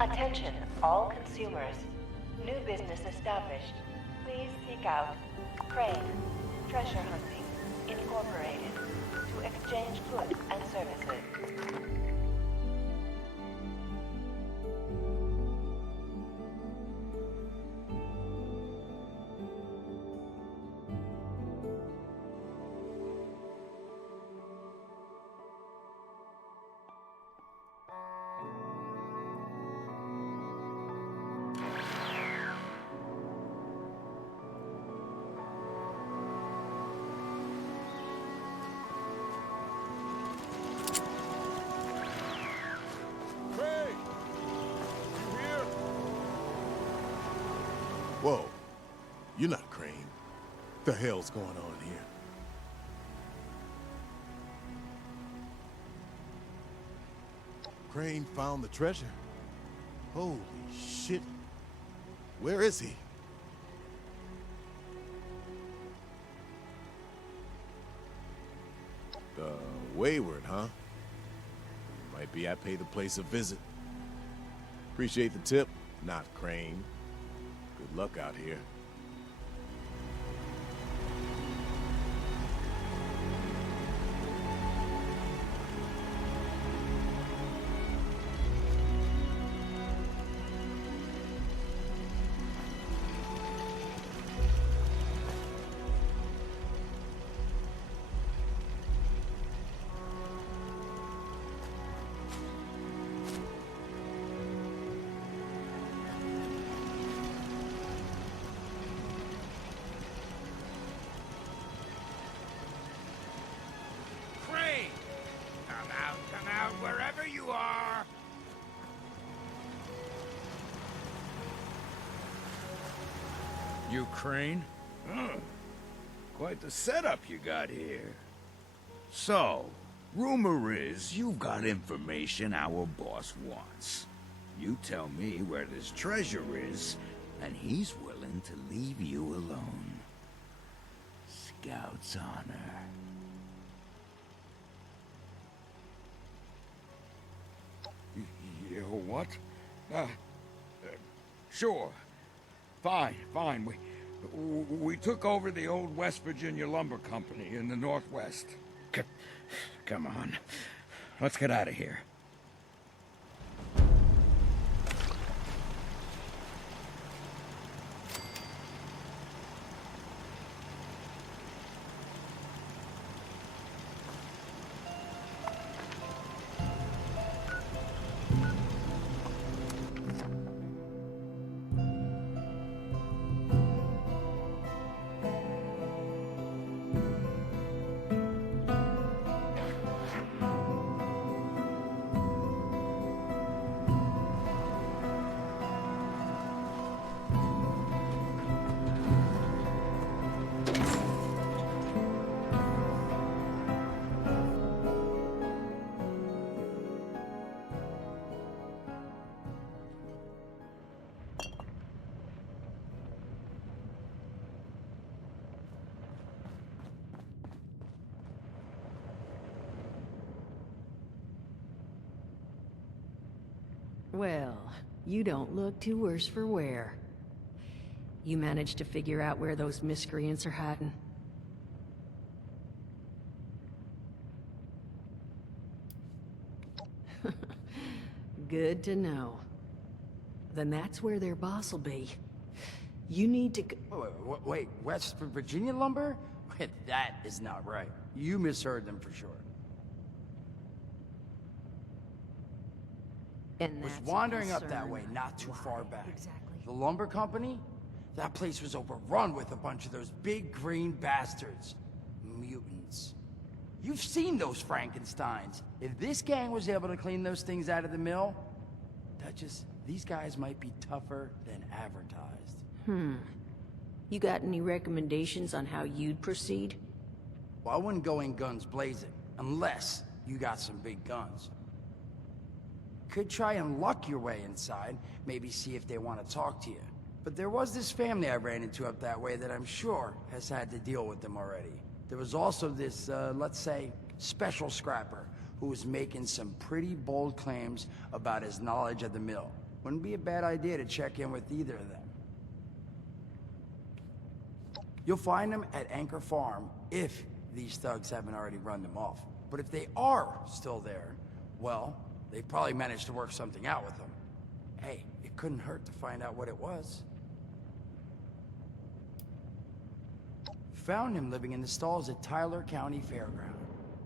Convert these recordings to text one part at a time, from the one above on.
Attention, all consumers. New business established. Please seek out Crane Treasure Hunting Incorporated to exchange goods and services. Whoa, you're not Crane. The hell's going on here? Crane found the treasure? Holy shit. Where is he? The Wayward, huh? Might be I pay the place a visit. Appreciate the tip, not Crane. Good luck out here. Wherever you are! You Crane? Quite the setup you got here. So, rumor is you've got information our boss wants. You tell me where this treasure is, and he's willing to leave you alone. Scout's honor. What? Sure. Fine. We took over the old West Virginia Lumber Company in the Northwest. Come on. Let's get out of here. Well, you don't look too worse for wear. You managed to figure out where those miscreants are hiding? Good to know. Then that's where their boss will be. You need to go— Wait, West Virginia lumber? That is not right. You misheard them for sure. And Was that's wandering a up that concern. way not too far back. Exactly. The lumber company? That place was overrun with a bunch of those big green bastards. Mutants. You've seen those Frankensteins. If this gang was able to clean those things out of the mill, Duchess, these guys might be tougher than advertised. You got any recommendations on how you'd proceed? Well, I wouldn't go in guns blazing, unless you got some big guns. Could try and luck your way inside, maybe see if they want to talk to you. But there was this family I ran into up that way that I'm sure has had to deal with them already. There was also this, let's say, special scrapper who was making some pretty bold claims about his knowledge of the mill. Wouldn't be a bad idea to check in with either of them. You'll find them at Anchor Farm if these thugs haven't already run them off. But if they are still there, well, they probably managed to work something out with them. Hey, it couldn't hurt to find out what it was. Found him living in the stalls at Tyler County Fairground.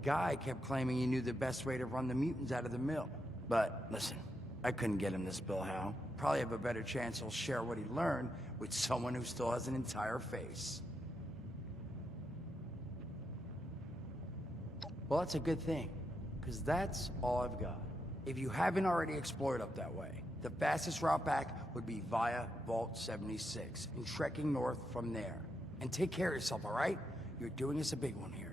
Guy kept claiming he knew the best way to run the mutants out of the mill. But listen, I couldn't get him to spill how. Probably have a better chance he'll share what he learned with someone who still has an entire face. Well, that's a good thing, because that's all I've got. If you haven't already explored up that way, the fastest route back would be via Vault 76 and trekking north from there. And take care of yourself, all right? You're doing us a big one here.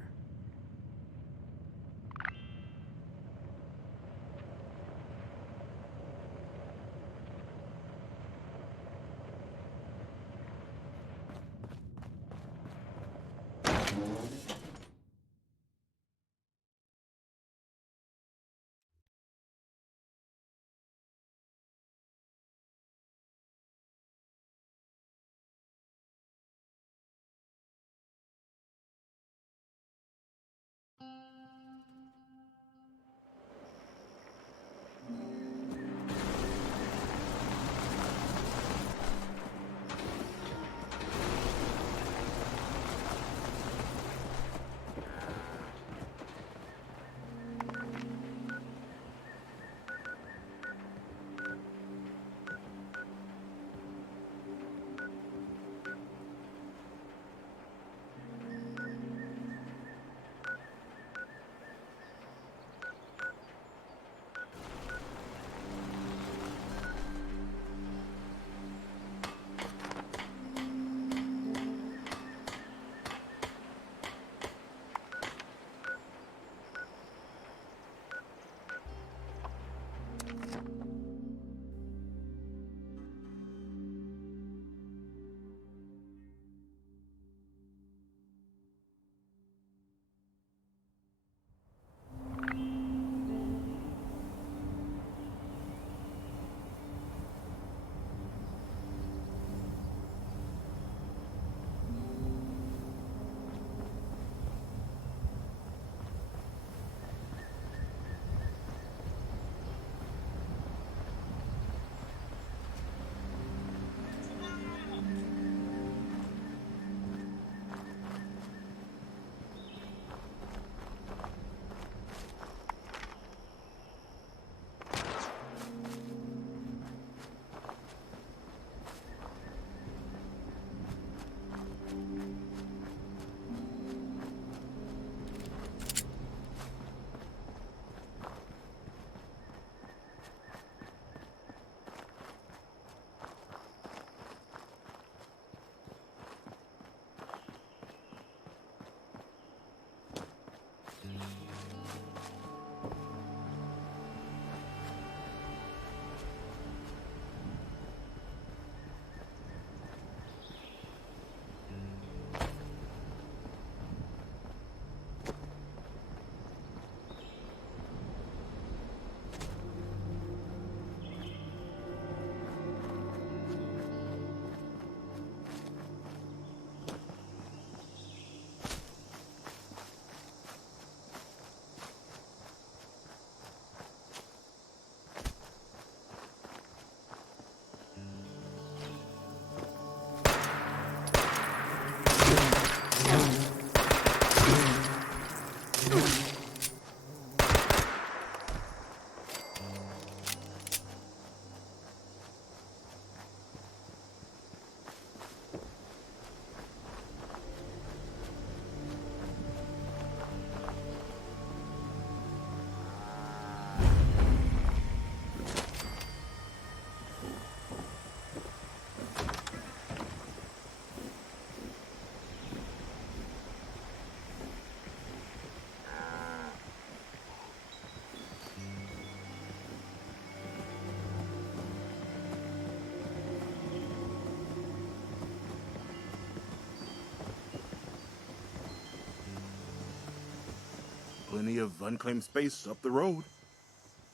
plenty of unclaimed space up the road.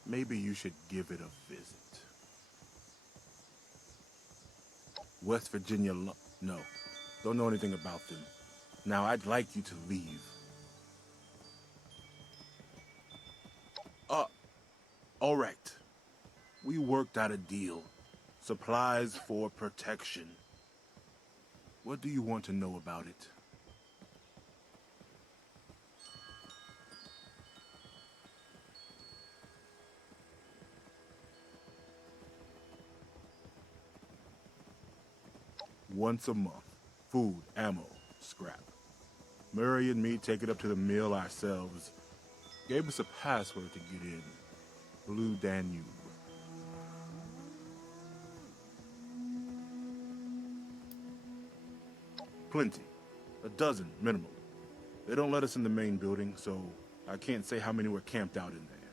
Maybe you should give it a visit. West Virginia no, don't know anything about them. Now, I'd like you to leave. All right. We worked out a deal. Supplies for protection. What do you want to know about it? Once a month. Food, ammo, scrap. Murray and me take it up to the mill ourselves. Gave us a password to get in. Blue Danube. Plenty. A dozen, minimum. They don't let us in the main building, so I can't say how many were camped out in there.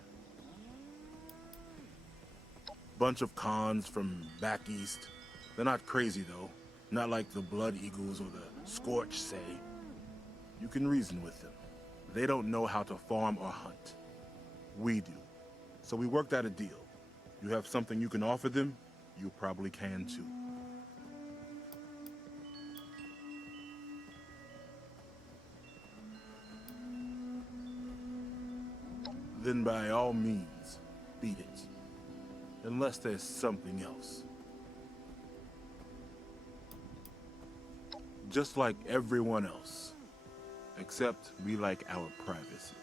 Bunch of cons from back east. They're not crazy, though. Not like the Blood Eagles or the Scorch say. You can reason with them. They don't know how to farm or hunt. We do. So we worked out a deal. You have something you can offer them, you probably can too. Then by all means, beat it. Unless there's something else. Just like everyone else. Except we like our privacy.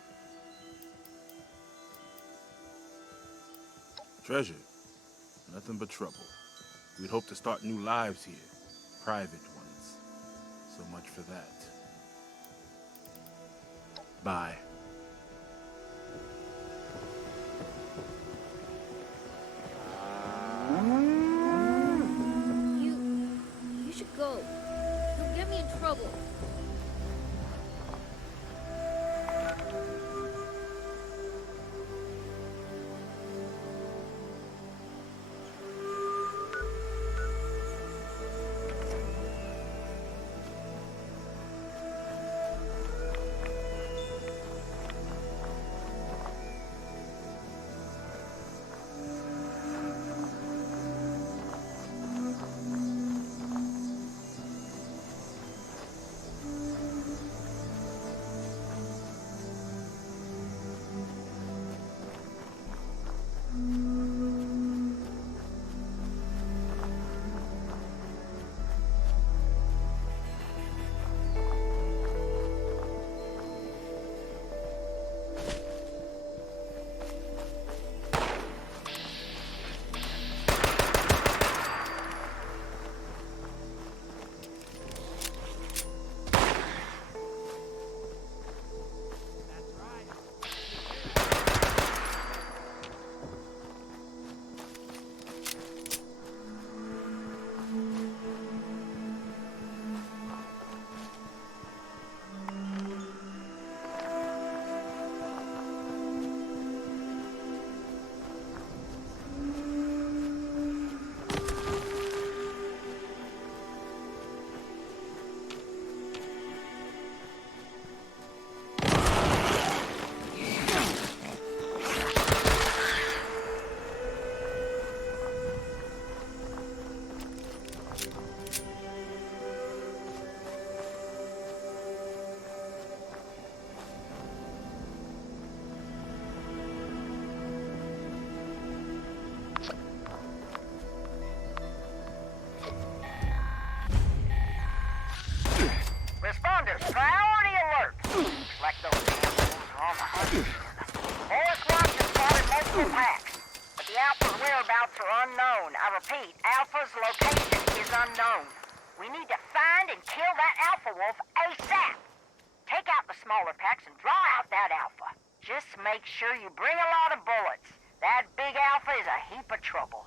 Treasure. Nothing but trouble. We'd hope to start new lives here. Private ones. So much for that. Bye. You should go. You'll get me in trouble. Responders, priority alert! Looks like those assholes are on the hunt. Forest Watch has spotted multiple packs, but the Alpha's whereabouts are unknown. I repeat, Alpha's location is unknown. We need to find and kill that Alpha Wolf ASAP. Take out the smaller packs and draw out that Alpha. Just make sure you bring a lot of bullets. That big Alpha is a heap of trouble.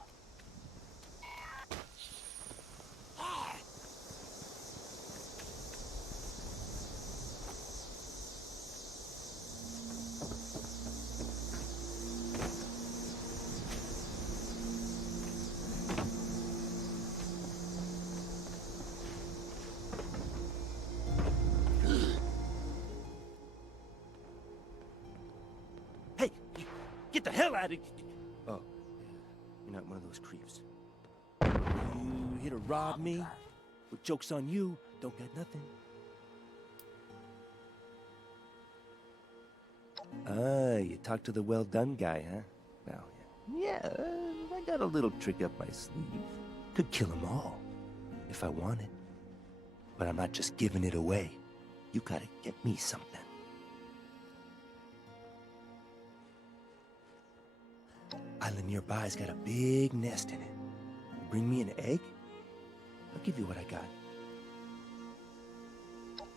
Get the hell out of... Oh, you're not one of those creeps. You here to rob me? Well, joke's on you. Don't got nothing. Ah, you talked to the well-done guy, huh? Well, yeah, I got a little trick up my sleeve. Could kill them all, if I wanted. But I'm not just giving it away. You gotta get me something. Island nearby's got a big nest in it. Bring me an egg? I'll give you what I got.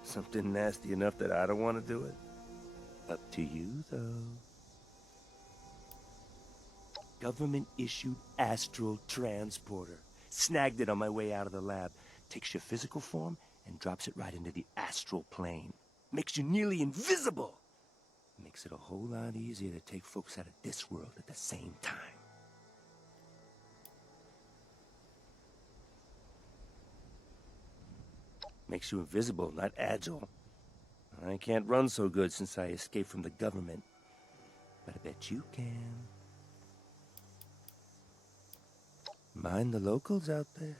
Something nasty enough that I don't want to do it? Up to you, though. Government-issued astral transporter. Snagged it on my way out of the lab. Takes your physical form and drops it right into the astral plane. Makes you nearly invisible. Makes it a whole lot easier to take folks out of this world at the same time. Makes you invisible, not agile. I can't run so good since I escaped from the government. But I bet you can. Mind the locals out there.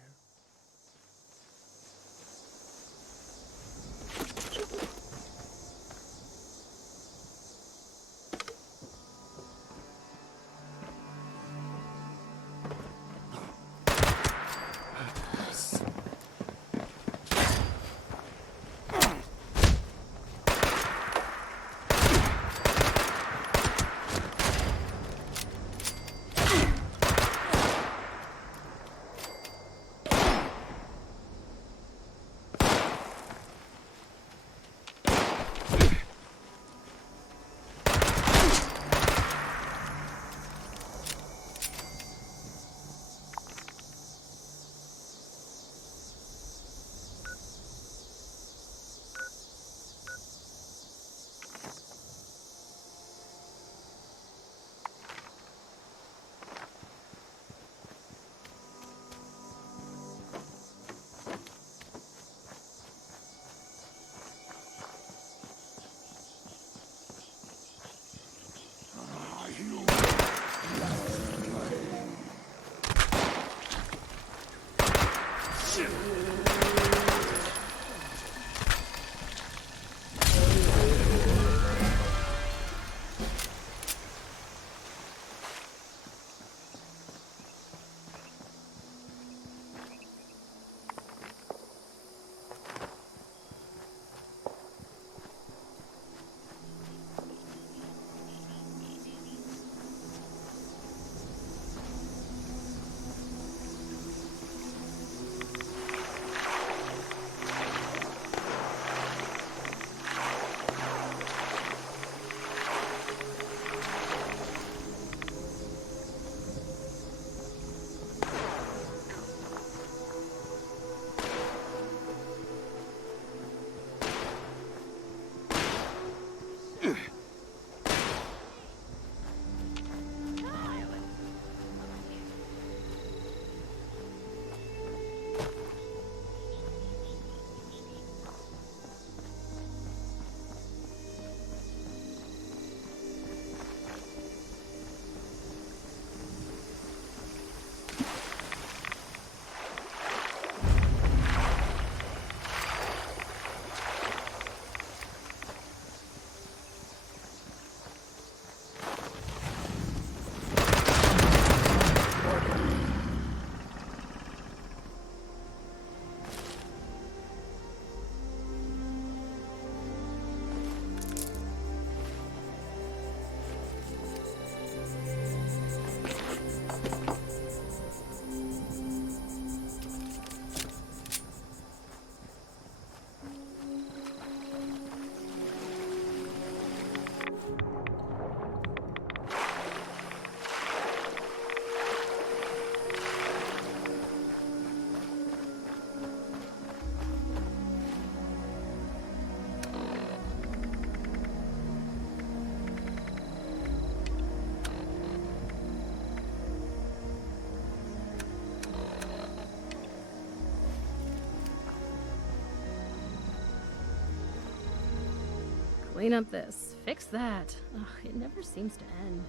Clean up this. Fix that. Ugh, it never seems to end.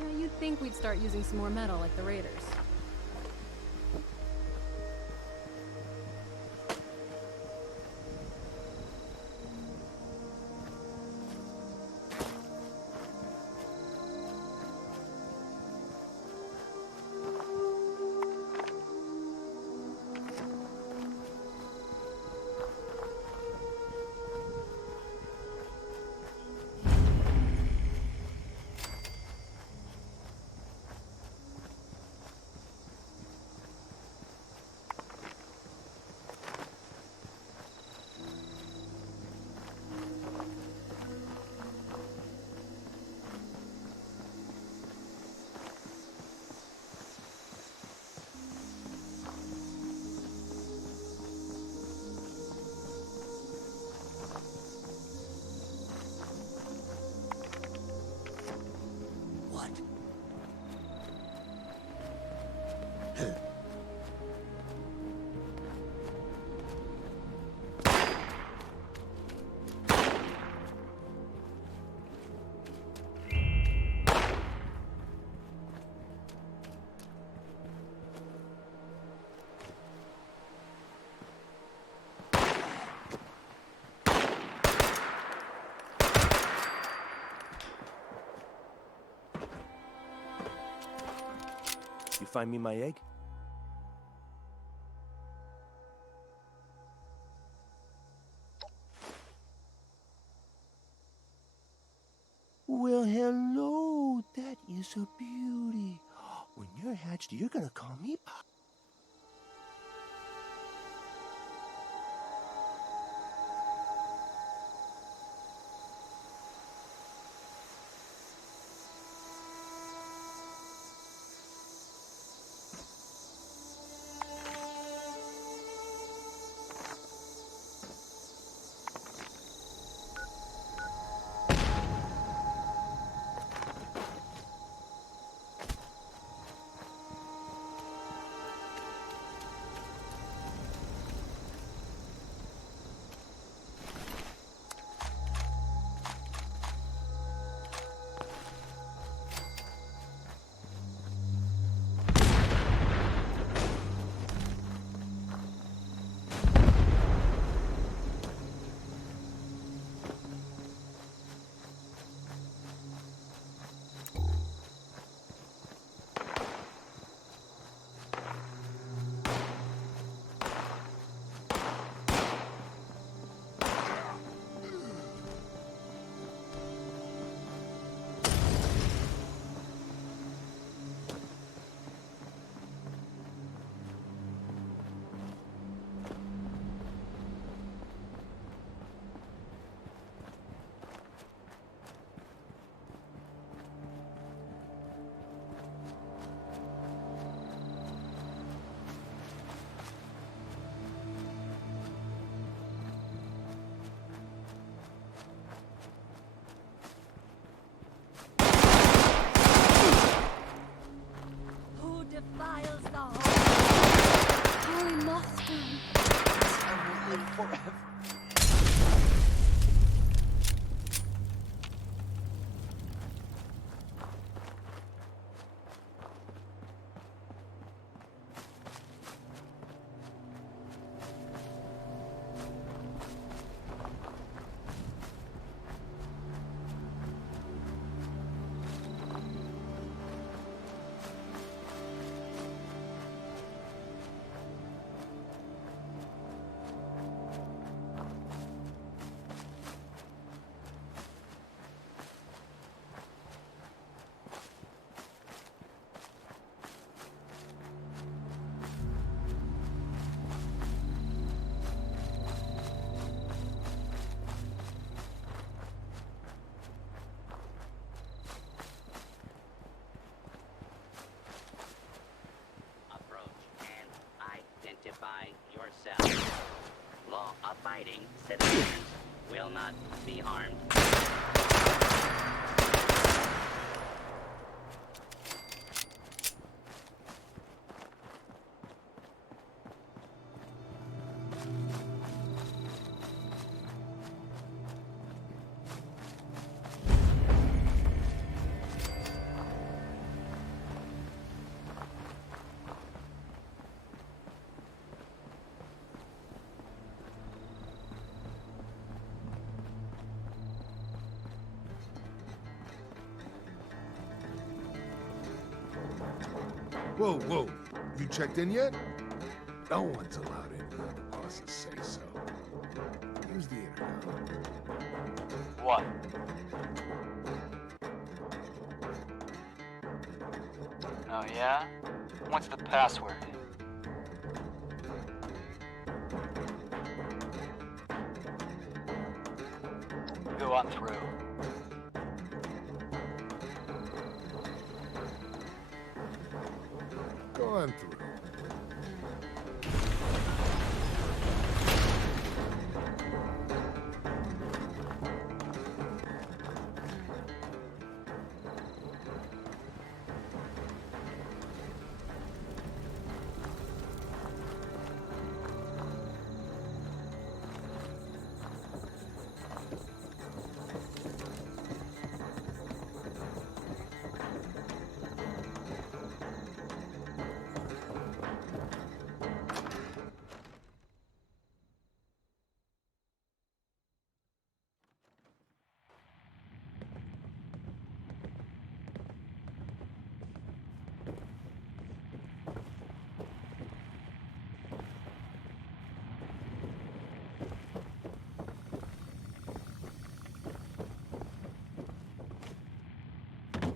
Yeah, you'd think we'd start using some more metal like the Raiders. You find me my egg? Well, hello. That is a beauty. When you're hatched, you're gonna call me Pop. Defiles the whole holy monster. I will live forever. Yourself. Law-abiding citizens will not be harmed. Whoa, whoa. You checked in yet? No one's allowed in without the bosses say so. Use the intercom. What? Oh yeah? What's the password? Go on through. Go on through.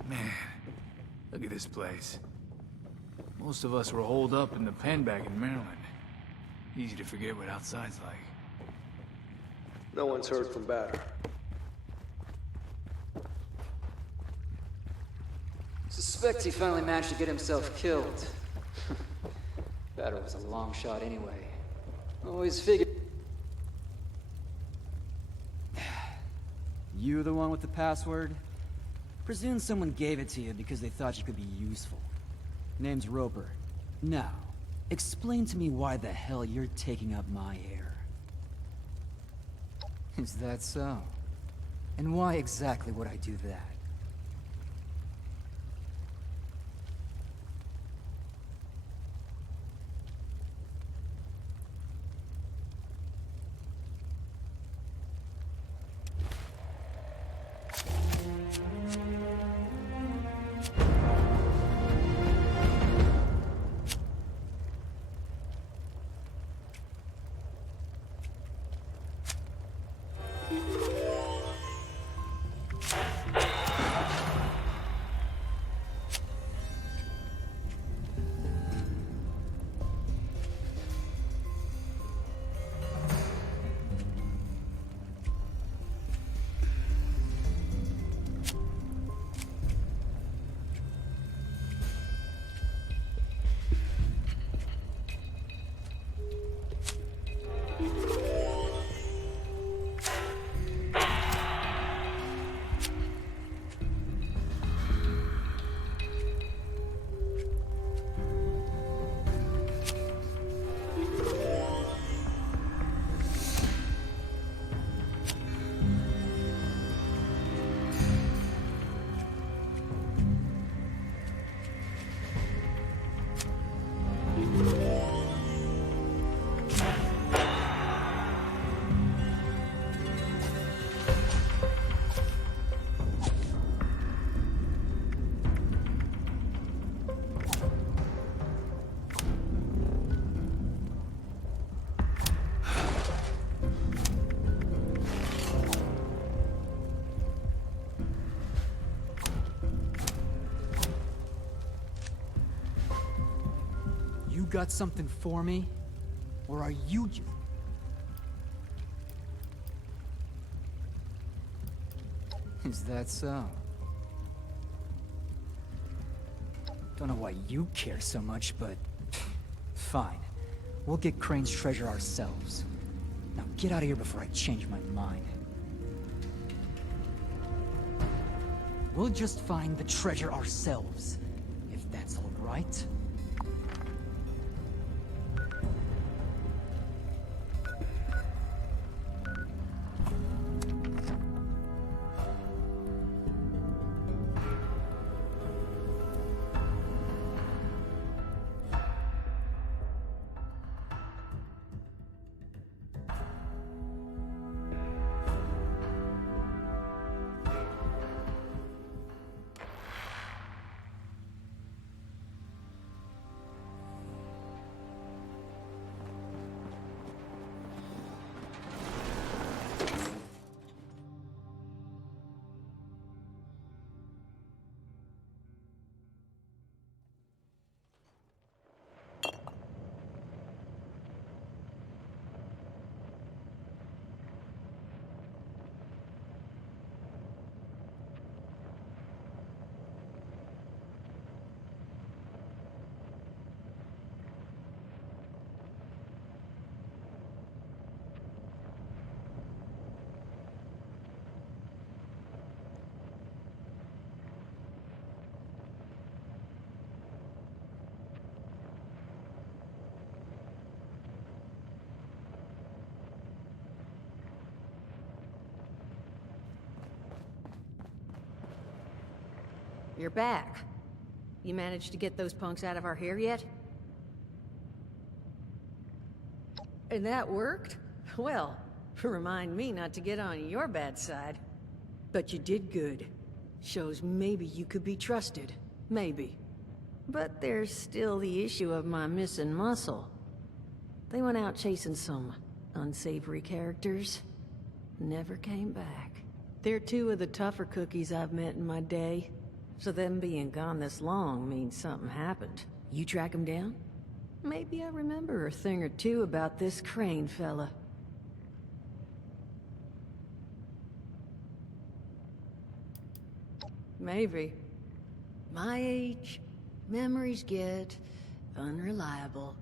Man, look at this place. Most of us were holed up in the pen back in Maryland. Easy to forget what outside's like. No one's heard from Batter. Suspect he finally managed to get himself killed. Batter was a long shot anyway. Always figured... You the one with the password? Presume someone gave it to you because they thought you could be useful. Name's Roper. Now, explain to me why the hell you're taking up my hair. Is that so? And why exactly would I do that? Got something for me? Or are you... Is that so? Don't know why you care so much, but... Fine. We'll get Crane's treasure ourselves. Now get out of here before I change my mind. We'll just find the treasure ourselves, if that's all right. you're back. You managed to get those punks out of our hair yet? And that worked? Well, remind me not to get on your bad side. But you did good. Shows maybe you could be trusted. Maybe. But there's still the issue of my missing muscle. They went out chasing some unsavory characters. Never came back. They're two of the tougher cookies I've met in my day. So them being gone this long means something happened. You track them down? Maybe I remember a thing or two about this Crane fella. Maybe. My age, memories get unreliable.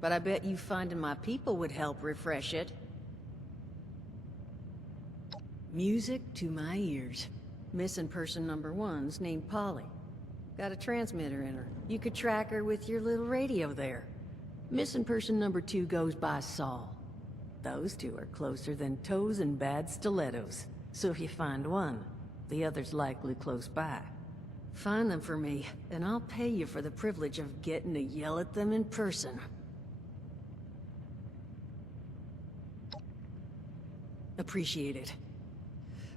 But I bet you finding my people would help refresh it. Music to my ears. Missing person number 1's named Polly. Got a transmitter in her. You could track her with your little radio there. Missing person number 2 goes by Saul. Those two are closer than toes and bad stilettos. So if you find one, the other's likely close by. Find them for me, and I'll pay you for the privilege of getting to yell at them in person. Appreciate it.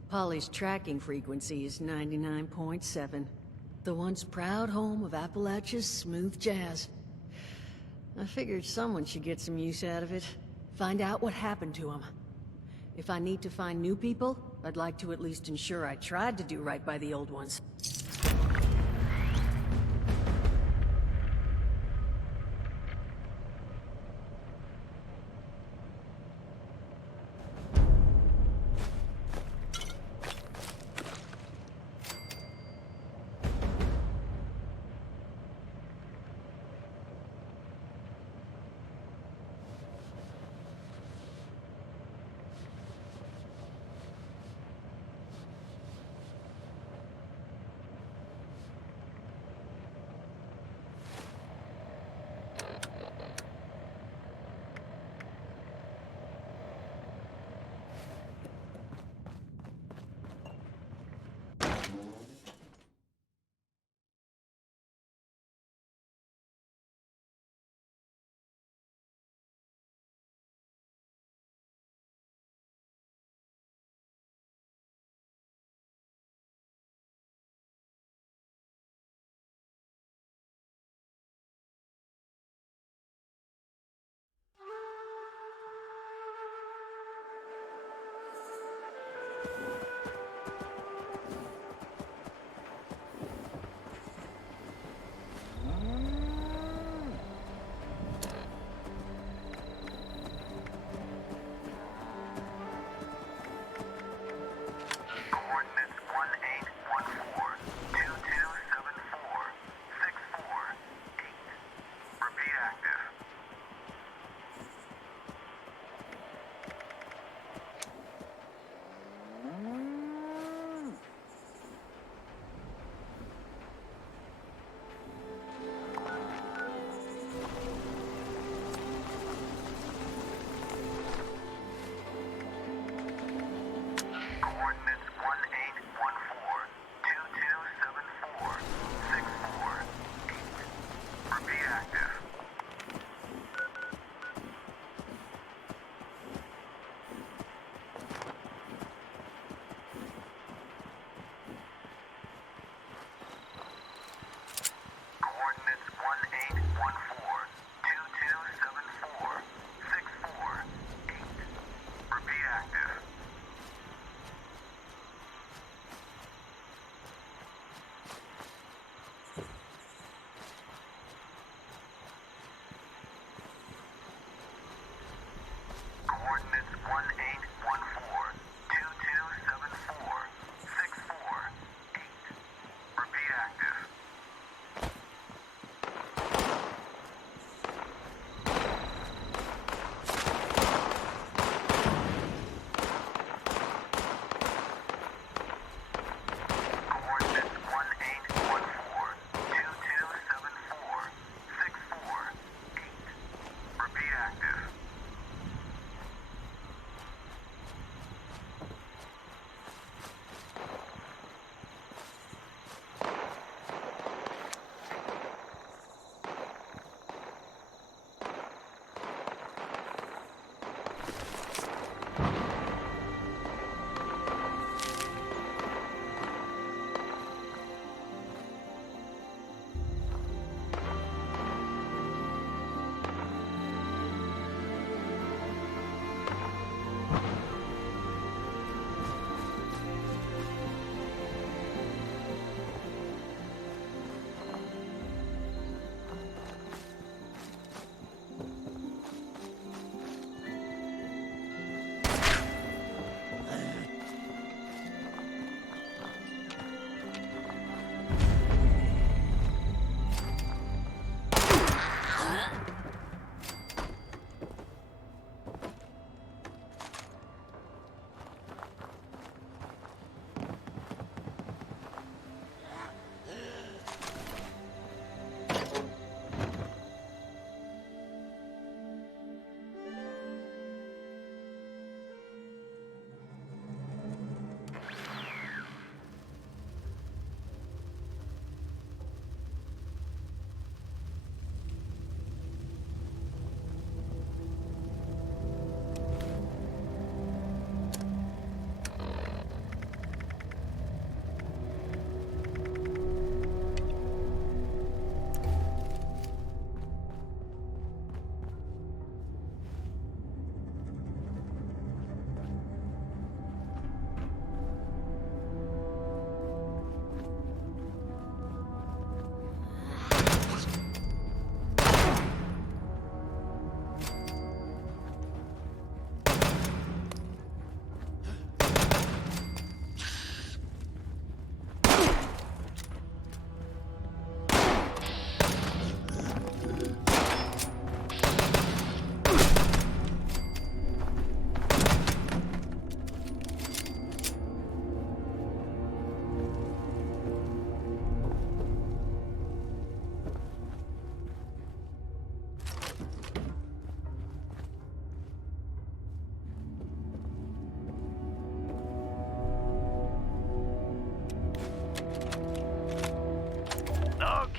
Polly's tracking frequency is 99.7. The once proud home of Appalachia's smooth jazz. I figured someone should get some use out of it. Find out what happened to him. If I need to find new people, I'd like to at least ensure I tried to do right by the old ones.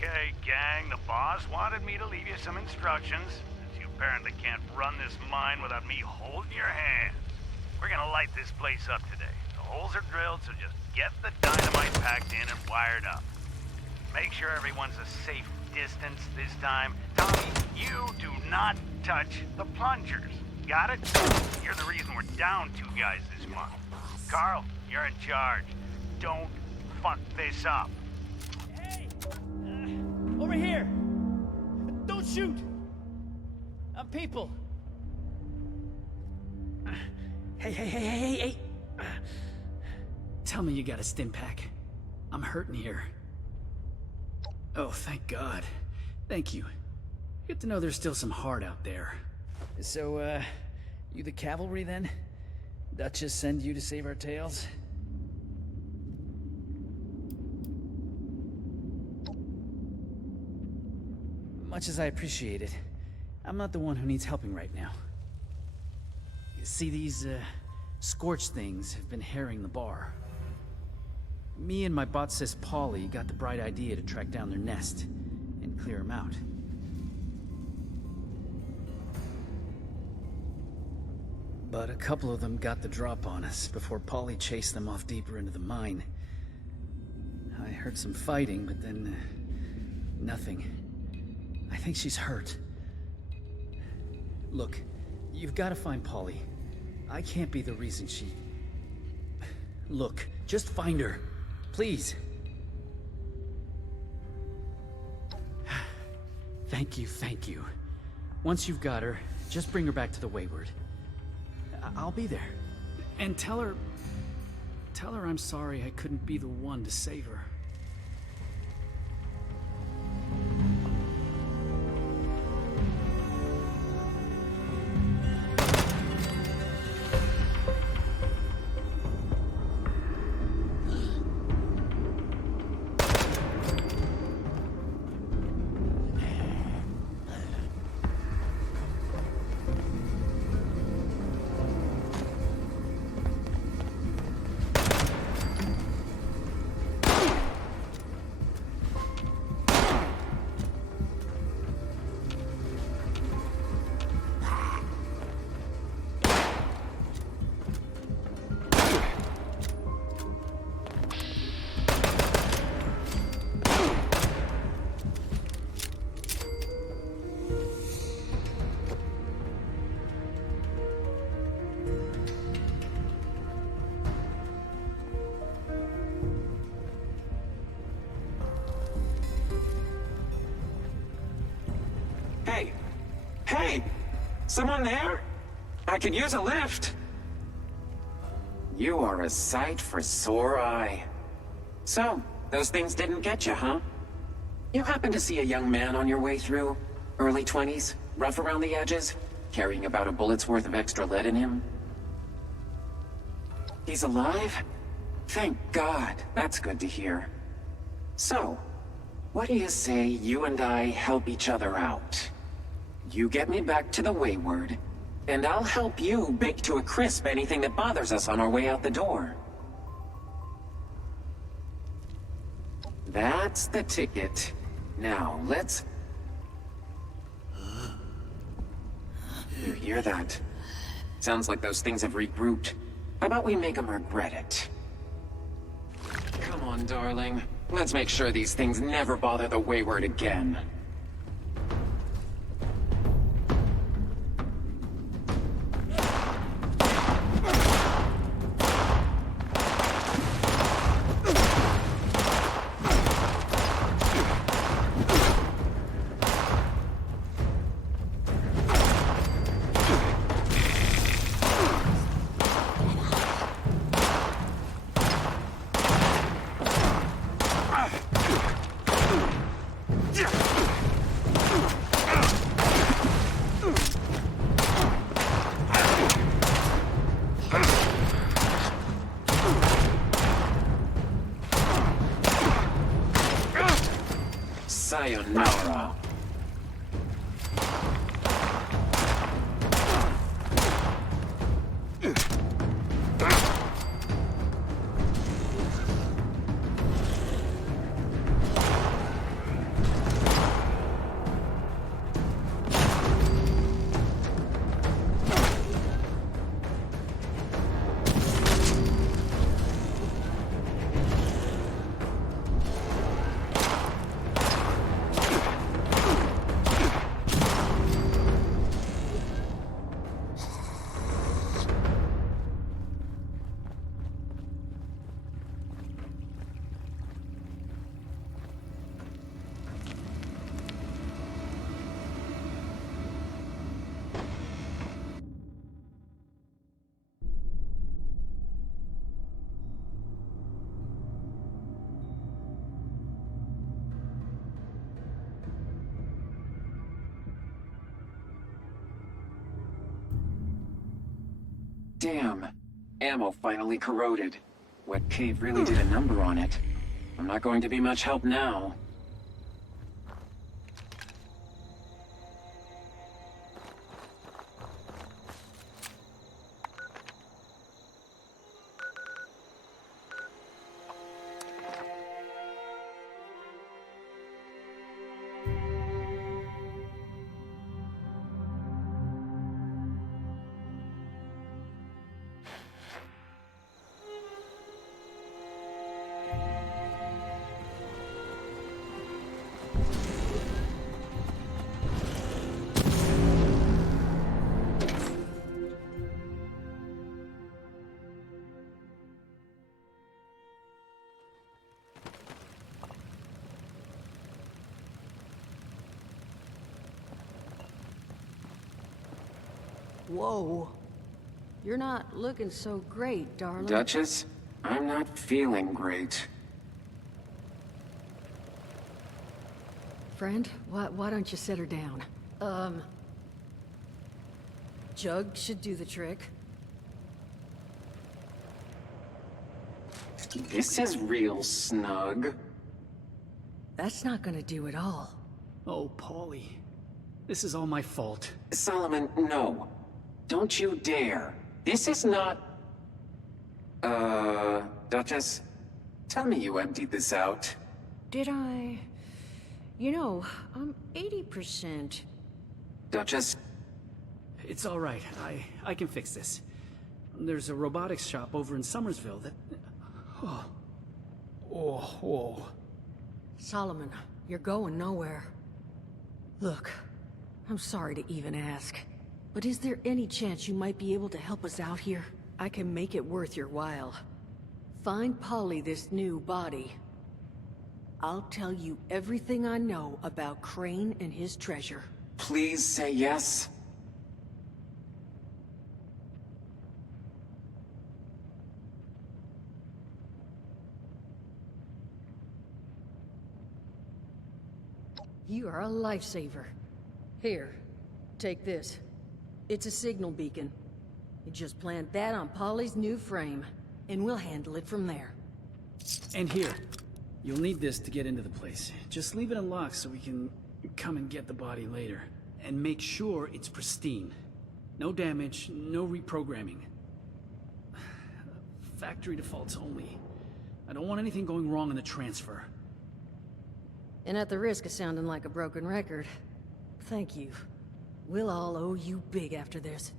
Okay, gang, the boss wanted me to leave you some instructions, since you apparently can't run this mine without me holding your hands. We're gonna light this place up today. The holes are drilled, so just get the dynamite packed in and wired up. Make sure everyone's a safe distance this time. Tommy, you do not touch the plungers. Got it? You're the reason we're down 2 guys this month. Carl, you're in charge. Don't fuck this up. Over here! Don't shoot! I'm people! Hey! Tell me you got a stim pack. I'm hurting here. Oh, thank God. Thank you. Good to know there's still some heart out there. So, you the cavalry then? Duchess send you to save our tails? Much as I appreciate it, I'm not the one who needs helping right now. You see, these, scorched things have been harrying the bar. Me and my bot sis Polly got the bright idea to track down their nest and clear them out. But a couple of them got the drop on us before Polly chased them off deeper into the mine. I heard some fighting, but then, nothing. I think she's hurt. Look, you've got to find Polly. I can't be the reason she... Look, just find her. Please. Thank you. Once you've got her, just bring her back to the Wayward. I'll be there. And tell her I'm sorry I couldn't be the one to save her. Hey! Someone there? I could use a lift. You are a sight for sore eye. So, those things didn't get you, huh? You happen to see a young man on your way through? Early 20s, rough around the edges, carrying about a bullet's worth of extra lead in him? He's alive? Thank God, that's good to hear. So, what do you say you and I help each other out? You get me back to the Wayward, and I'll help you bake to a crisp anything that bothers us on our way out the door. That's the ticket. Now, let's... You hear that? Sounds like those things have regrouped. How about we make them regret it? Come on, darling. Let's make sure these things never bother the Wayward again. Sayonara. Damn. Ammo finally corroded. Wet cave really did a number on it. I'm not going to be much help now. Whoa. You're not looking so great, darling. Duchess, I'm not feeling great. Friend, why don't you set her down? Jug should do the trick. This is real snug. That's not gonna do it all. Oh, Paulie. This is all my fault. Solomon, no. Don't you dare. This is not... Duchess, tell me you emptied this out. Did I? You know, I'm 80%. Duchess? It's all right. I can fix this. There's a robotics shop over in Somersville that... Oh. Whoa. Solomon, you're going nowhere. Look, I'm sorry to even ask, but is there any chance you might be able to help us out here? I can make it worth your while. Find Polly this new body. I'll tell you everything I know about Crane and his treasure. Please say yes. You are a lifesaver. Here, take this. It's a signal beacon. You just plant that on Polly's new frame, and we'll handle it from there. And here. You'll need this to get into the place. Just leave it unlocked so we can come and get the body later. And make sure it's pristine. No damage, no reprogramming. Factory defaults only. I don't want anything going wrong in the transfer. And at the risk of sounding like a broken record, thank you. We'll all owe you big after this.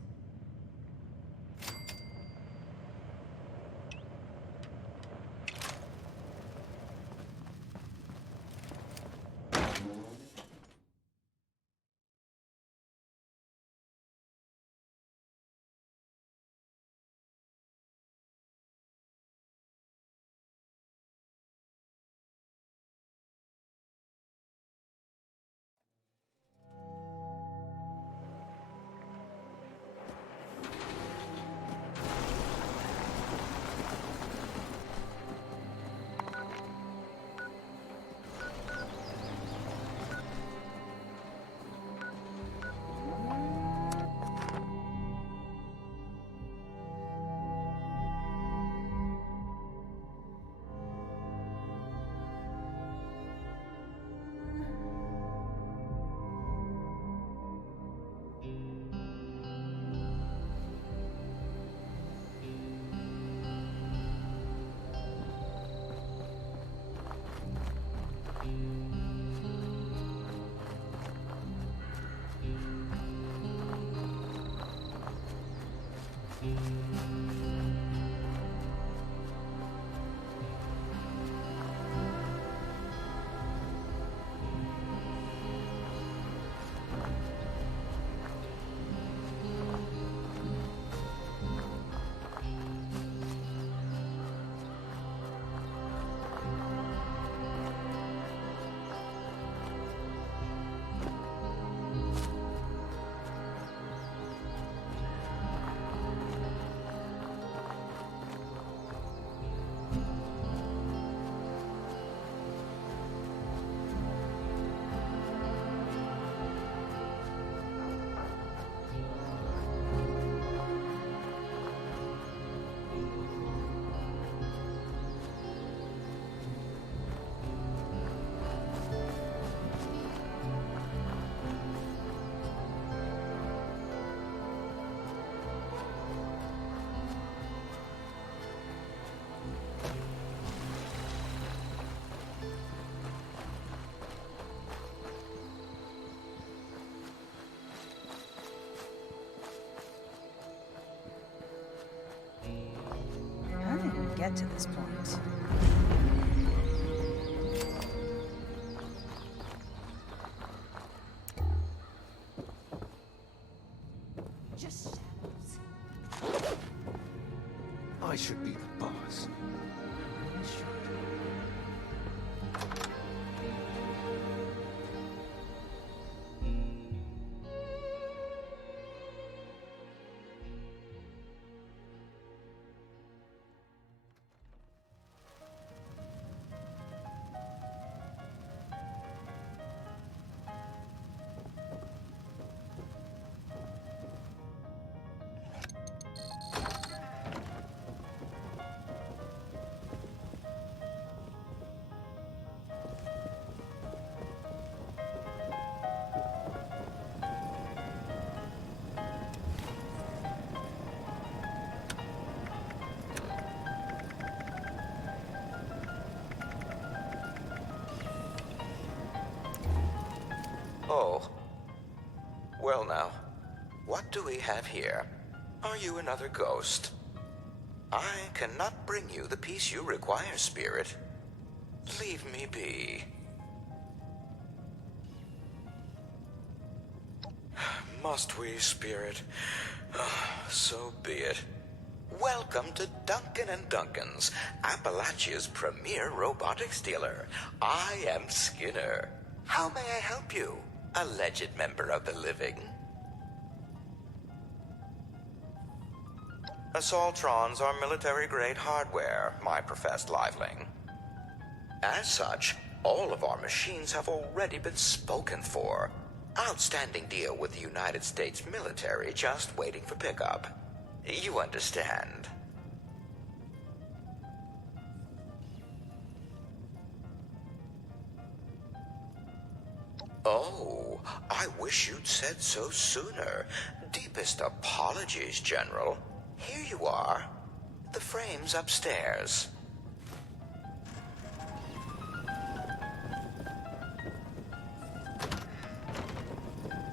get to this point. Just shadows. I should be the boss. Oh. Well now, what do we have here? Are you another ghost? I cannot bring you the peace you require, Spirit. Leave me be. Must we, Spirit? So be it. Welcome to Duncan & Duncan's, Appalachia's premier robotics dealer. I am Skinner. How may I help you, alleged member of the living? Assaultrons are military-grade hardware, my professed liveling. As such, all of our machines have already been spoken for. Outstanding deal with the United States military, just waiting for pickup. You understand. Oh, I wish you'd said so sooner. Deepest apologies, General. Here you are. The frame's upstairs.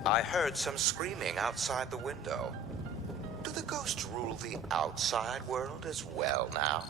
I heard some screaming outside the window. Do the ghosts rule the outside world as well now?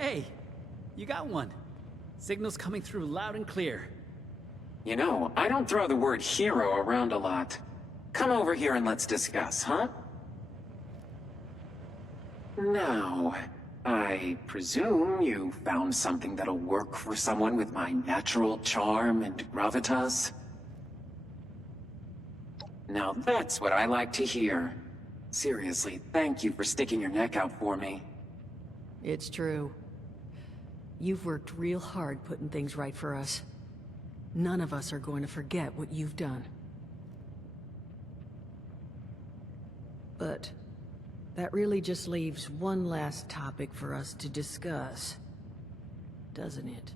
Hey, you got one. Signal's coming through loud and clear. You know, I don't throw the word hero around a lot. Come over here and let's discuss, huh? Now, I presume you found something that'll work for someone with my natural charm and gravitas? Now that's what I like to hear. Seriously, thank you for sticking your neck out for me. It's true. You've worked real hard putting things right for us. None of us are going to forget what you've done. But that really just leaves one last topic for us to discuss, doesn't it?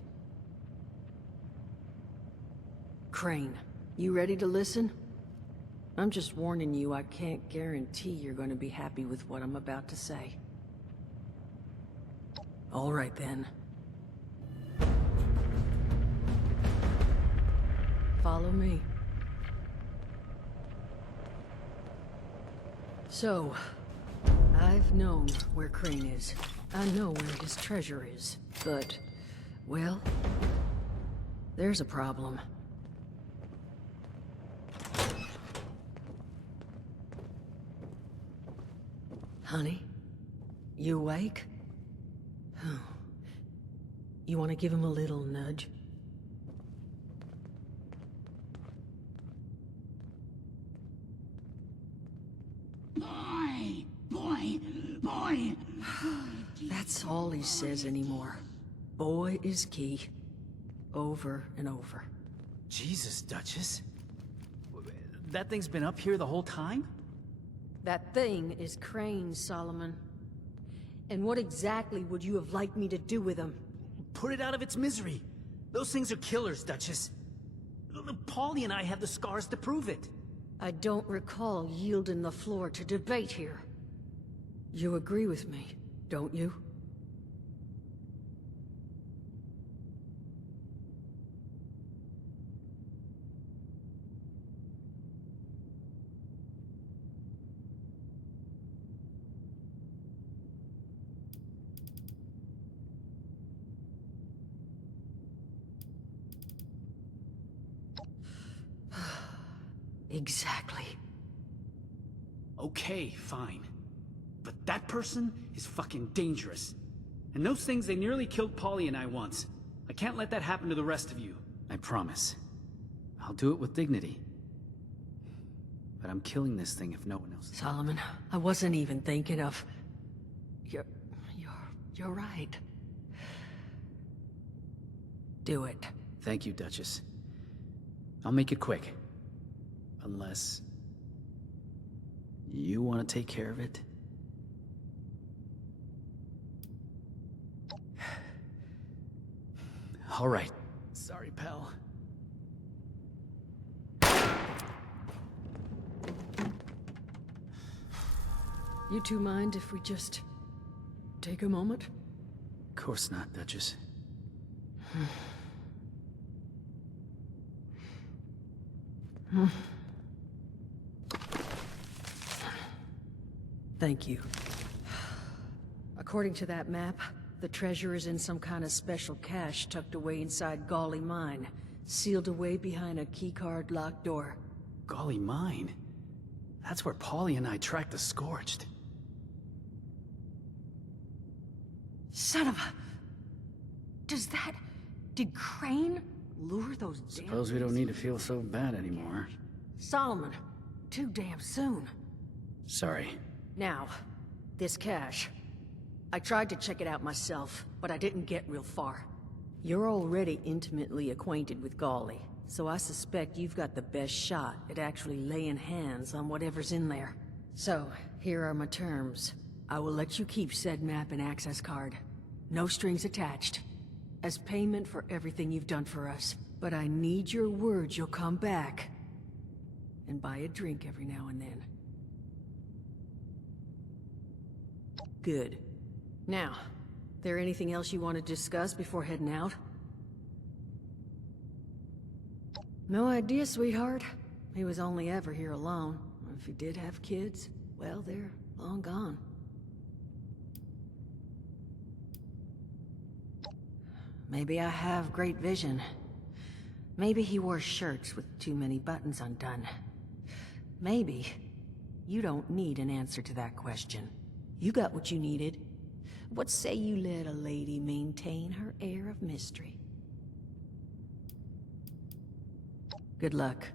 Crane, you ready to listen? I'm just warning you, I can't guarantee you're going to be happy with what I'm about to say. All right then. Follow me. So, I've known where Crane is. I know where his treasure is. But, well, there's a problem. Honey? You awake? You want to give him a little nudge? Boy! That's all he says anymore. Boy is key. Over and over. Jesus, Duchess. That thing's been up here the whole time? That thing is Crane, Solomon. And what exactly would you have liked me to do with him? Put it out of its misery. Those things are killers, Duchess. Paulie and I have the scars to prove it. I don't recall yielding the floor to debate here. You agree with me, don't you? Exactly. Okay, fine. But that person is fucking dangerous. And those things, they nearly killed Paulie and I once. I can't let that happen to the rest of you. I promise. I'll do it with dignity. But I'm killing this thing if no one else is. Solomon, I wasn't even thinking of... You're right. Do it. Thank you, Duchess. I'll make it quick. Unless... you want to take care of it? All right. Sorry, pal. You two mind if we just... take a moment? Of course not, Duchess. Thank you. According to that map, the treasure is in some kind of special cache tucked away inside Golly Mine, sealed away behind a keycard locked door. Golly Mine? That's where Paulie and I tracked the Scorched. Son of a... Did Crane lure those damn... Suppose we don't need to feel so bad anymore. Solomon, too damn soon. Sorry. Now, this cache. I tried to check it out myself, but I didn't get real far. You're already intimately acquainted with Golly, so I suspect you've got the best shot at actually laying hands on whatever's in there. So, here are my terms. I will let you keep said map and access card. No strings attached. As payment for everything you've done for us. But I need your word you'll come back. And buy a drink every now and then. Good. Now, there anything else you want to discuss before heading out? No idea, sweetheart. He was only ever here alone. If he did have kids, well, they're long gone. maybe I have great vision. Maybe he wore shirts with too many buttons undone. Maybe you don't need an answer to that question. You got what you needed. What say you let a lady maintain her air of mystery? Good luck.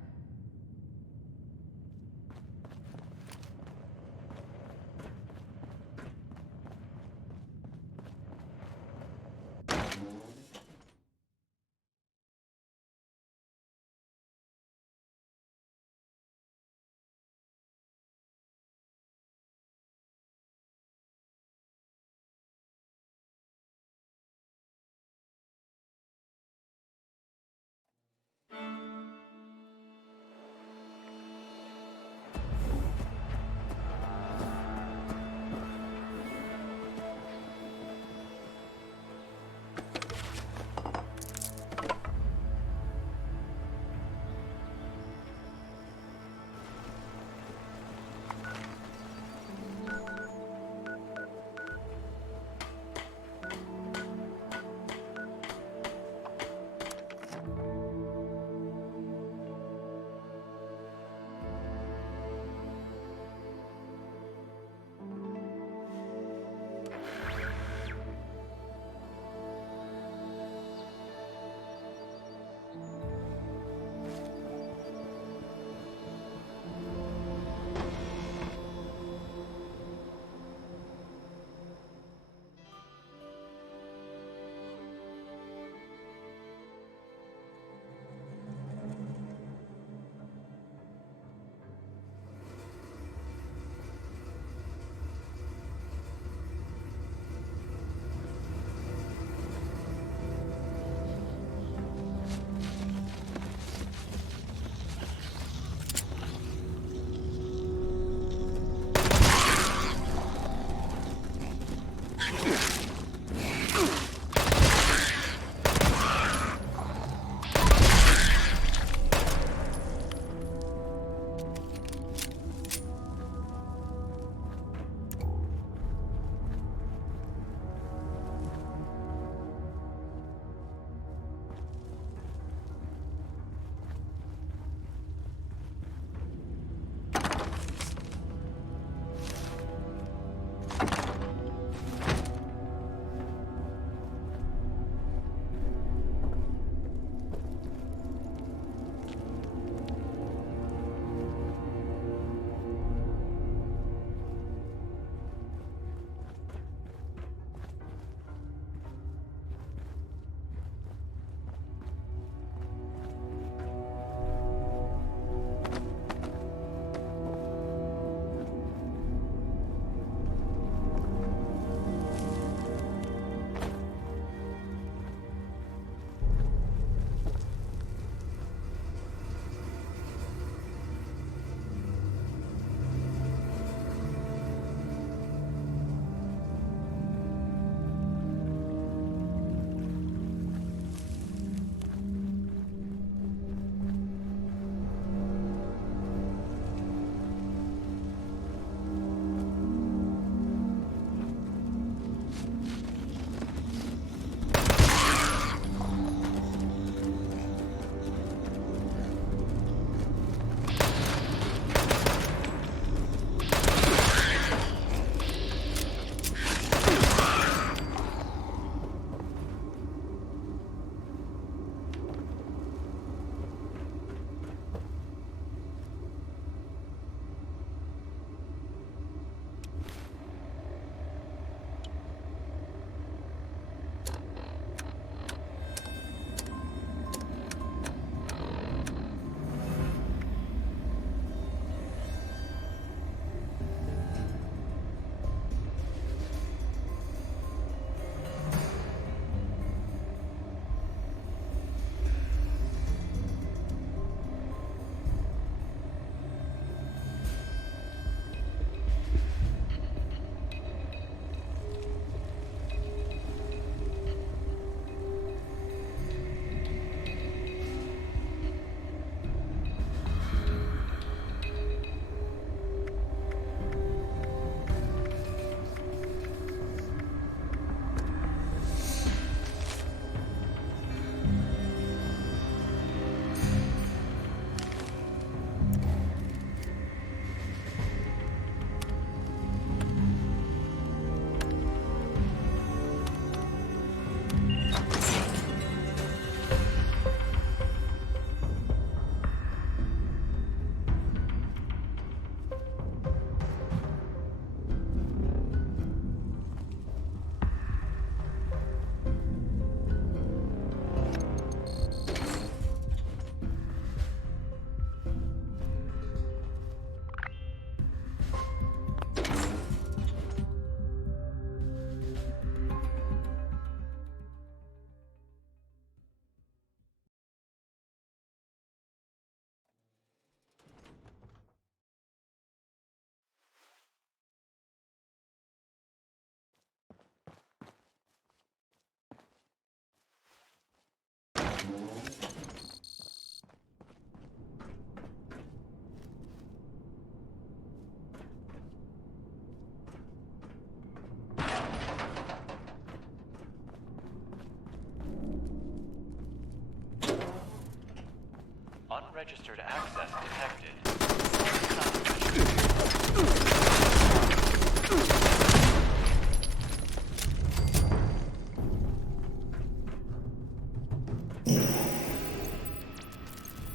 Unregistered access detected.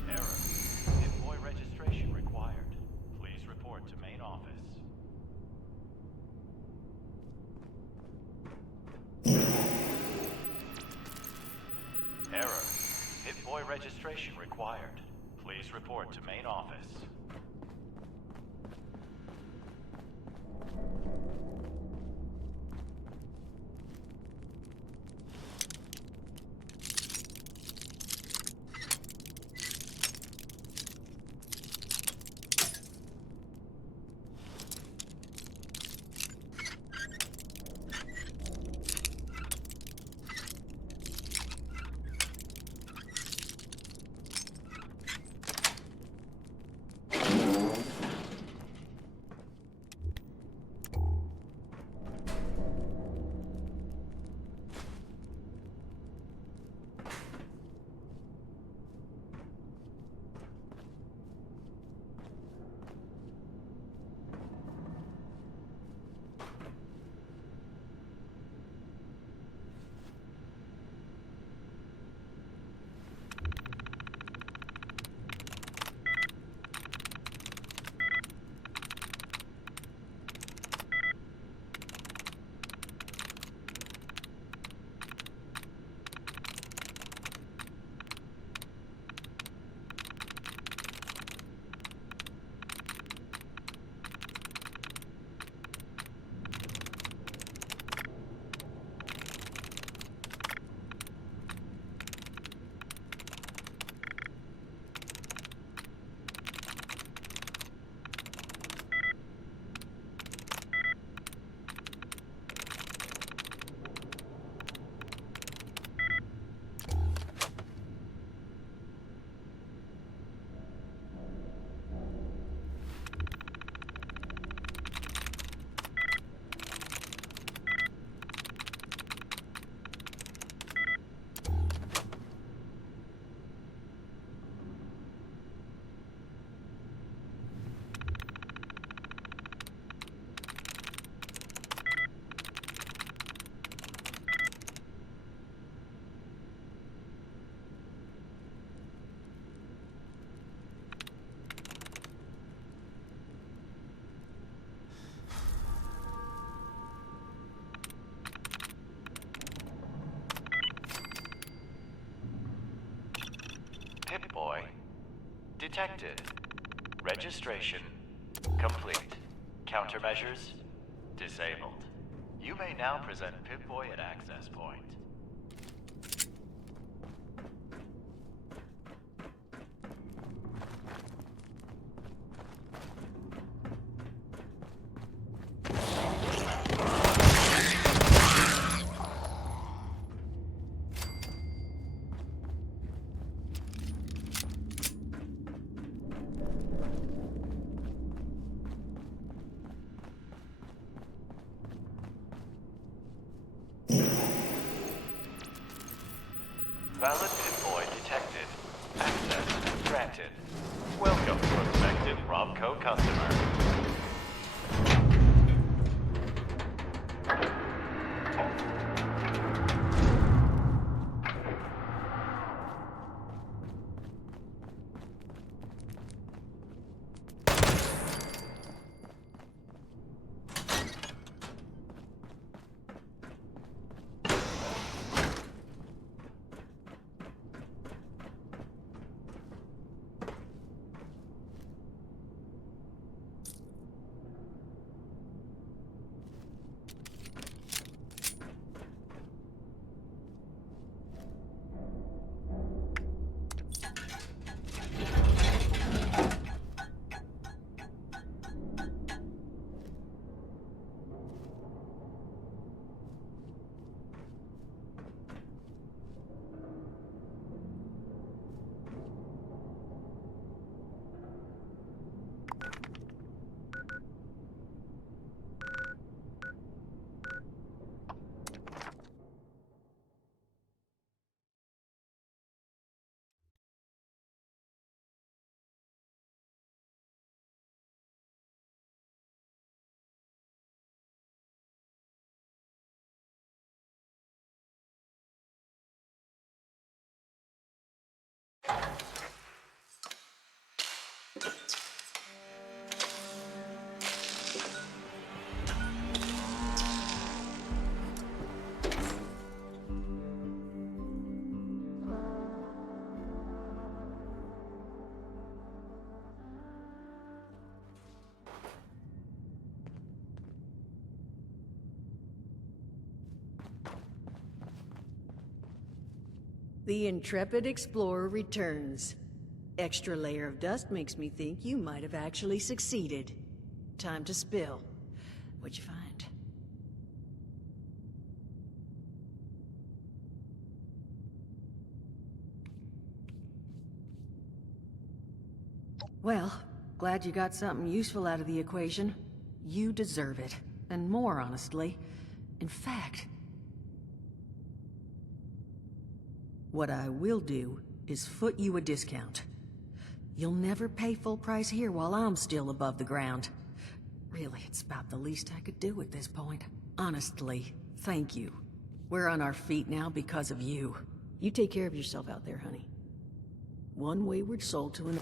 Error. Hit-boy registration required. Please report to main office. Error. Hit-boy registration required. Please report to main office. Pip-Boy detected. Registration complete. Countermeasures disabled. You may now present Pip-Boy at access point. Valid Pip-Boy detected. Access granted. Welcome, prospective Robco customer. The intrepid explorer returns. Extra layer of dust makes me think you might have actually succeeded. Time to spill. What'd you find? Well, glad you got something useful out of the equation. You deserve it. And more, honestly. In fact, what I will do is foot you a discount. You'll never pay full price here while I'm still above the ground. Really, it's about the least I could do at this point. Honestly, thank you. We're on our feet now because of you. You take care of yourself out there, honey. One wayward soul to another.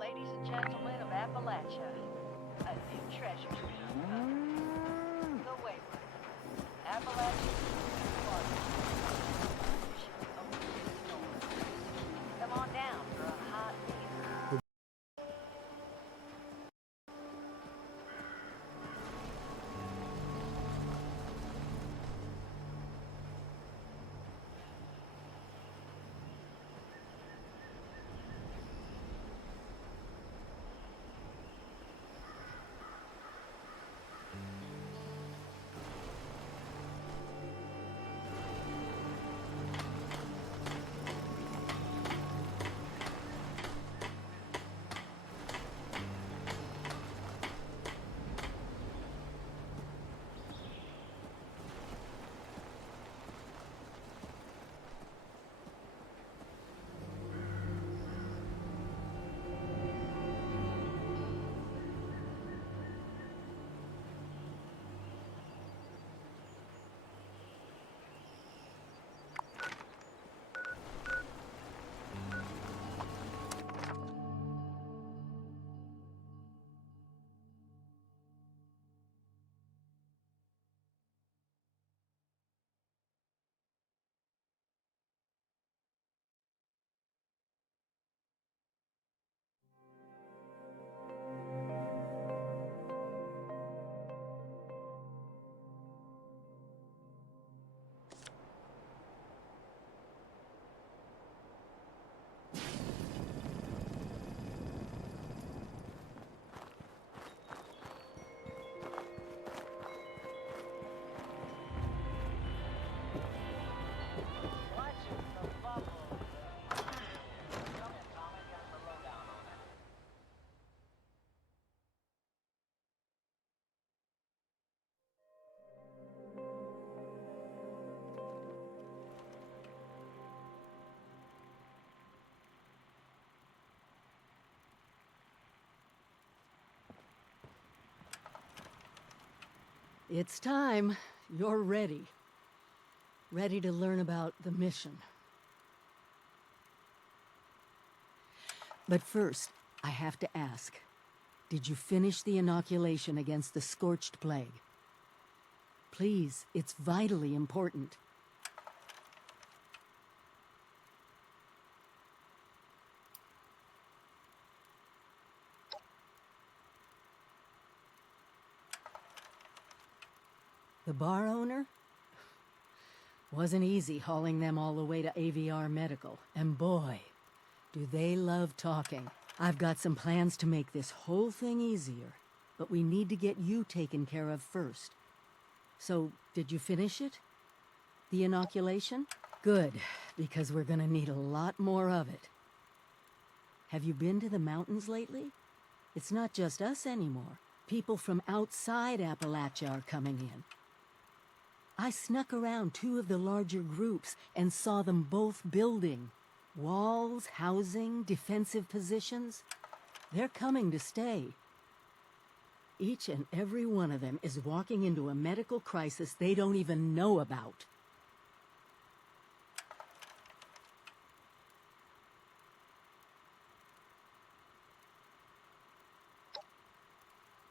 Ladies and gentlemen of Appalachia, a new treasure's been uncovered. The Wayward. Appalachia's come on down for a hot meal. It's time. You're ready. Ready to learn about the mission. But first, I have to ask, did you finish the inoculation against the Scorched Plague? Please, it's vitally important. The bar owner? Wasn't easy hauling them all the way to AVR Medical, and boy, do they love talking. I've got some plans to make this whole thing easier, but we need to get you taken care of first. So, did you finish it? The inoculation? Good, because we're gonna need a lot more of it. Have you been to the mountains lately? It's not just us anymore. People from outside Appalachia are coming in. I snuck around 2 of the larger groups and saw them both building. Walls, housing, defensive positions. They're coming to stay. Each and every one of them is walking into a medical crisis they don't even know about.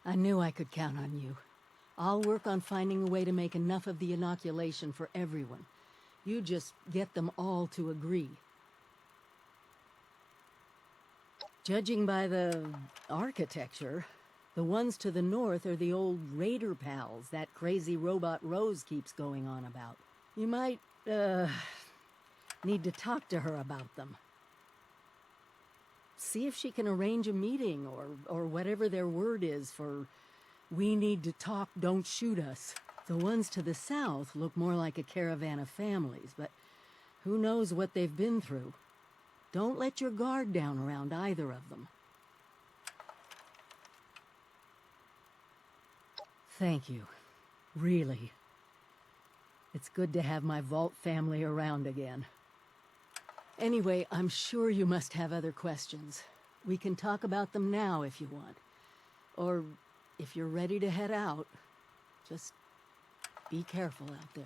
I knew I could count on you. I'll work on finding a way to make enough of the inoculation for everyone. You just get them all to agree. Judging by the architecture, the ones to the north are the old Raider pals that crazy robot Rose keeps going on about. You might, need to talk to her about them. See if she can arrange a meeting, or whatever their word is for, we need to talk, don't shoot us. The ones to the south look more like a caravan of families, but who knows what they've been through. Don't let your guard down around either of them. Thank you. Really. It's good to have my Vault family around again. Anyway, I'm sure you must have other questions. We can talk about them now if you want. Or if you're ready to head out, just be careful out there.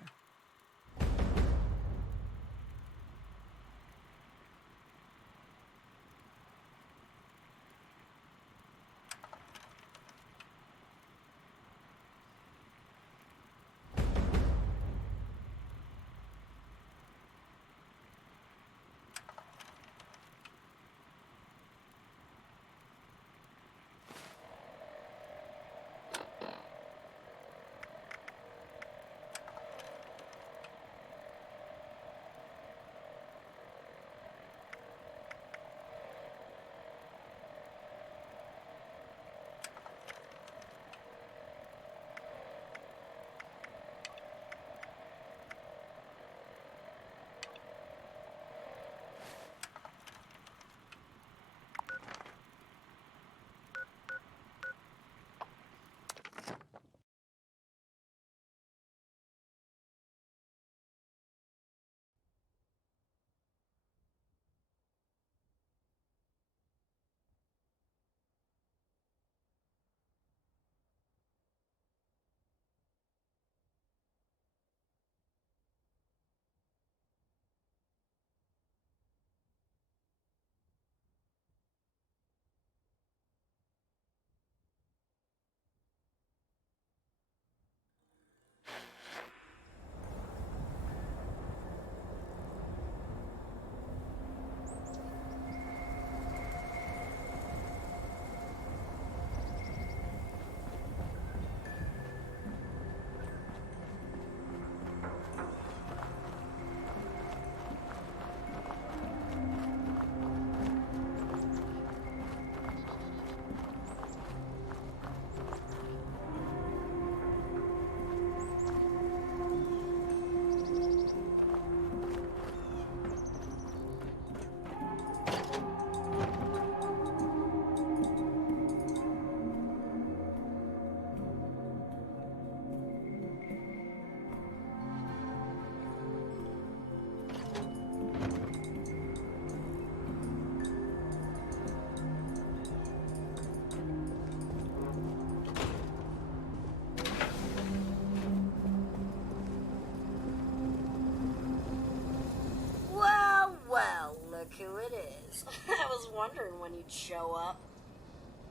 Who it is. I was wondering when you'd show up.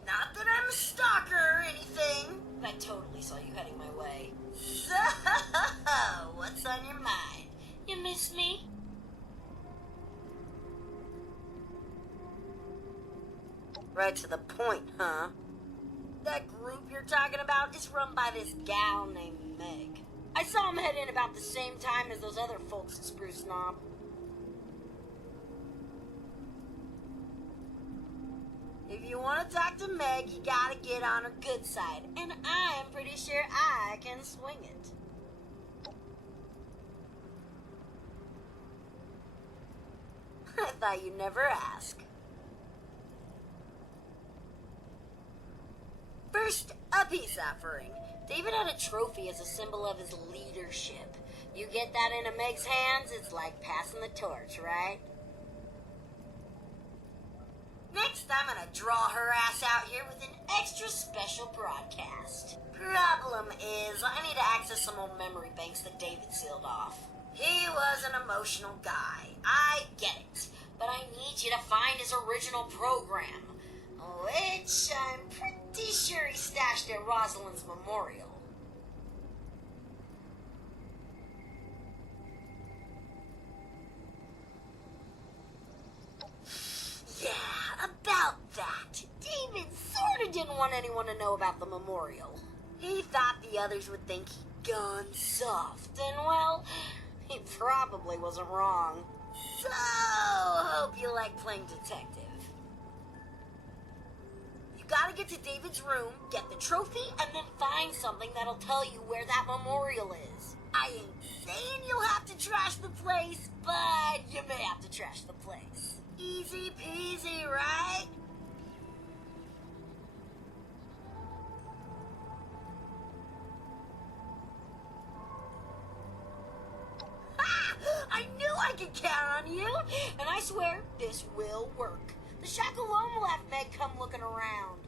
Not that I'm a stalker or anything, but I totally saw you heading my way. So, what's on your mind? You miss me? Right to the point, huh? That group you're talking about is run by this gal named Meg. I saw him head in about the same time as those other folks at Spruce Knob. If you want to talk to Meg, you gotta get on her good side, and I'm pretty sure I can swing it. I thought you'd never ask. First, a peace offering. David had a trophy as a symbol of his leadership. You get that into Meg's hands, it's like passing the torch, right? Next, I'm gonna draw her ass out here with an extra special broadcast. Problem is, I need to access some old memory banks that David sealed off. He was an emotional guy. I get it. But I need you to find his original program, which I'm pretty sure he stashed at Rosalind's memorial. Yeah, about that. David sorta didn't want anyone to know about the memorial. He thought the others would think he'd gone soft, and well, he probably wasn't wrong. So, hope you like playing detective. You gotta get to David's room, get the trophy, and then find something that'll tell you where that memorial is. I ain't saying you'll have to trash the place, but you may have to trash the place. Easy peasy, right? I knew I could count on you, and I swear this will work. The shack alone will have Meg come looking around.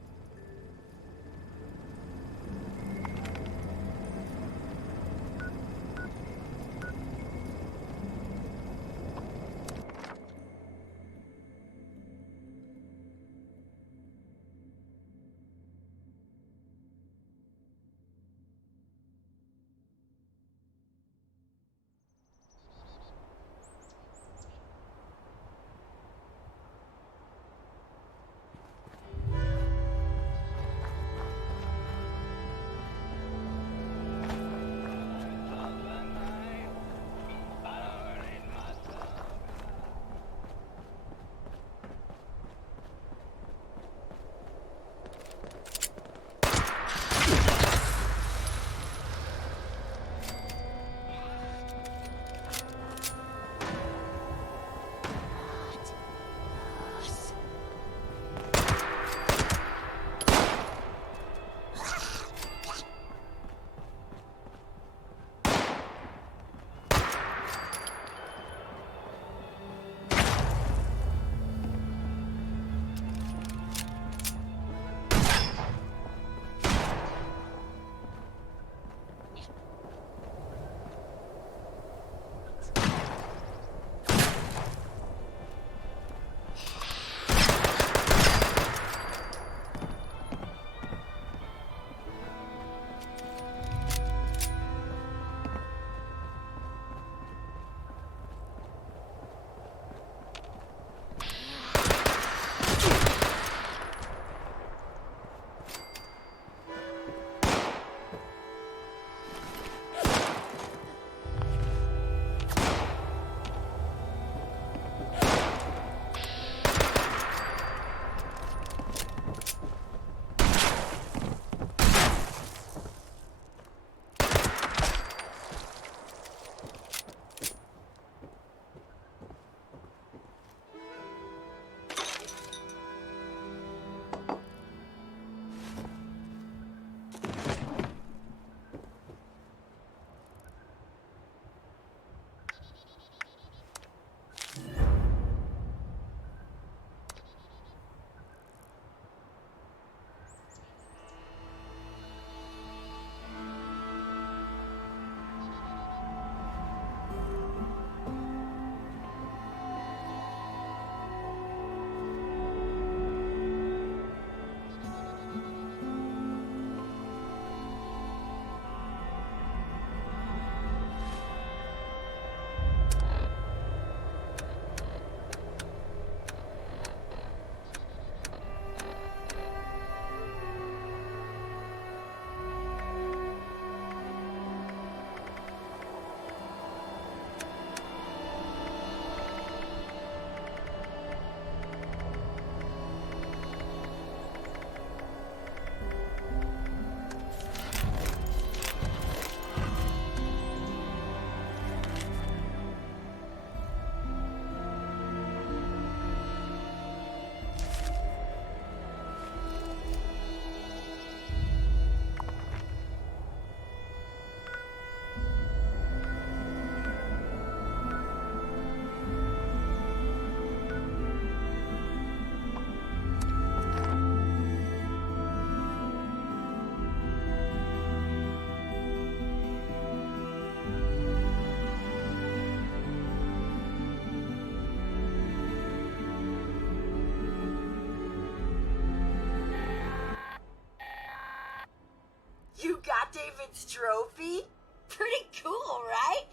David's trophy? Pretty cool, right?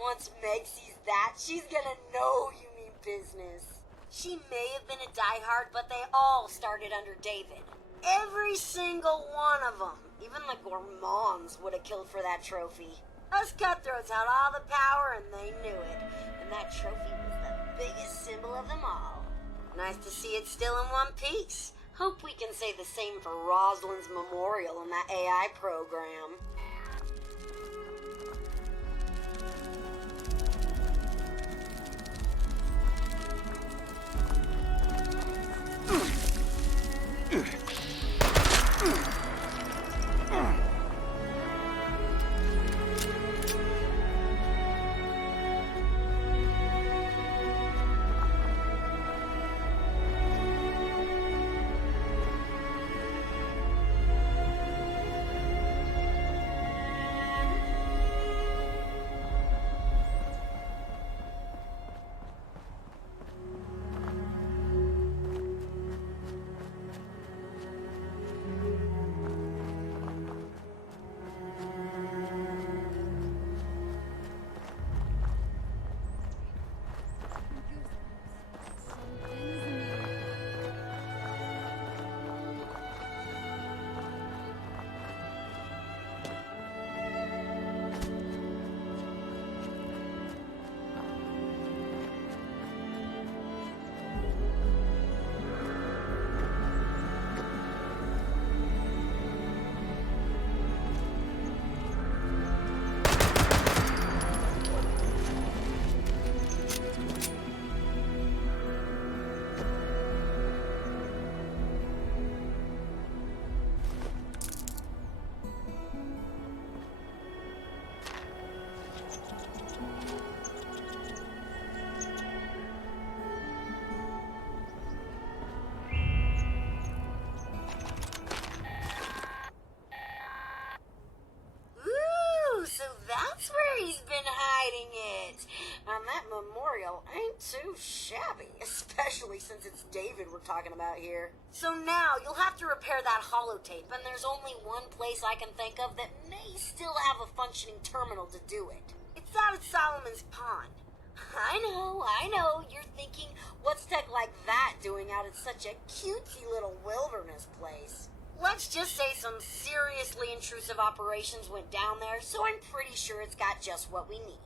Once Meg sees that, she's gonna know you mean business. She may have been a diehard, but they all started under David. Every single one of them. Even the gourmands would have killed for that trophy. Us cutthroats had all the power and they knew it. And that trophy was the biggest symbol of them all. Nice to see it still in one piece. Hope we can say the same for Rosalind's memorial in that AI program. That's where he's been hiding it. And that memorial ain't too shabby, especially since it's David we're talking about here. So now you'll have to repair that holotape, and there's only one place I can think of that may still have a functioning terminal to do it. It's out at Solomon's Pond. I know, you're thinking, what's tech like that doing out at such a cutesy little wilderness place? Let's just say some seriously intrusive operations went down there, so I'm pretty sure it's got just what we need.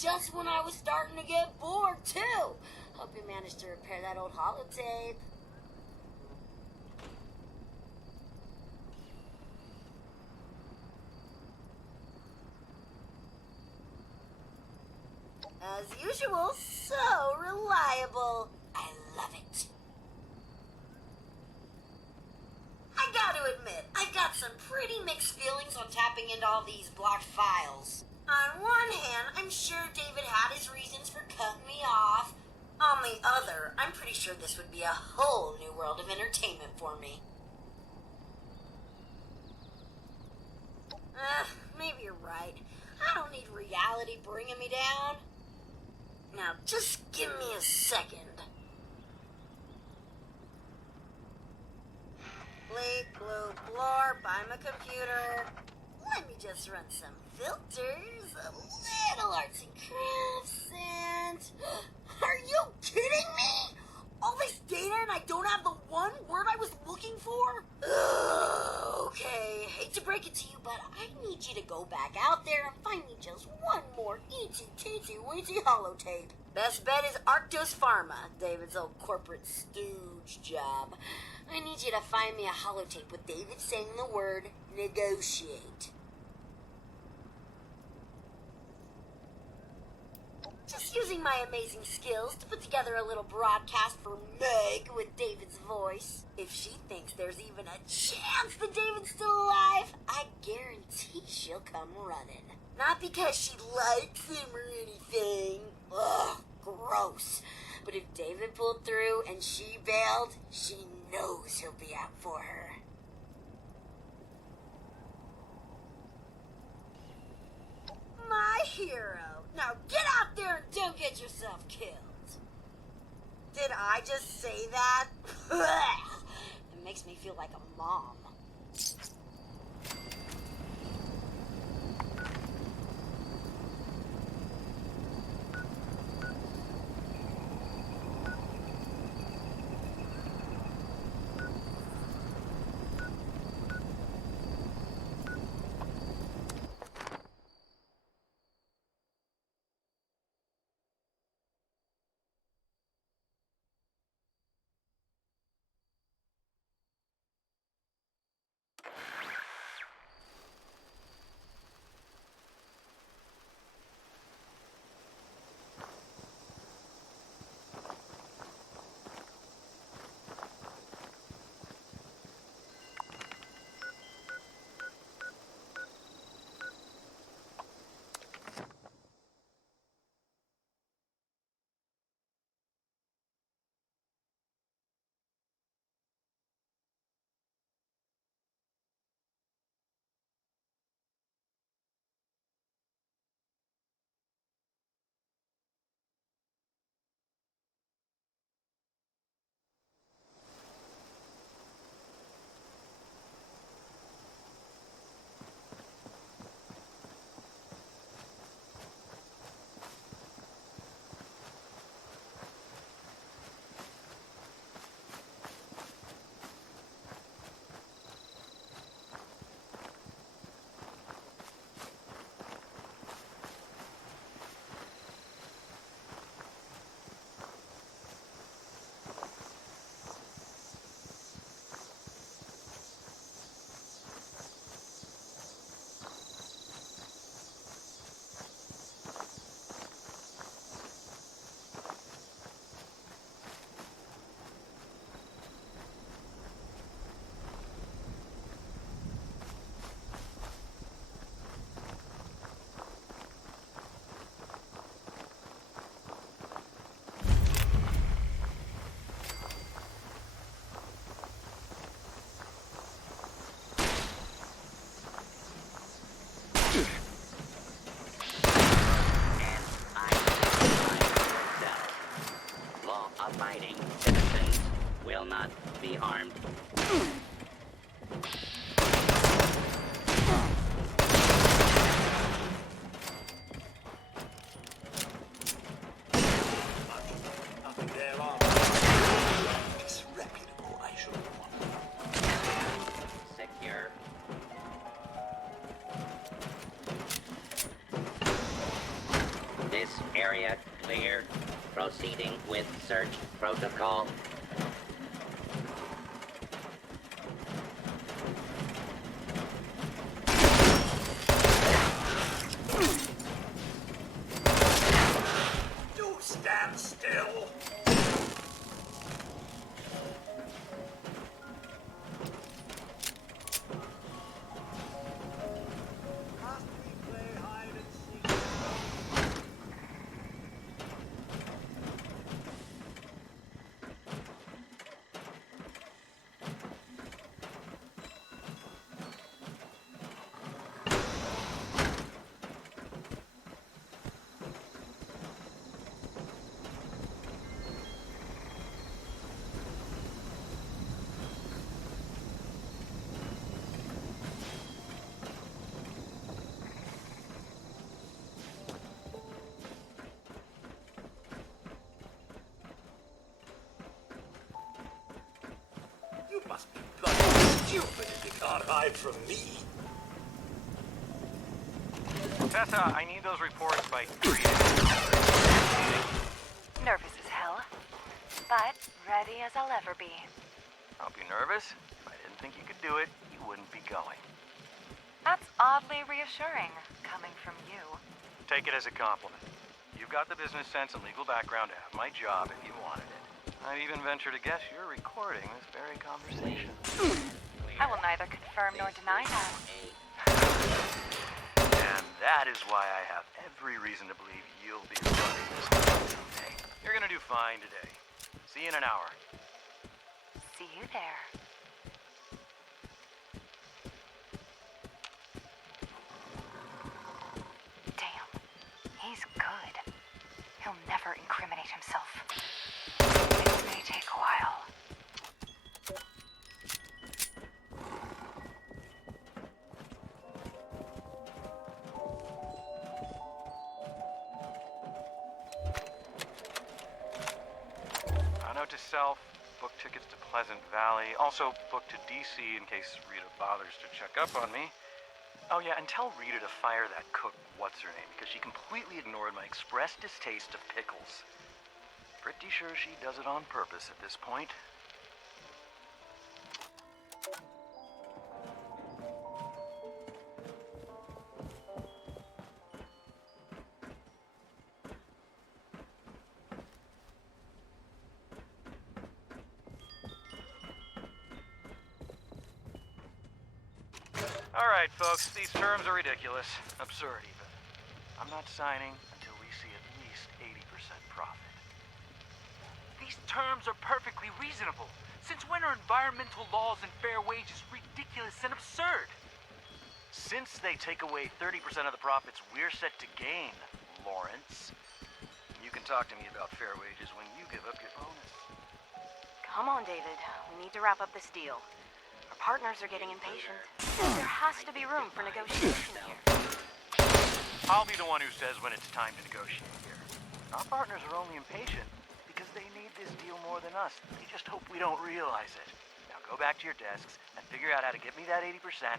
just when I was starting to get bored, too. Hope you managed to repair that old holotape. As usual, so reliable. I love it. I gotta admit, I've got some pretty mixed feelings on tapping into all these blocked files. On one hand, I'm sure David had his reasons for cutting me off. On the other, I'm pretty sure this would be a whole new world of entertainment for me. Maybe you're right. I don't need reality bringing me down. Now, just give me a second. Bleep, bloop, blorp, by my computer. Let me just run some filters, a little arts and crafts, and... Are you kidding me? All this data and I don't have the one word I was looking for? Okay, hate to break it to you, but I need you to go back out there and find me just one more eensy-teensy-weensy holotape. Best bet is Arctos Pharma, David's old corporate stooge job. I need you to find me a holotape with David saying the word negotiate. Just using my amazing skills to put together a little broadcast for Meg with David's voice. If she thinks there's even a chance that David's still alive, I guarantee she'll come running. Not because she likes him or anything. Ugh, gross. But if David pulled through and she bailed, she knows he'll be out for her. My hero. Now get out there and don't get yourself killed. Did I just say that? It makes me feel like a mom. Abiding citizens will not be harmed. Disreputable, I should warn. Secure. This area clear. Proceeding with search protocol. Do stand still. You must be bloody stupid if you can't hide from me. Tessa, I need those reports by 3. Nervous as hell, but ready as I'll ever be. Don't be nervous. If I didn't think you could do it, you wouldn't be going. That's oddly reassuring, coming from you. Take it as a compliment. You've got the business sense and legal background to have my job if you wanted it. I'd even venture to guess you're recording this very conversation. I will neither confirm nor deny that. And that is why I have every reason to believe you'll be running this place someday. You're gonna do fine today. See you in an hour. See you there. Damn, he's good. He'll never incriminate himself. It may take a while. Note to self, book tickets to Pleasant Valley. Also book to DC in case Rita bothers to check up on me. Oh yeah, and tell Rita to fire that cook, what's-her-name, because she completely ignored my express distaste of pickles. Pretty sure she does it on purpose at this point. Alright, folks, these terms are ridiculous. Absurd, even. I'm not signing until we see at least 80% profit. These terms are perfectly reasonable. Since when are environmental laws and fair wages ridiculous and absurd? Since they take away 30% of the profits we're set to gain, Lawrence. You can talk to me about fair wages when you give up your bonus. Come on, David. We need to wrap up this deal. Our partners are getting impatient. There has to be room for negotiation here. I'll be the one who says when it's time to negotiate here. Our partners are only impatient because they need this deal more than us. They just hope we don't realize it. Now go back to your desks and figure out how to get me that 80%,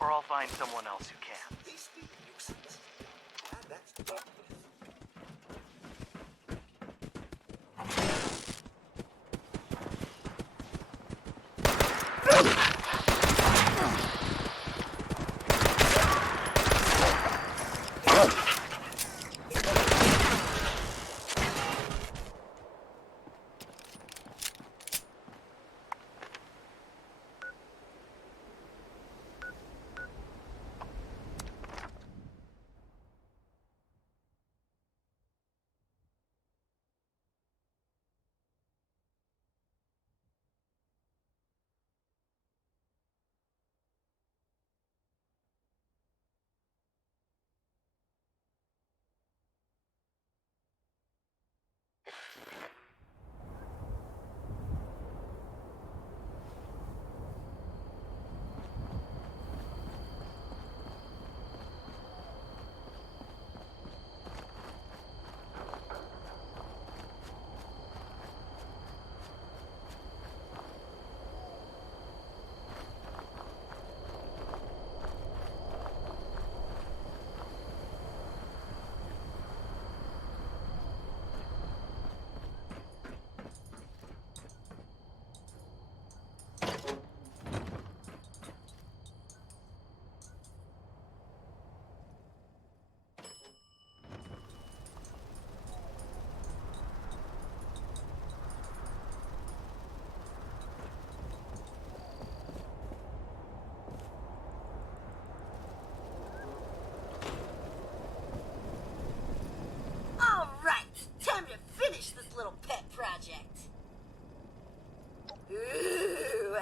or I'll find someone else who can. These people nuisance. And that's the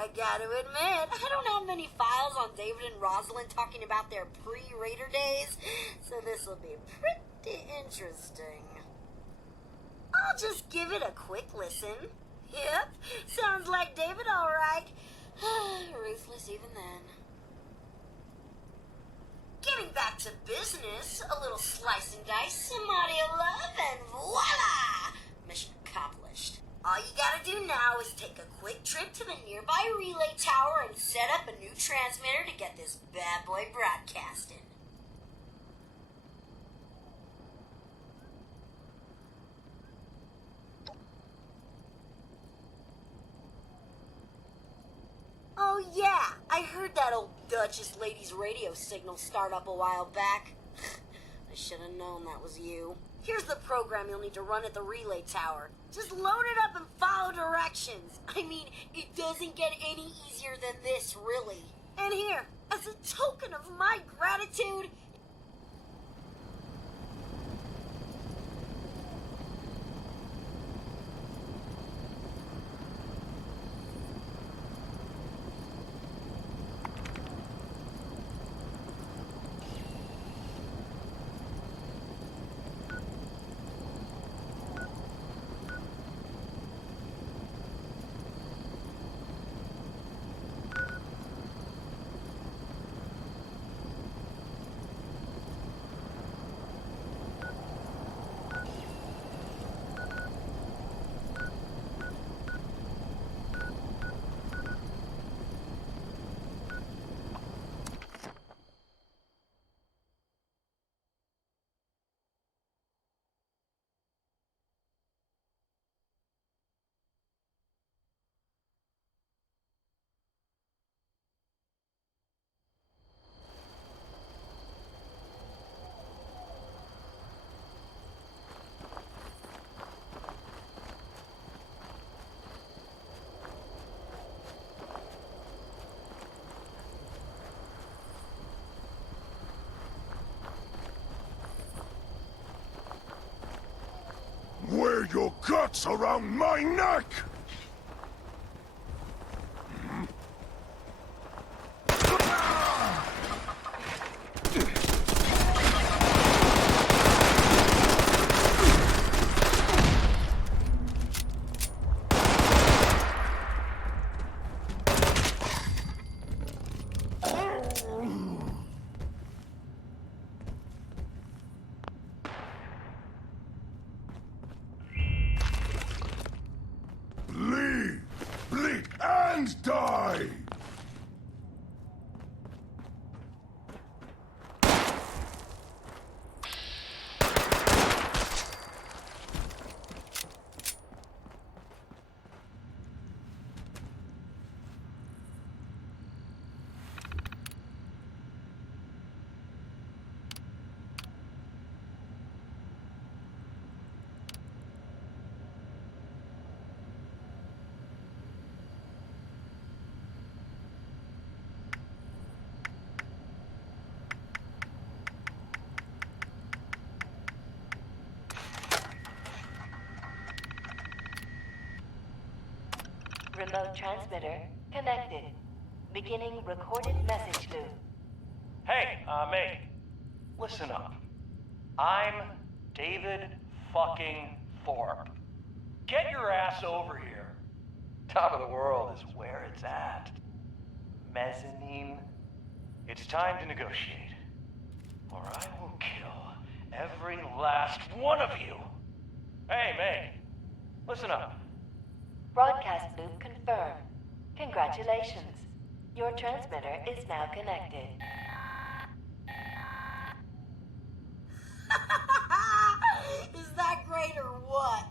I gotta admit, I don't have many files on David and Rosalind talking about their pre-Raider days, so this'll be pretty interesting. I'll just give it a quick listen. Yep, sounds like David alright. Ruthless even then. Getting back to business, a little slice and dice, some audio love, and voila! Mission accomplished. All you gotta do now is take a quick trip to the nearby relay tower and set up a new transmitter to get this bad boy broadcasting. Oh yeah, I heard that old Duchess lady's radio signal start up a while back. I should have known that was you. Here's the program you'll need to run at the relay tower. Just load it up and follow directions. I mean, it doesn't get any easier than this, really. And here, as a token of my gratitude, Wear your guts around my neck! Bleed and die! Remote transmitter connected. Beginning recorded message loop. Hey, Meg. Listen up. I'm David fucking Thorpe. Get your ass over here. Top of the world is where it's at. Mezzanine. It's time to negotiate. Or I will kill every last one of you. Hey, Meg. Listen up. Broadcast loop confirmed. Congratulations. Your transmitter is now connected. is that great or what?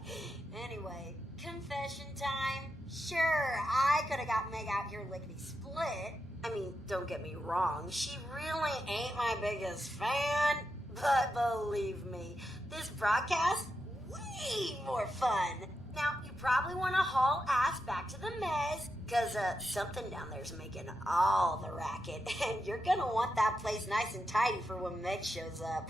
Anyway, confession time. Sure, I could have got Meg out here lickety-split. I mean, don't get me wrong, she really ain't my biggest fan. But believe me, this broadcast, way more fun. Now, you probably want to haul ass back to the mez, because something down there's making all the racket, and you're going to want that place nice and tidy for when Meg shows up.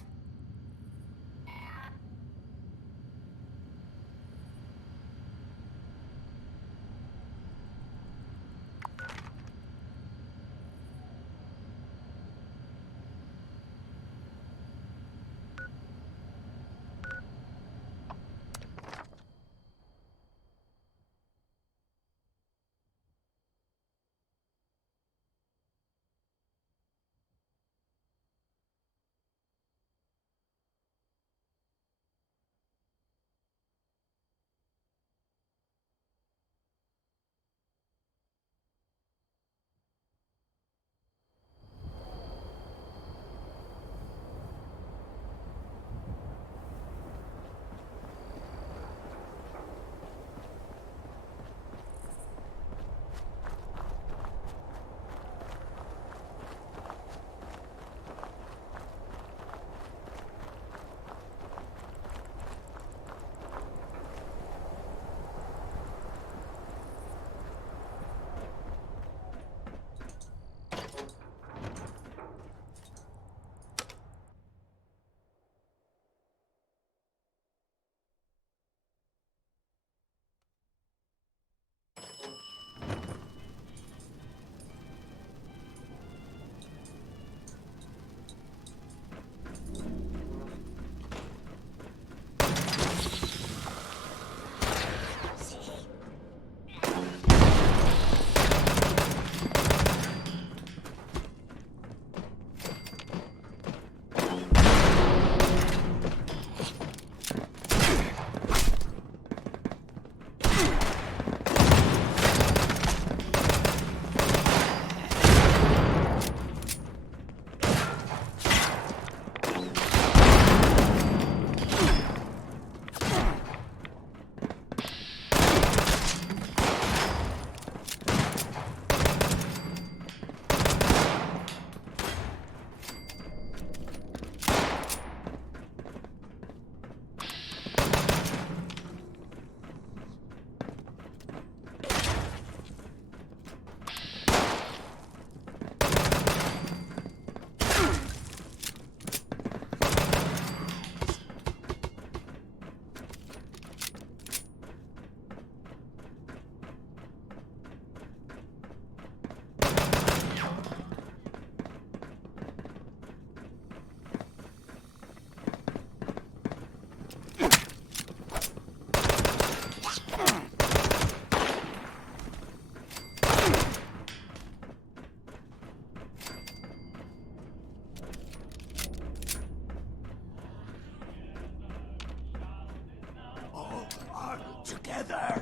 together.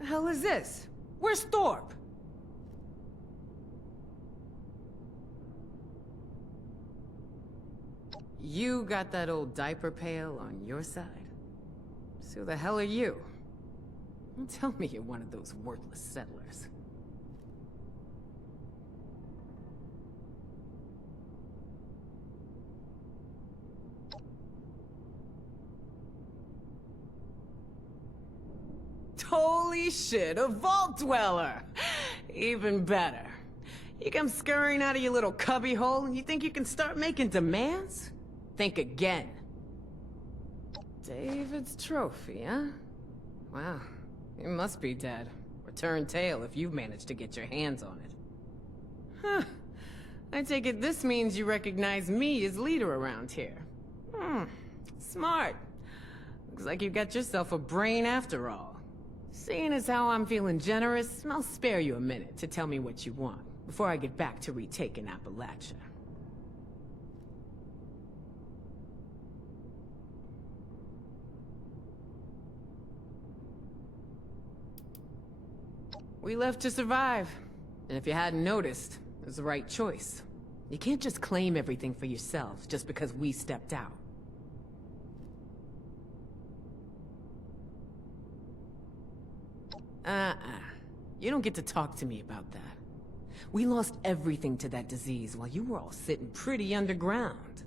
The hell is this? Where's Thorpe? You got that old diaper pail on your side? So who the hell are you? Don't tell me you're one of those worthless settlers. Holy shit, a vault dweller! Even better. You come scurrying out of your little cubby hole and you think you can start making demands? Think again. David's trophy, huh? Wow, you must be dead. Return tail if you've managed to get your hands on it. Huh. I take it this means you recognize me as leader around here. Smart. Looks like you got yourself a brain after all. Seeing as how I'm feeling generous, I'll spare you a minute to tell me what you want, before I get back to retaking Appalachia. We left to survive, and if you hadn't noticed, it was the right choice. You can't just claim everything for yourselves just because we stepped out. You don't get to talk to me about that. We lost everything to that disease while you were all sitting pretty underground.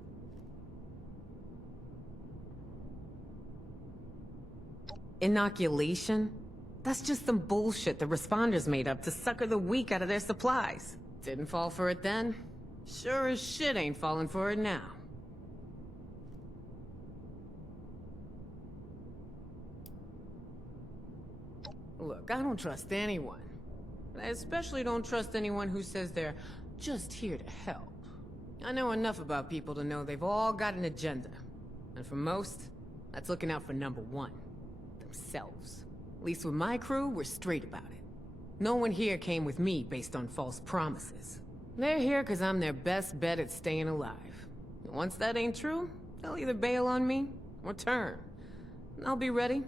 Inoculation? That's just some bullshit the responders made up to sucker the weak out of their supplies. Didn't fall for it then? Sure as shit ain't falling for it now. Look, I don't trust anyone. But I especially don't trust anyone who says they're just here to help. I know enough about people to know they've all got an agenda. And for most, that's looking out for number one. Themselves. At least with my crew, we're straight about it. No one here came with me based on false promises. They're here because I'm their best bet at staying alive. And once that ain't true, they'll either bail on me or turn. And I'll be ready.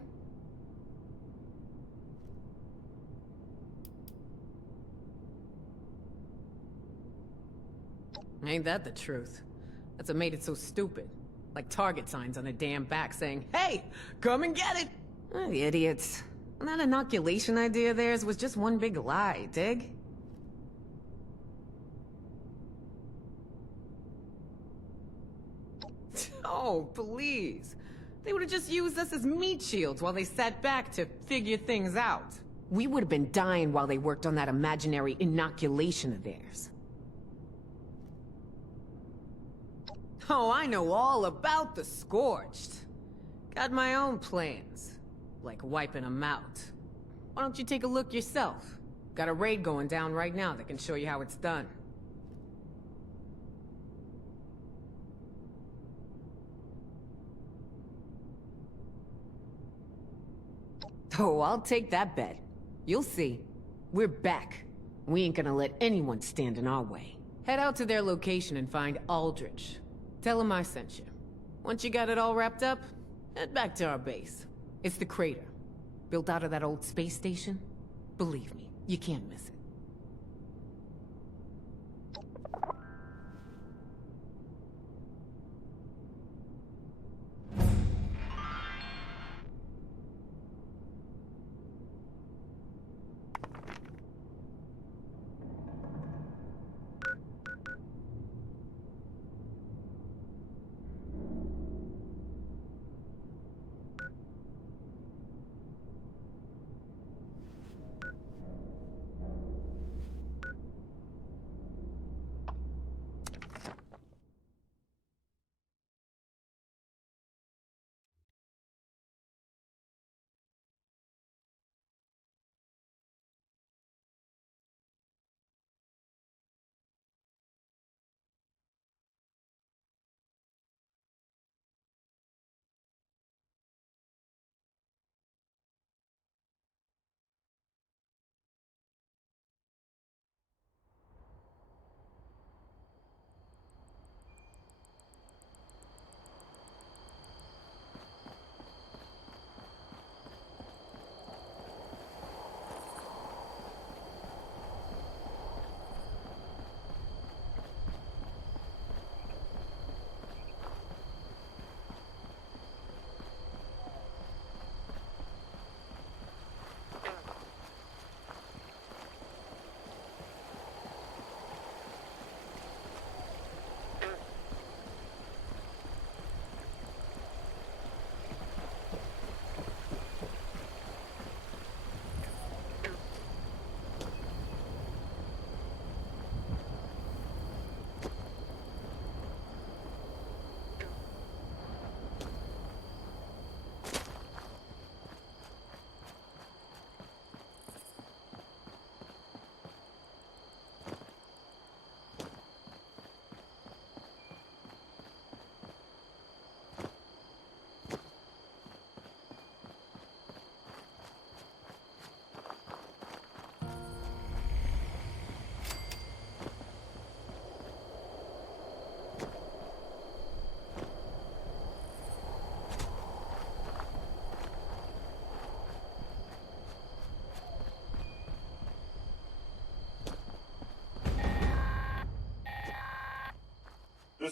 Ain't that the truth? That's what made it so stupid. Like target signs on a damn back saying, "Hey, come and get it!" The idiots. And that inoculation idea of theirs was just one big lie, dig? Oh, please. They would have just used us as meat shields while they sat back to figure things out. We would have been dying while they worked on that imaginary inoculation of theirs. Oh, I know all about the Scorched. Got my own plans. Like wiping them out. Why don't you take a look yourself? Got a raid going down right now that can show you how it's done. Oh, I'll take that bet. You'll see. We're back. We ain't gonna let anyone stand in our way. Head out to their location and find Aldrich. Tell him I sent you. Once you got it all wrapped up, head back to our base. It's the crater. Built out of that old space station. Believe me, you can't miss it.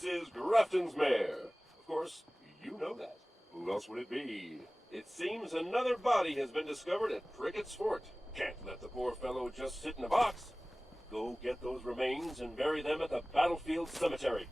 This is Grafton's mayor. Of course, you know that. Who else would it be? It seems another body has been discovered at Prickett's Fort. Can't let the poor fellow just sit in a box. Go get those remains and bury them at the battlefield cemetery.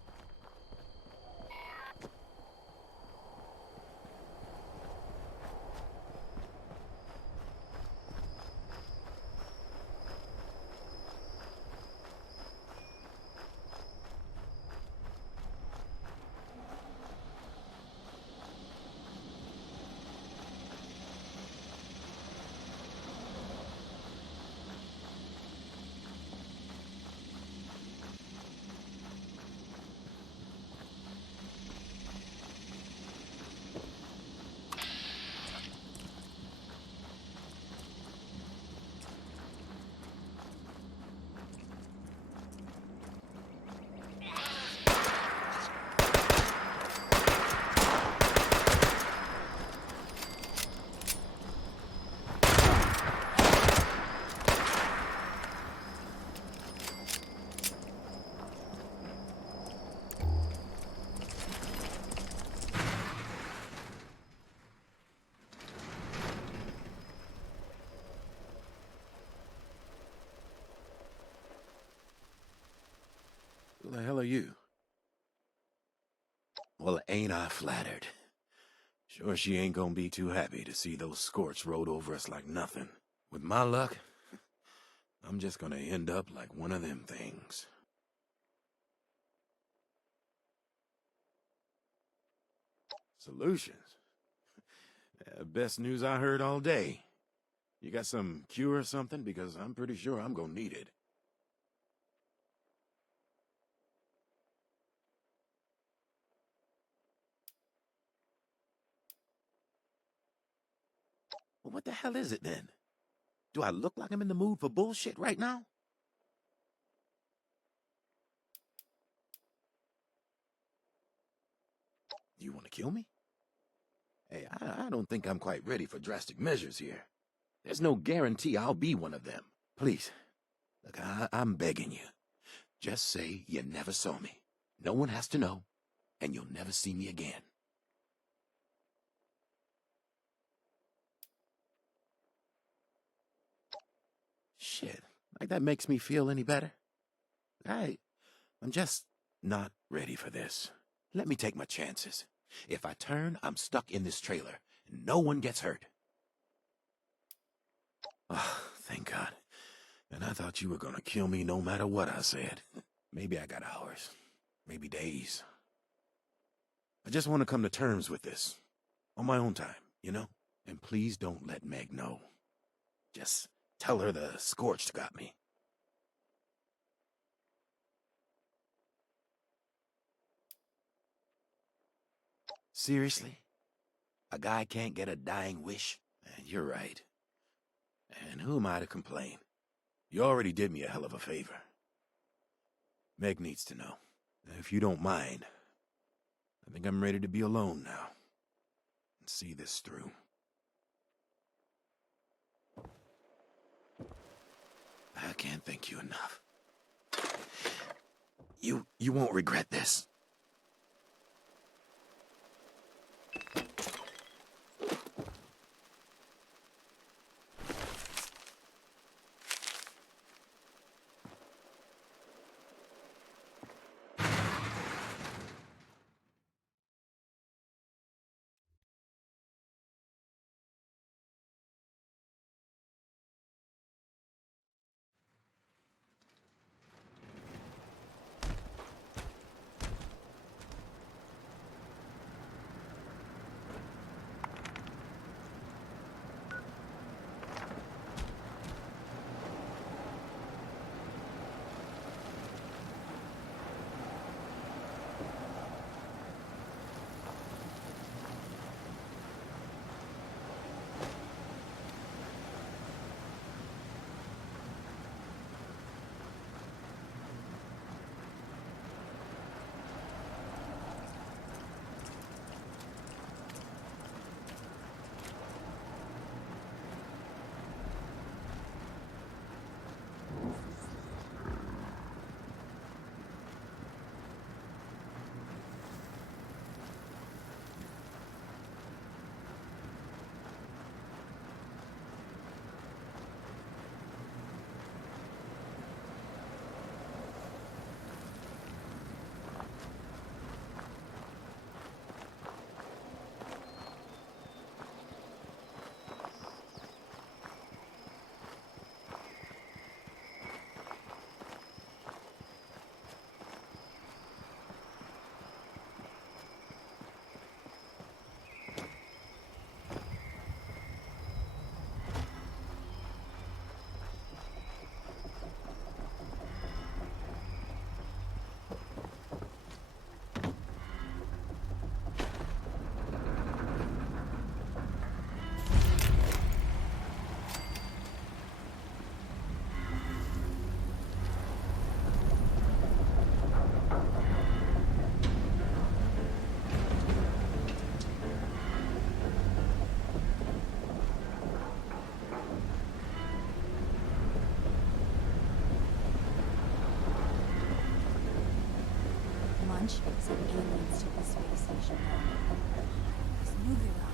Who the hell are you? Well, ain't I flattered. Sure she ain't gonna be too happy to see those scorch rode over us like nothing. With my luck, I'm just gonna end up like one of them things. Solutions? Best news I heard all day. You got some cure or something? Because I'm pretty sure I'm gonna need it. Well, what the hell is it then? Do I look like I'm in the mood for bullshit right now? You want to kill me? Hey, I don't think I'm quite ready for drastic measures here. There's no guarantee I'll be one of them. Please, look, I'm begging you. Just say you never saw me. No one has to know, and you'll never see me again. Shit, like that makes me feel any better? I'm just not ready for this. Let me take my chances. If I turn, I'm stuck in this trailer, and no one gets hurt. Oh, thank God. And I thought you were gonna kill me no matter what I said. Maybe I got hours. Maybe days. I just want to come to terms with this. On my own time, you know? And please don't let Meg know. Just tell her the Scorched got me. Seriously? A guy can't get a dying wish? You're right. And who am I to complain? You already did me a hell of a favor. Meg needs to know. If you don't mind, I think I'm ready to be alone now. And see this through. I can't thank you enough. You won't regret this. ships and aliens to the space station. Let's move it on.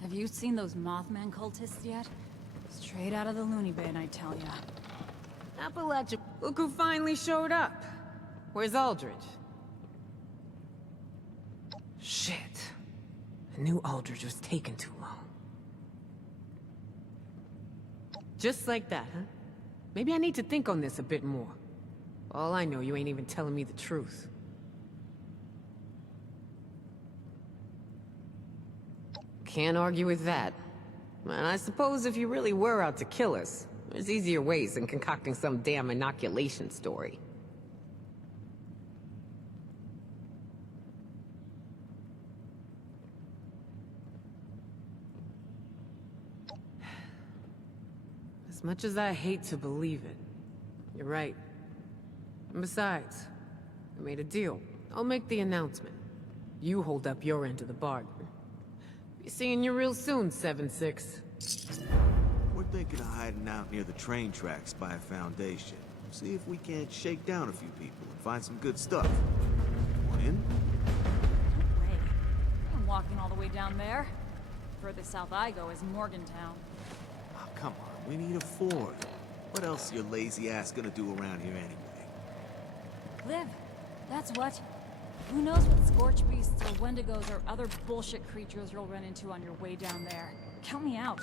Have you seen those Mothman cultists yet? Straight out of the loony bin, I tell ya. Appalachia, look who finally showed up. Where's Aldridge? Shit. I knew Aldridge was taking too long. Just like that, huh? Maybe I need to think on this a bit more. All I know, you ain't even telling me the truth. Can't argue with that. And I suppose if you really were out to kill us, there's easier ways than concocting some damn inoculation story. As much as I hate to believe it, you're right. And besides, I made a deal. I'll make the announcement. You hold up your end of the bargain. Be seeing you real soon, 7-6. We're thinking of hiding out near the train tracks by a foundation. See if we can't shake down a few people and find some good stuff. Want in? No way. I'm walking all the way down there. Furthest south I go is Morgantown. Oh, come on. We need a Ford. What else is your lazy ass gonna do around here anyway? Live. That's what. Who knows what scorch beasts or wendigos or other bullshit creatures you'll run into on your way down there. Count me out.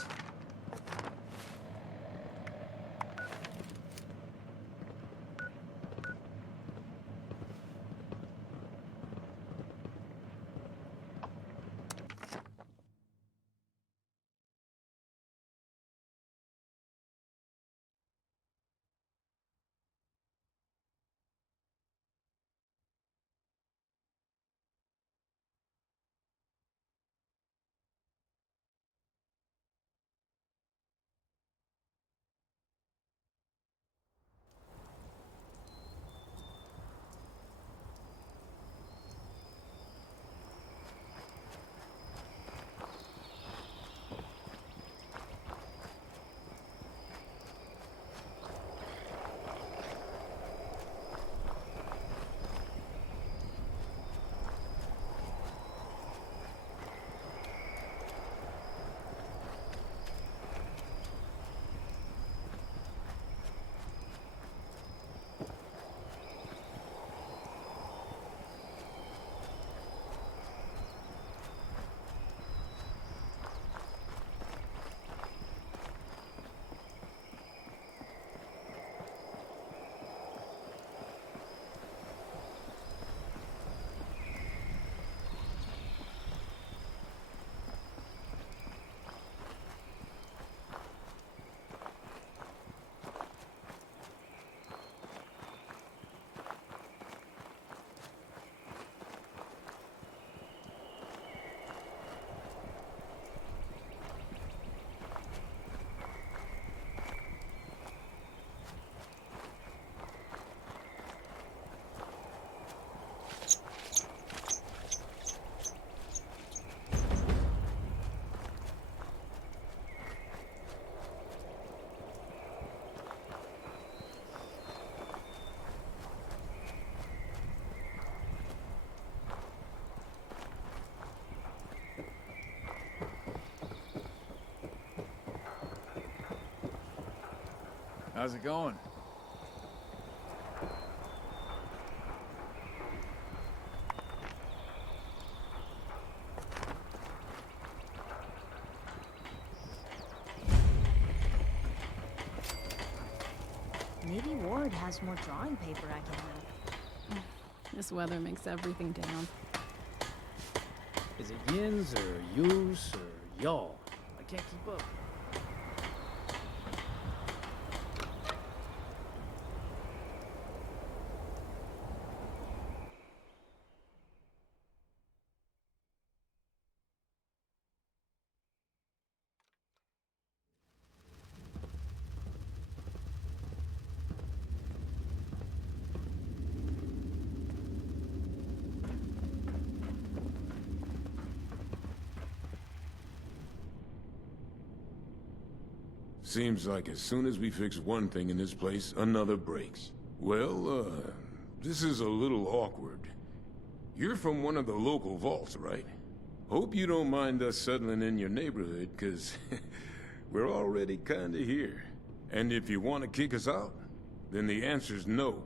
How's it going? Maybe Ward has more drawing paper I can have. This weather makes everything down. Is it yins or yous or y'all? I can't keep up. Seems like as soon as we fix one thing in this place, another breaks. Well, this is a little awkward. You're from one of the local vaults, right? Hope you don't mind us settling in your neighborhood, 'cause we're already kinda here. And if you want to kick us out, then the answer's no.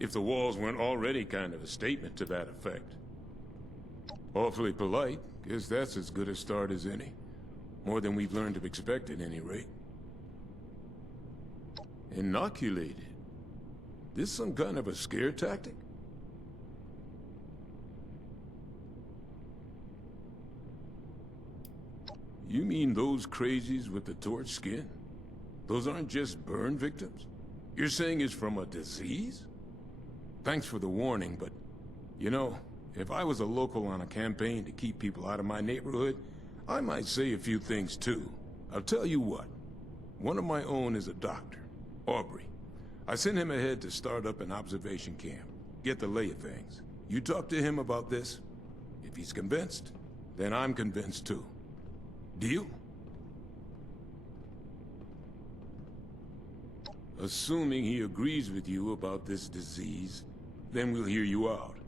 If the walls weren't already kind of a statement to that effect. Awfully polite, 'cause that's as good a start as any. More than we've learned to expect at any rate. Inoculated? This some kind of a scare tactic? You mean those crazies with the torch skin? Those aren't just burn victims? You're saying it's from a disease? Thanks for the warning, but, you know, if I was a local on a campaign to keep people out of my neighborhood, I might say a few things too. I'll tell you what. One of my own is a doctor, Aubrey. I sent him ahead to start up an observation camp, get the lay of things. You talk to him about this. If he's convinced, then I'm convinced too. Deal? Assuming he agrees with you about this disease, then we'll hear you out.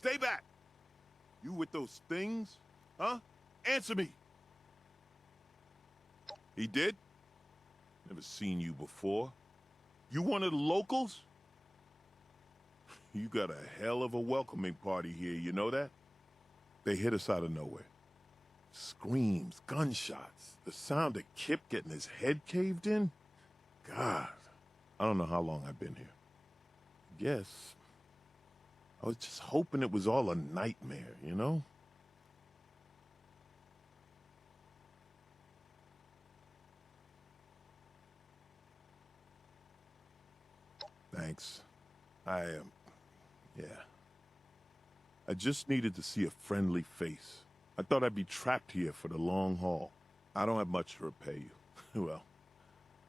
Stay back! You with those things? Huh? Answer me! He did? Never seen you before. You one of the locals? You got a hell of a welcoming party here, you know that? They hit us out of nowhere. Screams, gunshots, the sound of Kip getting his head caved in. God, I don't know how long I've been here. Guess I was just hoping it was all a nightmare, you know? Thanks. Yeah. I just needed to see a friendly face. I thought I'd be trapped here for the long haul. I don't have much to repay you. Well,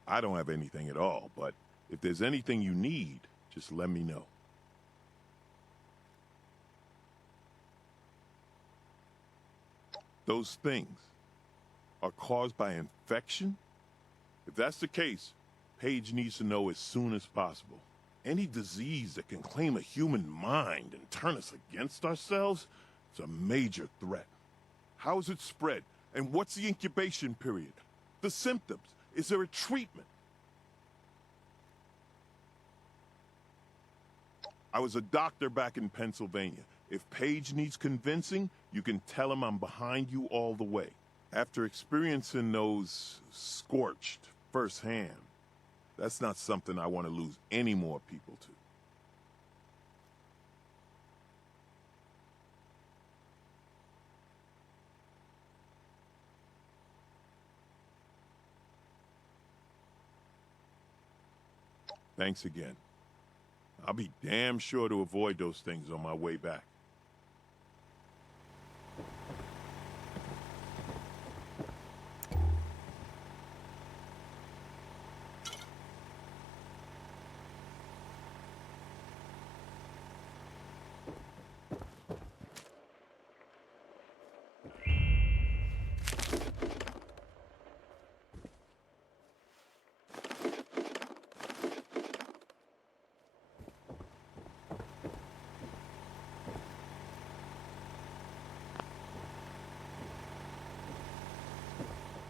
I don't have anything at all, but if there's anything you need, just let me know. Those things are caused by infection? If that's the case, Paige needs to know as soon as possible. Any disease that can claim a human mind and turn us against ourselves is a major threat. How is it spread? And what's the incubation period? The symptoms? Is there a treatment? I was a doctor back in Pennsylvania. If Paige needs convincing, you can tell him I'm behind you all the way. After experiencing those scorched firsthand, that's not something I want to lose any more people to. Thanks again. I'll be damn sure to avoid those things on my way back.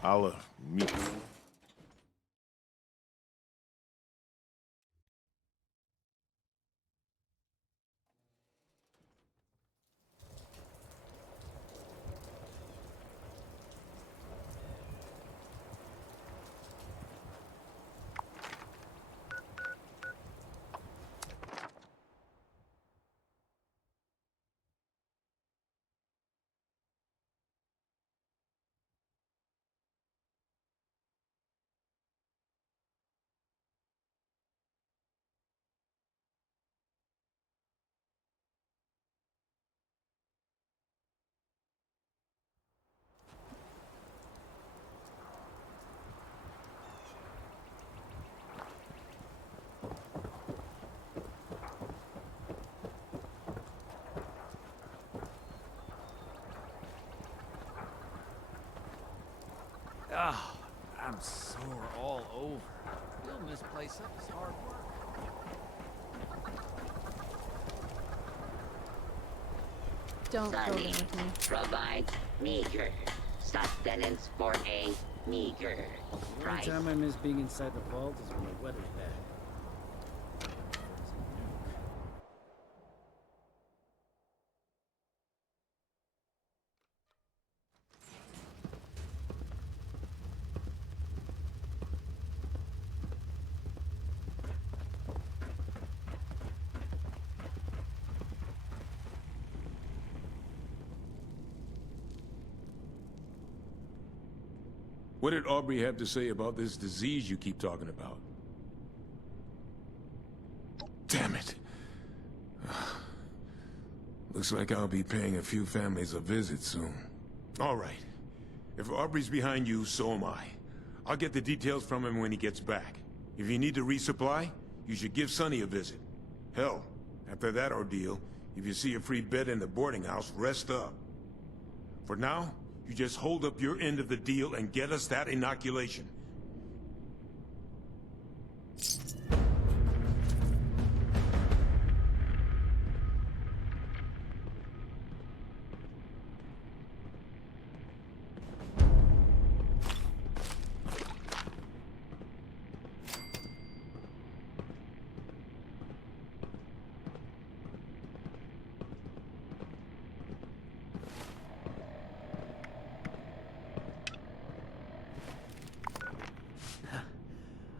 I'll meet you. Oh, I'm sore all over. Building this place up is hard work. Don't go there Sunny with me. provides meager sustenance for a meager The only price. time I miss being inside the vault is when the weather's bad. What did Aubrey have to say about this disease you keep talking about? Damn it. Looks like I'll be paying a few families a visit soon. All right. If Aubrey's behind you, so am I. I'll get the details from him when he gets back. If you need to resupply, you should give Sonny a visit. Hell, after that ordeal, If you see a free bed in the boarding house, rest up. For now, you just hold up your end of the deal and get us that inoculation.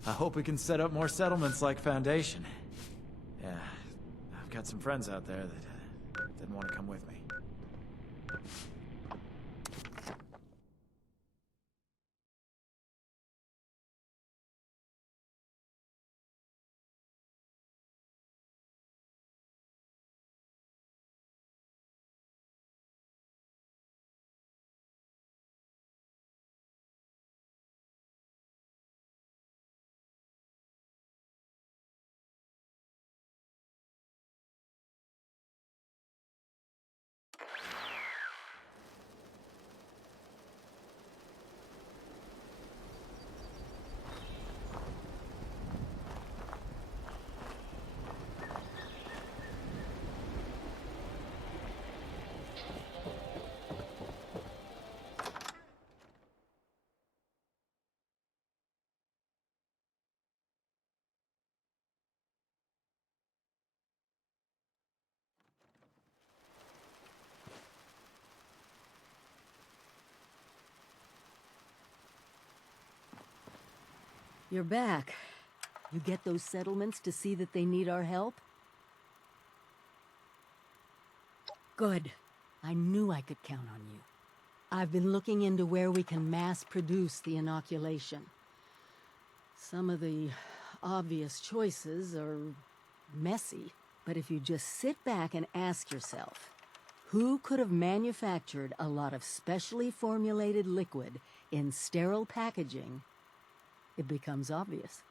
I hope we can set up more settlements like Foundation. Yeah, I've got some friends out there that didn't want to come with me. You're back. You get those settlements to see that they need our help? Good. I knew I could count on you. I've been looking into where we can mass produce the inoculation. Some of the obvious choices are messy, but if you just sit back and ask yourself, who could have manufactured a lot of specially formulated liquid in sterile packaging, it becomes obvious.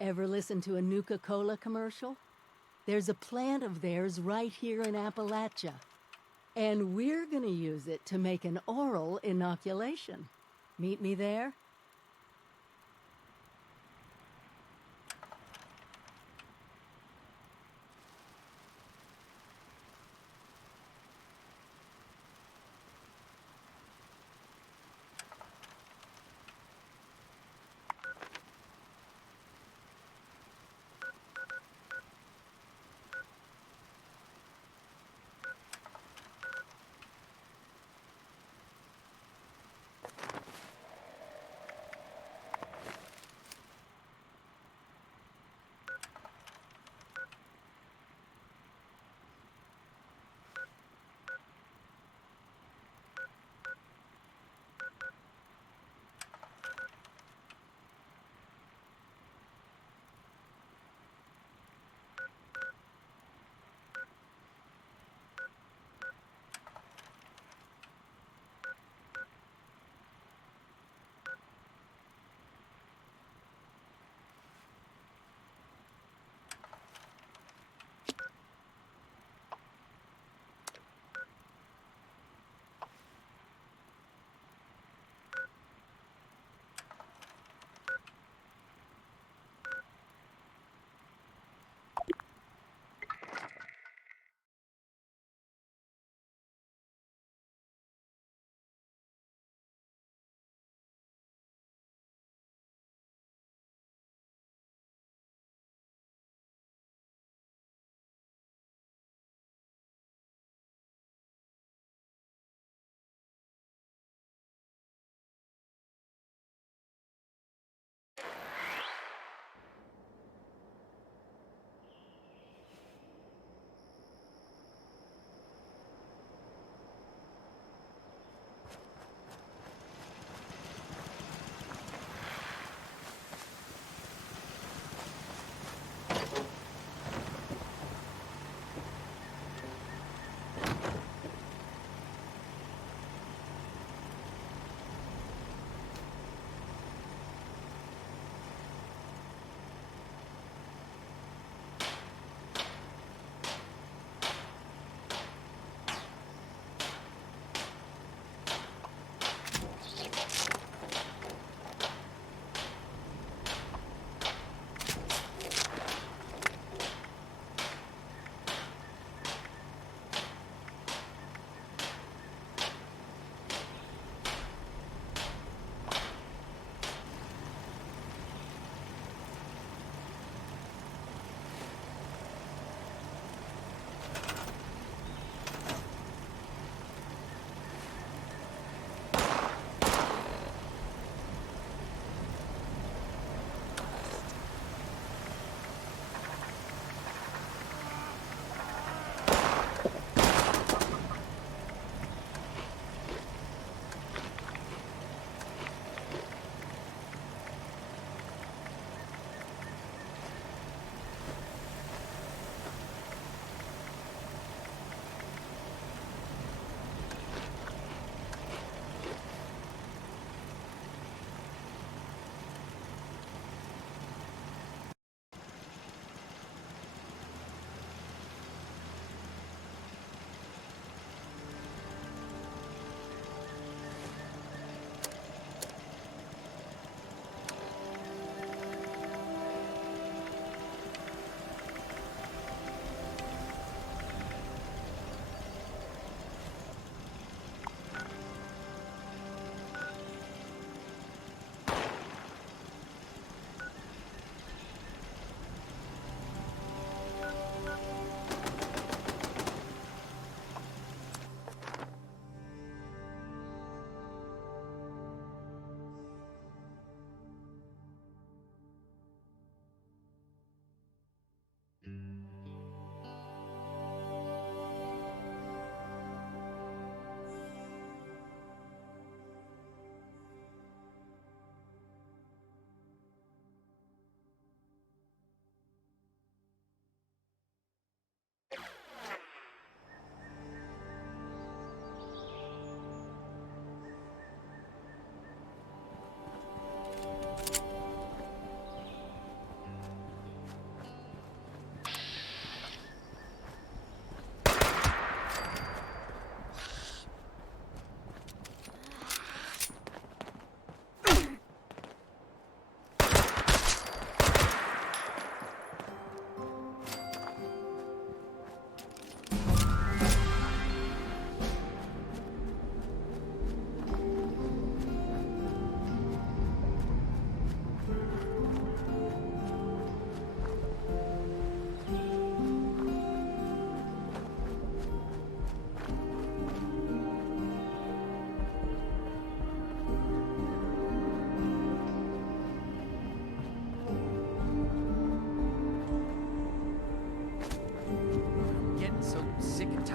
Ever listen to a Nuka-Cola commercial? There's a plant of theirs right here in Appalachia. And we're gonna use it to make an oral inoculation. Meet me there?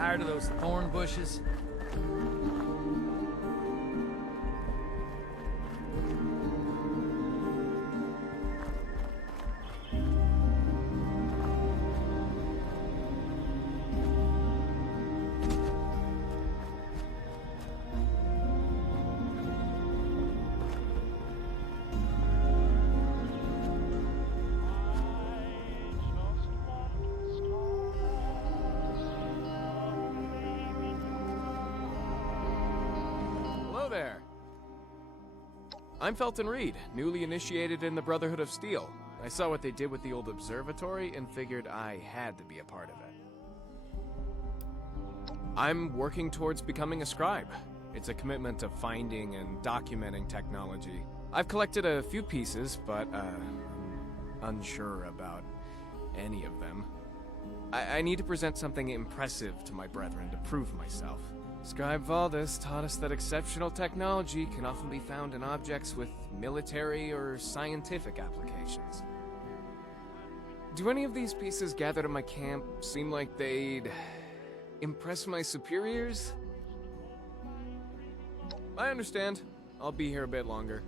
Tired of those thorn bushes? There. I'm Felton Reed, newly initiated in the Brotherhood of Steel. I saw what they did with the old observatory and figured I had to be a part of it. I'm working towards becoming a scribe. It's a commitment to finding and documenting technology. I've collected a few pieces, but unsure about any of them. I need to present something impressive to my brethren to prove myself. Scribe Valdez taught us that exceptional technology can often be found in objects with military or scientific applications. Do any of these pieces gathered in my camp seem like they'd impress my superiors? I understand. I'll be here a bit longer.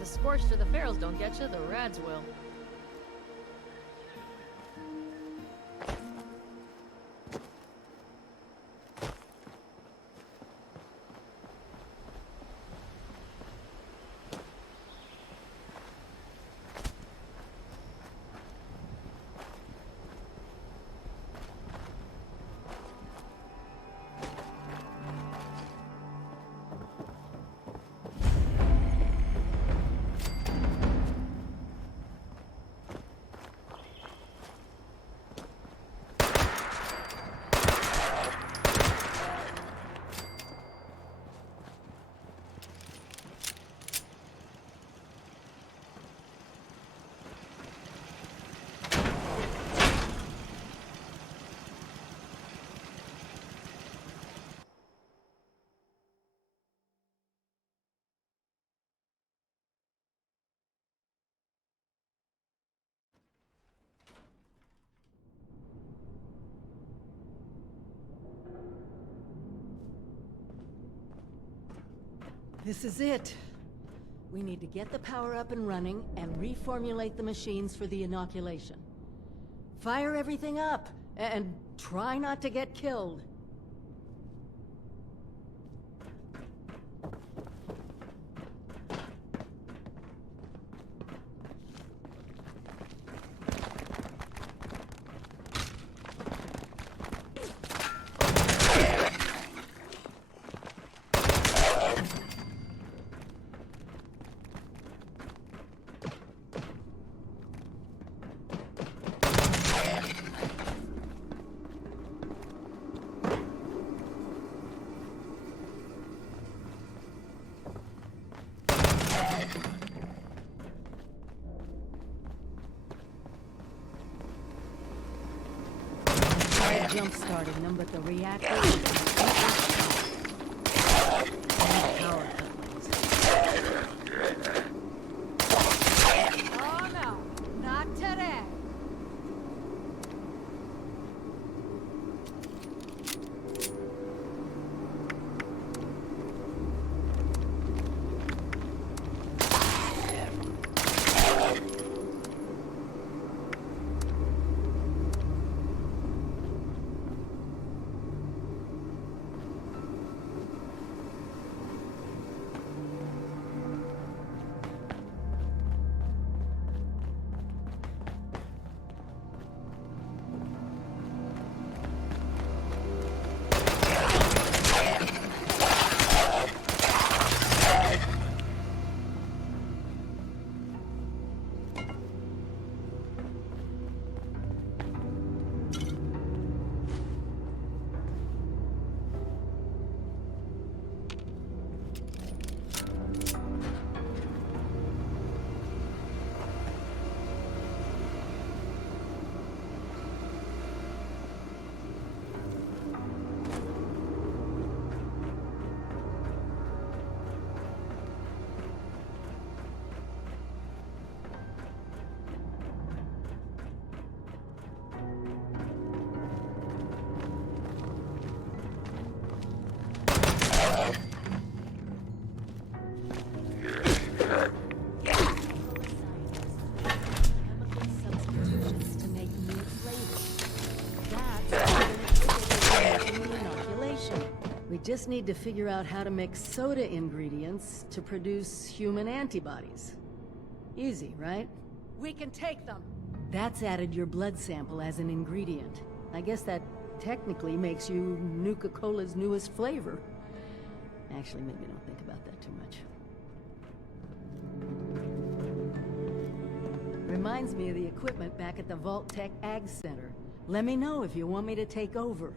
The scorched or the ferals don't get you, the rads will. This is it. We need to get the power up and running and reformulate the machines for the inoculation. Fire everything up, and try not to get killed. jump-starting them, but the reactor is completely shot. Power couplings. Oh no, not today. Just need to figure out how to mix soda ingredients to produce human antibodies. Easy, right? We can take them. That's added your blood sample as an ingredient. I guess that technically makes you Nuka-Cola's newest flavor. Actually, maybe don't think about that too much. Reminds me of the equipment back at the Vault Tech Ag Center. Let me know if you want me to take over.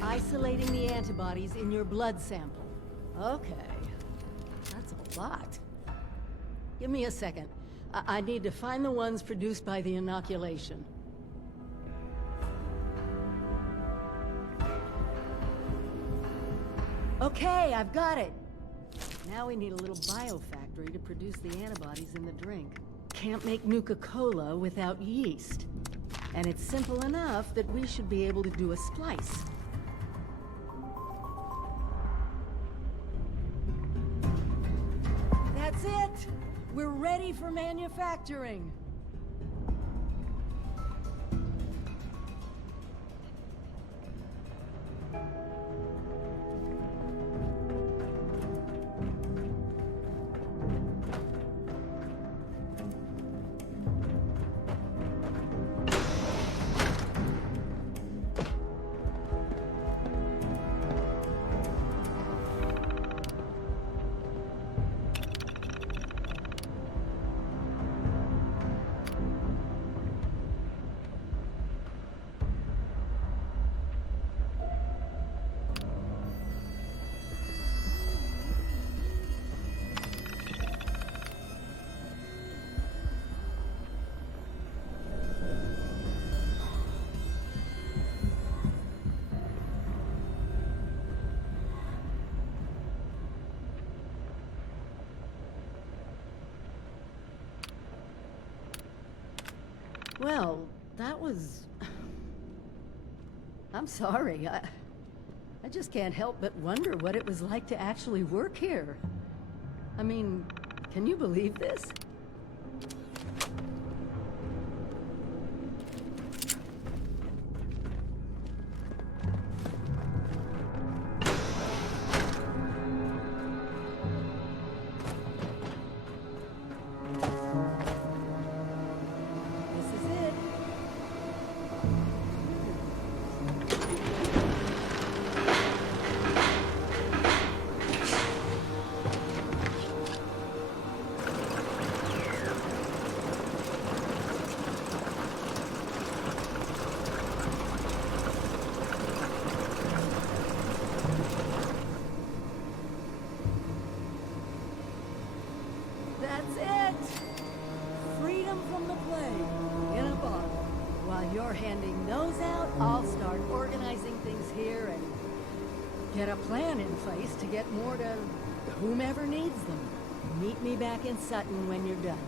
Isolating the antibodies in your blood sample. Okay. That's a plot. Give me a second. I need to find the ones produced by the inoculation. Okay, I've got it. Now we need a little biofactory to produce the antibodies in the drink. Can't make Nuka-Cola without yeast. And it's simple enough that we should be able to do a splice. That's it! We're ready for manufacturing! Well, that was... I'm sorry. I just can't help but wonder what it was like to actually work here. I mean, can you believe this? That's it! Freedom from the plague, in a bottle. While you're handing those out, I'll start organizing things here and get a plan in place to get more to whomever needs them. Meet me back in Sutton when you're done.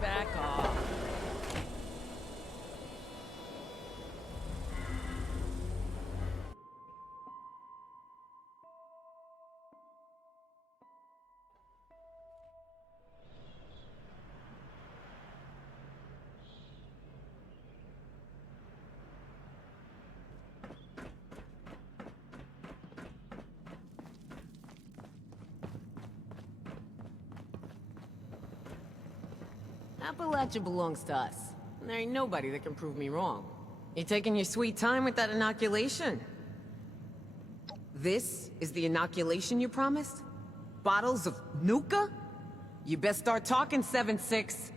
Back off. Appalachia belongs to us. There ain't nobody that can prove me wrong. You taking your sweet time with that inoculation? This is the inoculation you promised? Bottles of Nuka? You best start talking, 7-6.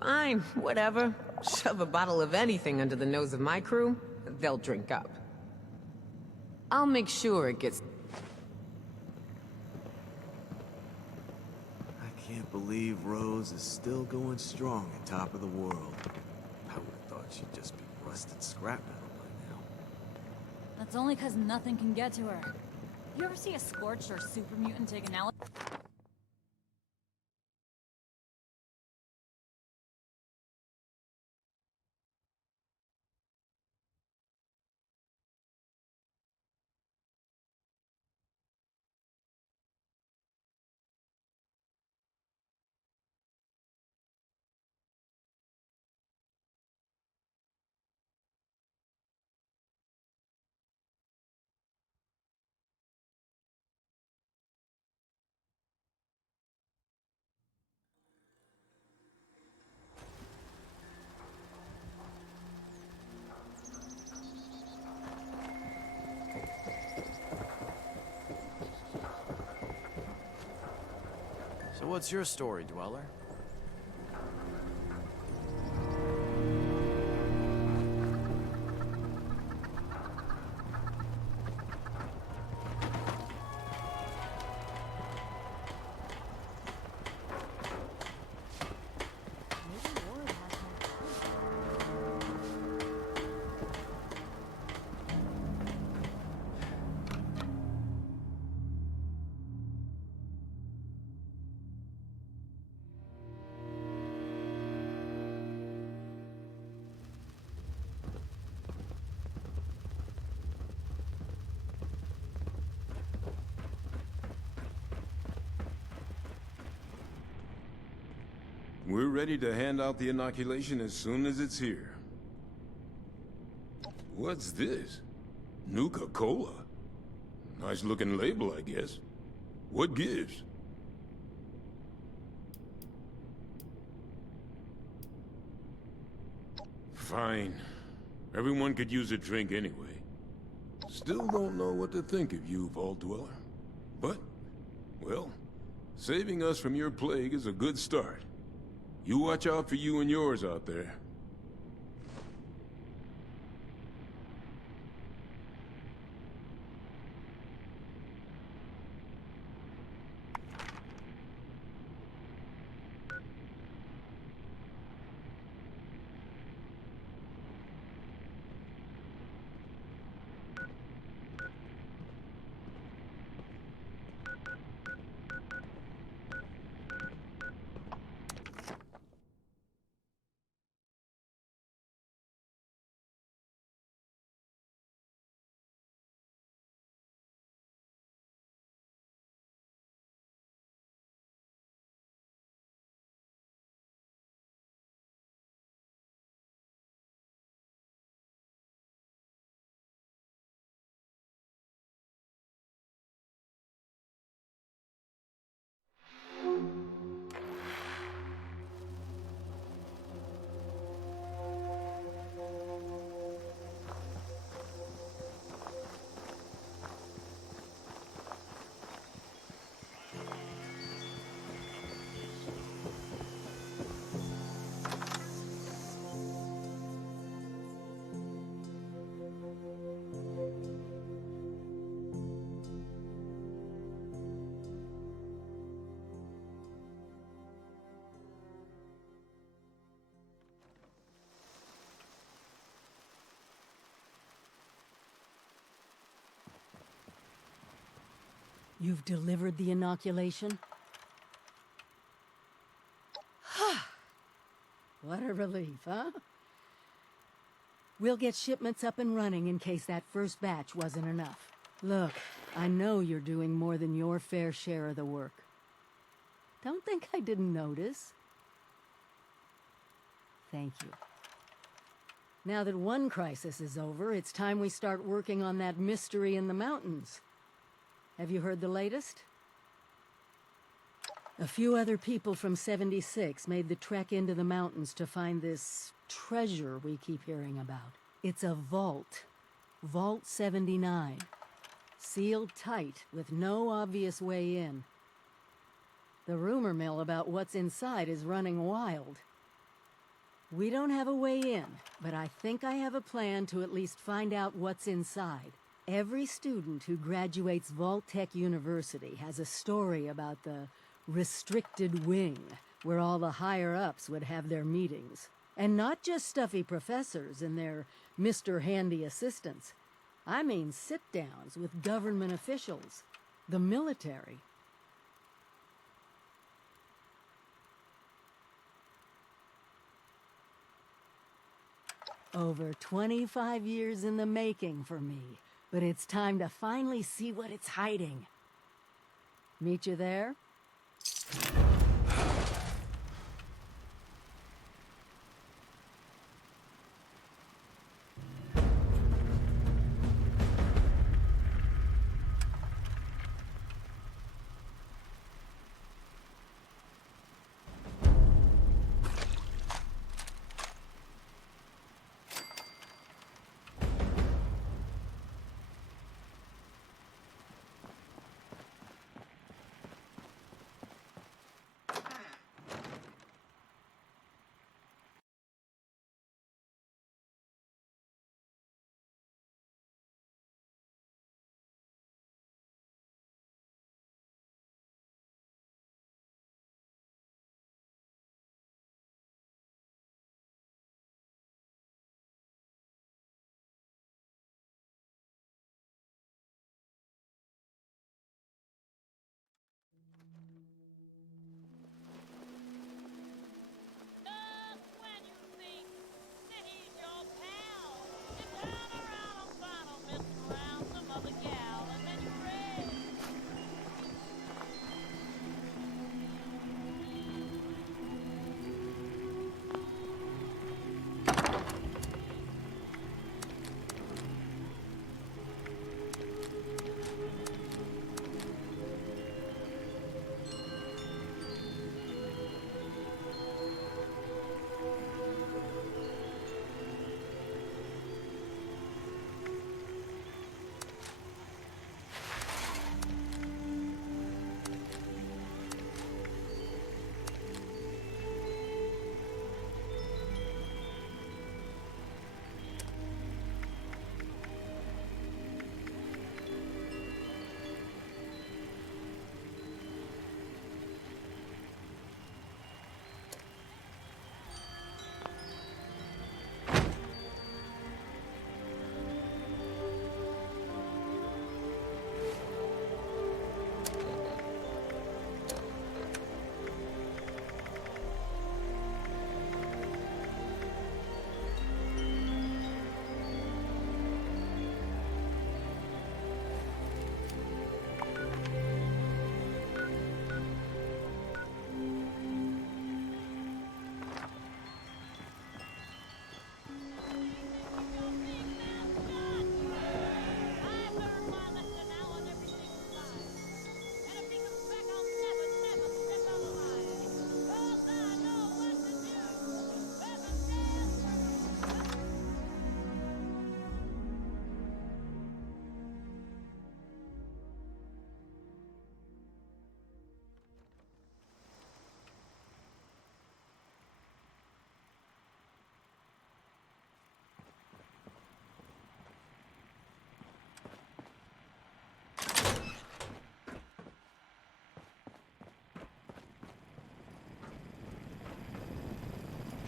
Fine, whatever. Shove a bottle of anything under the nose of my crew. they'll drink up. I'll make sure it gets... I can't believe Rose is still going strong at top of the world. I would have thought she'd just be rusted scrap metal by now. That's only because nothing can get to her. You ever see a Scorched or super mutant take an L? So what's your story, Dweller? We're ready to hand out the inoculation as soon as it's here. What's this? Nuka-Cola? Nice looking label, I guess. What gives? Fine. Everyone could use a drink anyway. Still don't know what to think of you, Vault Dweller. But, well, saving us from your plague is a good start. You watch out for you and yours out there. You've delivered the inoculation? What a relief, huh? We'll get shipments up and running in case that first batch wasn't enough. Look, I know you're doing more than your fair share of the work. Don't think I didn't notice. Thank you. Now that one crisis is over, it's time we start working on that mystery in the mountains. Have you heard the latest? A few other people from 76 made the trek into the mountains to find this treasure we keep hearing about. It's a vault. Vault 79. Sealed tight, with no obvious way in. The rumor mill about what's inside is running wild. We don't have a way in, but I think I have a plan to at least find out what's inside. Every student who graduates Vault-Tec University has a story about the restricted wing, where all the higher-ups would have their meetings. And not just stuffy professors and their Mr. Handy assistants. I mean sit-downs with government officials, the military. Over 25 years in the making for me, but it's time to finally see what it's hiding. Meet you there?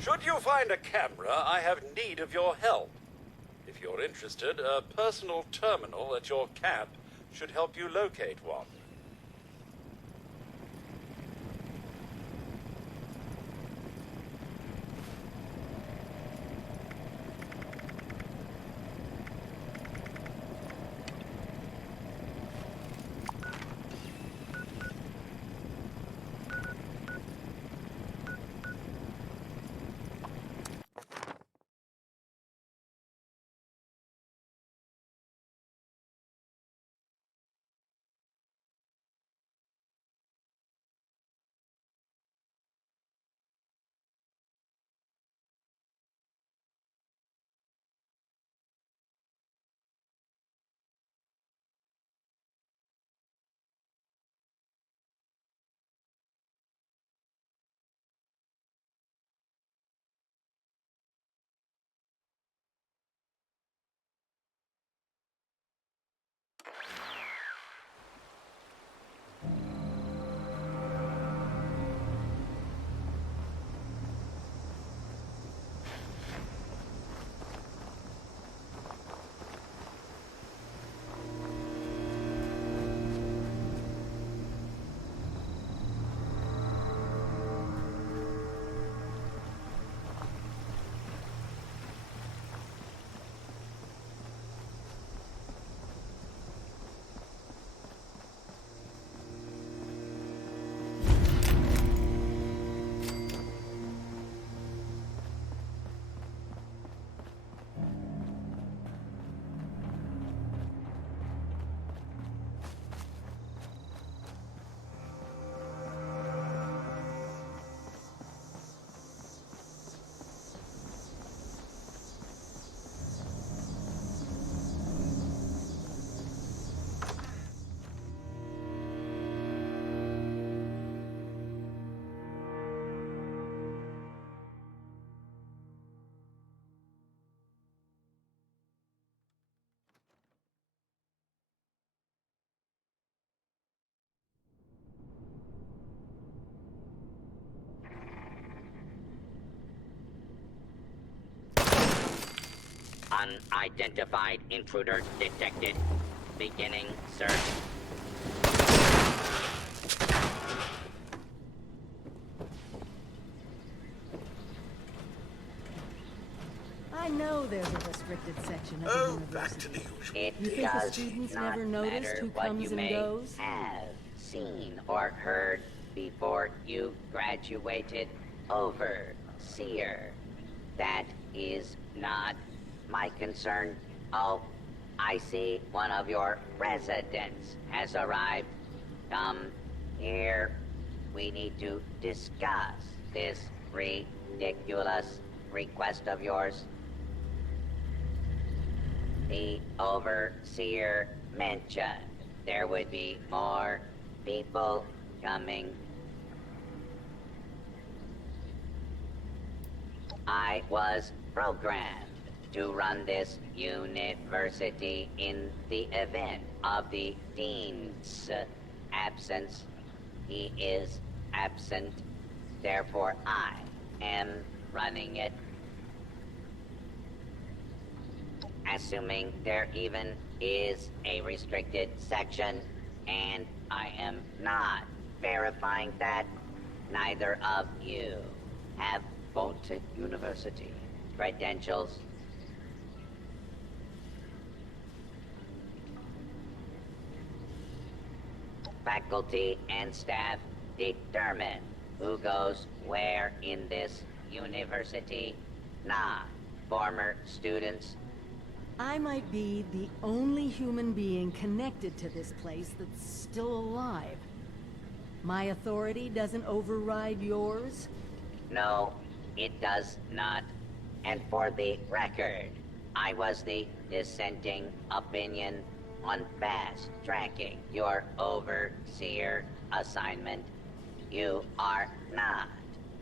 Should you find a camera, I have need of your help. If you're interested, a personal terminal at your camp should help you locate one. Unidentified intruder detected. Beginning search. I know there's a restricted section of the university. Back to the usual. It You think the does students not never noticed matter who what comes you and may goes? have seen or heard before you graduated. Overseer. That is not my concern. Oh, I see one of your residents has arrived. Come here. We need to discuss this ridiculous request of yours. The Overseer mentioned there would be more people coming. I was programmed to run this university in the event of the Dean's absence. He is absent, therefore I am running it. Assuming there even is a restricted section, and I am not verifying that, neither of you have Voltec University credentials. Faculty and staff determine who goes where in this university, not former students. I might be the only human being connected to this place that's still alive. My authority doesn't override yours? No, it does not. And for the record, I was the dissenting opinion on fast-tracking your overseer assignment. You are not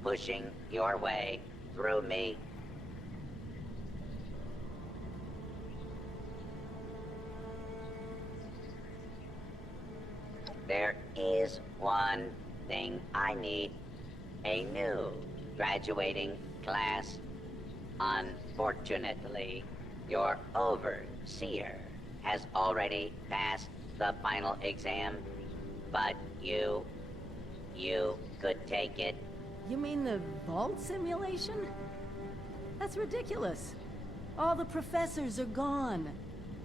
pushing your way through me. There is one thing I need. A new graduating class. Unfortunately, your overseer has already passed the final exam, but you could take it. You mean the vault simulation? That's ridiculous. All the professors are gone.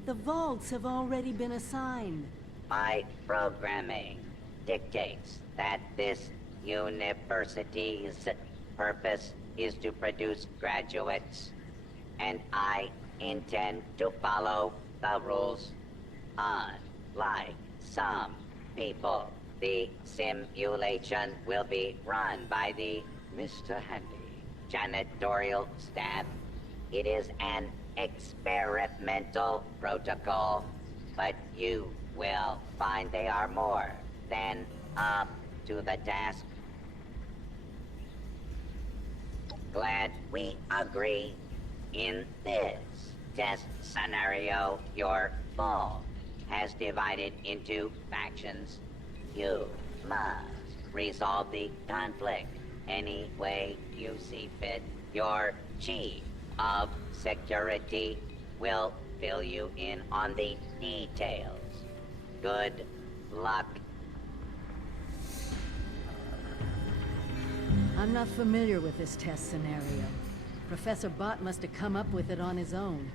The vaults have already been assigned. My programming dictates that this university's purpose is to produce graduates, and I intend to follow the rules. Unlike some people, the simulation will be run by the Mr. Handy janitorial staff. It is an experimental protocol, but you will find they are more than up to the task. Glad we agree. In this test scenario, your vault has divided into factions. You must resolve the conflict any way you see fit. Your chief of security will fill you in on the details. Good luck. I'm not familiar with this test scenario. Professor Bott must have come up with it on his own.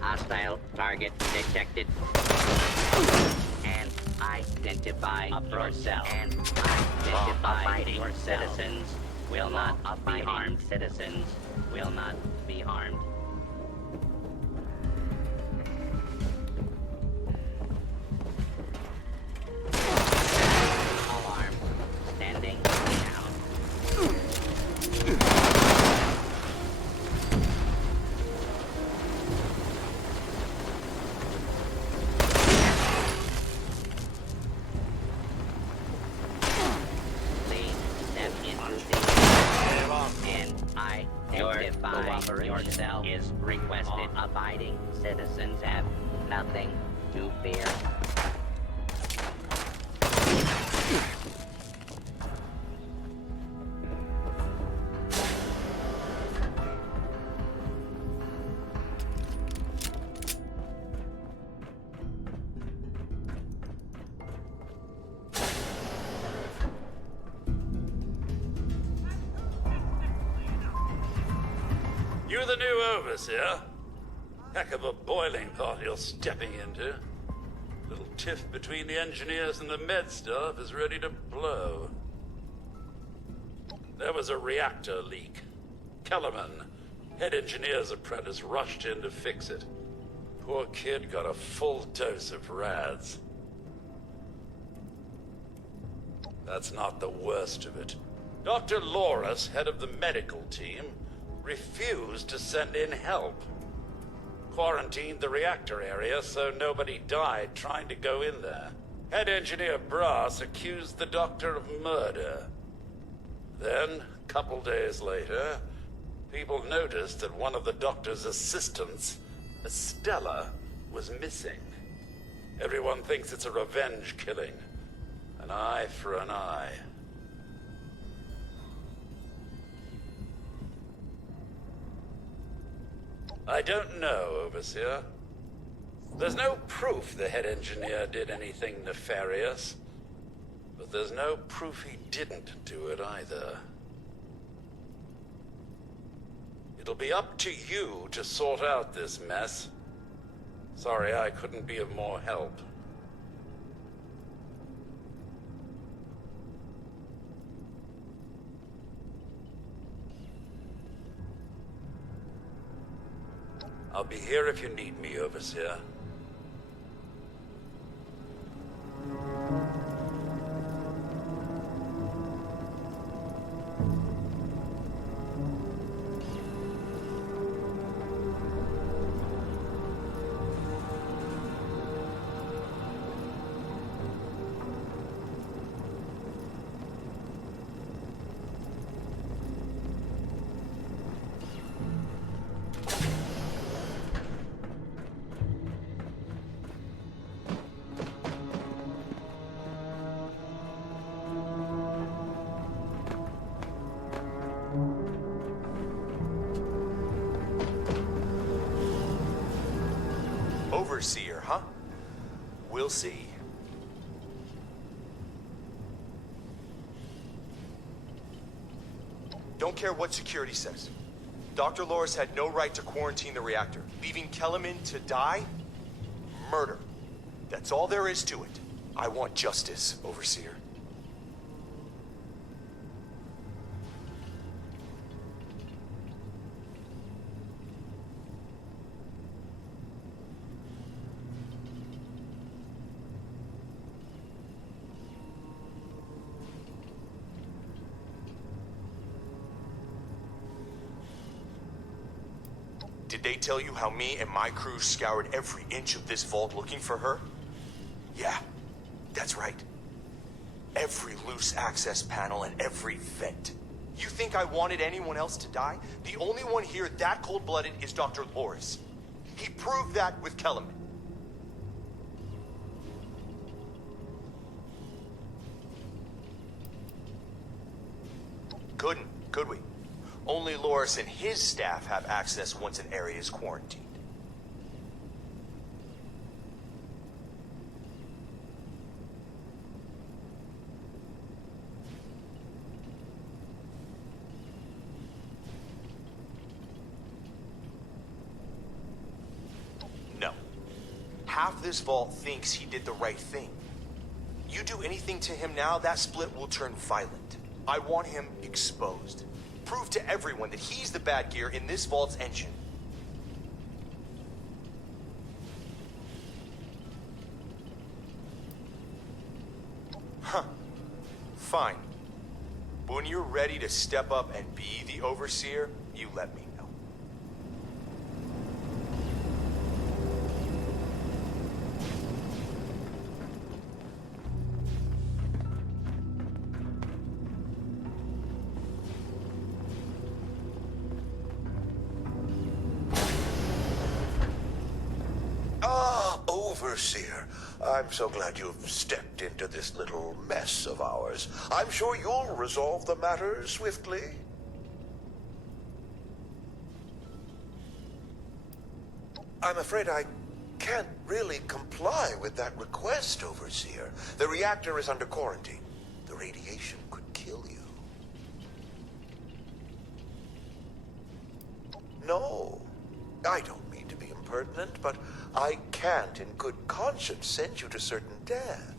Hostile target detected. And identify yourself. And identify your citizens will not be harmed. Citizens will not be harmed. Alarm. Standing down. Identify yourself is requested. Abiding citizens have nothing to fear. You the new overseer? Heck of a boiling pot you're stepping into. Little tiff between the engineers and the med staff is ready to blow. There was a reactor leak. Kellerman, head engineer's apprentice, rushed in to fix it. Poor kid got a full dose of rads. That's not the worst of it. Dr. Loris, head of the medical team, refused to send in help. Quarantined the reactor area so nobody died trying to go in there. Head engineer Brass accused the doctor of murder. Then, a couple days later, people noticed that one of the doctor's assistants, Estella, was missing. Everyone thinks it's a revenge killing. An eye for an eye. I don't know, Overseer. There's no proof the head engineer did anything nefarious, but there's no proof he didn't do it either. It'll be up to you to sort out this mess. Sorry I couldn't be of more help. I'll be here if you need me, Overseer. Overseer, huh? We'll see. Don't care what security says. Dr. Loris had no right to quarantine the reactor. Leaving Kellerman to die? Murder. That's all there is to it. I want justice, Overseer. Did they tell you how me and my crew scoured every inch of this vault looking for her? Yeah, that's right. Every loose access panel and every vent. You think I wanted anyone else to die? The only one here that cold-blooded is Dr. Loris. He proved that with Kellerman. Couldn't, could we? Only Loris and his staff have access once an area is quarantined. No. Half this vault thinks he did the right thing. You do anything to him now, that split will turn violent. I want him exposed. Prove to everyone that he's the bad gear in this vault's engine. Huh. Fine. When you're ready to step up and be the Overseer, you let me know. Overseer. I'm so glad you've stepped into this little mess of ours. I'm sure you'll resolve the matter swiftly. I'm afraid I can't really comply with that request, Overseer. The reactor is under quarantine. The radiation could kill you. No, I don't mean to be impertinent, but I can't in good conscience send you to certain death.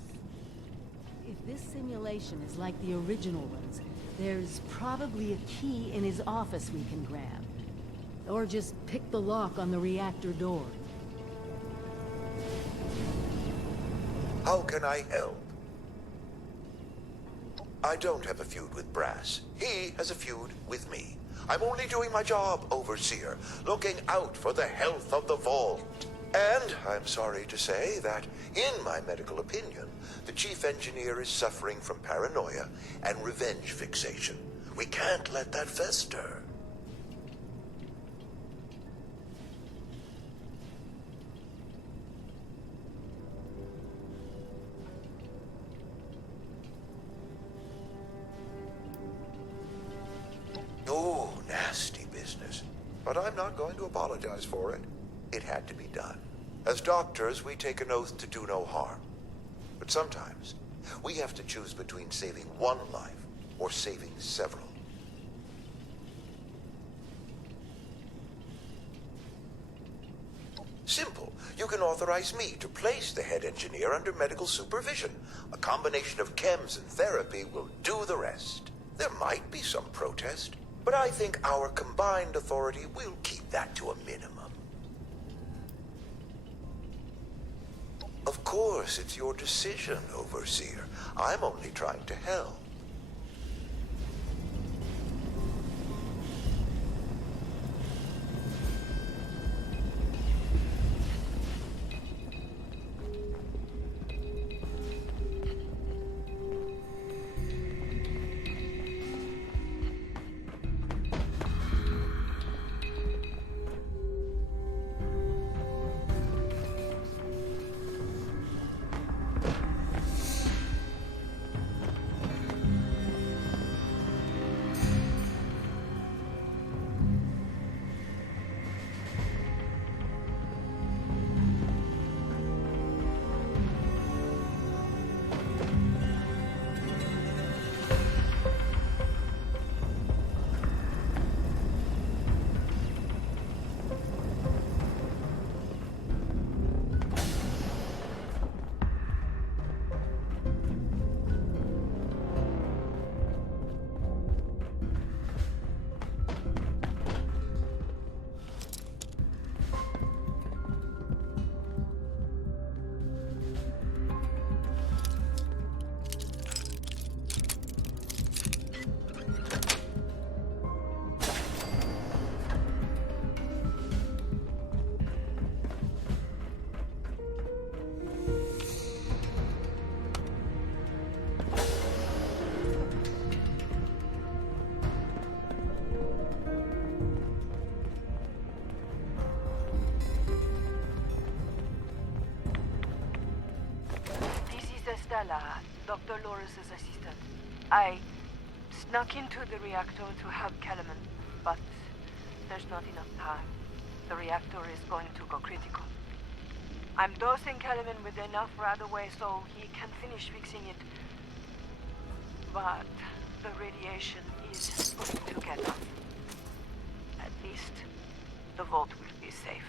If this simulation is like the original ones, there's probably a key in his office we can grab. Or just pick the lock on the reactor door. How can I help? I don't have a feud with Brass. He has a feud with me. I'm only doing my job, Overseer, looking out for the health of the vault. And I'm sorry to say that, in my medical opinion, the chief engineer is suffering from paranoia and revenge fixation. We can't let that fester. Oh, nasty business. But I'm not going to apologize for it. It had to be done. As doctors, we take an oath to do no harm. But sometimes, we have to choose between saving one life or saving several. Simple. You can authorize me to place the head engineer under medical supervision. A combination of chems and therapy will do the rest. There might be some protest, but I think our combined authority will keep that to a minimum. Of course, it's your decision, Overseer. I'm only trying to help. Dr. Loris's assistant. I snuck into the reactor to help Kellerman, but there's not enough time. The reactor is going to go critical. I'm dosing Kellerman with enough Radaway so he can finish fixing it. But the radiation is going to get off. At least the vault will be safe.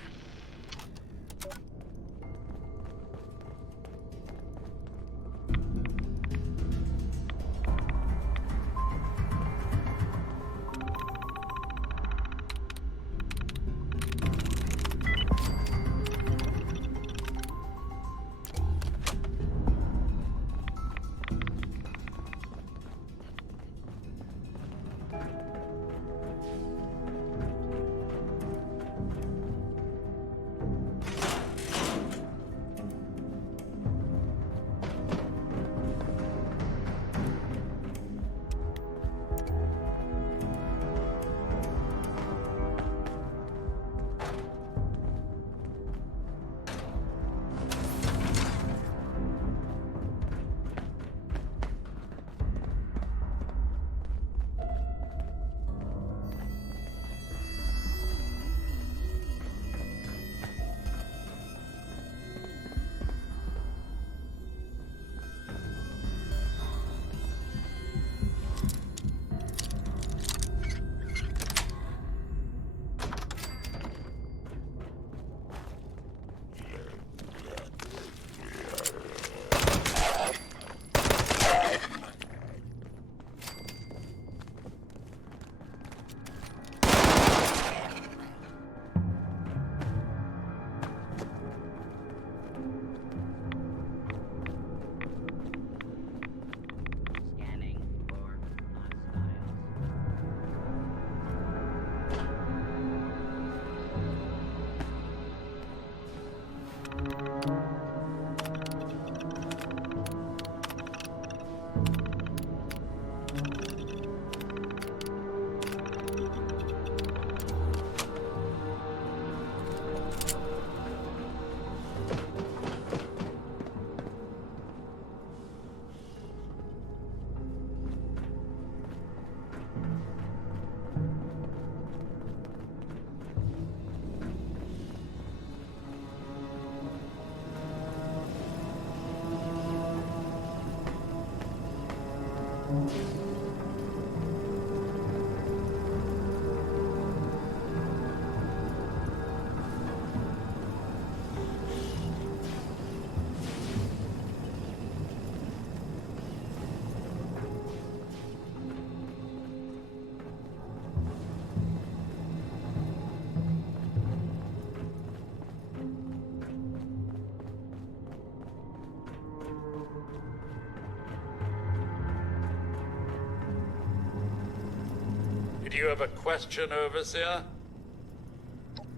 Did you have a question, Overseer?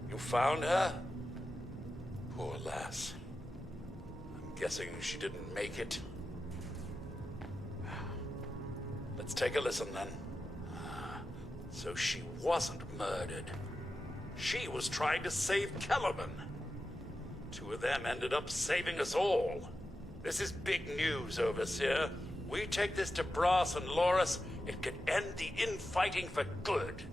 You found her? Poor lass. I'm guessing she didn't make it. Let's take a listen then. So she wasn't murdered. She was trying to save Kellerman. Two of them ended up saving us all. This is big news, Overseer. We take this to Brass and Loris, it could end the infighting for good.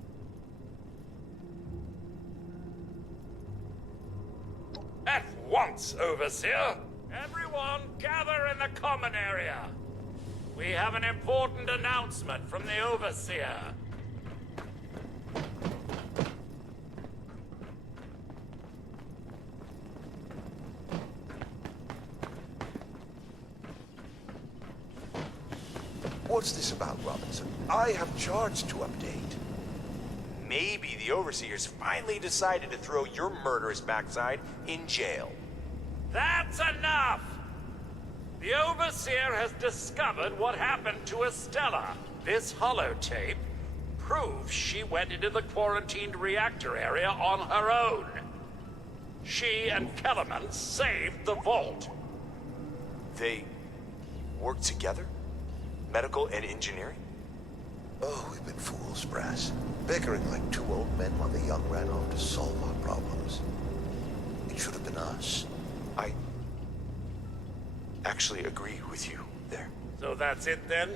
At once, Overseer! Everyone gather in the common area. We have an important announcement from the Overseer. What's this about, Robinson? I have charts to update. Maybe the Overseers finally decided to throw your murderous backside in jail. That's enough! The Overseer has discovered what happened to Estella. This holotape proves she went into the quarantined reactor area on her own. She and Kellerman saved the vault. They work together? Medical and engineering? Oh, we've been fools, Brass. Bickering like two old men while the young ran off to solve our problems. It should have been us. I actually agree with you there. So that's it then?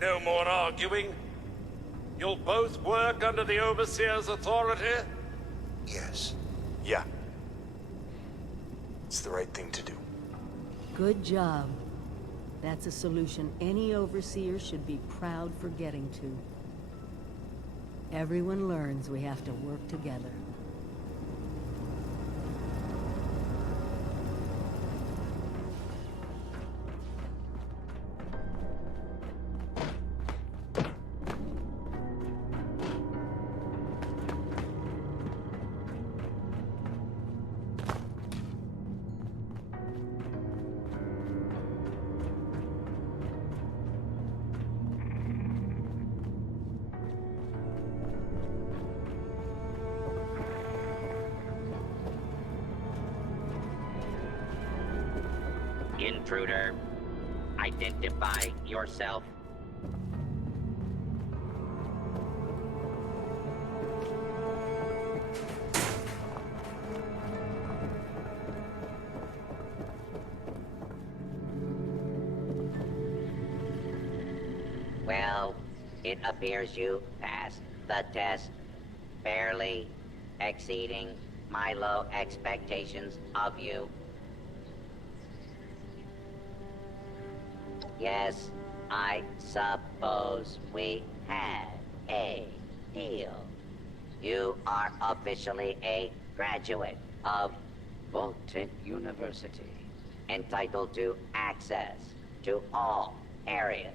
No more arguing? You'll both work under the Overseer's authority? Yes. Yeah. It's the right thing to do. Good job. That's a solution any overseer should be proud for getting to. Everyone learns we have to work together. Intruder, identify yourself. Well, it appears you passed the test, barely exceeding my low expectations of you. Yes, I suppose we had a deal. You are officially a graduate of Voltic University, entitled to access to all areas.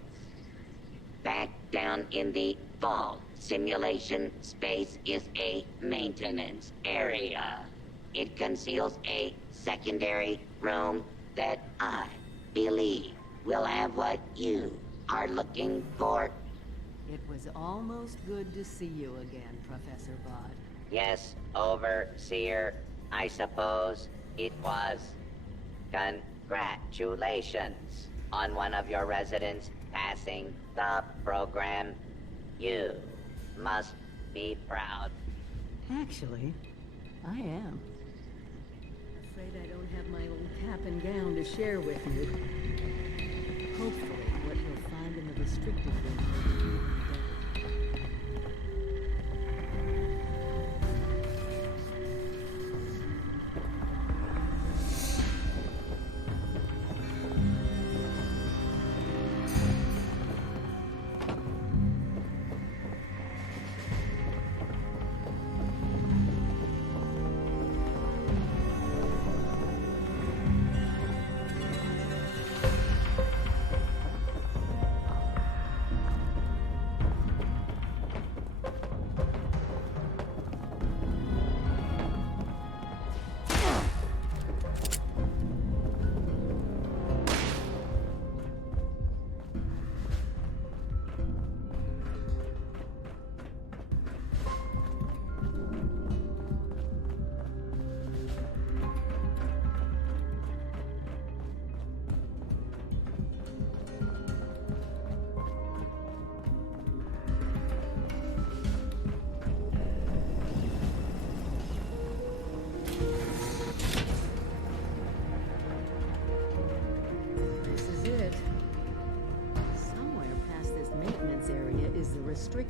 Back down in the vault, simulation space is a maintenance area. It conceals a secondary room that I believe will have what you are looking for. It was almost good to see you again, Professor Vaught. Yes, Overseer, I suppose it was. Congratulations on one of your residents passing the program. You must be proud. Actually, I am. Afraid I don't have my old cap and gown to share with you. Hopefully, what you'll find in the restricted room will be even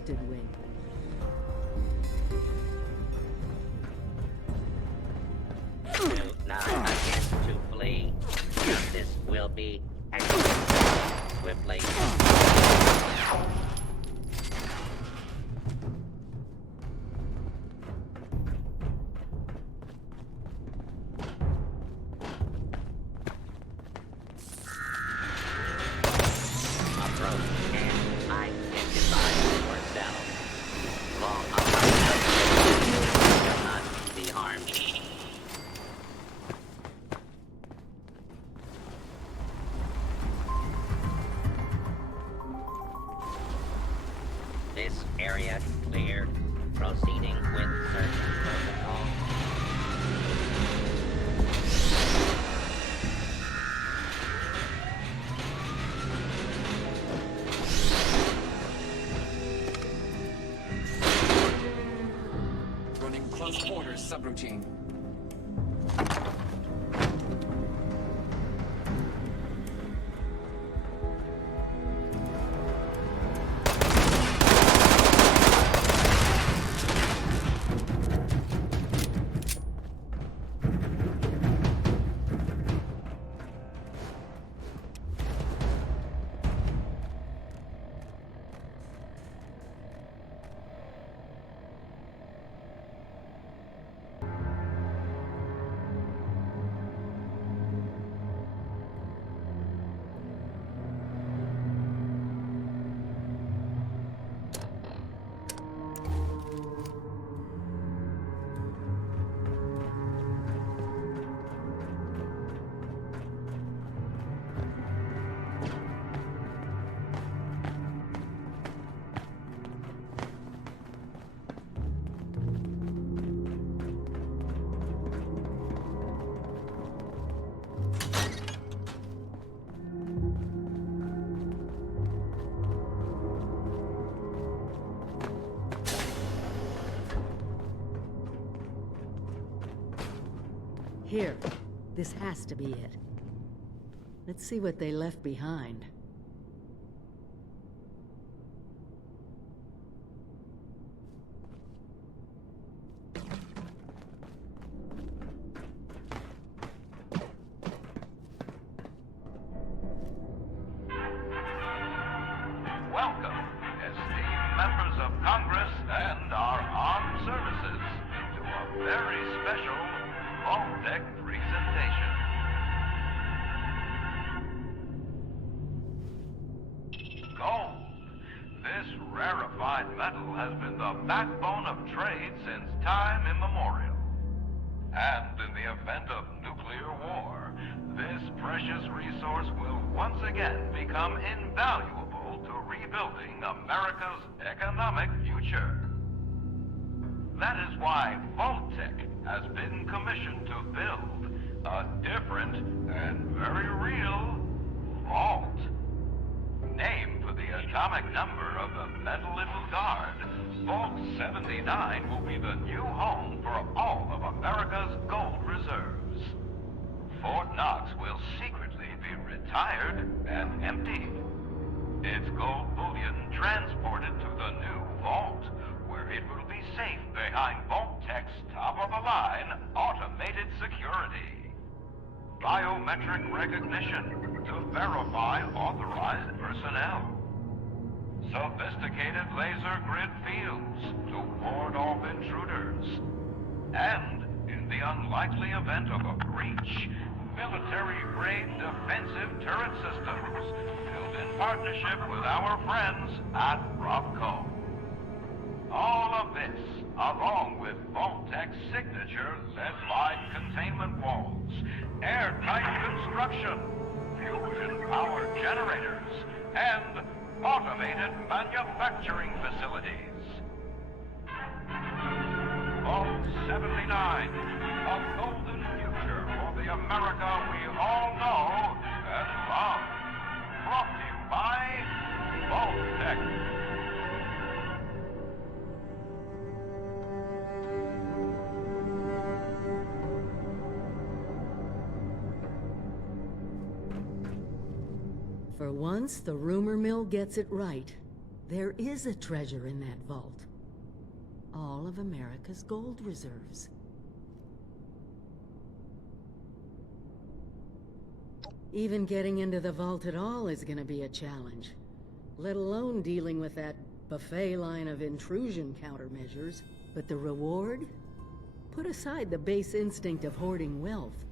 protected wing. Do not attempt to flee. Justice will be executed swiftly. Approach and identify yourself. Long will not be harmed. This area cleared. Proceeding with search protocol. Running close quarters subroutine. Here. This has to be it. Let's see what they left behind. Welcome, esteemed members of Congress and our armed services, to a very special Vault-Tec presentation. Gold. This rarefied metal has been the backbone of trade since time immemorial. And in the event of nuclear war, this precious resource will once again become invaluable to rebuilding America's economic future. That is why Vault-Tec has been commissioned to build a different and very real vault. Named for the atomic number of the metal it will guard, Vault 79 will be the new home for all of America's gold reserves. Fort Knox will secretly be retired and emptied. Its gold bullion transported to the new vault, where it will be safe behind Vault-Tec's top-of-the-line automated security. Biometric recognition to verify authorized personnel. Sophisticated laser grid fields to ward off intruders. And, in the unlikely event of a breach, military-grade defensive turret systems built in partnership with our friends at Robco. All of this, along with Vault-Tec's signature lead-lined containment walls, airtight construction, fusion-powered generators, and automated manufacturing facilities. Vault 79, a golden future for the America we all know and love. Brought to you by Vault-Tec. For once, the rumor mill gets it right. There is a treasure in that vault. All of America's gold reserves. Even getting into the vault at all is gonna be a challenge, let alone dealing with that buffet line of intrusion countermeasures. But the reward? Put aside the base instinct of hoarding wealth.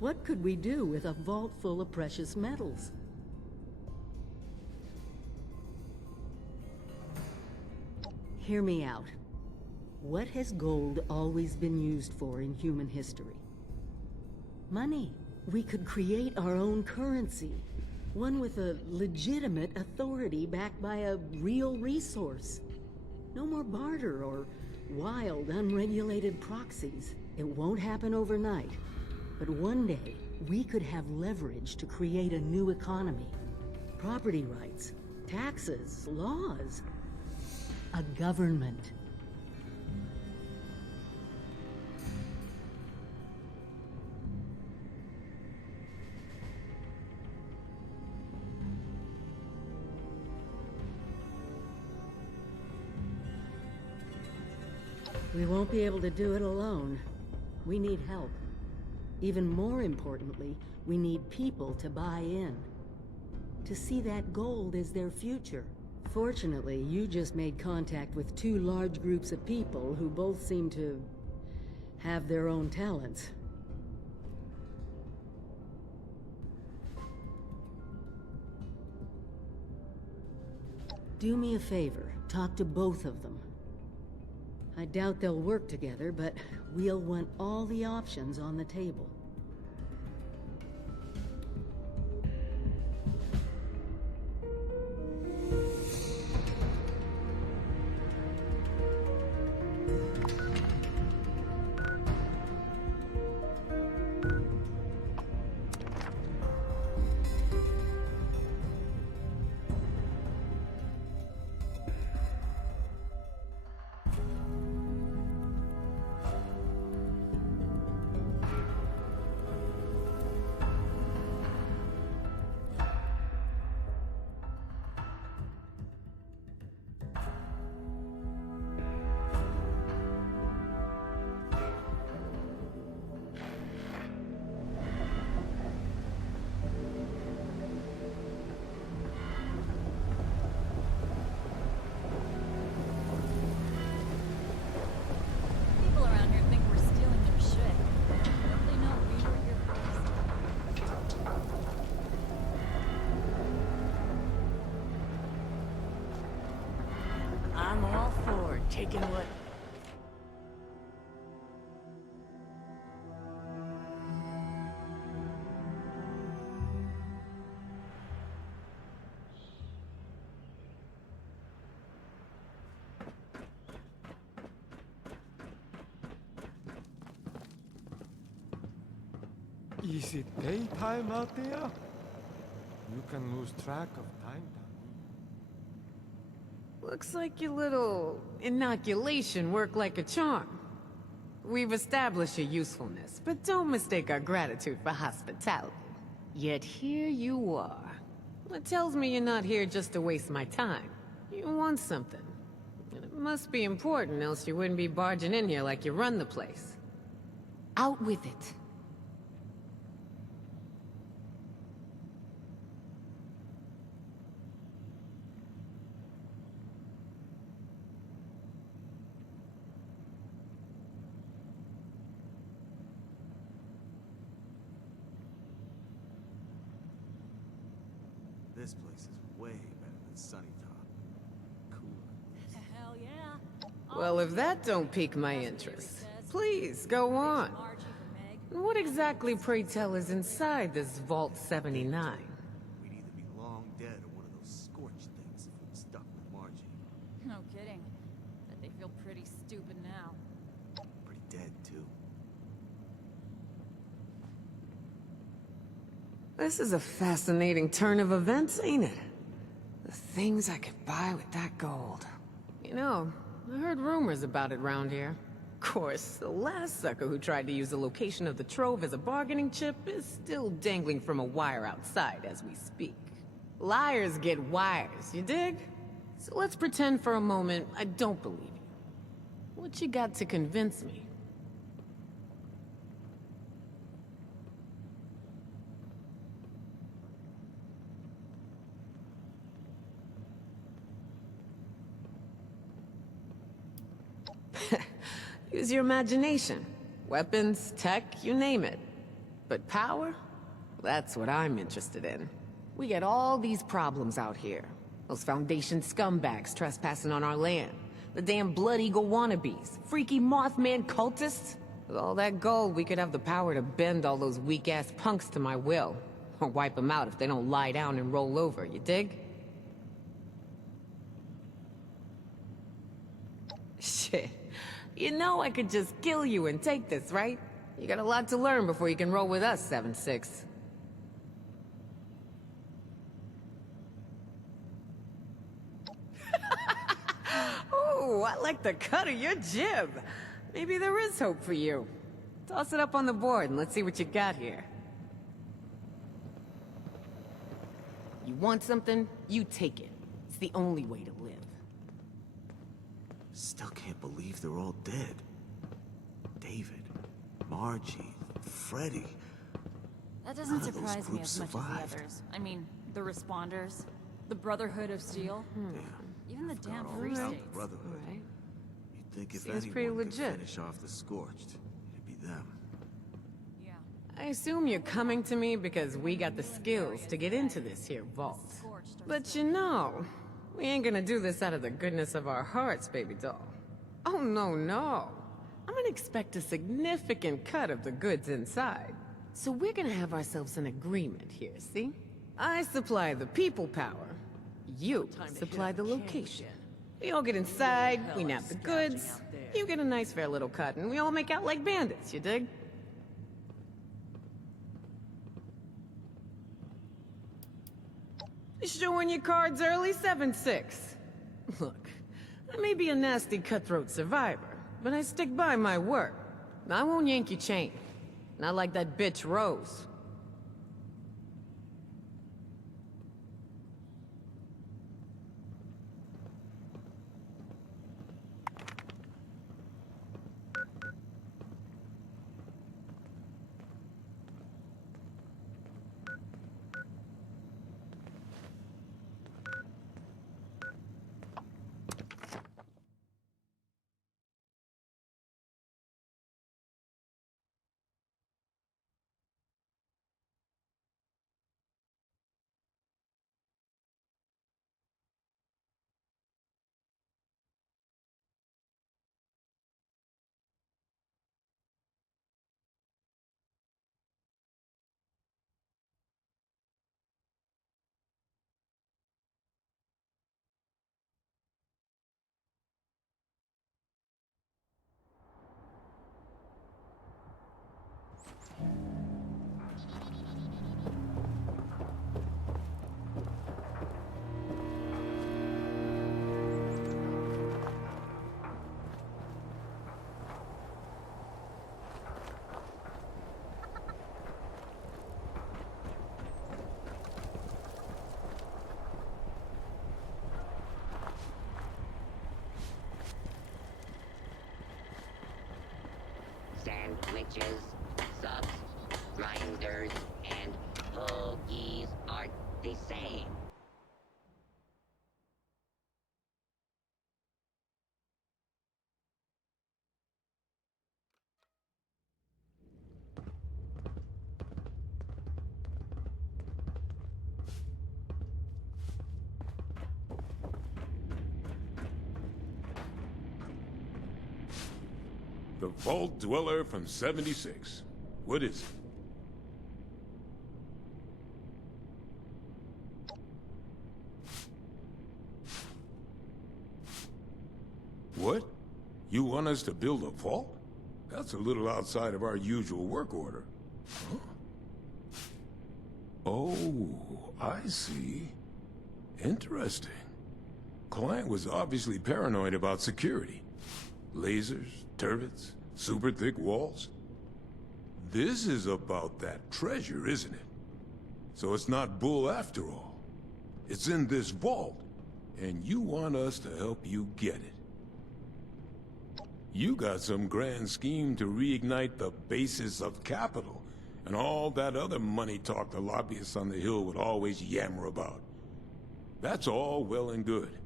What could we do with a vault full of precious metals? Hear me out. What has gold always been used for in human history? Money. We could create our own currency. One with a legitimate authority backed by a real resource. No more barter or wild, unregulated proxies. It won't happen overnight. But one day, we could have leverage to create a new economy. Property rights, taxes, laws. A government. We won't be able to do it alone. We need help. Even more importantly, we need people to buy in. To see that gold as their future. Fortunately, you just made contact with two large groups of people who both seem to have their own talents. Do me a favor, talk to both of them. I doubt they'll work together, but we'll want all the options on the table. I'm all for taking what... Is it daytime out there? You can lose track of time. Looks like your little inoculation worked like a charm. We've established your usefulness, but don't mistake our gratitude for hospitality. Yet here you are. That tells me you're not here just to waste my time. You want something. And it must be important, else you wouldn't be barging in here like you run the place. Out with it. This place is way better than Sunnytop. Cool. Hell yeah. Well, if that don't pique my interest, please, go on. What exactly, pray tell, is inside this Vault 79? We'd either be long dead or one of those scorched things if we were stuck with Margie. No kidding. Bet they feel pretty stupid now. Pretty dead, too. This is a fascinating turn of events, ain't it? The things I could buy with that gold. You know, I heard rumors about it round here. Of course, the last sucker who tried to use the location of the trove as a bargaining chip is still dangling from a wire outside as we speak. Liars get wires, you dig? So let's pretend for a moment I don't believe you. What you got to convince me? Use your imagination. Weapons, tech, you name it. But power? That's what I'm interested in. We get all these problems out here. Those Foundation scumbags trespassing on our land. The damn Blood Eagle wannabes. Freaky Mothman cultists. With all that gold, we could have the power to bend all those weak-ass punks to my will. Or wipe them out if they don't lie down and roll over, you dig? Shit. You know I could just kill you and take this, right? You got a lot to learn before you can roll with us, 7-6. Ooh, I like the cut of your jib. Maybe there is hope for you. Toss it up on the board and let's see what you got here. You want something? You take it. It's the only way to live. Still can't believe they're all dead. David, Margie, Freddy. That doesn't None of those surprise me groups as much survived. as the others. I mean, the responders, the Brotherhood of Steel, even the damn Free Without States. the Brotherhood. You'd think if Seems pretty anyone could legit. finish off the Scorched, it'd be them. I assume you're coming to me because we got the skills to get into this here vault. But you know, we ain't gonna do this out of the goodness of our hearts, baby doll. Oh, no, no. I'm gonna expect a significant cut of the goods inside. So we're gonna have ourselves an agreement here, see? I supply the people power. You supply the location. We all get inside, we nab the goods, you get a nice fair little cut, and we all make out like bandits, you dig? Showing your cards early, 7-6. Look, I may be a nasty cutthroat survivor, but I stick by my word. I won't yank your chain. Not like that bitch Rose. Sandwiches, subs, grinders, and hoagies aren't the same. The Vault Dweller from 76. What is it? What? You want us to build a vault? That's a little outside of our usual work order. Huh? Oh, I see. Interesting. Client was obviously paranoid about security. Lasers, turrets, super thick walls. This is about that treasure, isn't it? So it's not bull after all. It's in this vault. and you want us to help you get it. You got some grand scheme to reignite the basis of capital, and all that other money talk the lobbyists on the Hill would always yammer about. That's all well and good,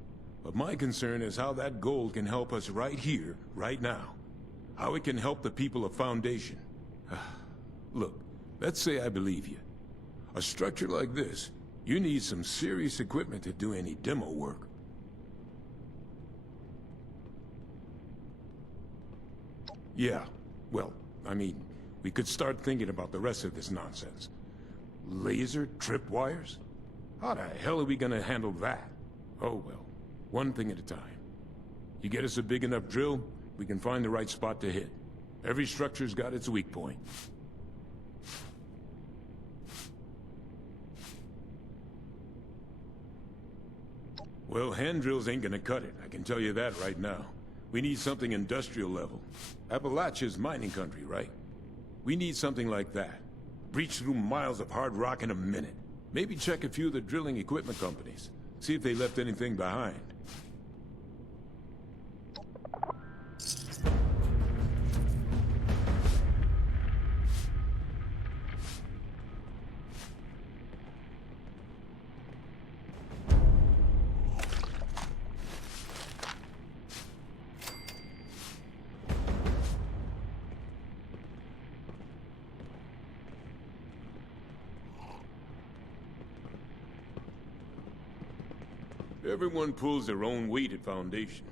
but my concern is how that gold can help us right here, right now. How it can help the people of Foundation. Look, let's say I believe you. A structure like this, you need some serious equipment to do any demo work. Yeah, well, I mean, we could start thinking about the rest of this nonsense. Laser tripwires? How the hell are we gonna handle that? Oh well, one thing at a time. You get us a big enough drill, we can find the right spot to hit. Every structure's got its weak point. Well, hand drills ain't gonna cut it, I can tell you that right now. We need something industrial level. Appalachia's mining country, right? We need something like that. Breach through miles of hard rock in a minute. Maybe check a few of the drilling equipment companies. See if they left anything behind. Everyone pulls their own weight at Foundation.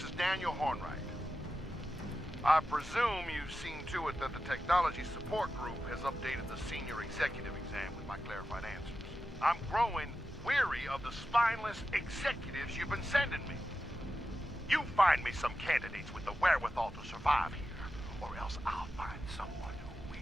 this is Daniel Hornwright. I presume you've seen to it that the Technology Support Group has updated the Senior Executive exam with my clarified answers. I'm growing weary of the spineless executives you've been sending me. You find me some candidates with the wherewithal to survive here, or else I'll find someone who will.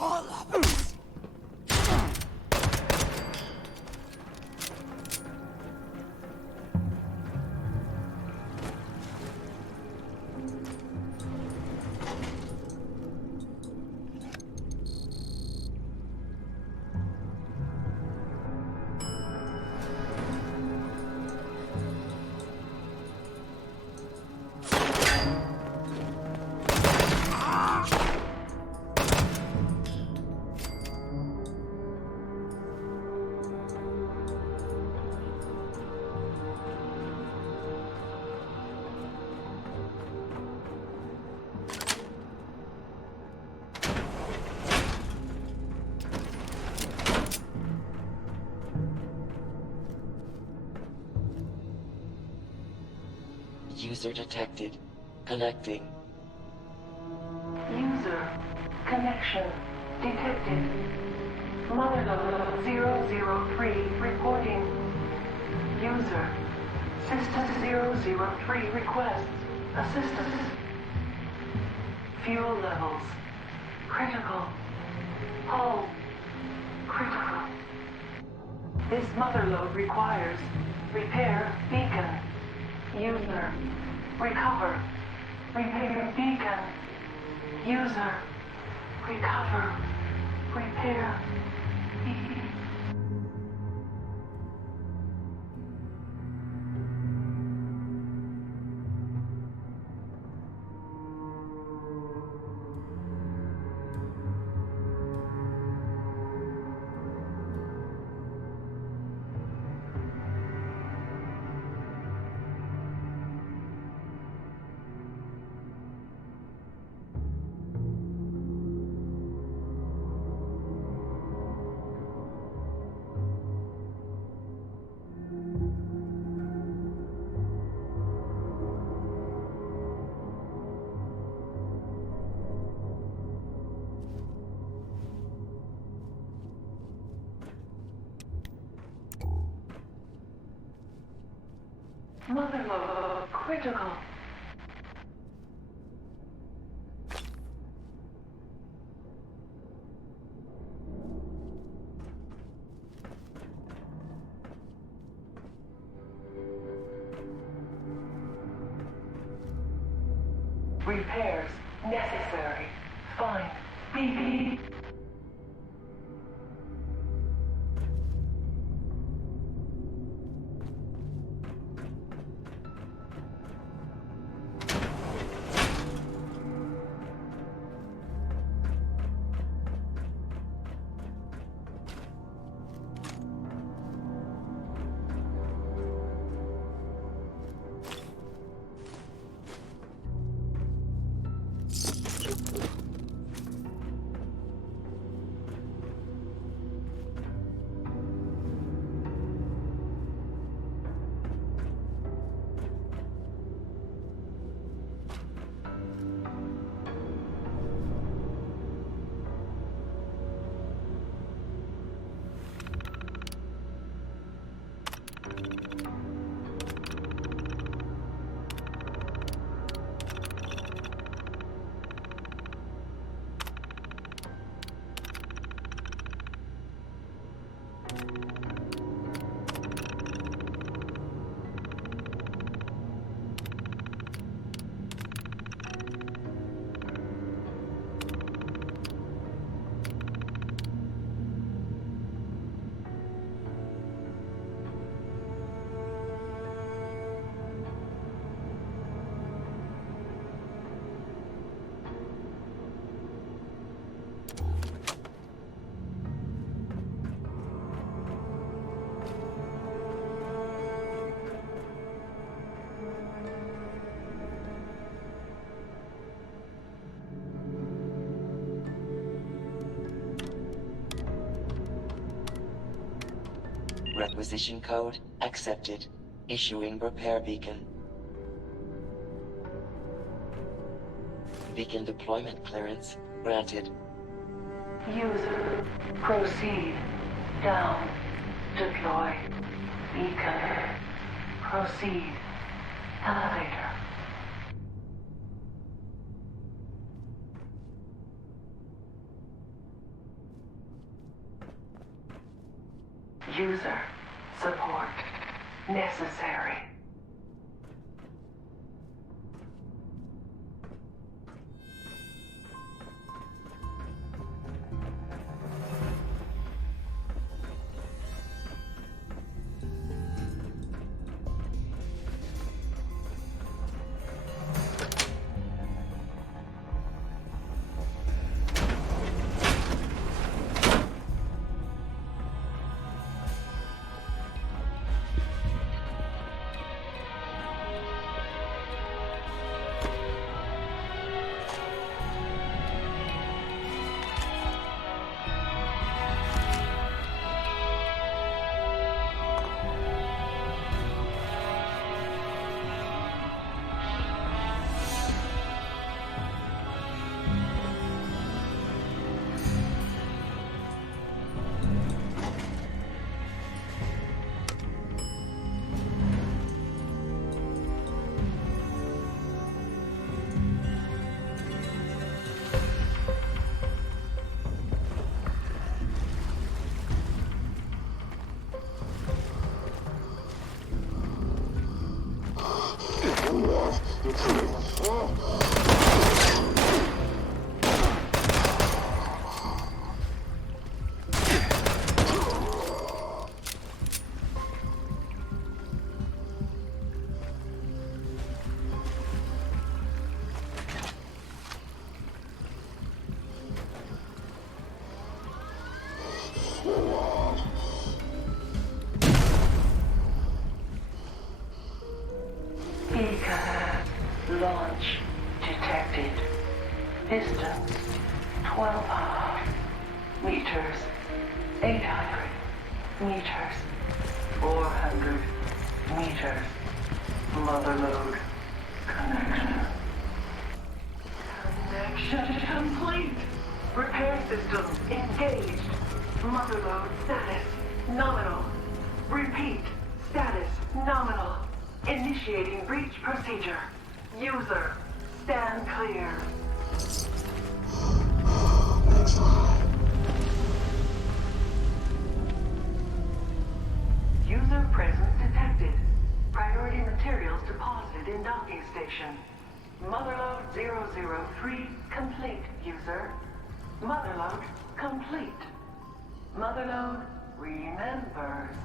All of us. User detected. Connecting. User connection detected. Motherlode 003 reporting. User System 003 requests assistance. Fuel levels critical. Hull critical. This motherlode requires repair beacon. User recover. Repair beacon. User recover. Repair beacon. Motherlode critical. Repairs necessary. Find BP. Requisition code accepted. Issuing repair beacon. Beacon deployment clearance granted. User, proceed. Down. Deploy. Beacon. Proceed. Elevator. User, support. Necessary. Launch detected. Distance 1,200 meters. 800 meters. 400 meters. Motherlode. Connection. Connection complete. Repair system engaged. Motherlode status nominal. Repeat. Status nominal. Initiating breach procedure. User, stand clear. User presence detected. Priority materials deposited in docking station. Motherlode 003 complete, user. Motherlode complete. Motherlode remembers.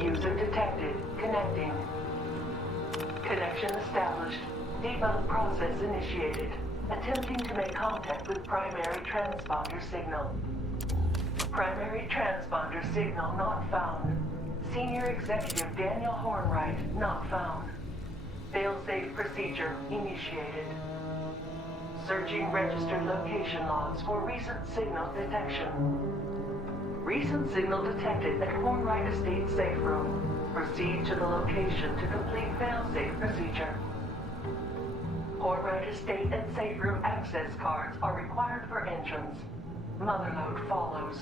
User detected. Connecting. Connection established. Debug process initiated. Attempting to make contact with primary transponder signal. Primary transponder signal not found. Senior Executive Daniel Hornwright not found. Failsafe procedure initiated. Searching registered location logs for recent signal detection. Recent signal detected at Hornwright Estate safe room. Proceed to the location to complete failsafe procedure. Hornwright Estate and safe room access cards are required for entrance. Motherlode follows.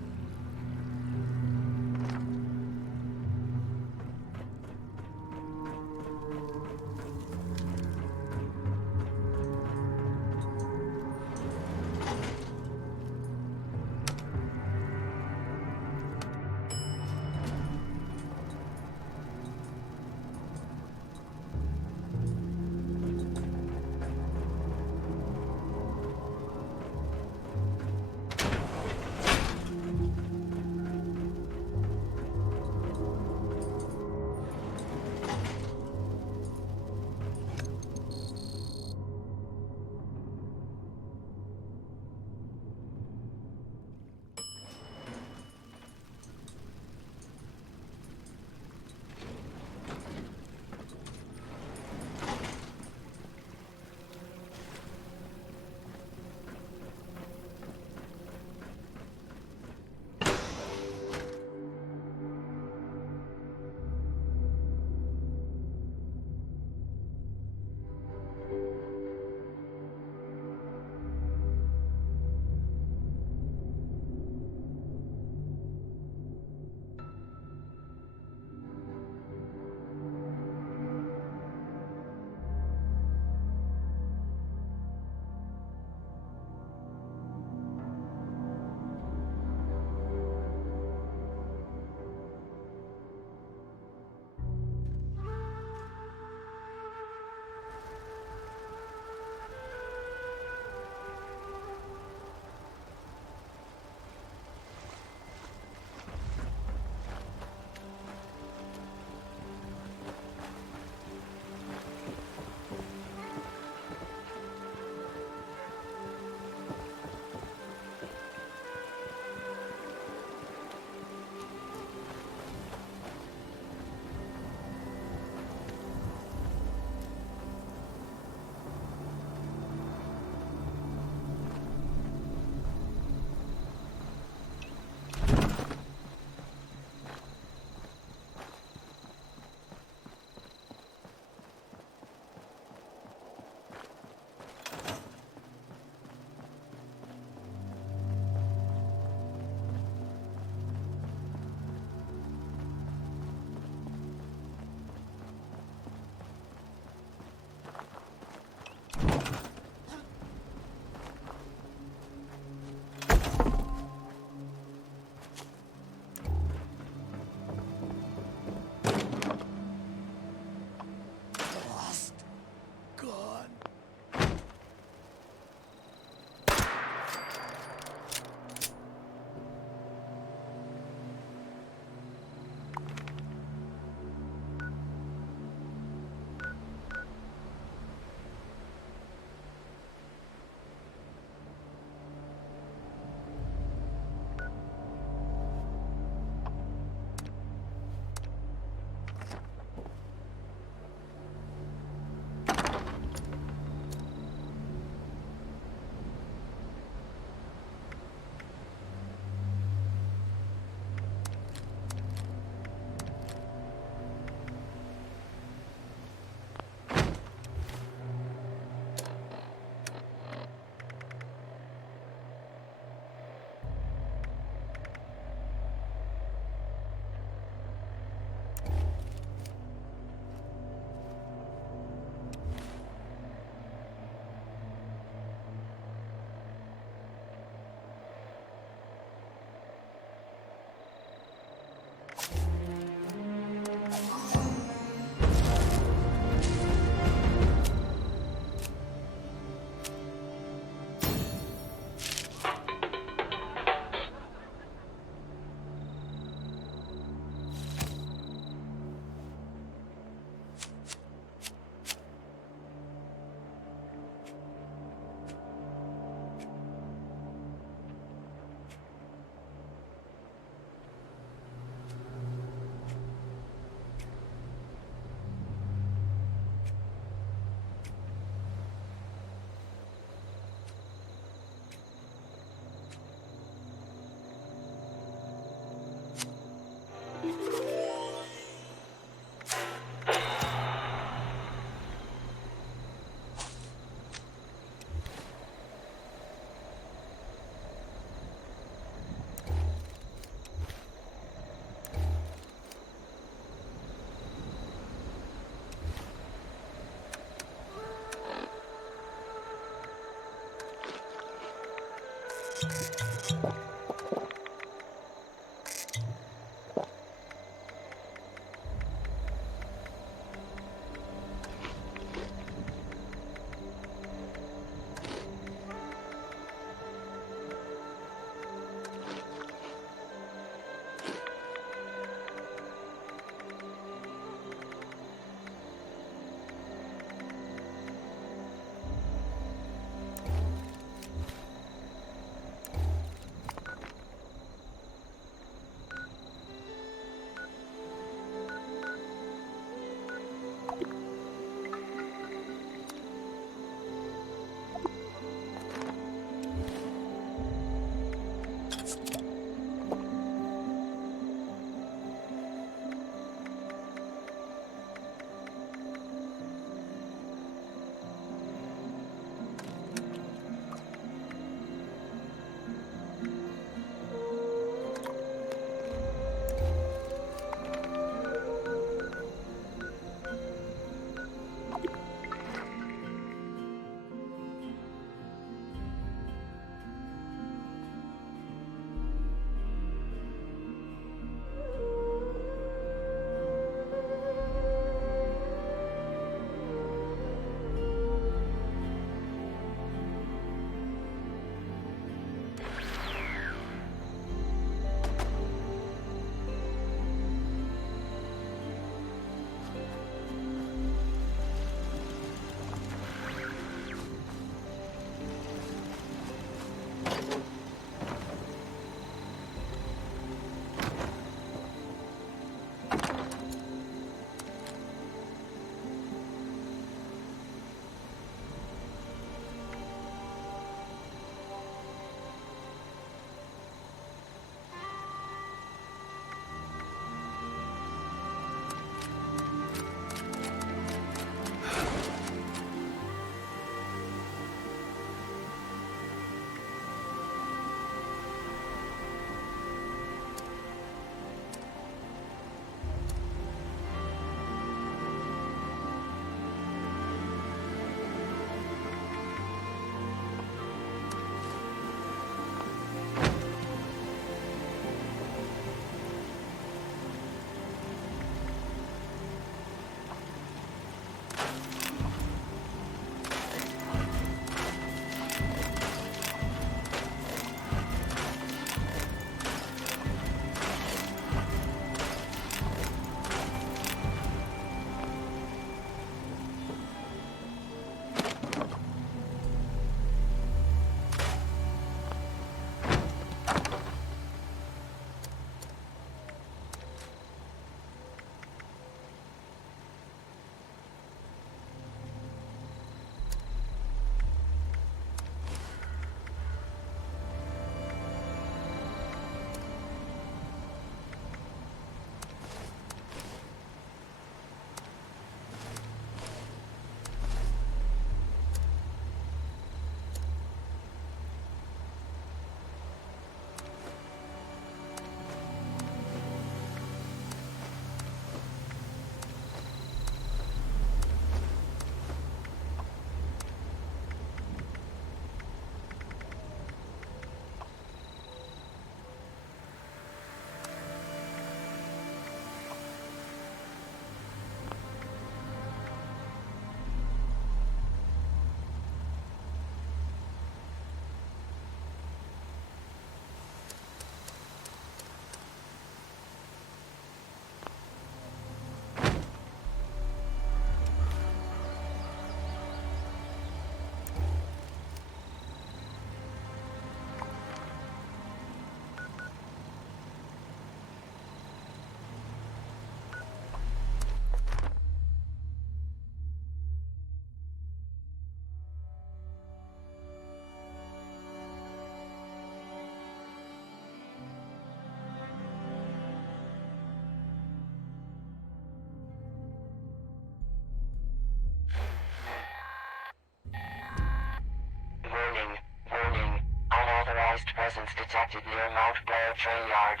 presence detected near Longplay train yard.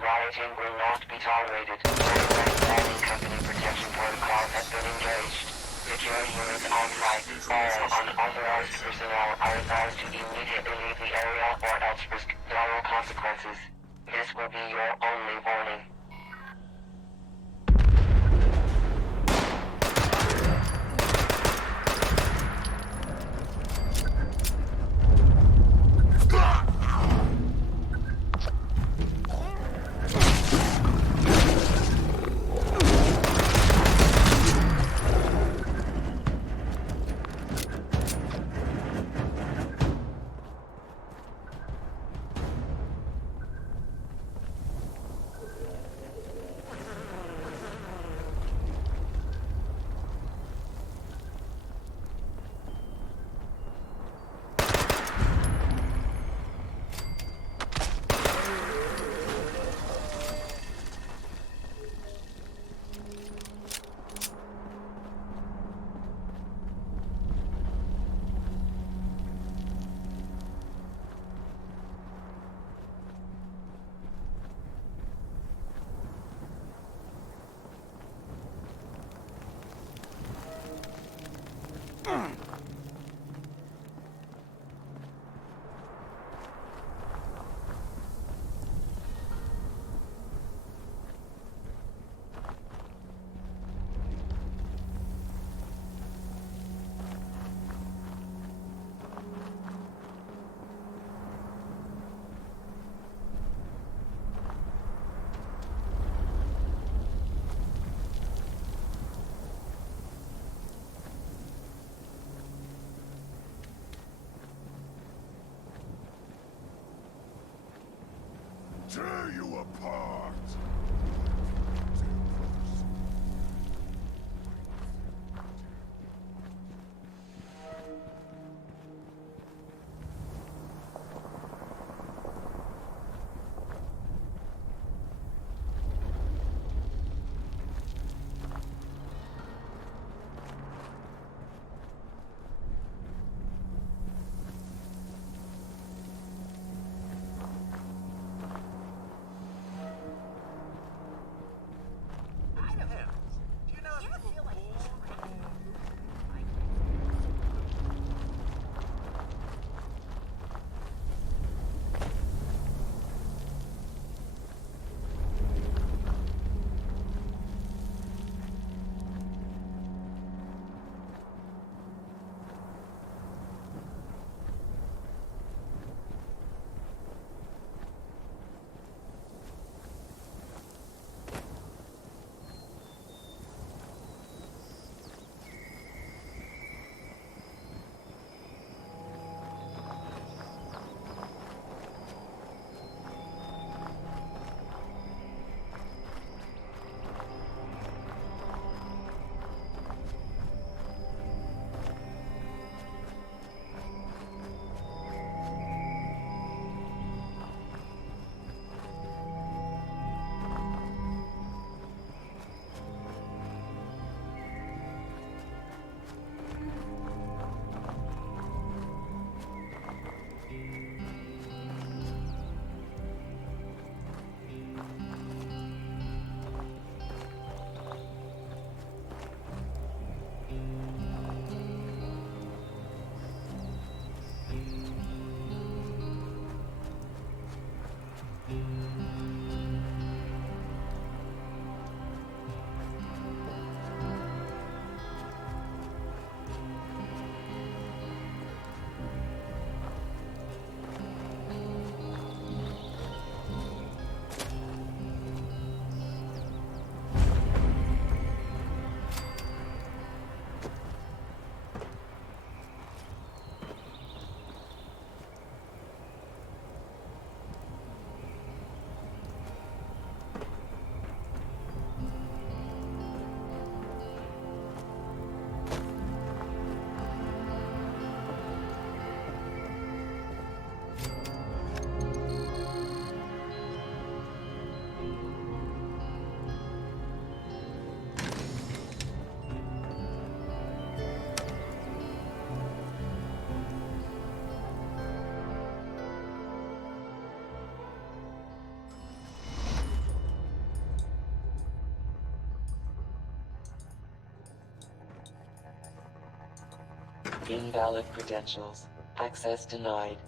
Rioting will not be tolerated. Landing company protection protocols have been engaged. Security units on site. All unauthorized personnel are advised to immediately leave the area or else risk dire consequences. This will be your only warning. Tear you apart! Invalid credentials. Access denied.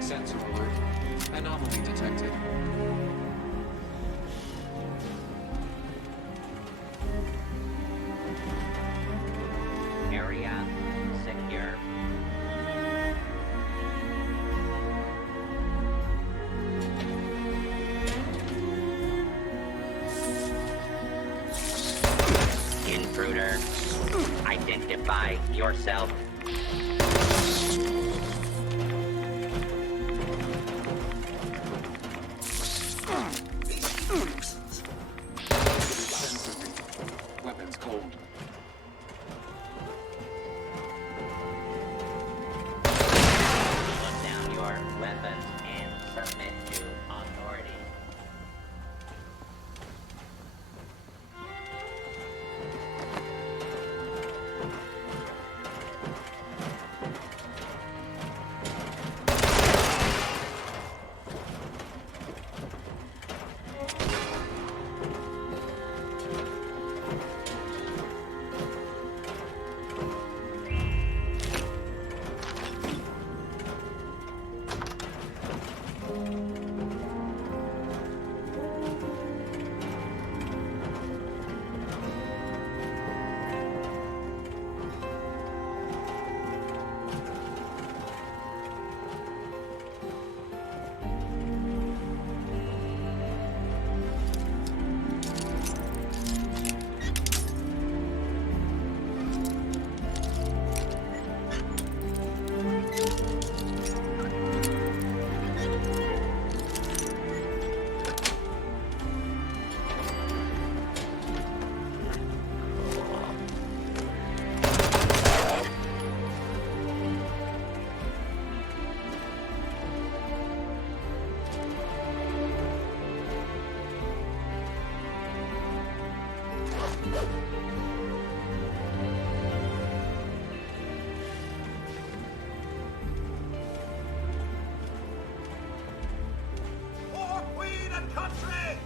Sensor alert. Anomaly detected. Area secure. Intruder, identify yourself. Weapons cold. Put down your weapons and submit to authority. For Queen and country!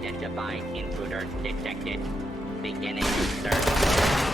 Unidentified intruder detected. Beginning search.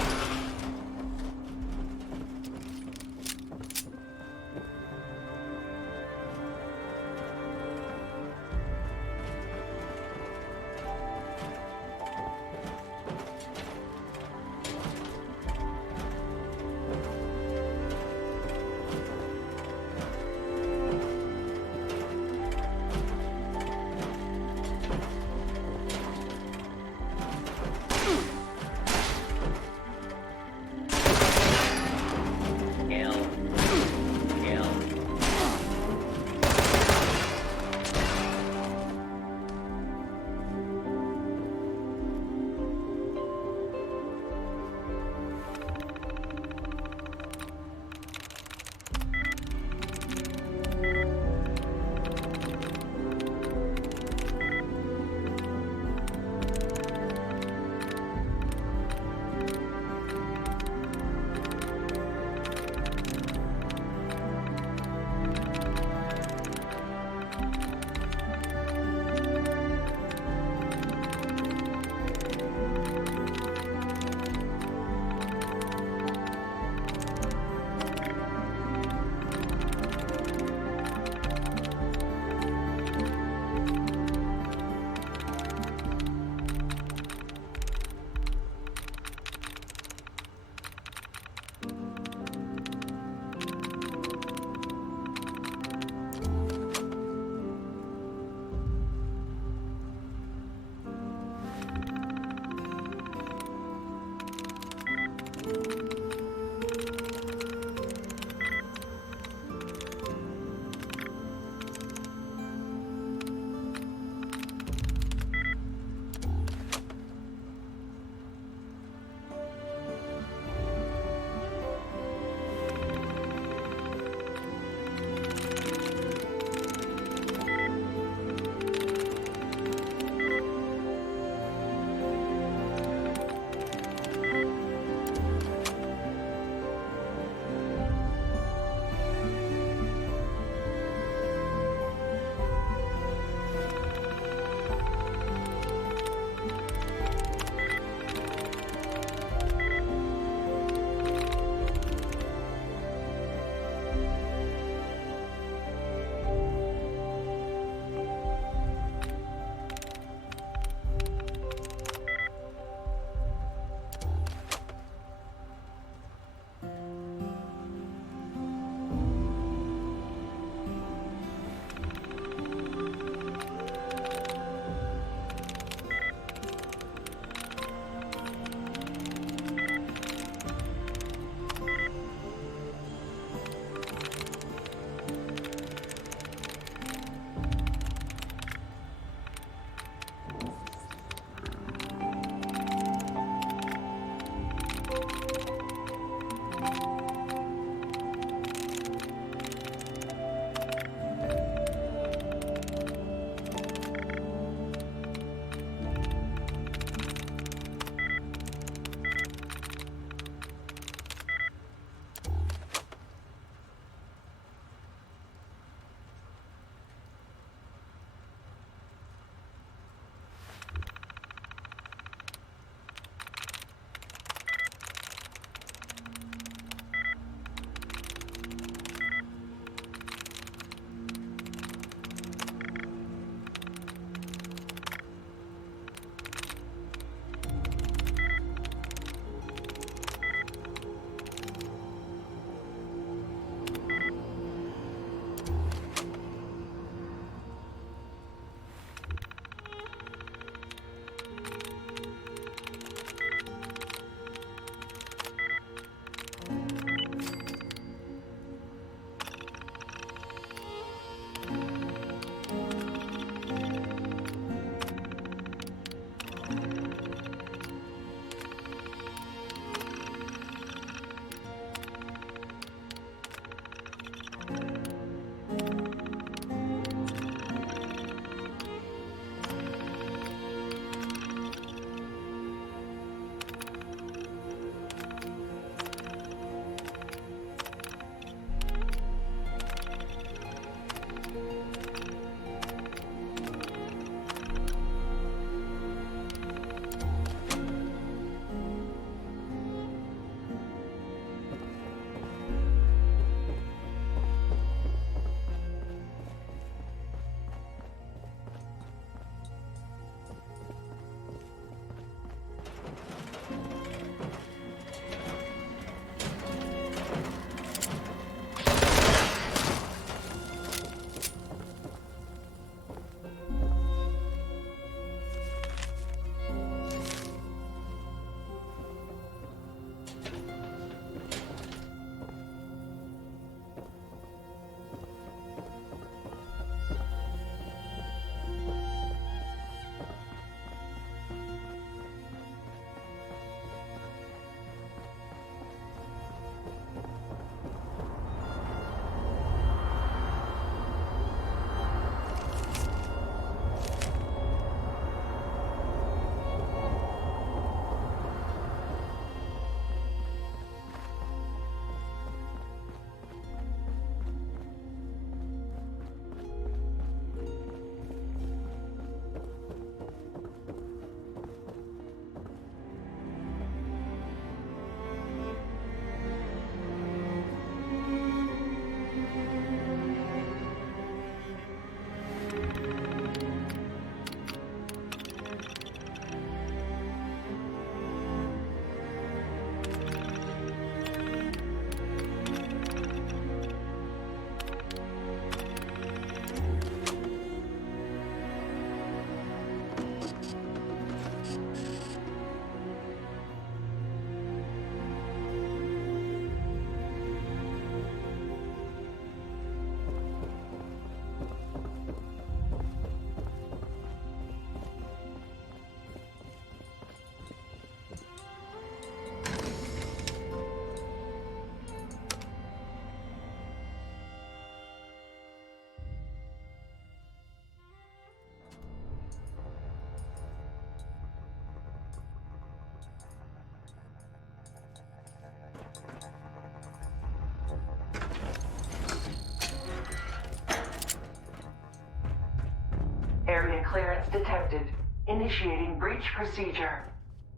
threats detected. Initiating breach procedure.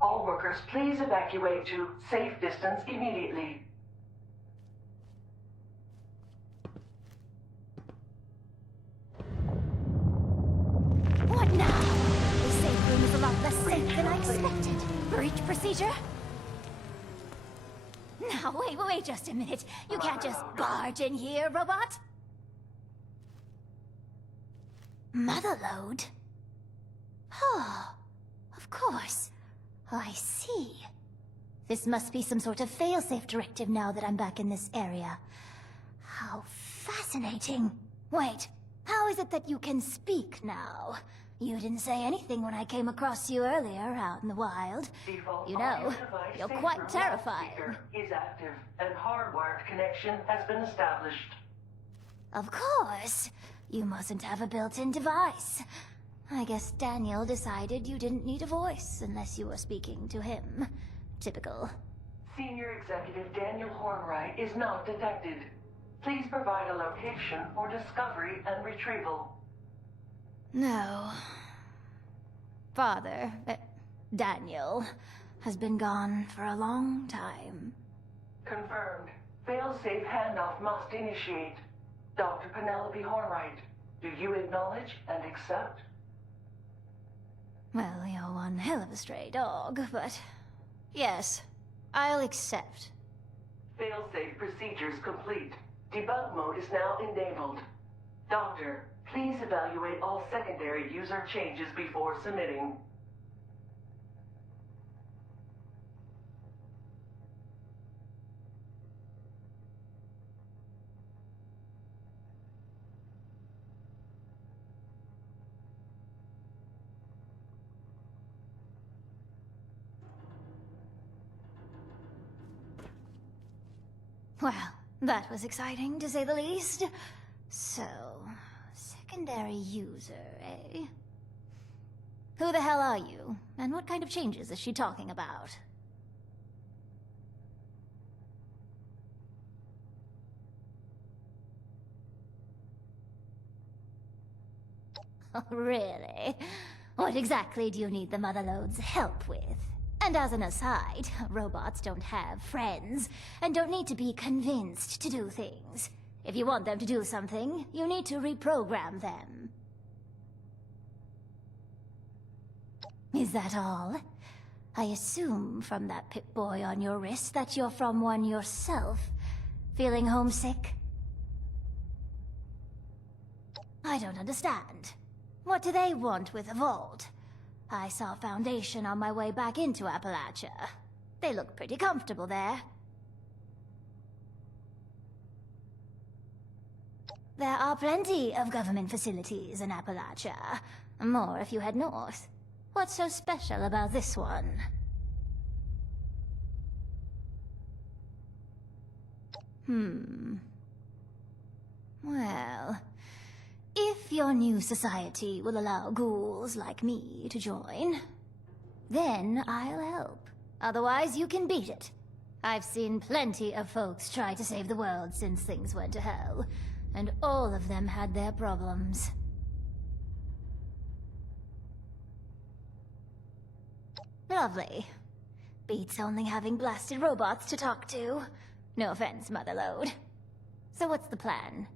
All workers, please evacuate to safe distance immediately. What now? The safe room is a lot less safe than I expected. Breach procedure? Now, wait just a minute. You can't just barge in here, robot. Motherlode? Oh, of course. I see. This must be some sort of failsafe directive now that I'm back in this area. How fascinating. Wait, how is it that you can speak now? You didn't say anything when I came across you earlier out in the wild. You know, you're quite terrifying. Is active and hardwired connection has been established. Of course. You mustn't have a built-in device. I guess Daniel decided you didn't need a voice unless you were speaking to him. Typical. Senior Executive Daniel Hornwright is not detected. Please provide a location for discovery and retrieval. No. Father, Daniel, has been gone for a long time. Confirmed. Failsafe handoff must initiate. Dr. Penelope Hornwright, do you acknowledge and accept? Well, you're one hell of a stray dog, but... yes, I'll accept. Failsafe procedures complete. Debug mode is now enabled. Doctor, please evaluate all secondary user changes before submitting. Well, that was exciting, to say the least. So, secondary user, eh? Who the hell are you? And what kind of changes is she talking about? Oh, really? What exactly do you need the Motherlode's help with? And as an aside, robots don't have friends, and don't need to be convinced to do things. If you want them to do something, you need to reprogram them. Is that all? I assume from that Pip-Boy on your wrist that you're from one yourself. Feeling homesick? I don't understand. What do they want with a vault? I saw Foundation on my way back into Appalachia. They look pretty comfortable there. There are plenty of government facilities in Appalachia. More if you head north. What's so special about this one? Well... if your new society will allow ghouls like me to join, then I'll help. Otherwise, you can beat it. I've seen plenty of folks try to save the world since things went to hell, and all of them had their problems. Lovely. Beats only having blasted robots to talk to. No offense, Motherlode. So what's the plan?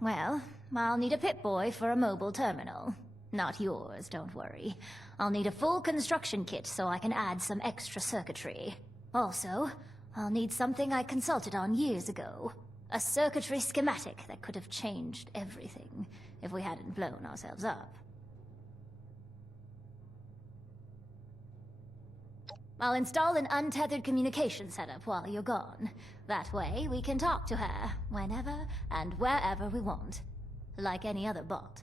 Well, I'll need a Pip-Boy for a mobile terminal. Not yours, don't worry. I'll need a full construction kit so I can add some extra circuitry. Also, I'll need something I consulted on years ago. A circuitry schematic that could have changed everything if we hadn't blown ourselves up. I'll install an untethered communication setup while you're gone. That way, we can talk to her whenever and wherever we want. Like any other bot.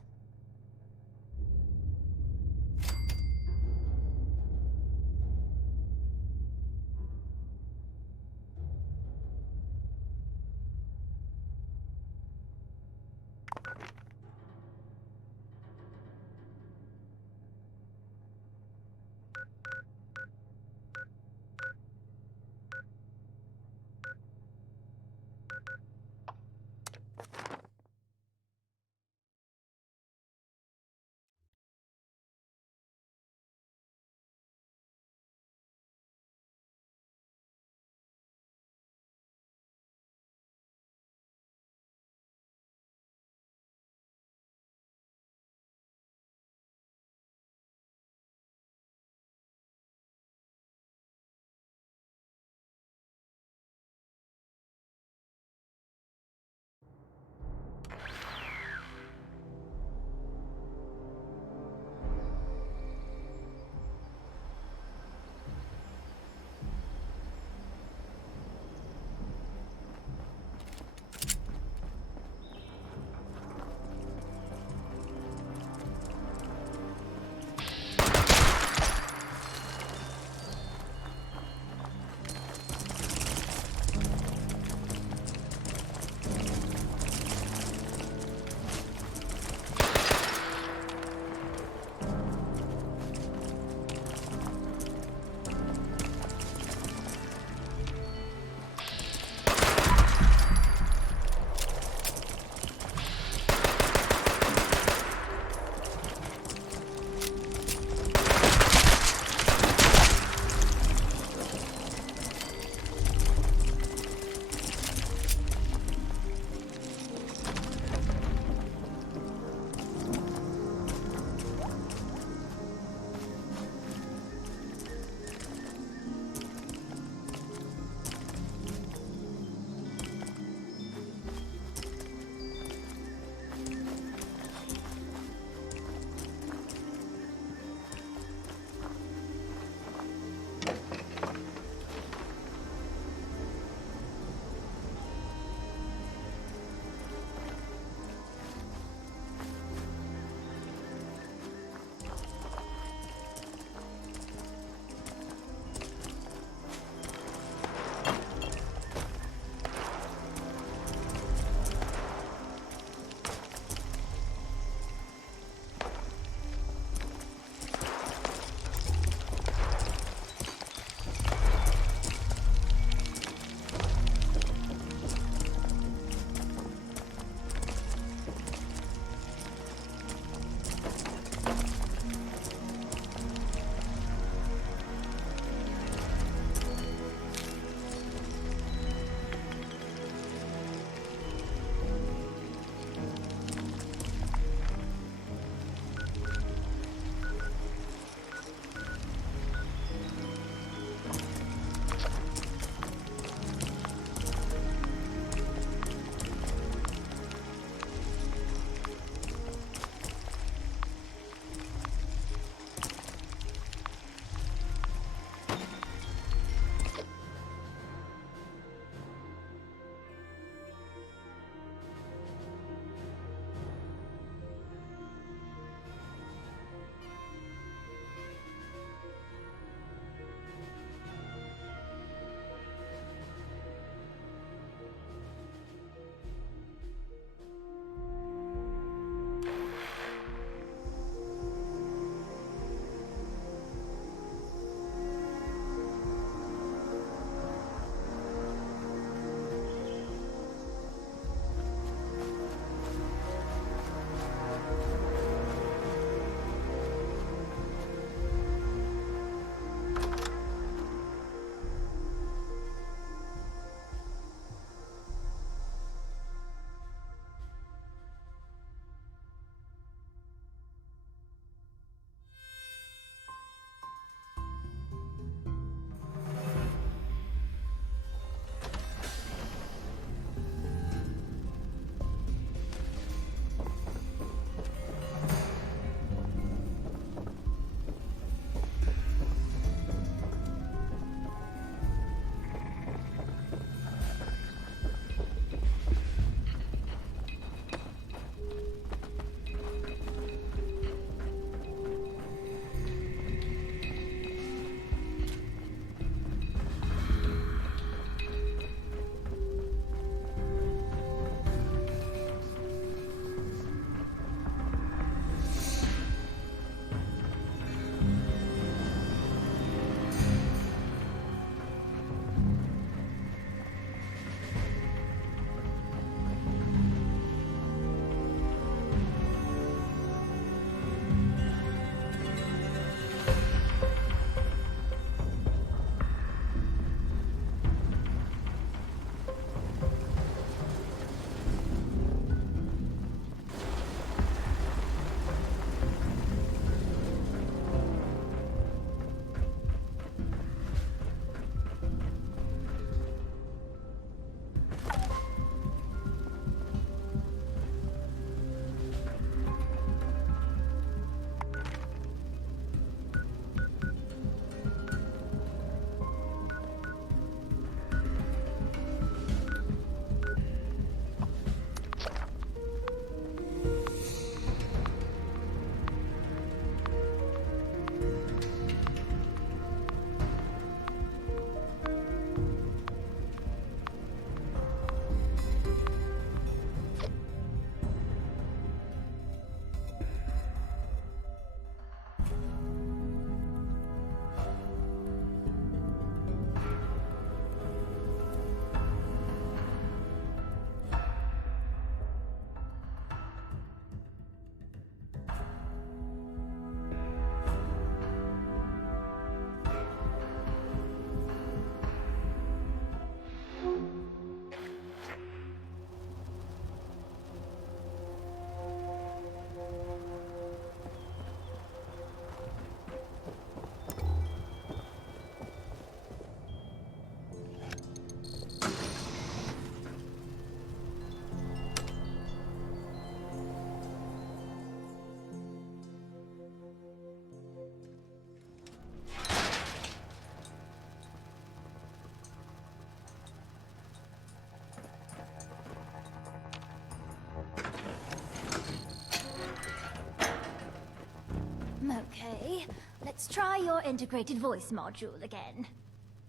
Okay, let's try your integrated voice module again.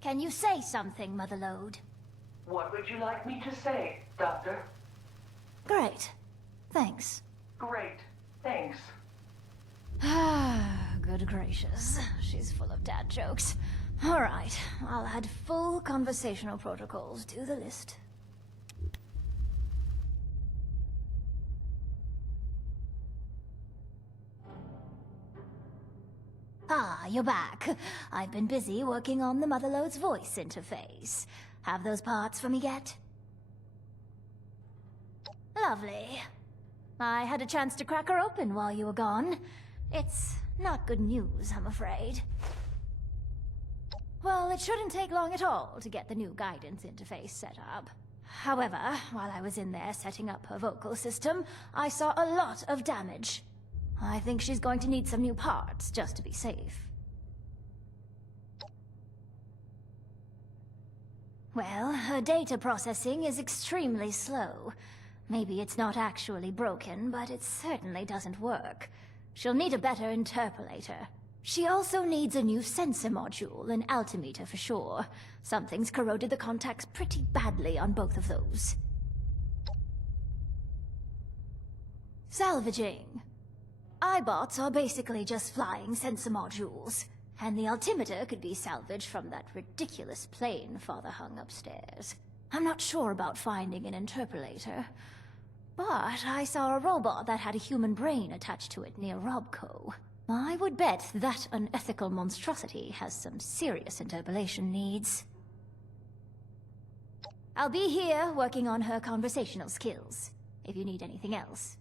Can you say something, Motherlode? What would you like me to say, Doctor? Great. Thanks. Great. Thanks. Good gracious. She's full of dad jokes. All right, I'll add full conversational protocols to the list. Ah, you're back. I've been busy working on the Motherlode's voice interface. Have those parts for me yet? Lovely. I had a chance to crack her open while you were gone. It's not good news, I'm afraid. Well, it shouldn't take long at all to get the new guidance interface set up. However, while I was in there setting up her vocal system, I saw a lot of damage. I think she's going to need some new parts, just to be safe. Well, her data processing is extremely slow. Maybe it's not actually broken, but it certainly doesn't work. She'll need a better interpolator. She also needs a new sensor module and altimeter for sure. Something's corroded the contacts pretty badly on both of those. Salvaging. iBots are basically just flying sensor modules, and the altimeter could be salvaged from that ridiculous plane Father hung upstairs. I'm not sure about finding an interpolator, but I saw a robot that had a human brain attached to it near Robco. I would bet that unethical monstrosity has some serious interpolation needs. I'll be here working on her conversational skills, if you need anything else.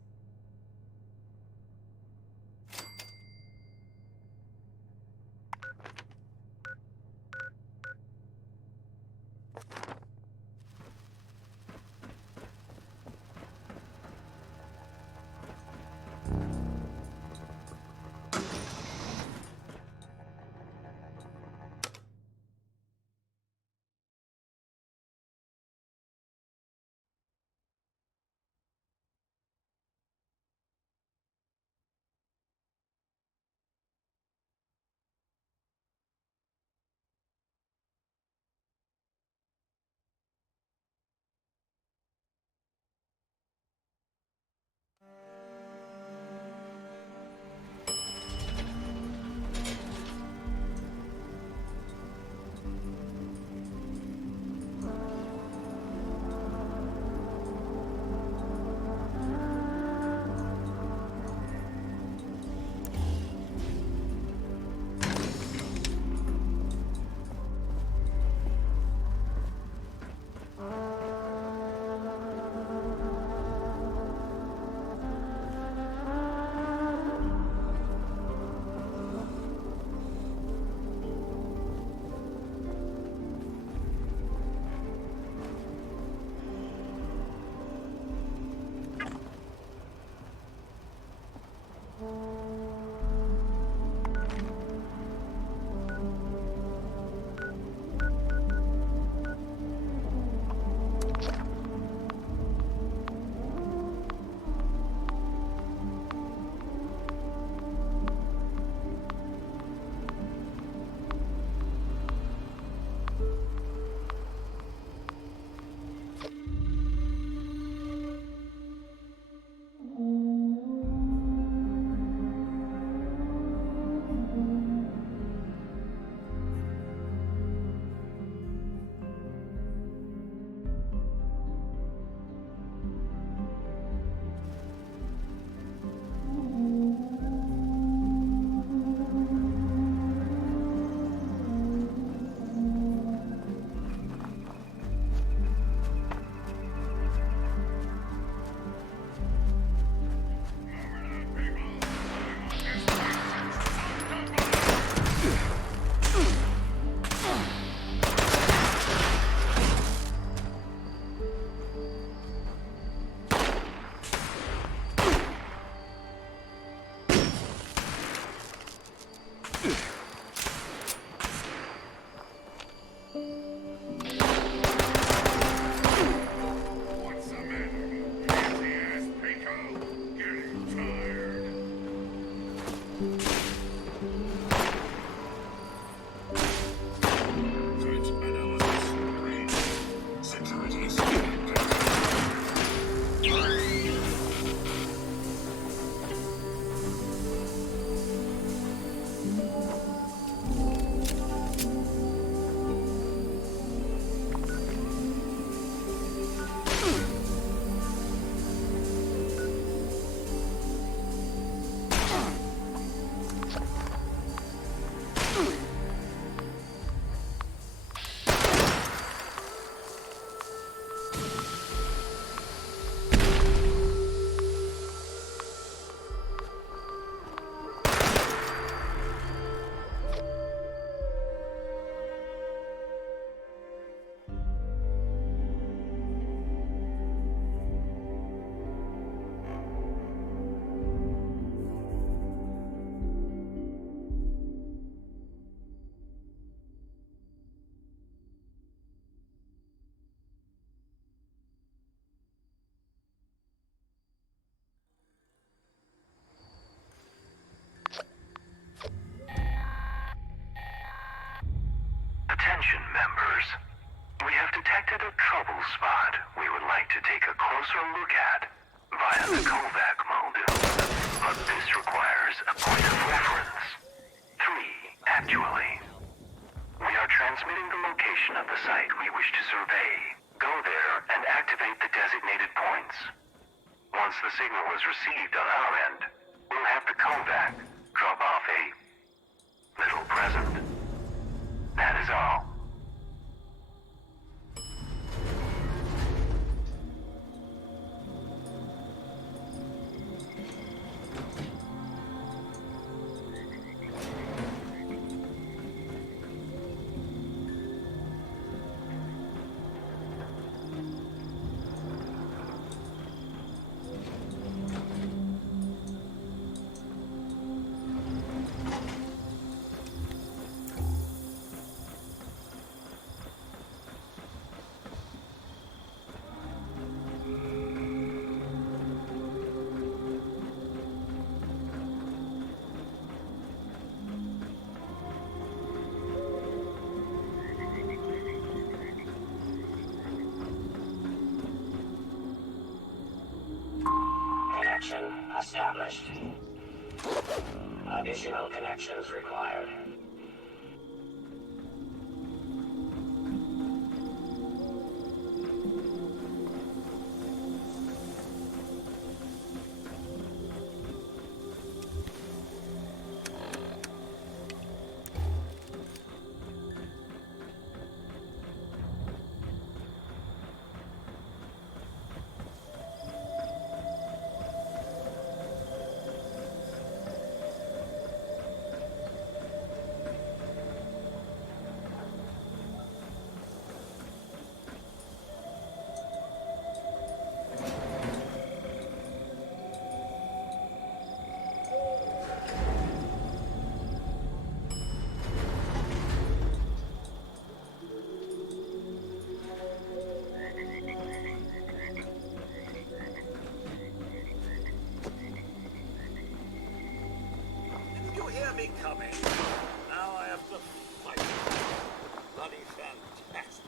spot we would like to take a closer look at via the Kovac module. But this requires a point of reference. 3, actually. We are transmitting the location of the site we wish to survey. Go there and activate the designated points. Once the signal is received on our end, we'll have the Kovac drop off a little present. That is all. Connection established. Additional connections required. You hear me coming? Now I have to fight. Bloody fantastic.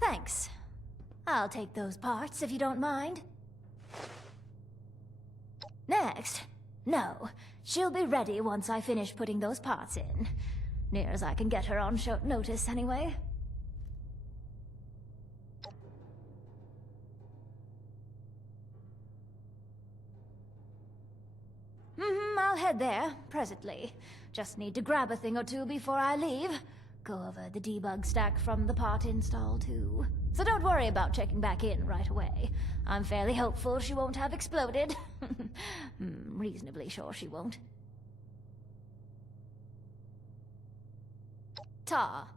Thanks. I'll take those parts if you don't mind. Next. No, she'll be ready once I finish putting those parts in. Near as I can get her on short notice, anyway. I'll head there, presently. Just need to grab a thing or two before I leave. Go over the debug stack from the part install, too. So don't worry about checking back in right away. I'm fairly hopeful she won't have exploded. Reasonably sure she won't. Tar.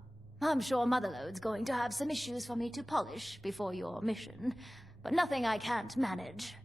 I'm sure Motherlode's going to have some issues for me to polish before your mission, but nothing I can't manage.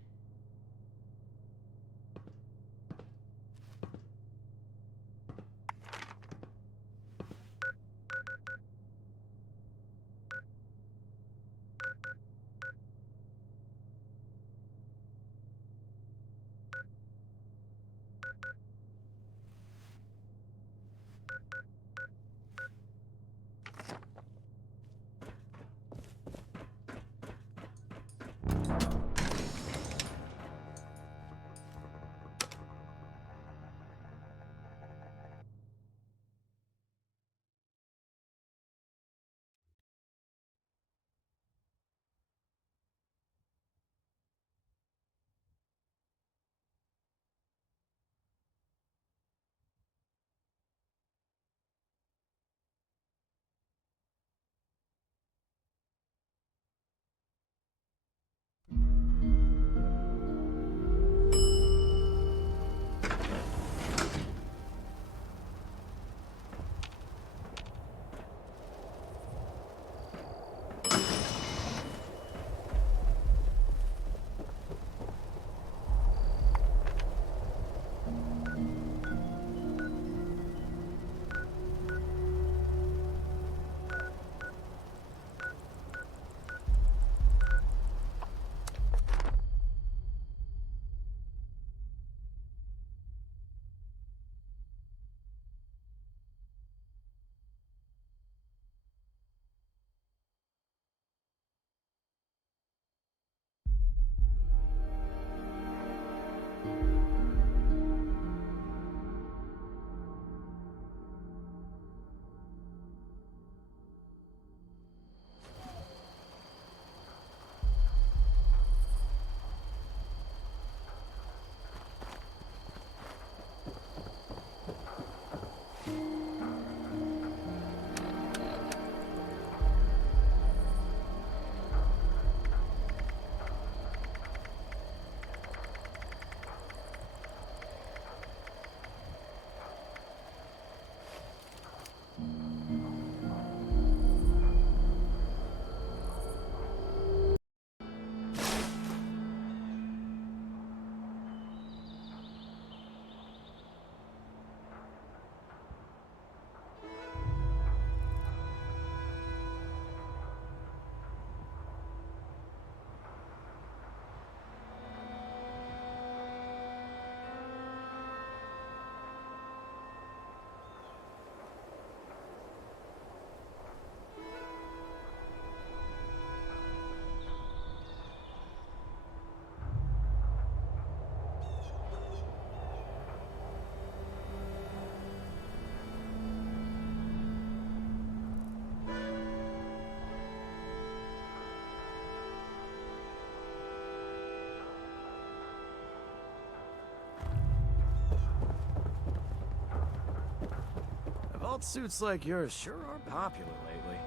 Vault suits like yours sure are popular lately.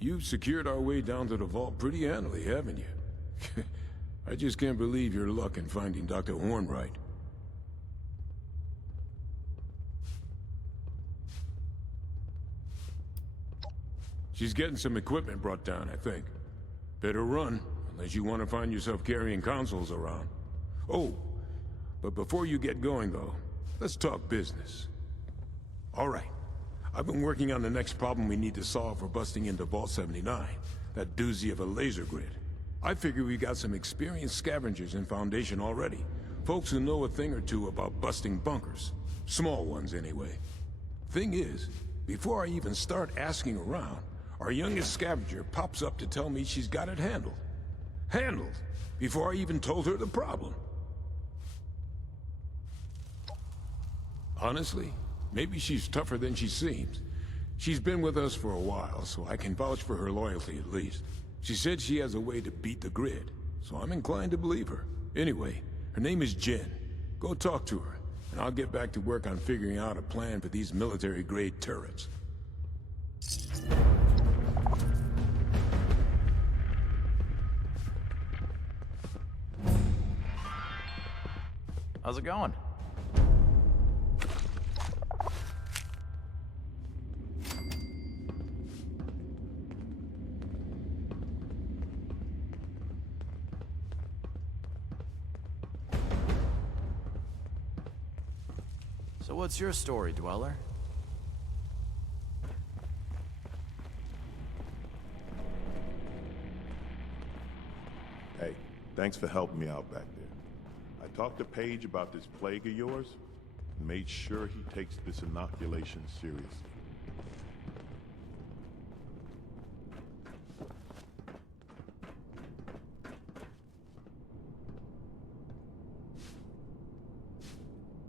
You've secured our way down to the vault pretty handily, haven't you? I just can't believe your luck in finding Dr. Hornwright. She's getting some equipment brought down, I think. Better run, unless you want to find yourself carrying consoles around. Oh, but before you get going, though, let's talk business. All right. I've been working on the next problem we need to solve for busting into Vault 79, that doozy of a laser grid. I figure we got some experienced scavengers in Foundation already. Folks who know a thing or two about busting bunkers. Small ones, anyway. Thing is, before I even start asking around, our youngest scavenger pops up to tell me she's got it handled. Handled! Before I even told her the problem. Honestly, maybe she's tougher than she seems. She's been with us for a while, so I can vouch for her loyalty at least. She said she has a way to beat the grid, so I'm inclined to believe her. Anyway, her name is Jen. Go talk to her, and I'll get back to work on figuring out a plan for these military-grade turrets. How's it going? So what's your story, Dweller? Hey, thanks for helping me out back there. I talked to Paige about this plague of yours, and made sure he takes this inoculation seriously.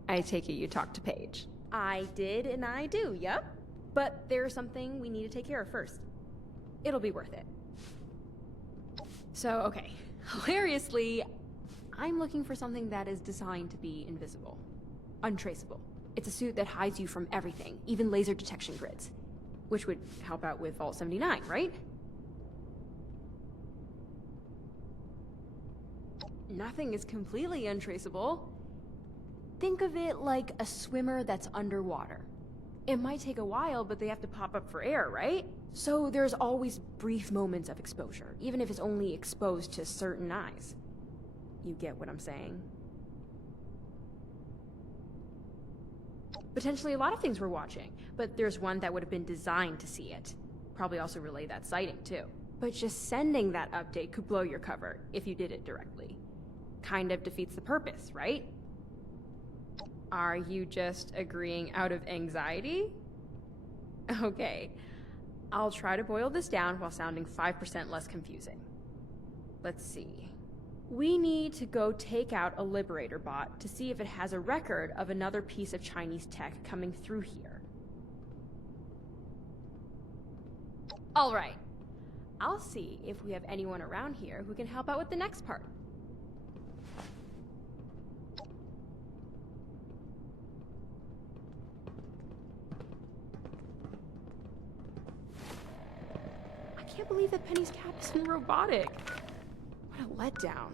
I take it you talked to Paige. I did, and I do, yep. But there's something we need to take care of first. It'll be worth it. So, okay. Hilariously, I'm looking for something that is designed to be invisible. Untraceable. It's a suit that hides you from everything, even laser detection grids. Which would help out with Vault 79, right? Nothing is completely untraceable. Think of it like a swimmer that's underwater. It might take a while, but they have to pop up for air, right? So there's always brief moments of exposure, even if it's only exposed to certain eyes. You get what I'm saying? Potentially a lot of things we're watching, but there's one that would have been designed to see it. Probably also relay that sighting, too. But just sending that update could blow your cover if you did it directly. Kind of defeats the purpose, right? Are you just agreeing out of anxiety? Okay, I'll try to boil this down while sounding 5% less confusing. Let's see. We need to go take out a Liberator bot to see if it has a record of another piece of Chinese tech coming through here. All right. I'll see if we have anyone around here who can help out with the next part. I can't believe that Penny's cap isn't robotic. What a letdown.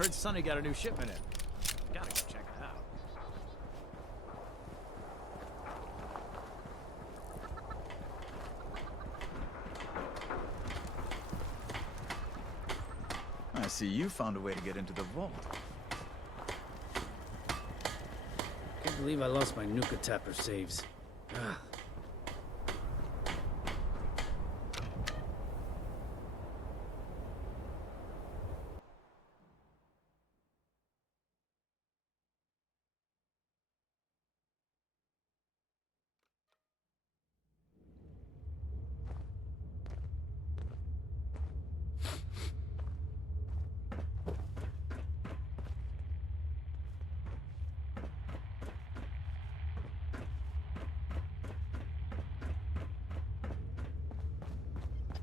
Heard Sonny got a new shipment in. Gotta go check it out. I see you found a way to get into the vault. Can't believe I lost my Nuka Tapper saves. Ah.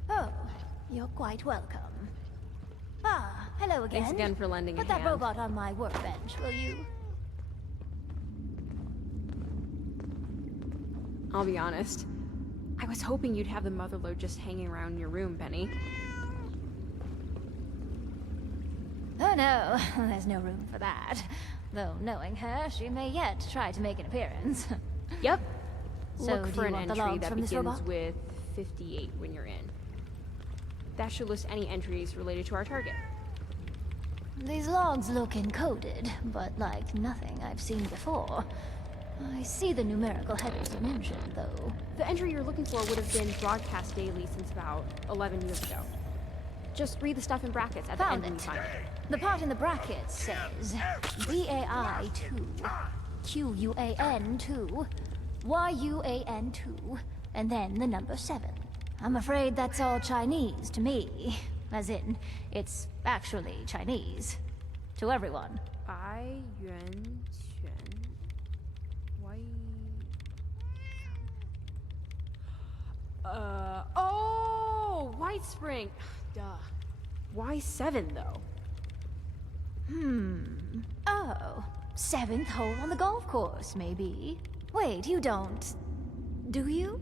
Oh, you're quite welcome. Ah, hello again. Thanks again for lending a Put hand. that robot on my workbench, will you? I'll be honest. I was hoping you'd have the Motherlode just hanging around in your room, Penny. Oh no, there's no room for that. Though knowing her, she may yet try to make an appearance. Yep. So Look do for you an want the entry logs that from this begins robot? with 58 when you're in. That should list any entries related to our target. These logs look encoded, but like nothing I've seen before. I see the numerical headers you mentioned, though. The entry you're looking for would have been broadcast daily since about 11 years ago. Just read the stuff in brackets at the end when you find it. The part in the brackets says BAI 2, QUAN 2, YUAN 2, and then the number 7. I'm afraid that's all Chinese to me. As in, it's actually Chinese. To everyone. I Yuan Quan Why oh, White Spring. Duh. Why 7 though? Oh, 7th hole on the golf course, maybe. Wait, you don't... do you?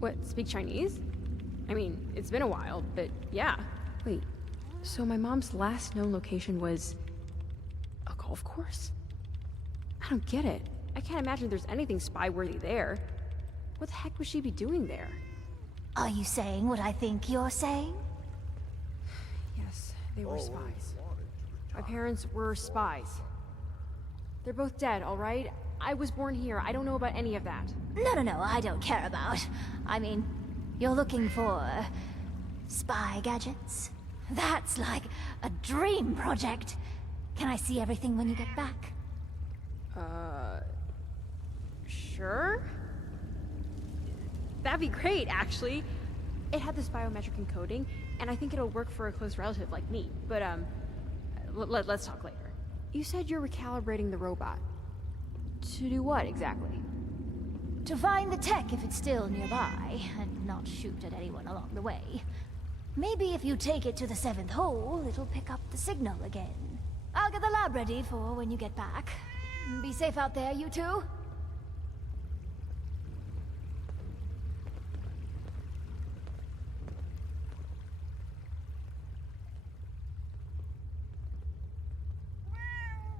What, speak Chinese? I mean, it's been a while, but yeah. Wait, so my mom's last known location was a golf course? I don't get it. I can't imagine there's anything spy-worthy there. What the heck would she be doing there? Are you saying what I think you're saying? Yes, they were spies. My parents were spies. They're both dead, all right? I was born here. I don't know about any of that. No, I don't care about. I mean, you're looking for... spy gadgets? That's like a dream project. Can I see everything when you get back? Sure? That'd be great, actually. It had this biometric encoding, and I think it'll work for a close relative like me. But, let's talk later. You said you're recalibrating the robot. To do what, exactly? To find the tech if it's still nearby, and not shoot at anyone along the way. Maybe if you take it to the 7th hole, it'll pick up the signal again. I'll get the lab ready for when you get back. Be safe out there, you two.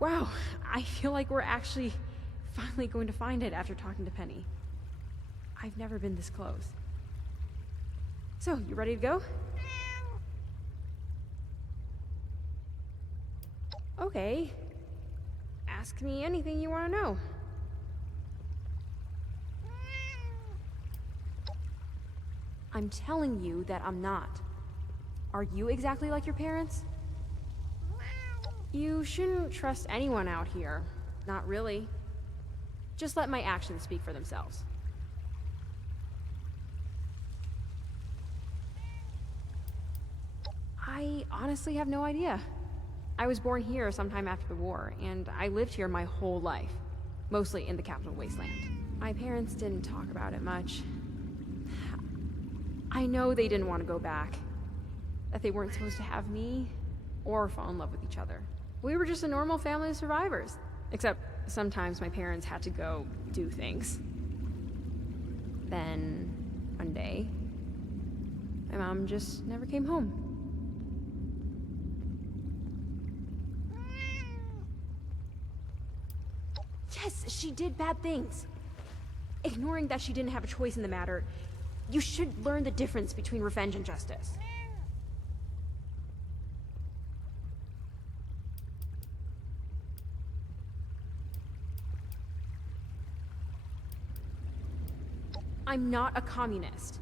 Wow, I feel like we're actually finally going to find it after talking to Penny. I've never been this close. So, you ready to go? Okay. Ask me anything you want to know. I'm telling you that I'm not. Are you exactly like your parents? You shouldn't trust anyone out here. Not really. Just let my actions speak for themselves. I honestly have no idea. I was born here sometime after the war, and I lived here my whole life. Mostly in the capital wasteland. My parents didn't talk about it much. I know they didn't want to go back. That they weren't supposed to have me, or fall in love with each other. We were just a normal family of survivors. Except sometimes my parents had to go do things. Then, one day, my mom just never came home. Yes, she did bad things. Ignoring that she didn't have a choice in the matter, you should learn the difference between revenge and justice. I'm not a communist.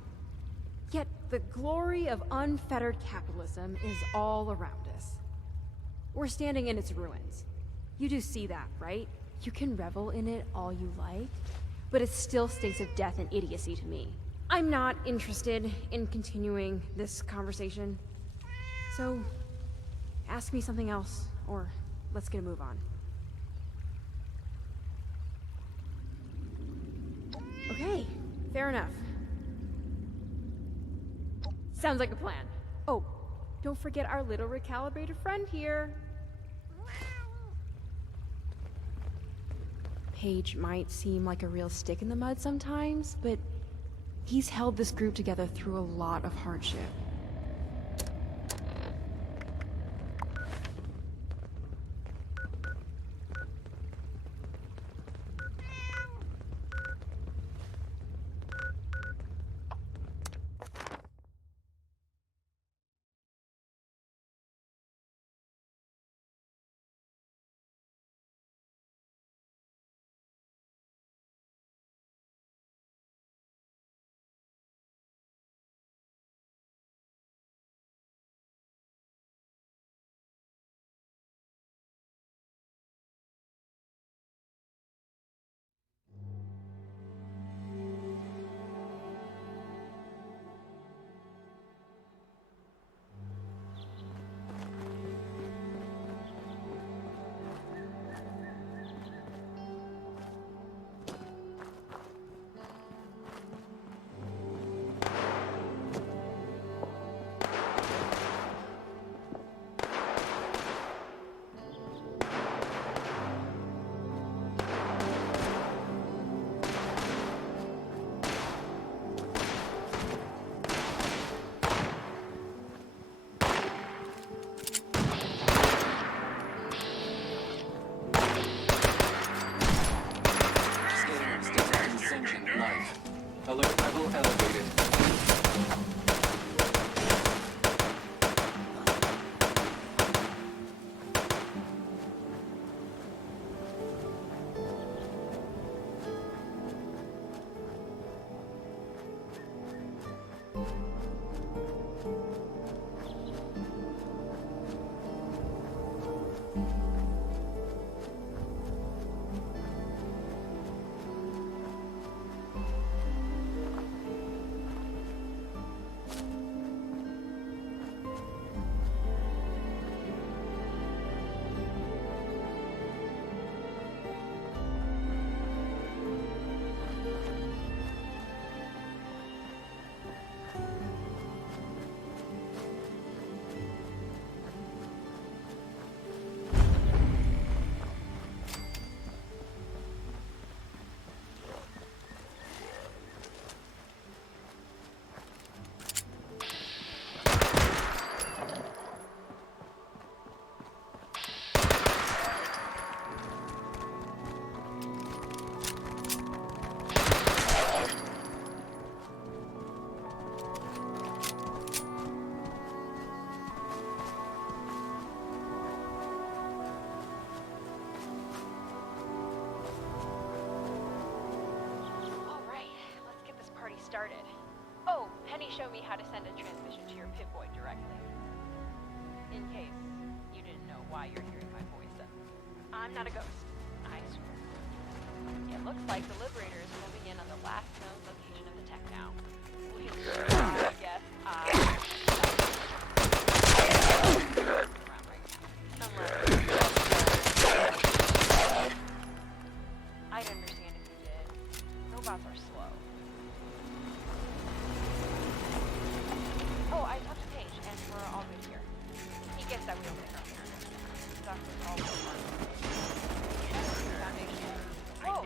Yet the glory of unfettered capitalism is all around us. We're standing in its ruins. You do see that, right? You can revel in it all you like, but it still stinks of death and idiocy to me. I'm not interested in continuing this conversation. So, ask me something else, or let's get a move on. Okay, fair enough. Sounds like a plan. Oh, don't forget our little recalibrated friend here. Paige might seem like a real stick in the mud sometimes, but he's held this group together through a lot of hardship. Alert level elevated. Started. Oh, Penny showed me how to send a transmission to your Pip-Boy directly. In case you didn't know why you're hearing my voice. I'm not a ghost, I swear. It looks like the Liberator is moving in on the last known location of the tech now. I guess I'd understand if you did. Robots are slow. Oh, I talked to Paige, and we're all good here. He gets that we don't get around here. Stuff with all the Foundation. Whoa!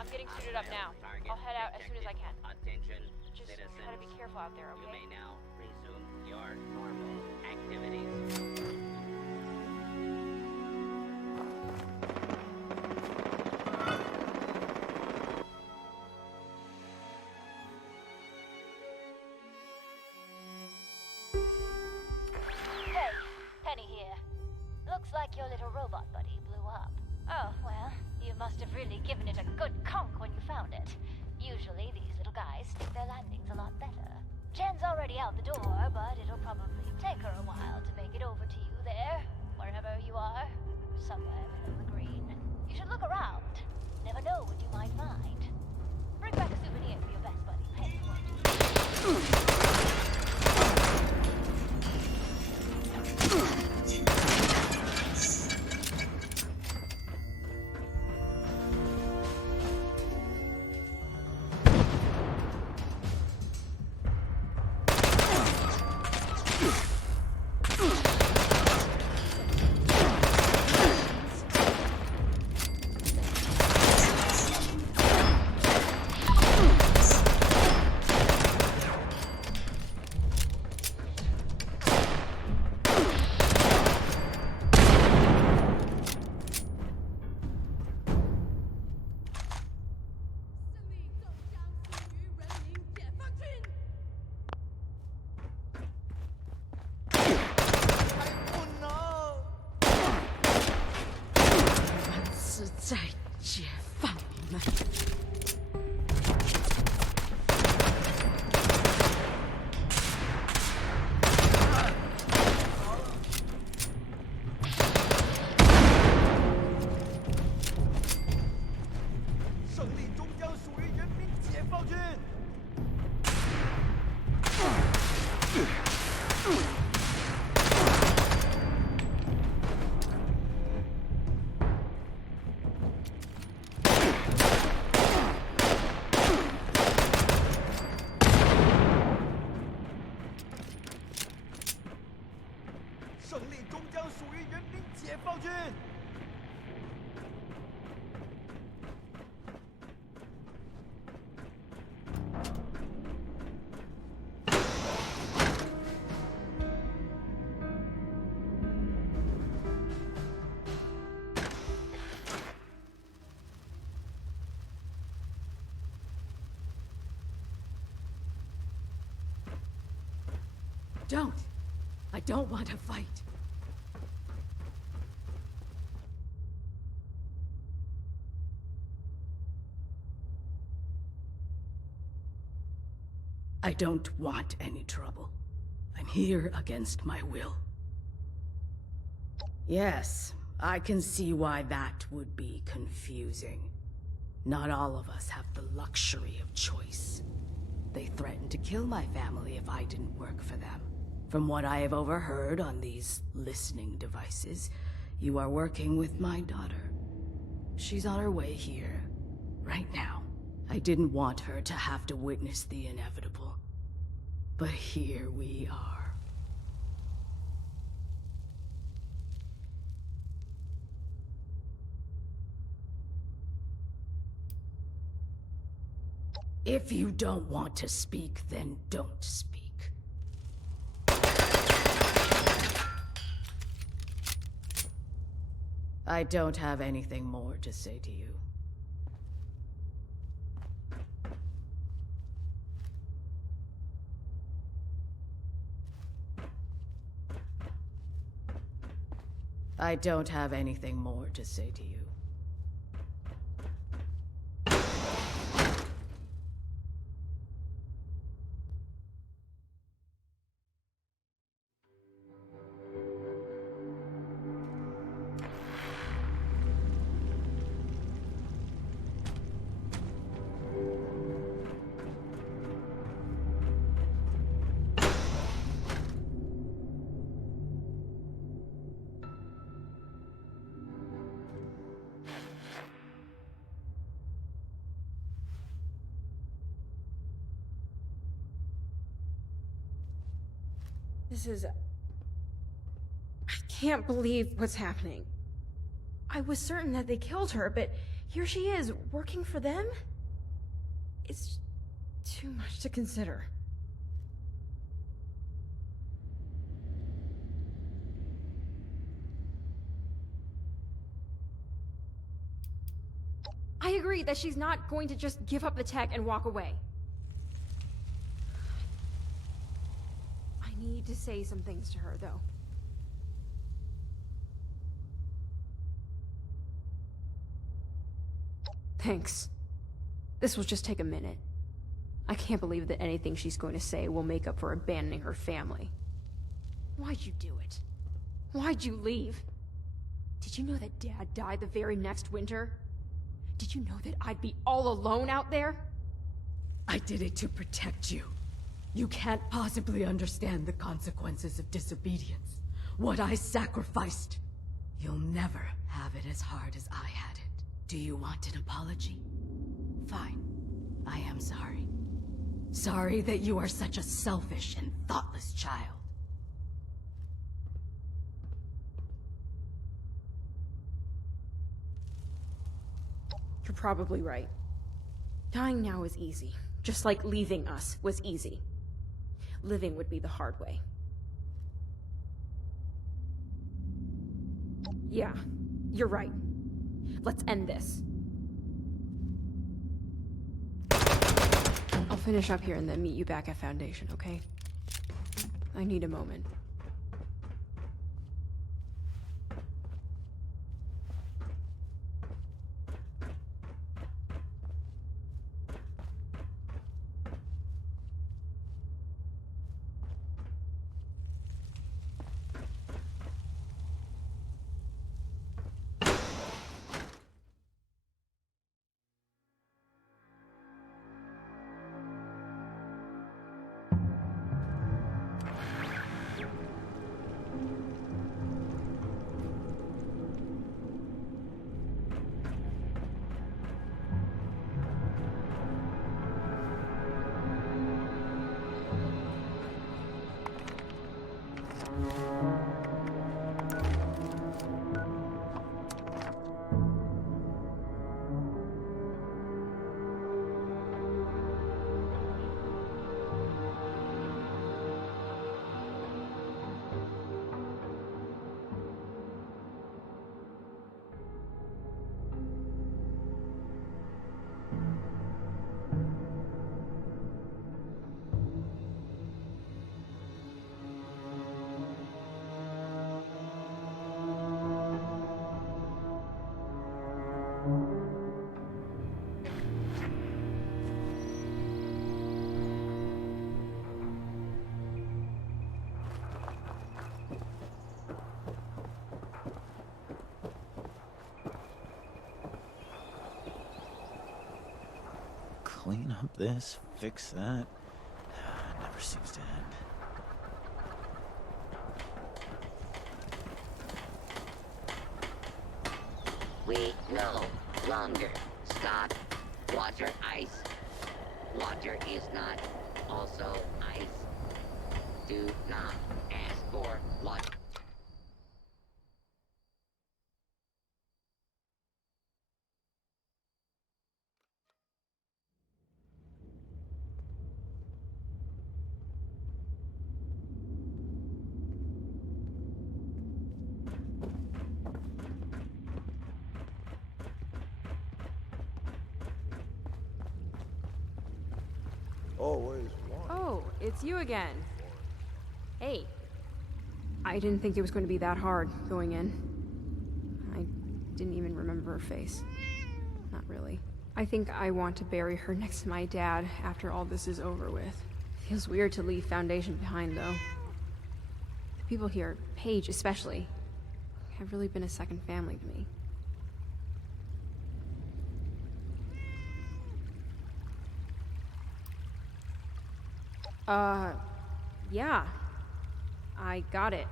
I'm getting suited up now. I'll head out as soon as I can. Just try to be careful out there, okay? You may now resume your normal activities. Looks like your little robot buddy blew up. Oh, well, you must have really given it a good conk when you found it. Usually these little guys stick their landings a lot better. Jen's already out the door, but it'll probably take her a while to make it over to you there, wherever you are. Somewhere below the green. You should look around. Never know what you might find. Bring back a souvenir for your best buddy, Penny, won't you? Don't. I don't want to fight. I don't want any trouble. I'm here against my will. Yes, I can see why that would be confusing. Not all of us have the luxury of choice. They threatened to kill my family if I didn't work for them. From what I have overheard on these listening devices, you are working with my daughter. She's on her way here, right now. I didn't want her to have to witness the inevitable. But here we are. If you don't want to speak, then don't speak. I don't have anything more to say to you. I don't have anything more to say to you. This is... I can't believe what's happening. I was certain that they killed her, but here she is, working for them? It's too much to consider. I agree that she's not going to just give up the tech and walk away. I need to say some things to her, though. Thanks. This will just take a minute. I can't believe that anything she's going to say will make up for abandoning her family. Why'd you do it? Why'd you leave? Did you know that Dad died the very next winter? Did you know that I'd be all alone out there? I did it to protect you. You can't possibly understand the consequences of disobedience. What I sacrificed. You'll never have it as hard as I had it. Do you want an apology? Fine. I am sorry. Sorry that you are such a selfish and thoughtless child. You're probably right. Dying now is easy, just like leaving us was easy. Living would be the hard way. Yeah, you're right. Let's end this. I'll finish up here and then meet you back at Foundation, okay? I need a moment. Clean up this, fix that. Never seems to end. We no longer stock water ice. Water is not also ice. Do not ask for water. Always one. Oh, it's you again. Hey. I didn't think it was going to be that hard going in. I didn't even remember her face. Not really. I think I want to bury her next to my dad after all this is over with. Feels weird to leave Foundation behind, though. The people here, Paige especially, have really been a second family to me. Yeah. I got it.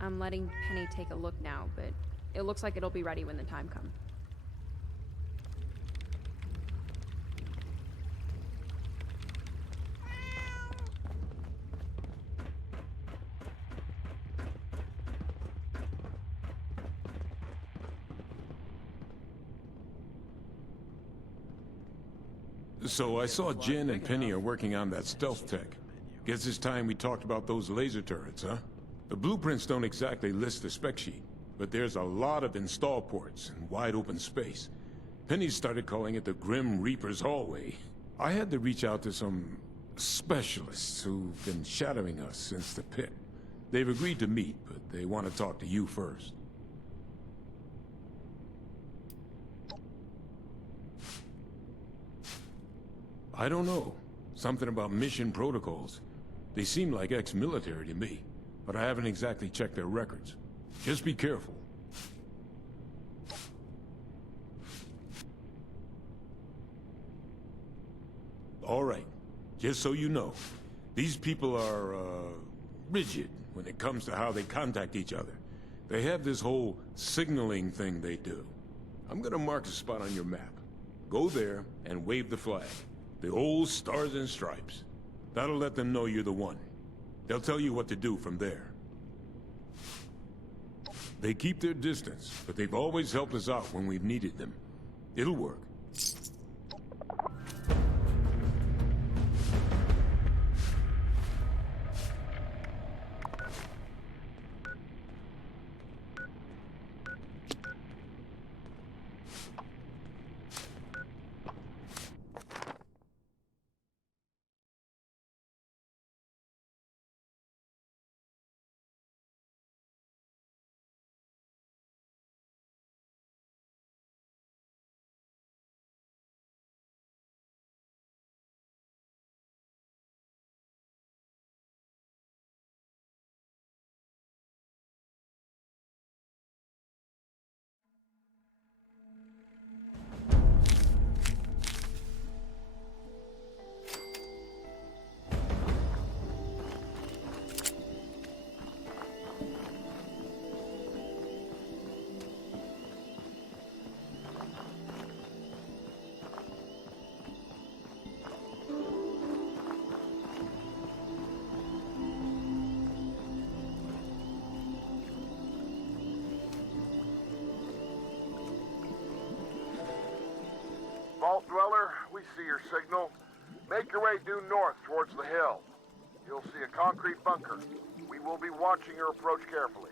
I'm letting Penny take a look now, but it looks like it'll be ready when the time comes. So I saw Jen and Penny are working on that stealth tech. Guess it's time we talked about those laser turrets, huh? The blueprints don't exactly list the spec sheet, but there's a lot of install ports and wide open space. Penny started calling it the Grim Reaper's Hallway. I had to reach out to some specialists who've been shadowing us since the pit. They've agreed to meet, but they want to talk to you first. I don't know. Something about mission protocols. They seem like ex-military to me, but I haven't exactly checked their records. Just be careful. All right. Just so you know, these people are, rigid when it comes to how they contact each other. They have this whole signaling thing they do. I'm gonna mark a spot on your map. Go there and wave the flag. The old stars and stripes. That'll let them know you're the one. They'll tell you what to do from there. They keep their distance, but they've always helped us out when we've needed them. It'll work. Vault Dweller, we see your signal. Make your way due north towards the hill. You'll see a concrete bunker. We will be watching your approach carefully.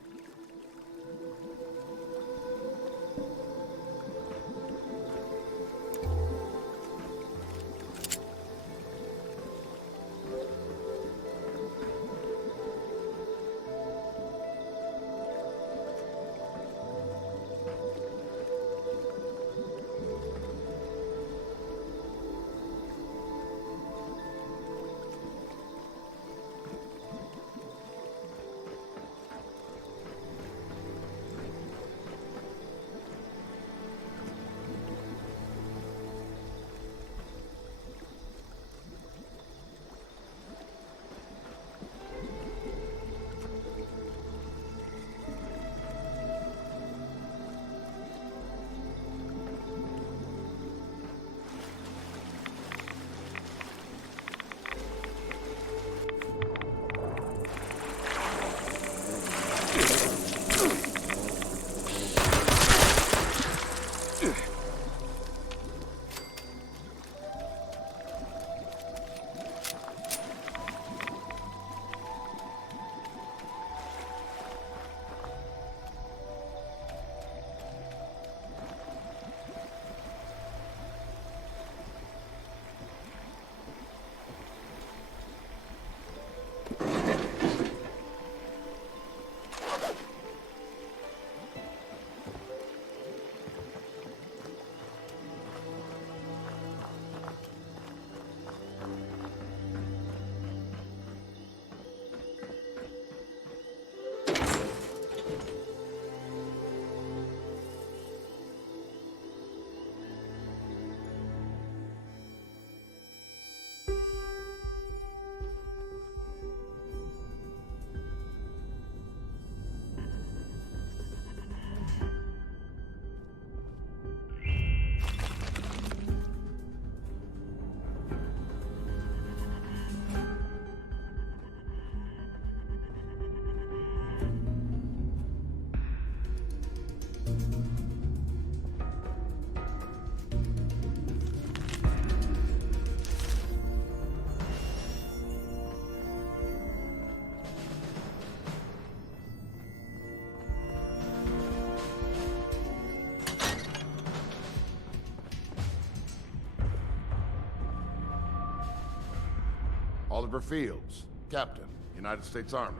Oliver Fields, Captain, United States Army.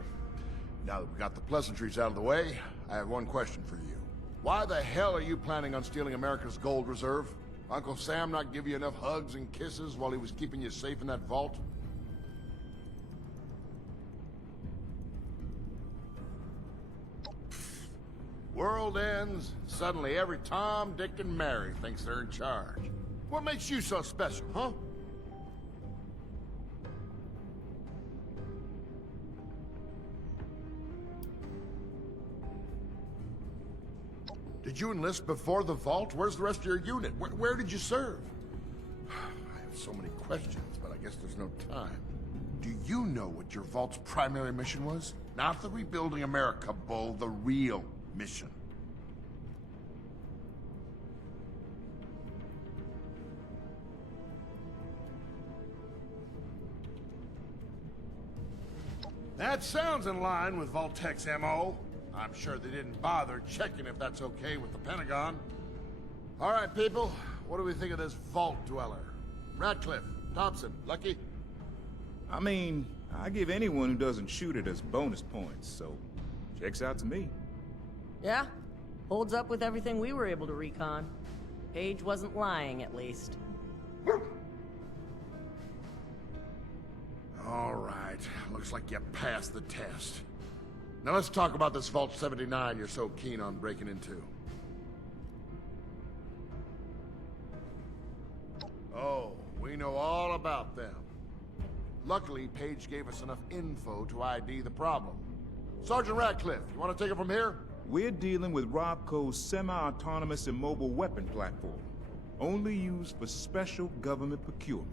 Now that we got the pleasantries out of the way, I have one question for you. Why the hell are you planning on stealing America's gold reserve? Uncle Sam not give you enough hugs and kisses while he was keeping you safe in that vault? World ends, suddenly every Tom, Dick, and Mary thinks they're in charge. What makes you so special, huh? Did you enlist before the vault? Where's the rest of your unit? Where did you serve? I have so many questions, but I guess there's no time. Do you know what your vault's primary mission was? Not the rebuilding America, Bull, the real mission. That sounds in line with Vault-Tech's MO. I'm sure they didn't bother checking if that's okay with the Pentagon. All right, people, what do we think of this Vault Dweller? Radcliffe, Thompson, Lucky? I mean, I give anyone who doesn't shoot it as bonus points, so checks out to me. Yeah, holds up with everything we were able to recon. Paige wasn't lying, at least. All right, looks like you passed the test. Now let's talk about this Vault 79 you're so keen on breaking into. Oh, we know all about them. Luckily, Paige gave us enough info to ID the problem. Sergeant Radcliffe, you want to take it from here? We're dealing with Robco's semi-autonomous immobile weapon platform, only used for special government procurement.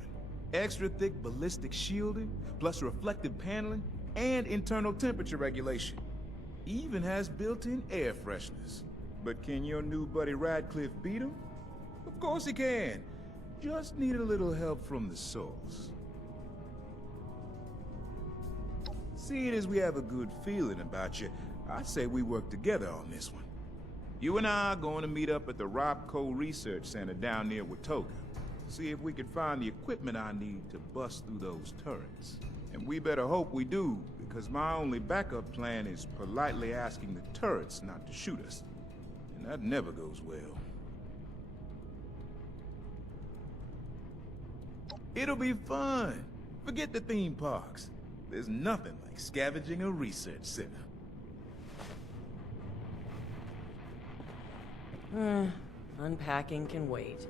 Extra thick ballistic shielding, plus reflective paneling, and internal temperature regulation. Even has built-in air fresheners. But can your new buddy Radcliffe beat him? Of course he can. Just need a little help from the source. Seeing as we have a good feeling about you, I say we work together on this one. You and I are going to meet up at the Robco Research Center down near Watoga. See if we can find the equipment I need to bust through those turrets. And we better hope we do, because my only backup plan is politely asking the turrets not to shoot us. And that never goes well. It'll be fun. Forget the theme parks. There's nothing like scavenging a research center. Unpacking can wait.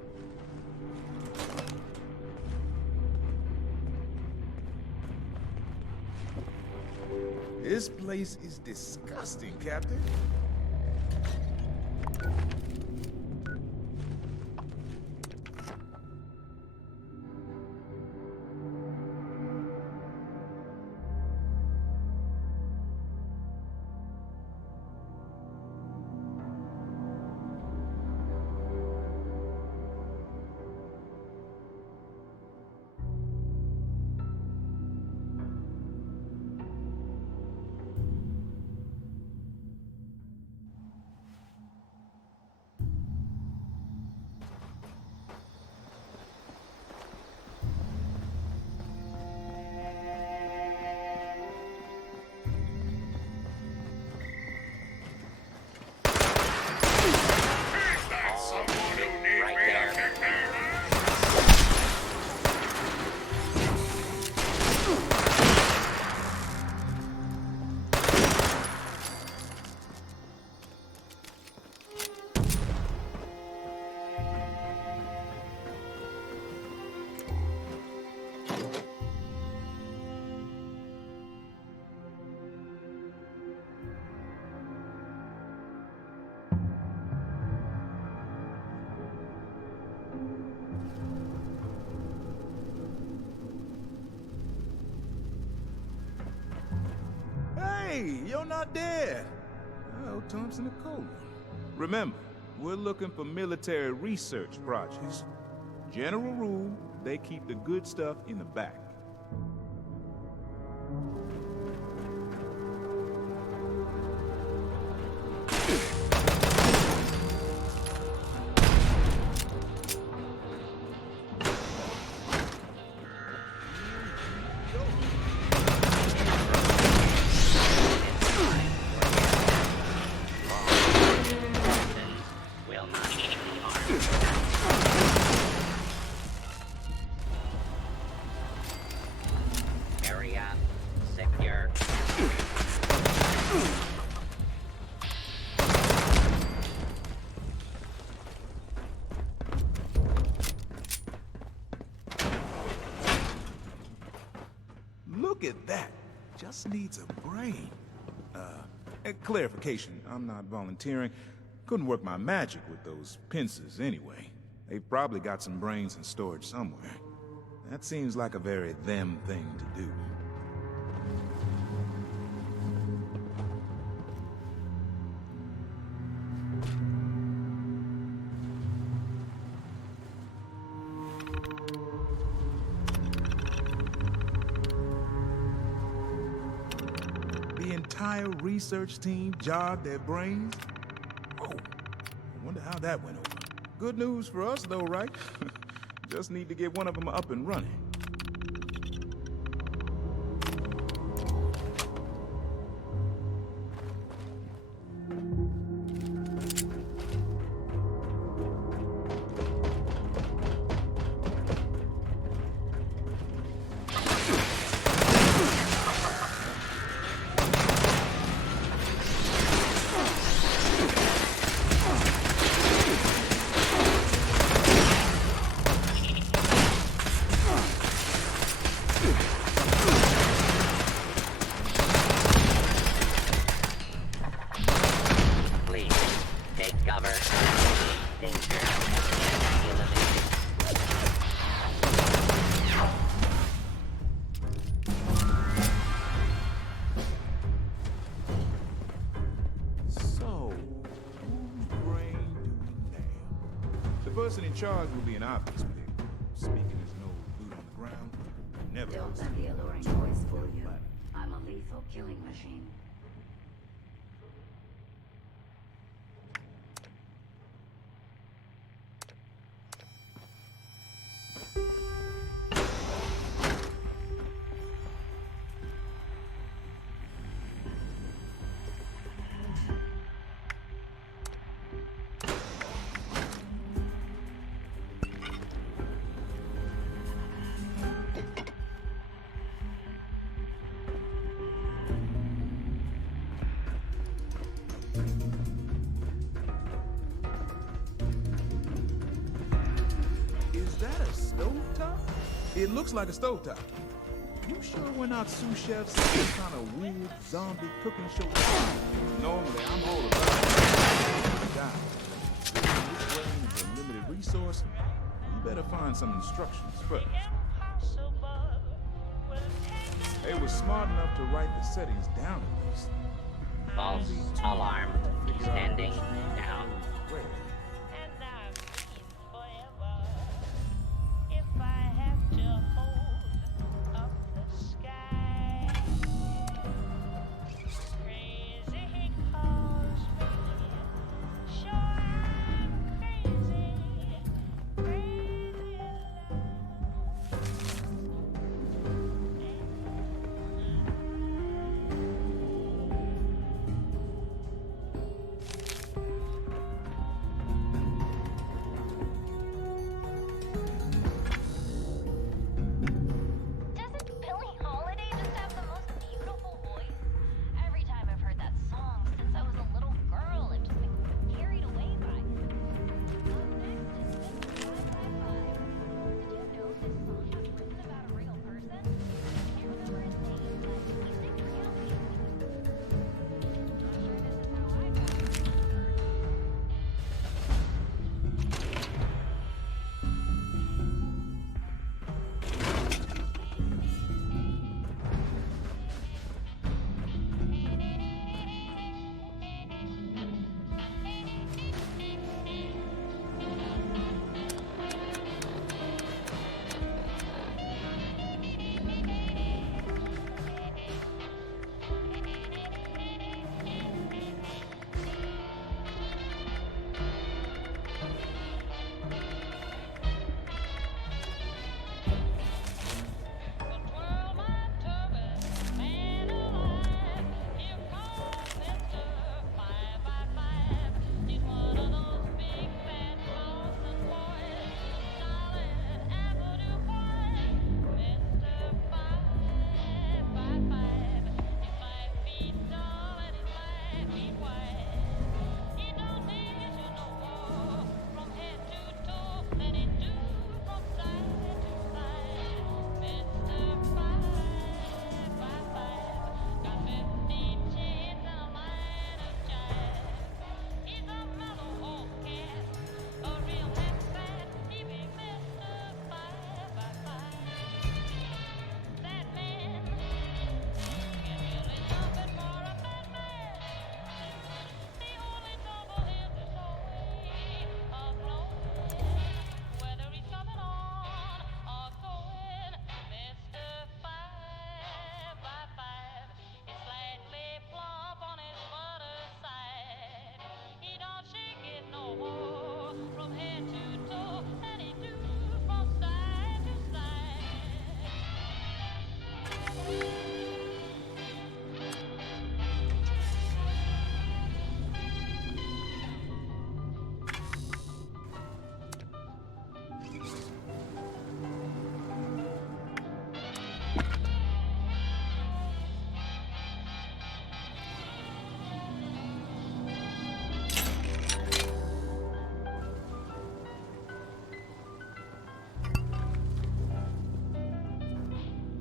This place is disgusting, Captain. Hey, you're not dead. I owe Thompson a cold one. Remember, we're looking for military research projects. General rule, they keep the good stuff in the back. Will not harm. Look at that. Just needs a brain. Clarification, I'm not volunteering. Couldn't work my magic with those pincers anyway. They've probably got some brains in storage somewhere. That seems like a very them thing to do. The entire research team jogged their brains? Oh, I wonder how that went over. Good news for us though, right? Just need to get one of them up and running. The person in charge will be an obvious pick. Speaking as no boot on the ground, never. Don't let the alluring voice fool you. I'm a lethal killing machine. Is that a stovetop? It looks like a stovetop. You sure we're not sous chefs at some kind of weird zombie cooking show? Normally, I'm all about it. This brain is a limited resource. You better find some instructions first. They were smart enough to write the settings down at least. False alarm. Standing down.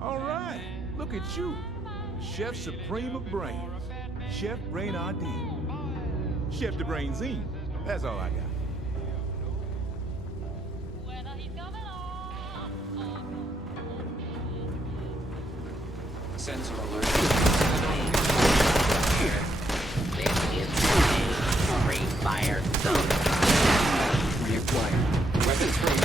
All right, look at you. Chef Supreme of Brains. Chef Brainardine. Chef de Brainzine. That's all I got. Sensor alert. This is a free fire zone. Reacquired. Weapons free.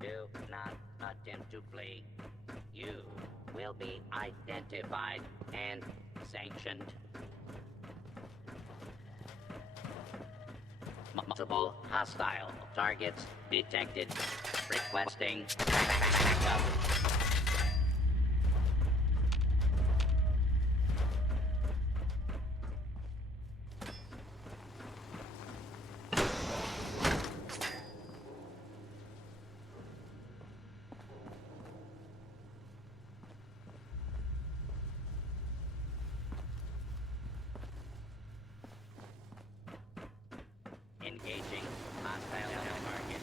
Do not attempt to flee. You will be identified and sanctioned. Multiple hostile targets detected. Requesting backup. Engaging hostile target.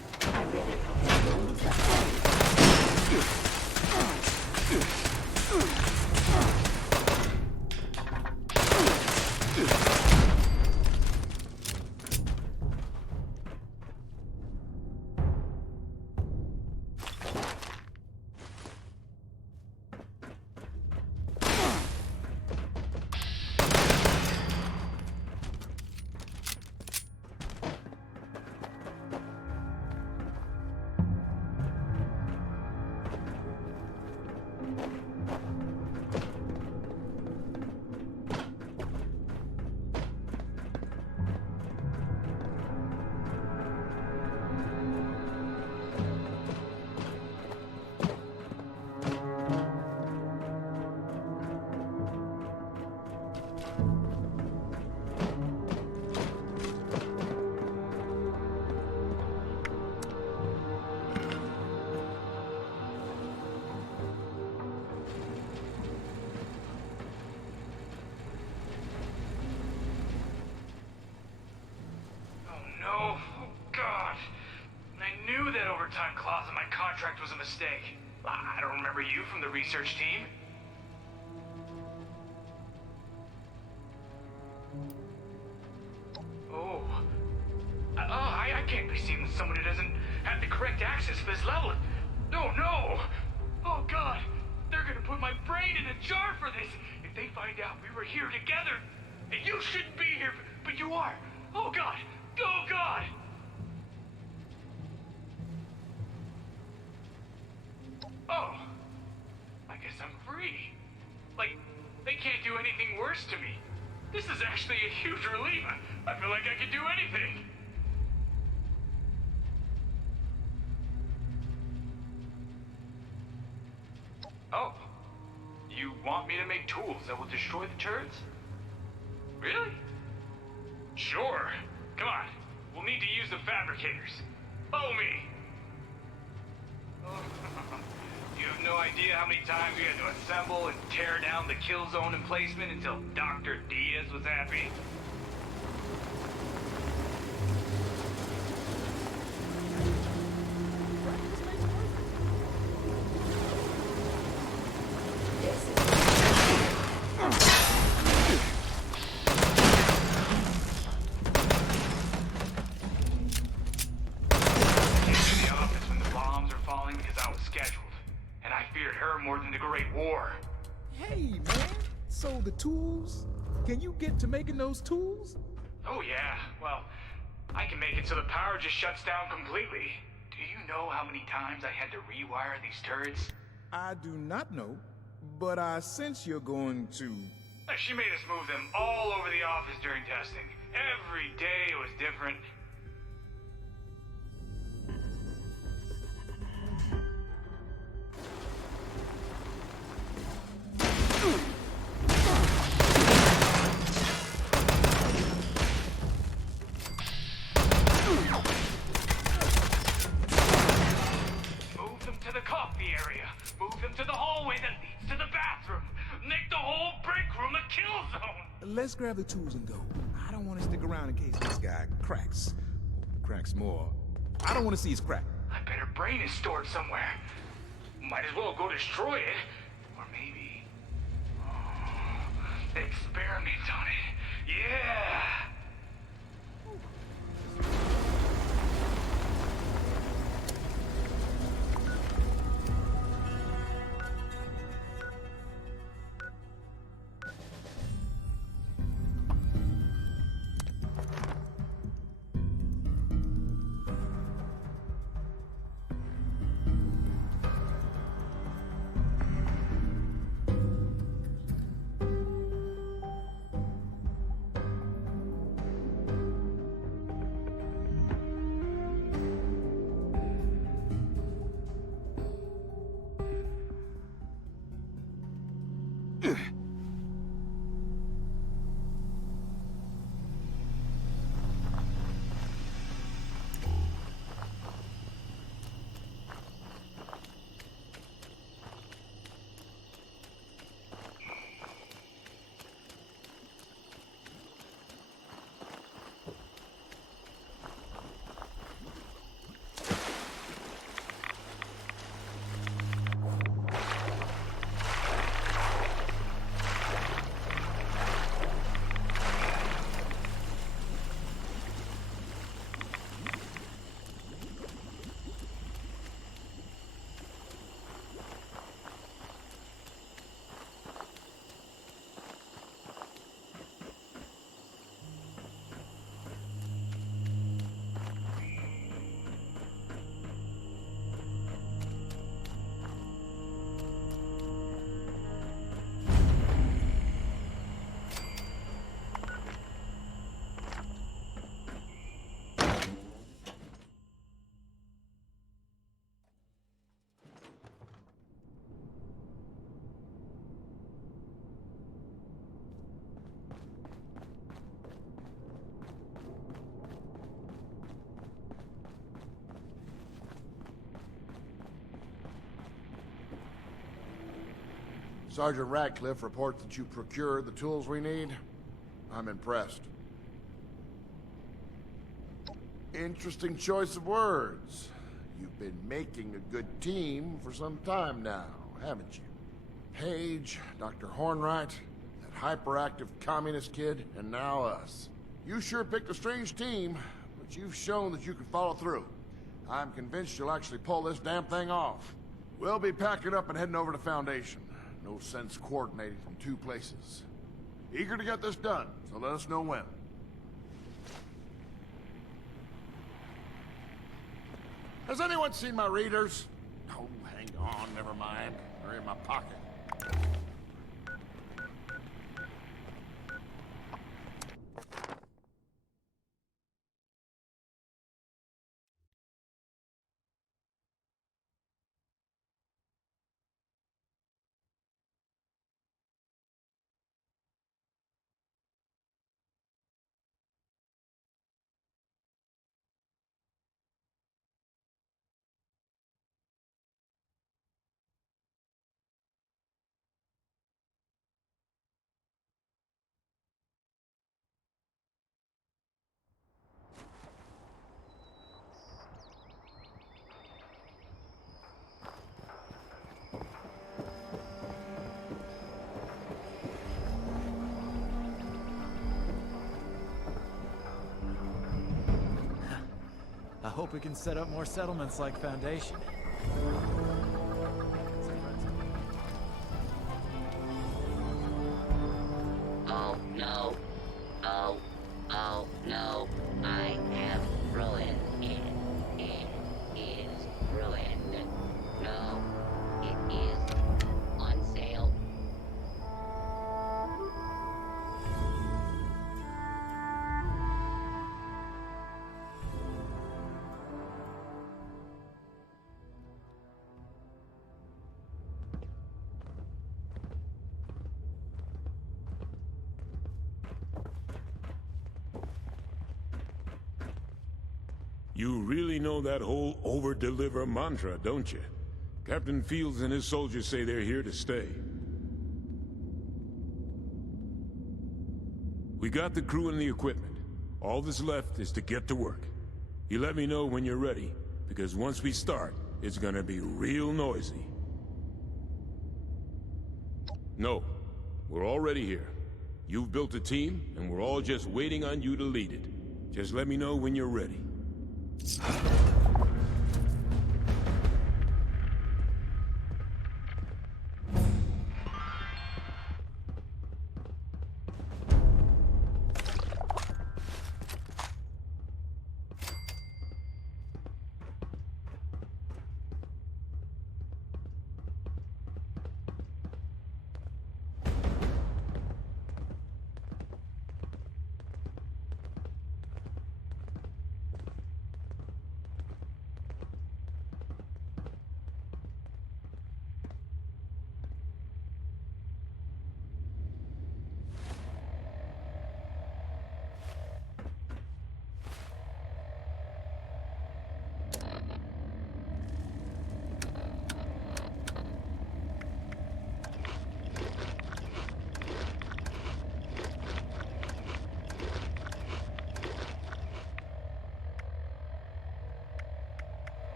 Contract was a mistake. I don't remember you from the research team. I can't be seen with someone who doesn't have the correct access for this level. No. Oh God, they're gonna put my brain in a jar for this. If they find out we were here together, You shouldn't be here, but you are. Oh God! Oh God! Oh. I guess I'm free. Like, they can't do anything worse to me. This is actually a huge relief. I feel like I could do anything. Oh. You want me to make tools that will destroy the turrets? Really? Sure. Come on. We'll need to use the fabricators. Follow me. You have no idea how many times we had to assemble and tear down the kill zone emplacement until Dr. Diaz was happy. Hey, man. So the tools? Can you get to making those tools? Oh, yeah. Well, I can make it so the power just shuts down completely. Do you know how many times I had to rewire these turrets? I do not know, but I sense you're going to... She made us move them all over the office during testing. Every day was different. Move them to the coffee area. Move them to the hallway that leads to the bathroom. Make the whole break room a kill zone. Let's grab the tools and go. I don't want to stick around in case this guy cracks. Or cracks more. I don't want to see his crack. I bet her brain is stored somewhere. Might as well go destroy it. Or maybe... experiment on it. Yeah! Sergeant Ratcliffe reports that you procured the tools we need. I'm impressed. Interesting choice of words. You've been making a good team for some time now, haven't you? Page, Dr. Hornwright, that hyperactive communist kid, and now us. You sure picked a strange team, but you've shown that you can follow through. I'm convinced you'll actually pull this damn thing off. We'll be packing up and heading over to Foundation. No sense coordinating from two places. Eager to get this done, so let us know when. Has anyone seen my readers? Oh, hang on, never mind. They're in my pocket. I hope we can set up more settlements like Foundation. Oh no. Oh no. I have ruined it. It is ruined. No. It is on sale. You really know that whole over-deliver mantra, don't you? Captain Fields and his soldiers say they're here to stay. We got the crew and the equipment. All that's left is to get to work. You let me know when you're ready, because once we start, it's gonna be real noisy. No, we're already here. You've built a team, and we're all just waiting on you to lead it. Just let me know when you're ready.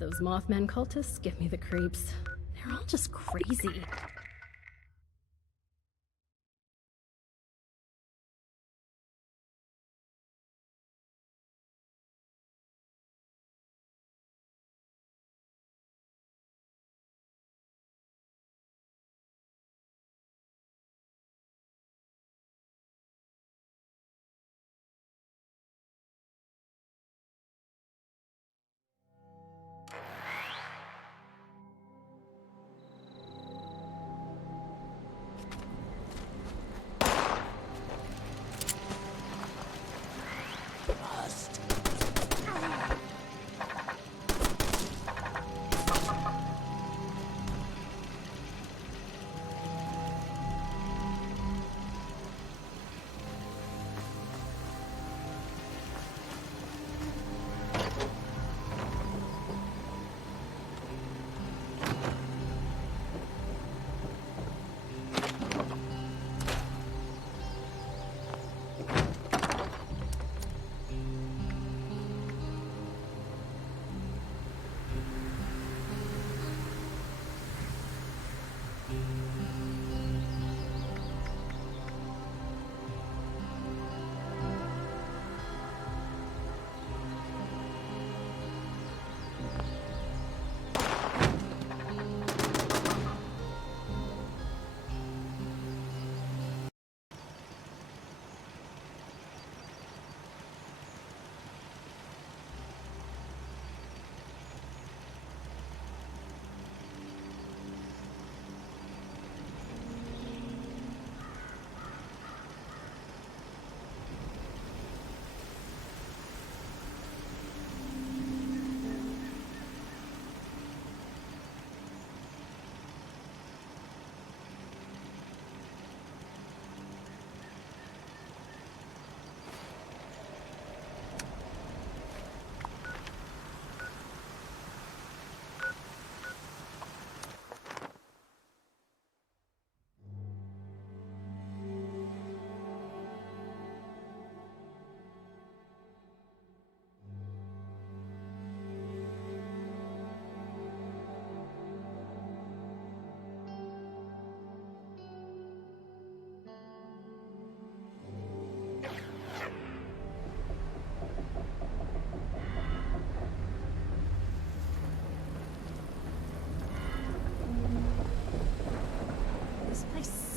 Those Mothman cultists give me the creeps. They're all just crazy.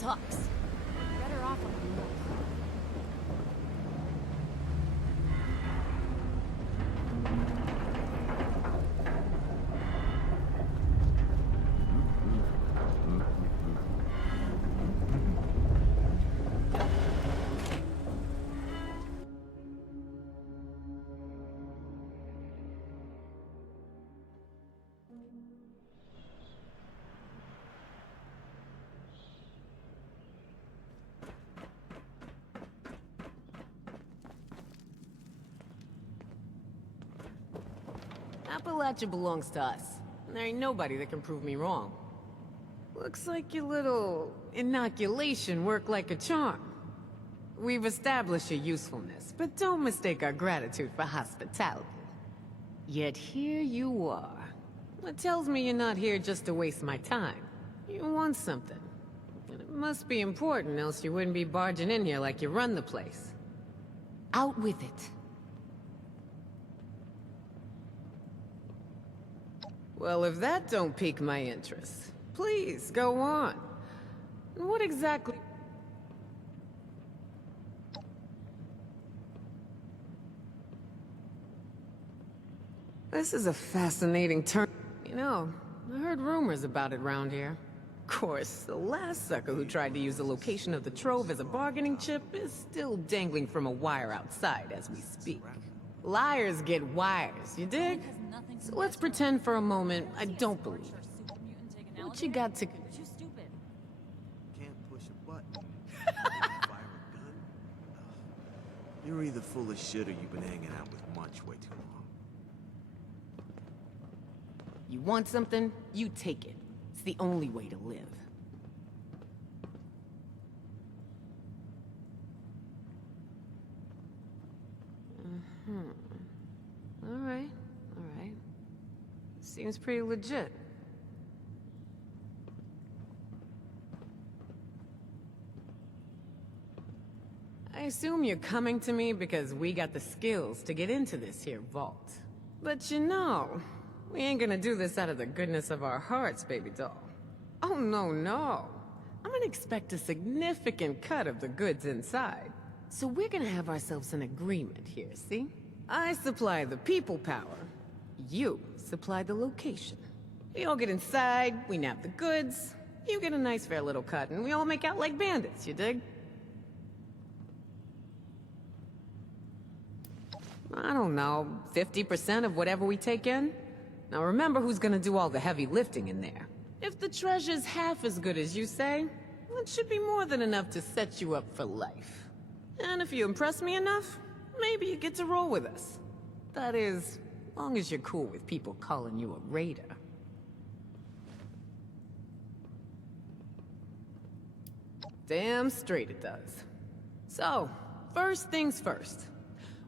sucks. Better off on the move. Appalachia belongs to us. There ain't nobody that can prove me wrong. Looks like your little inoculation worked like a charm. We've established your usefulness, but don't mistake our gratitude for hospitality. Yet here you are. It tells me you're not here just to waste my time. You want something. And it must be important, else you wouldn't be barging in here like you run the place. Out with it. Well, if that don't pique my interest, please, go on. What exactly... This is a fascinating turn. You know, I heard rumors about it round here. Of course, the last sucker who tried to use the location of the trove as a bargaining chip is still dangling from a wire outside as we speak. Liars get wires, you dig? So let's pretend for a moment I don't believe it. What you got to... Can't push a button. Fire a gun? You're either full of shit or you've been hanging out with Munch way too long. You want something? You take it. It's the only way to live. Alright. Seems pretty legit. I assume you're coming to me because we got the skills to get into this here vault. But you know, we ain't gonna do this out of the goodness of our hearts, baby doll. Oh, no. I'm gonna expect a significant cut of the goods inside. So we're gonna have ourselves an agreement here, see? I supply the people power. You supply the location. We all get inside, we nab the goods, you get a nice fair little cut, and we all make out like bandits, you dig? I don't know, 50% of whatever we take in? Now remember who's gonna do all the heavy lifting in there. If the treasure's half as good as you say, it should be more than enough to set you up for life. And if you impress me enough, maybe you get to roll with us. That is, long as you're cool with people calling you a raider. Damn straight it does. So, first things first.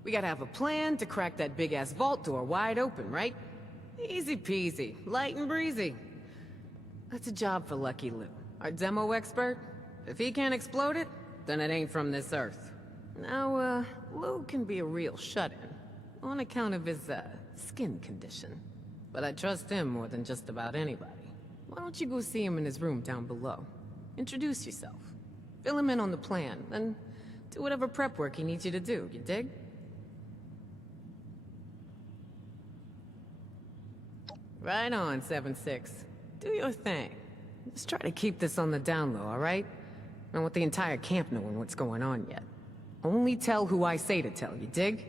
We gotta have a plan to crack that big-ass vault door wide open, right? Easy peasy, light and breezy. That's a job for Lucky Lou, our demo expert. If he can't explode it, then it ain't from this earth. Now, Lou can be a real shut-in, on account of his, skin condition. But I trust him more than just about anybody. Why don't you go see him in his room down below? Introduce yourself. Fill him in on the plan, then do whatever prep work he needs you to do, you dig? Right on, 7-6. Do your thing. Just try to keep this on the down low, alright? I don't want the entire camp knowing what's going on yet. Only tell who I say to tell, you dig?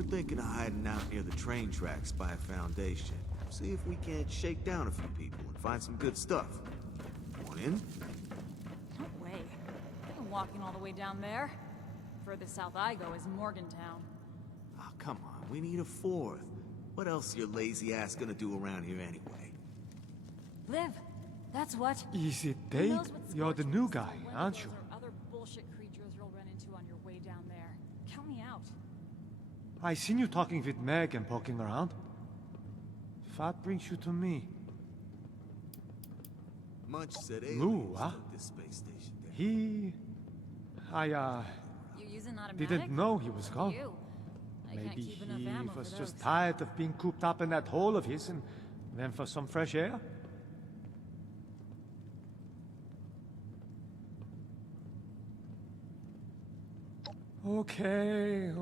We're thinking of hiding out near the train tracks by a foundation. See if we can't shake down a few people and find some good stuff. Want in? No way. I've been walking all the way down there. Furthest south I go is Morgantown. Oh, come on. We need a fourth. What else is your lazy ass gonna do around here anyway? Liv, that's what. Is it Dave? You're the new guy, aren't you? Or other bullshit creatures you'll run into on your way down there. Count me out. I seen you talking with Meg and poking around. That brings you to me. Munch said Lou, huh? this space station. He... You're using automatic? didn't know he was gone. You. I can't Maybe keep enough he ammo was for just those. tired of being cooped up in that hole of his and went for some fresh air. Okay.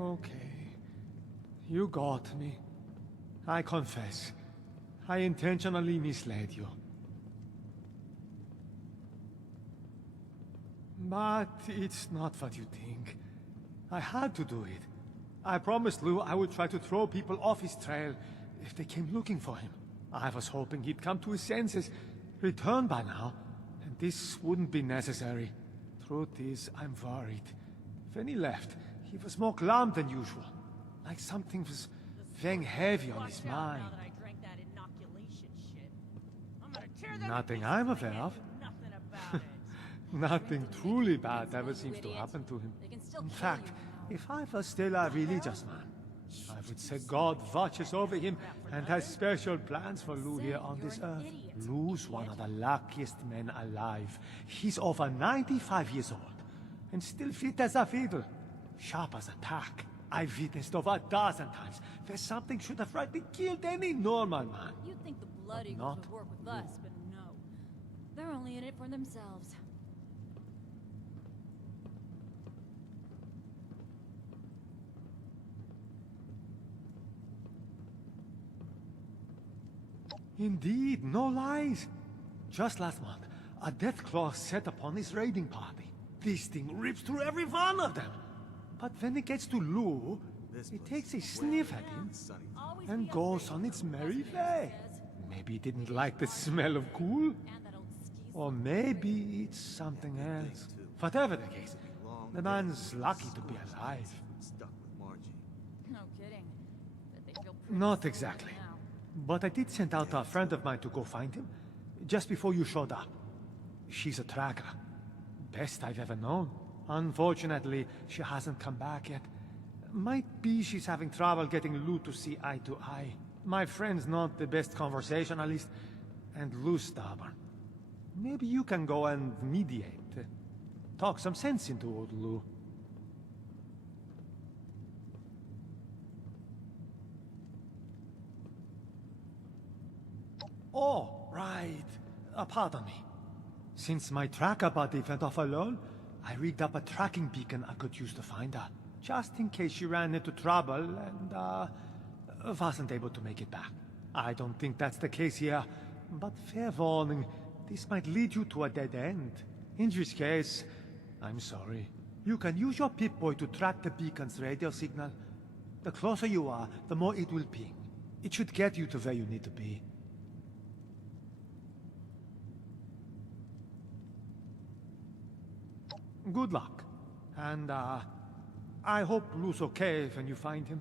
You got me. I confess. I intentionally misled you. But it's not what you think. I had to do it. I promised Lou I would try to throw people off his trail if they came looking for him. I was hoping he'd come to his senses, return by now, and this wouldn't be necessary. Truth is, I'm worried. When he left, he was more glum than usual. Like something was weighing heavy on his mind. Nothing I'm aware of. Nothing truly bad ever seems to happen to him. In fact, if I was still a religious man, I would say God watches over him and has special plans for Lou here on this earth. Lou's one of the luckiest men alive. He's over 95 years old and still fit as a fiddle. Sharp as a tack. I've witnessed over a dozen times where something should have rightly killed any normal man. You'd think the Blood Eagles would work with us, but no. They're only in it for themselves. Indeed, no lies. Just last month, a Deathclaw set upon his raiding party. This thing rips through every one of them. But when it gets to Lou, it takes a sniff at him and goes on its merry way. Maybe it didn't like the smell of cool. Or maybe it's something else. Whatever the case, the man's lucky to be alive. No kidding. Bet they feel Not exactly. But I did send out a friend of mine to go find him, just before you showed up. She's a tracker. Best I've ever known. Unfortunately, she hasn't come back yet. Might be she's having trouble getting Lou to see eye to eye. My friend's not the best conversationalist, and Lou's stubborn. Maybe you can go and mediate. Talk some sense into old Lou. Oh, right. Pardon me. Since my tracker buddy went off alone, I rigged up a tracking beacon I could use to find her. Just in case she ran into trouble and, wasn't able to make it back. I don't think that's the case here, but fair warning, this might lead you to a dead end. In which case, I'm sorry. You can use your Pip-Boy to track the beacon's radio signal. The closer you are, the more it will ping. It should get you to where you need to be. Good luck. And, I hope Lou's okay when you find him.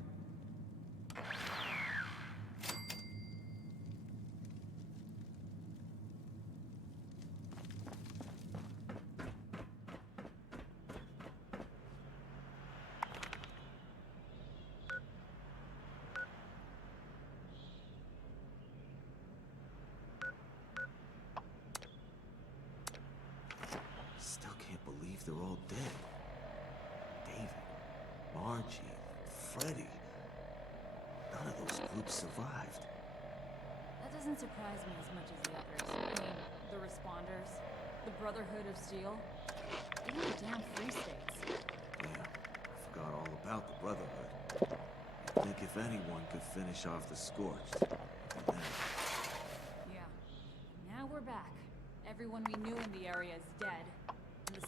Still can't believe they're all dead. David, Margie, Freddy. None of those groups survived. That doesn't surprise me as much as the others. I mean, the Responders, the Brotherhood of Steel, even the damn Free States. Yeah, I forgot all about the Brotherhood. I think if anyone could finish off the Scorched, it'd be them. Yeah. Now we're back. Everyone we knew in the area is dead. And the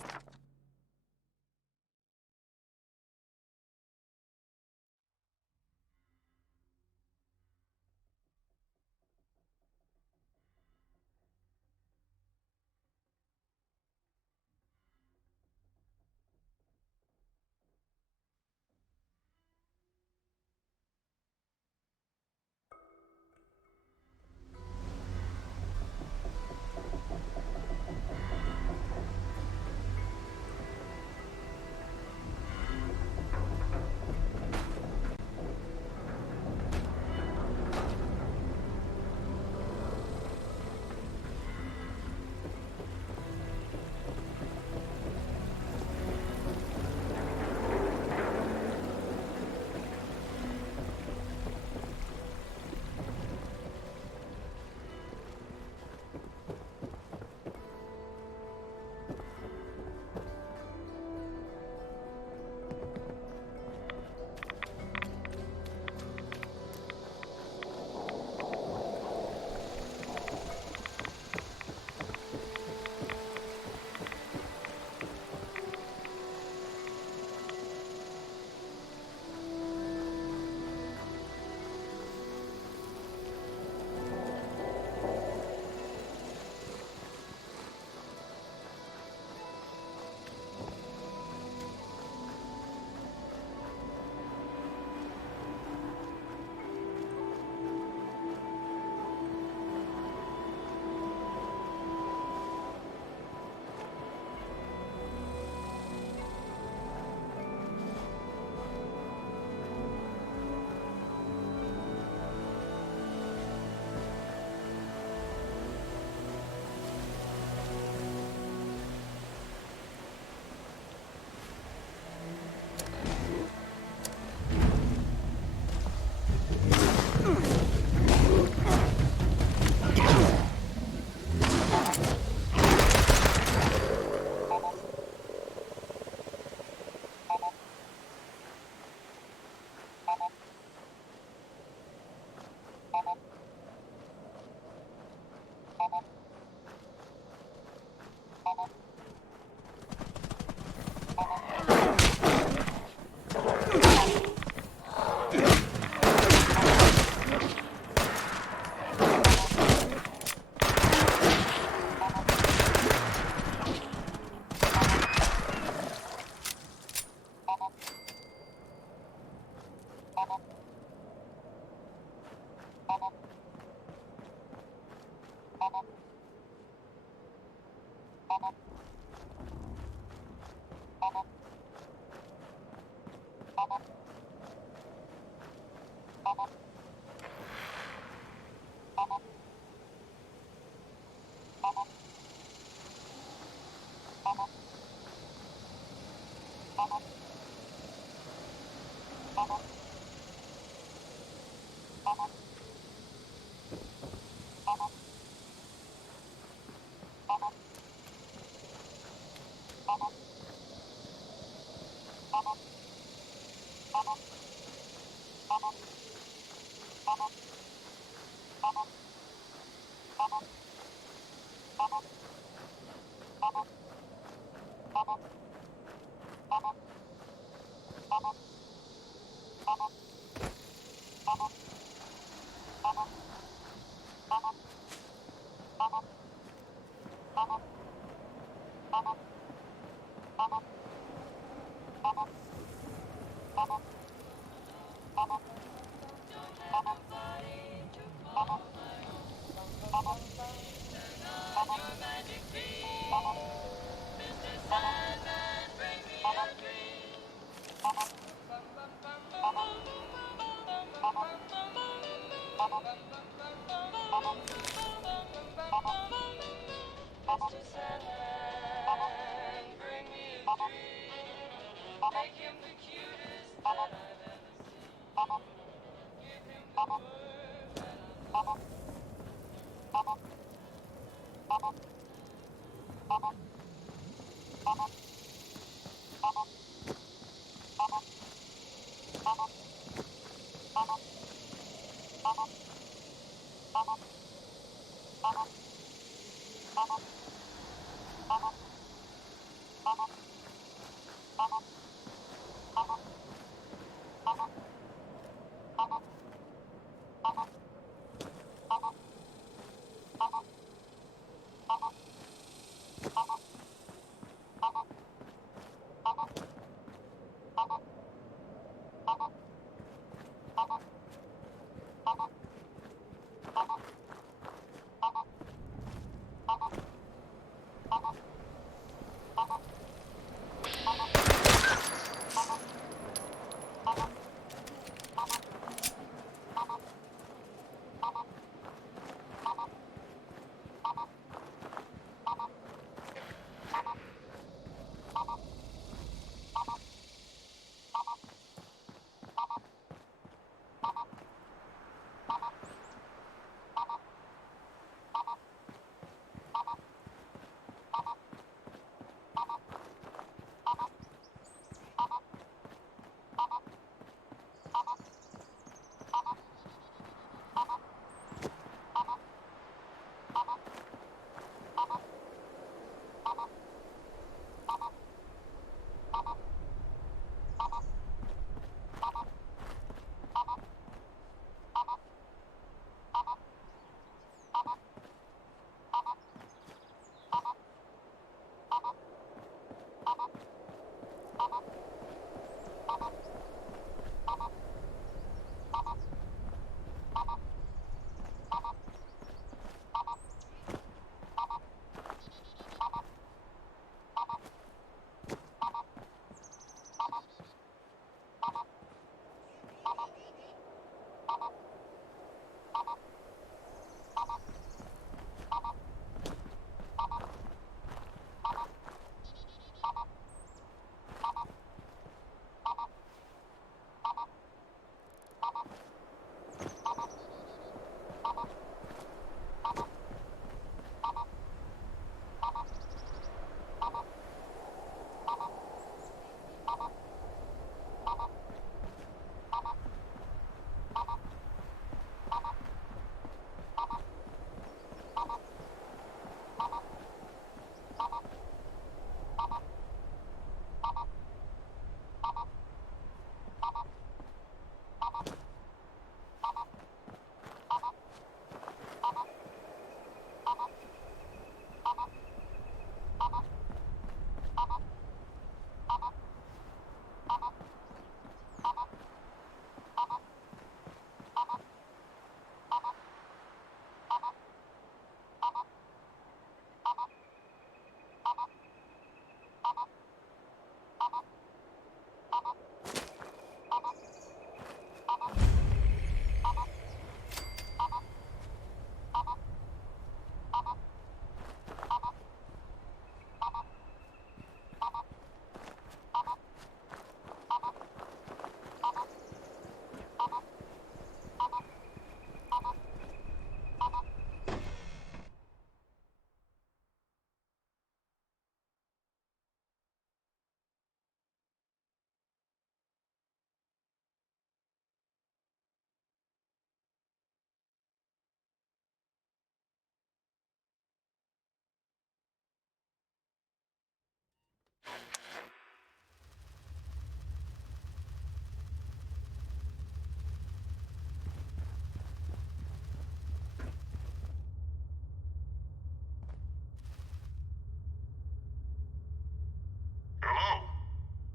Hello?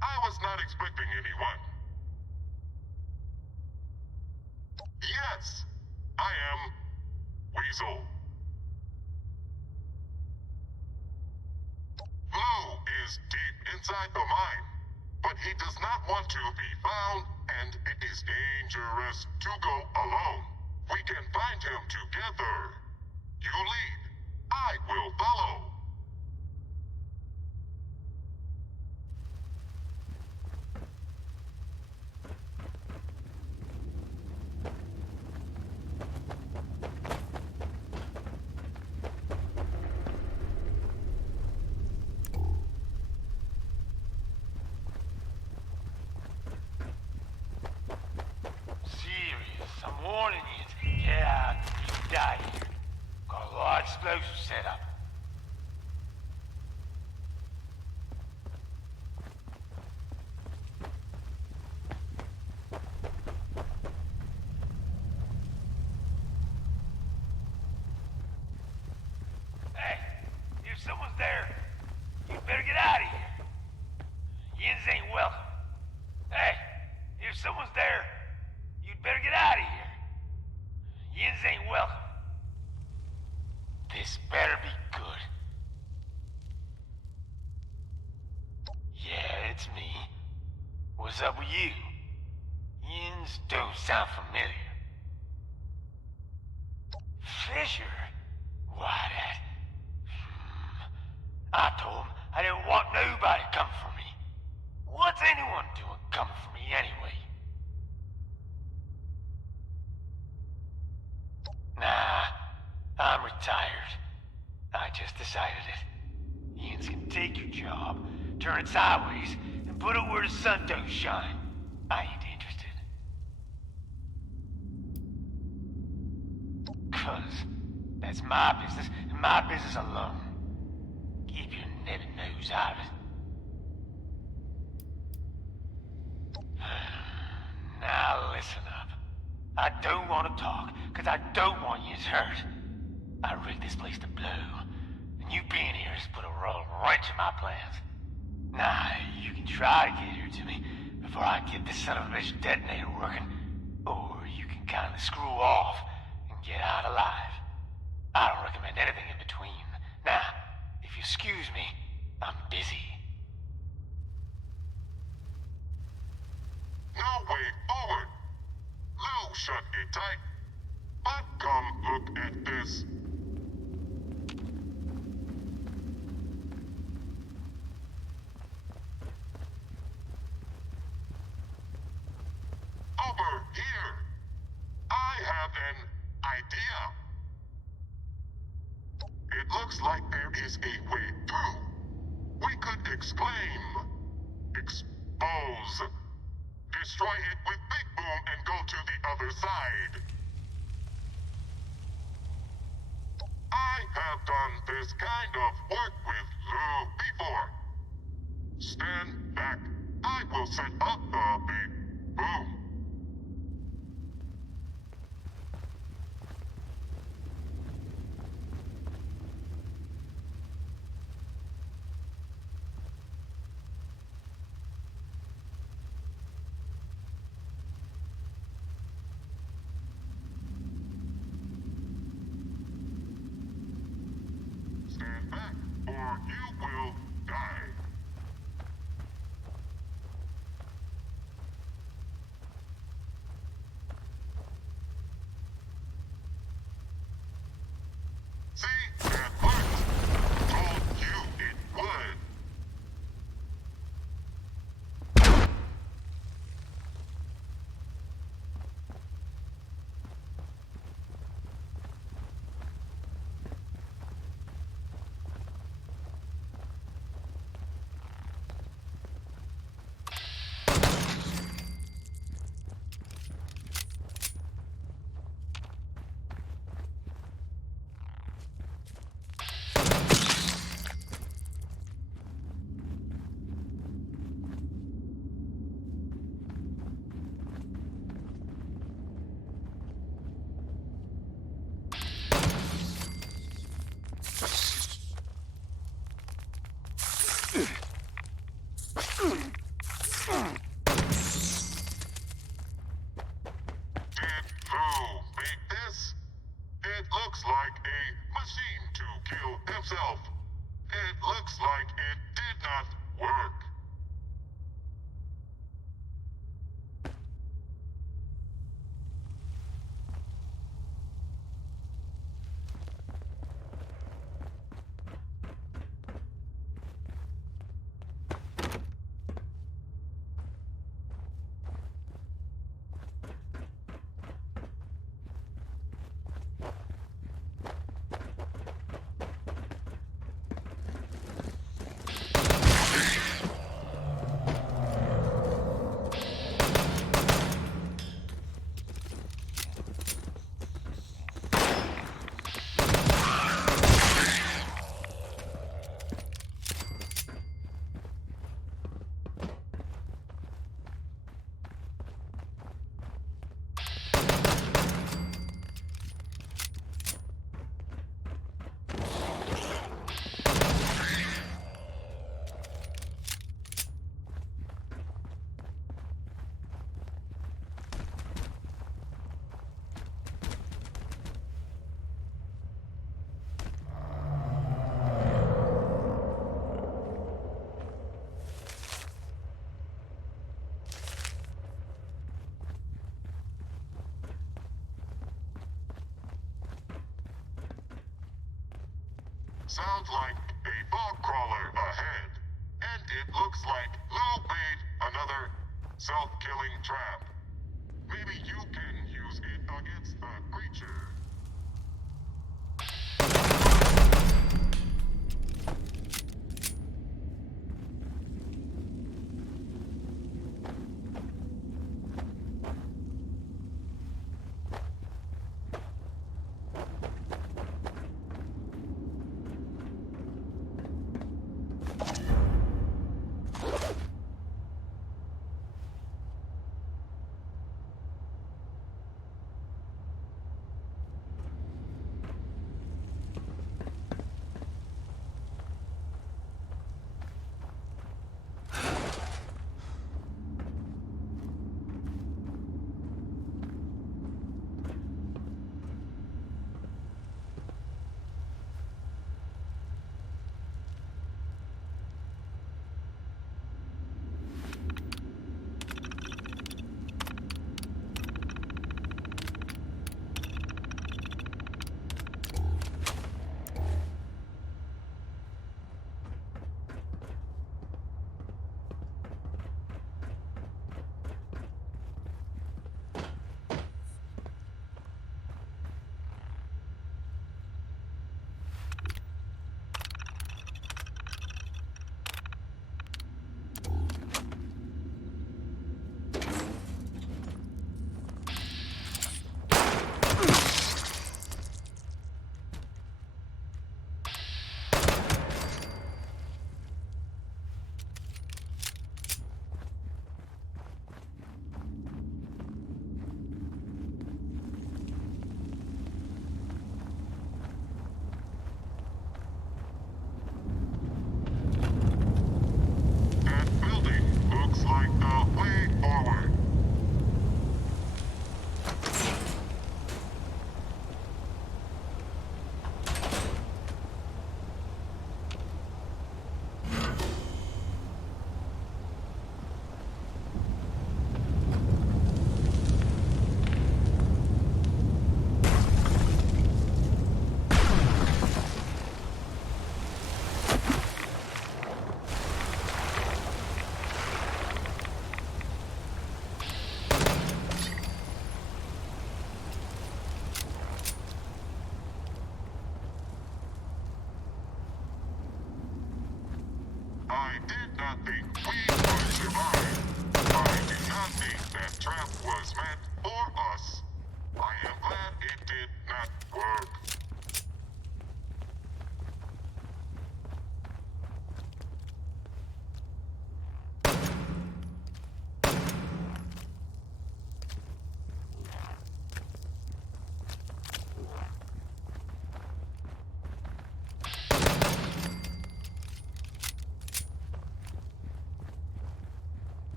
I was not expecting anyone. Yes, I am Weasel. Blue is deep inside the mine, but he does not want to be found, and it is dangerous to go alone. We can find him together. You lead. I will follow. Serious, I'm warning you. Get out and you die here. Got a large explosive set up. Hey, if someone's there, you better get out of here. Yins ain't welcome. Hey, if someone's there, you'd better get out of here. Yins ain't welcome. This better be good. Yeah, it's me. What's up with you? Yins don't sound familiar. Fisher? Why that? I told him I didn't want nobody coming for me. What's anyone doing coming for me anyway? Nah, I'm retired. I just decided it. Ian's can take your job, turn it sideways, and put it where the sun don't shine. I ain't interested. 'Cause that's my business, and my business alone. Keep your nebbing nose out of it. Now listen up. I don't want to talk, because I don't want you hurt. I rigged this place to blow, and you being here has put a roll wrench in my plans. Now, you can try to get here to me before I get this son of a bitch detonator working, or you can kindly screw off and get out alive. I don't recommend anything in between. Now, if you excuse me, I'm busy. No way forward. Lou shut it tight. But come look at this. Over here. I have an idea. It looks like there is a way through. We could exclaim. Expose. Destroy it with Big Boom and go to the other side. I have done this kind of work with Lou before. Stand back. I will set up the Big Boom. Stand back, or you will die. See? That worked. Told you it would. work. Sounds like a fog crawler ahead. And it looks like Lou made another self-killing trap. Maybe you can use it against the creature.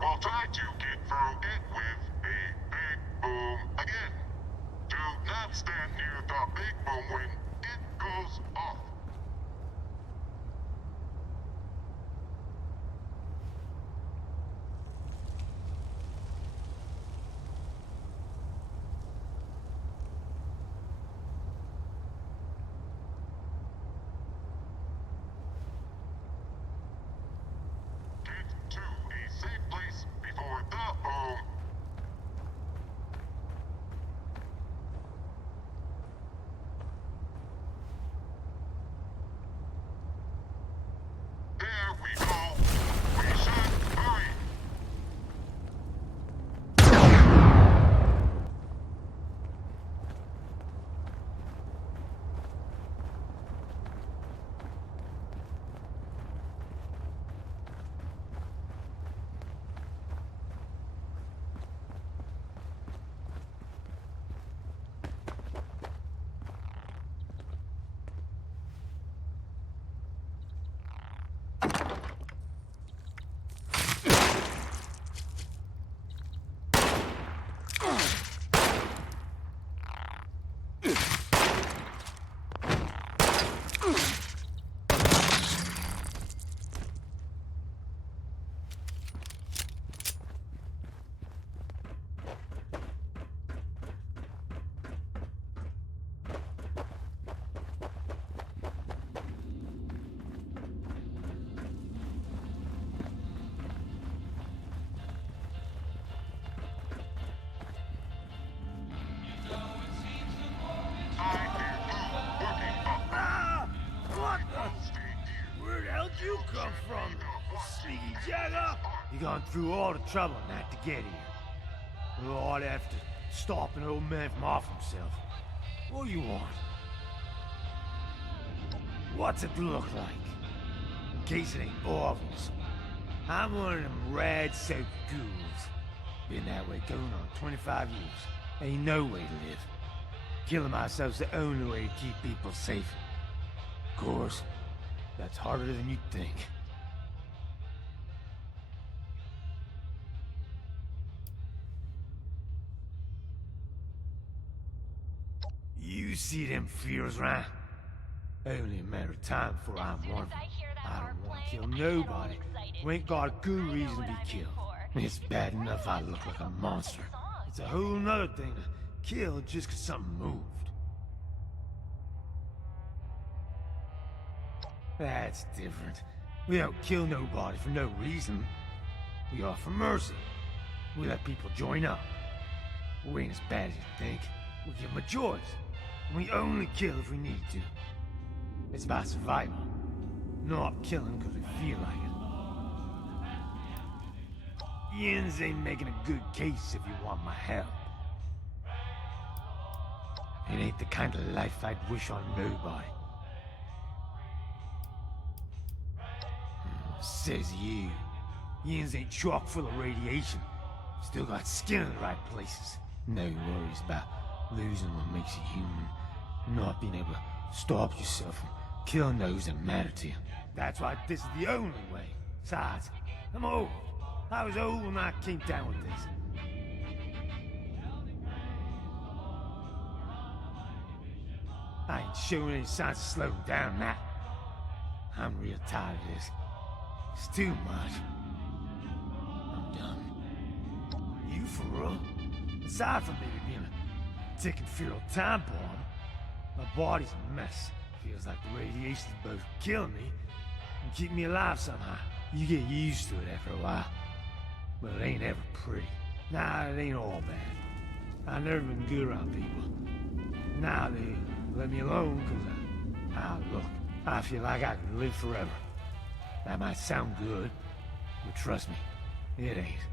We'll try to get through it with a big boom again. Do not stand near the big boom when it goes off. Get to a safe place before the boom. There we go. We should hurry. What the? Where the hell did you come from, sneaky jagger? You gone through all the trouble not to get here. All after stop an old man from off himself. What do you want? What's it look like? In case it ain't obvious. I'm one of them rad-soaked ghouls. Been that way going on 25 years. Ain't no way to live. Killing myself's the only way to keep people safe. Of course, that's harder than you'd think. You see them fears, right? Only a matter of time before I'm one of them. I don't want to kill nobody who ain't got a good reason to be killed. It's bad enough I look like a monster. It's a whole nother thing to kill just 'cause something moved. That's different. We don't kill nobody for no reason. We offer mercy. We let people join up. We ain't as bad as you think. We give them a choice. And we only kill if we need to. It's about survival. Not killing because we feel like it. Yins ain't making a good case if you want my help. It ain't the kind of life I'd wish on nobody. Says you. Yins ain't chock full of radiation. Still got skin in the right places. No worries about losing what makes you human. Not being able to stop yourself from killing those that matter to you. That's why this is the only way. Besides, I'm old. I was old when I came down with this. I ain't showing any signs of slowing down now. I'm real tired of this. It's too much. I'm done. You for real? Aside from maybe being a ticking feral time bomb, my body's a mess. Feels like the radiation's both killing me and keeping me alive somehow. You get used to it after a while. But it ain't ever pretty. Nah, it ain't all bad. I've never been good around people. Now they let me alone because look, I feel like I can live forever. That might sound good, but trust me, it ain't.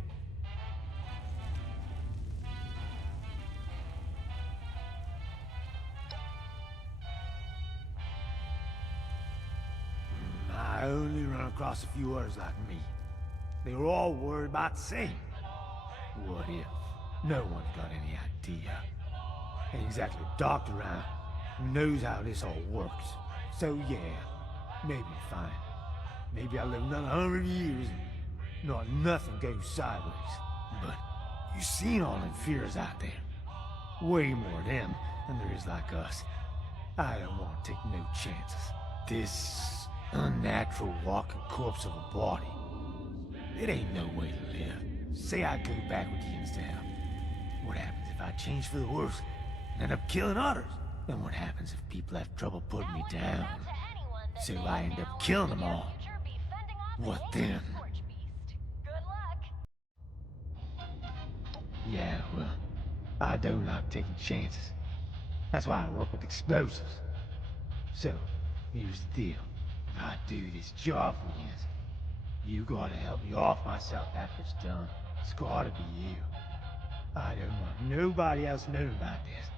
I only run across a few others like me. They were all worried about the same. What if? No one's got any idea. Ain't exactly a doctor around who knows how this all works. So yeah, maybe fine. Maybe I'll live another 100 years and Not nothing goes sideways. But you seen all them fears out there. Way more of them than there is like us. I don't want to take no chances. This unnatural walking corpse of a body. It ain't no way to live. Say I go back with you instead. What happens if I change for the worse and end up killing others? Then what happens if people have trouble putting me down? So I end up killing them all. What then? Yeah, well, I don't like taking chances. That's why I work with explosives. So, here's the deal. If I do this job for you gotta help me off myself after it's done. It's gotta be you. I don't want nobody else knowing about this.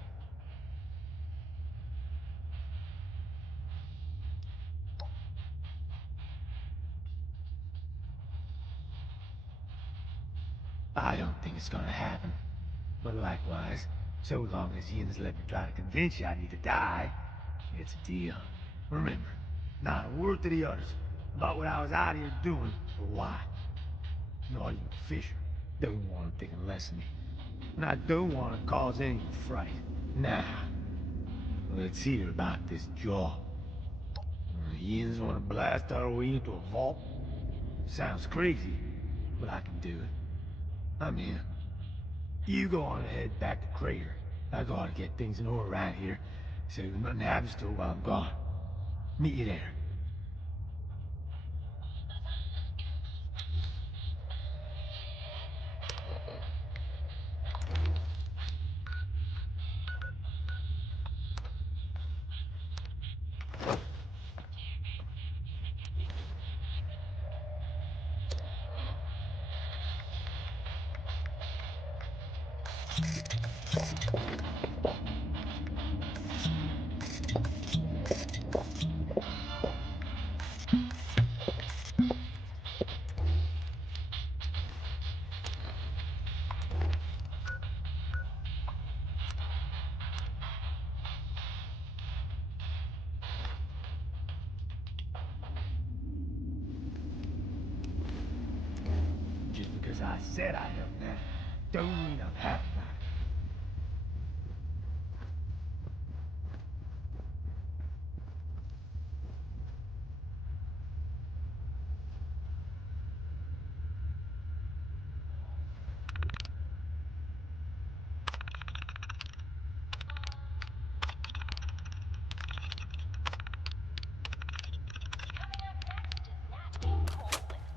I don't think it's gonna happen. But likewise, so long as Ian's let me try to convince you I need to die, it's a deal. Remember, not a word to the others about what I was out here doing or why. Not even Fisher. Don't want him thinking less of me. And I don't want to cause any fright. Nah. Let's hear about this job. Ian's want to blast our way into a vault? Sounds crazy, but I can do it. I'm in. You go on ahead back to Crater. I gotta get things in order around here, so nothing happens to it while I'm gone. Meet you there. Just because I said I helped now, don't mean I'm happy about it.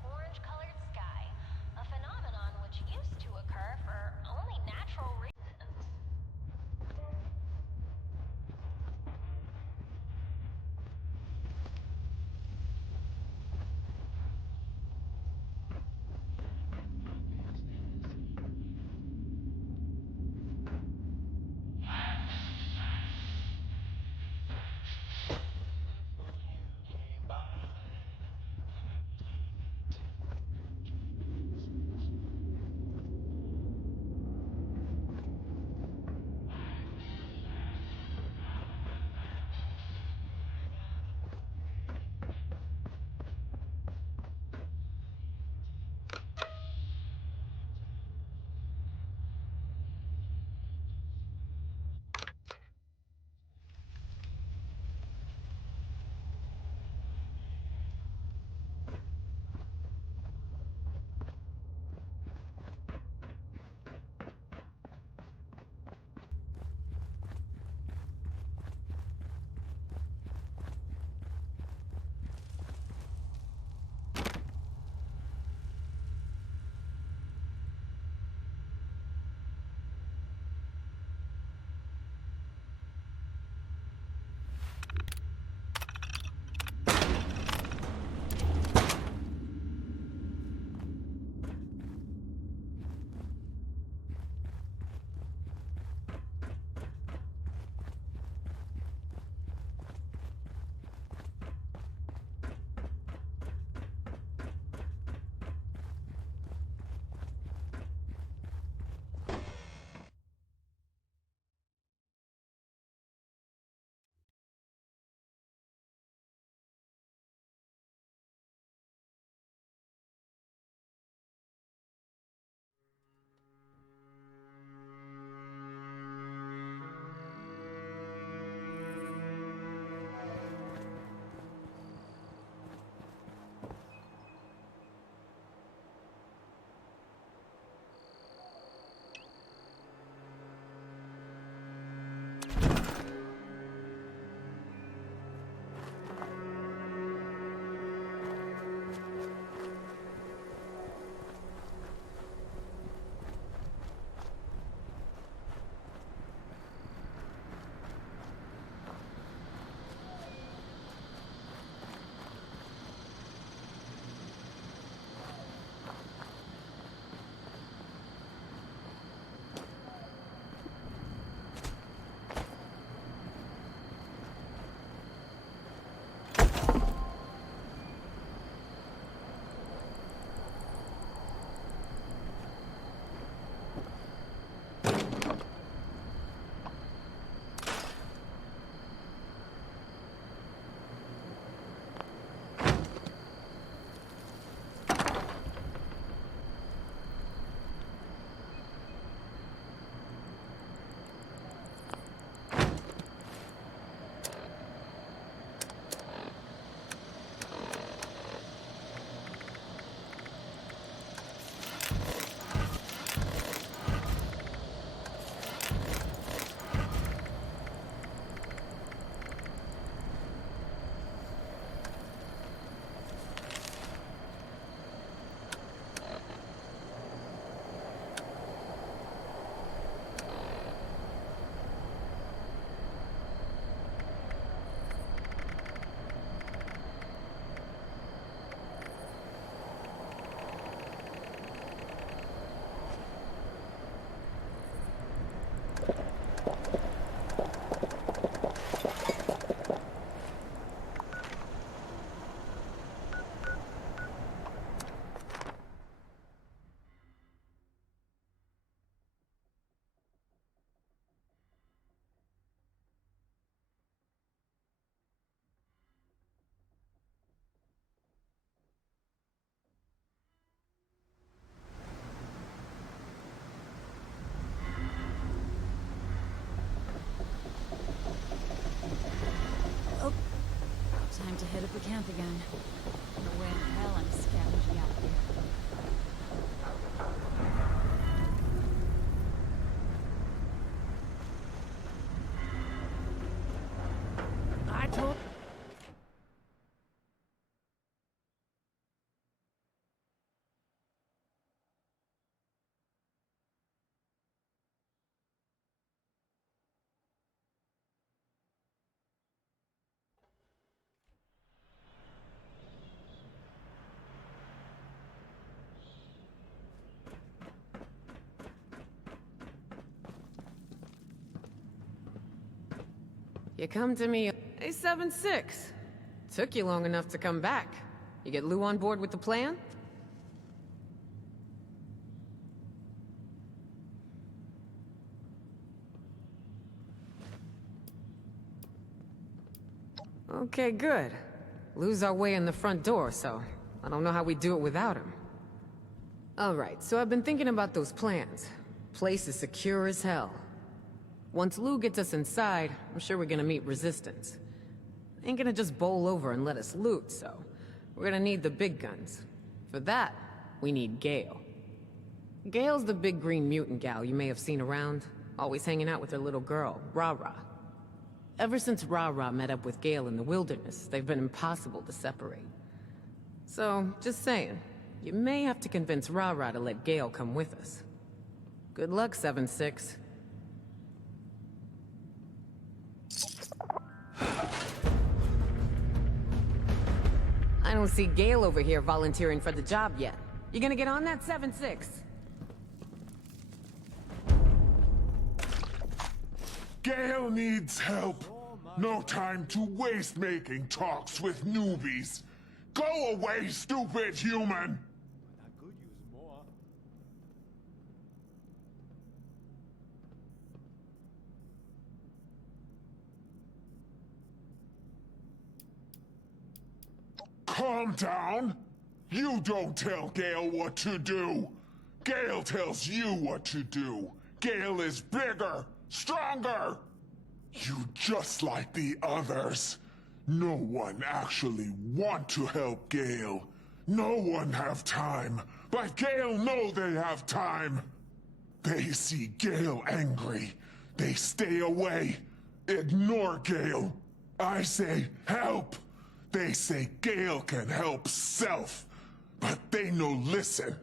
Orange-colored sky, a phenomenon which used to occur for only natural Time to hit up the camp again. No way in hell I'm scavenging out here. I told... You come to me, A76. Took you long enough to come back. You get Lou on board with the plan? Okay, good. Lou's our way in the front door, so I don't know how we do it without him. Alright, so I've been thinking about those plans. Place is secure as hell. Once Lou gets us inside, I'm sure we're gonna meet resistance. Ain't gonna just bowl over and let us loot, so we're gonna need the big guns. For that, we need Gale. Gale's the big green mutant gal you may have seen around, always hanging out with her little girl, Ra-Ra. Ever since Ra-Ra met up with Gale in the wilderness, they've been impossible to separate. So, just saying, you may have to convince Ra-Ra to let Gale come with us. Good luck, 7-6. I don't see Gale over here volunteering for the job yet. You gonna get on that, 7-6? Gale needs help. No time to waste making talks with newbies. Go away, stupid human! Calm down. You don't tell Gale what to do. Gale tells you what to do. Gale is bigger, stronger. You just like the others. No one actually want to help Gale. No one have time, but Gale know they have time. They see Gale angry. They stay away. Ignore Gale. I say help. They say Gale can help self, but they no listen.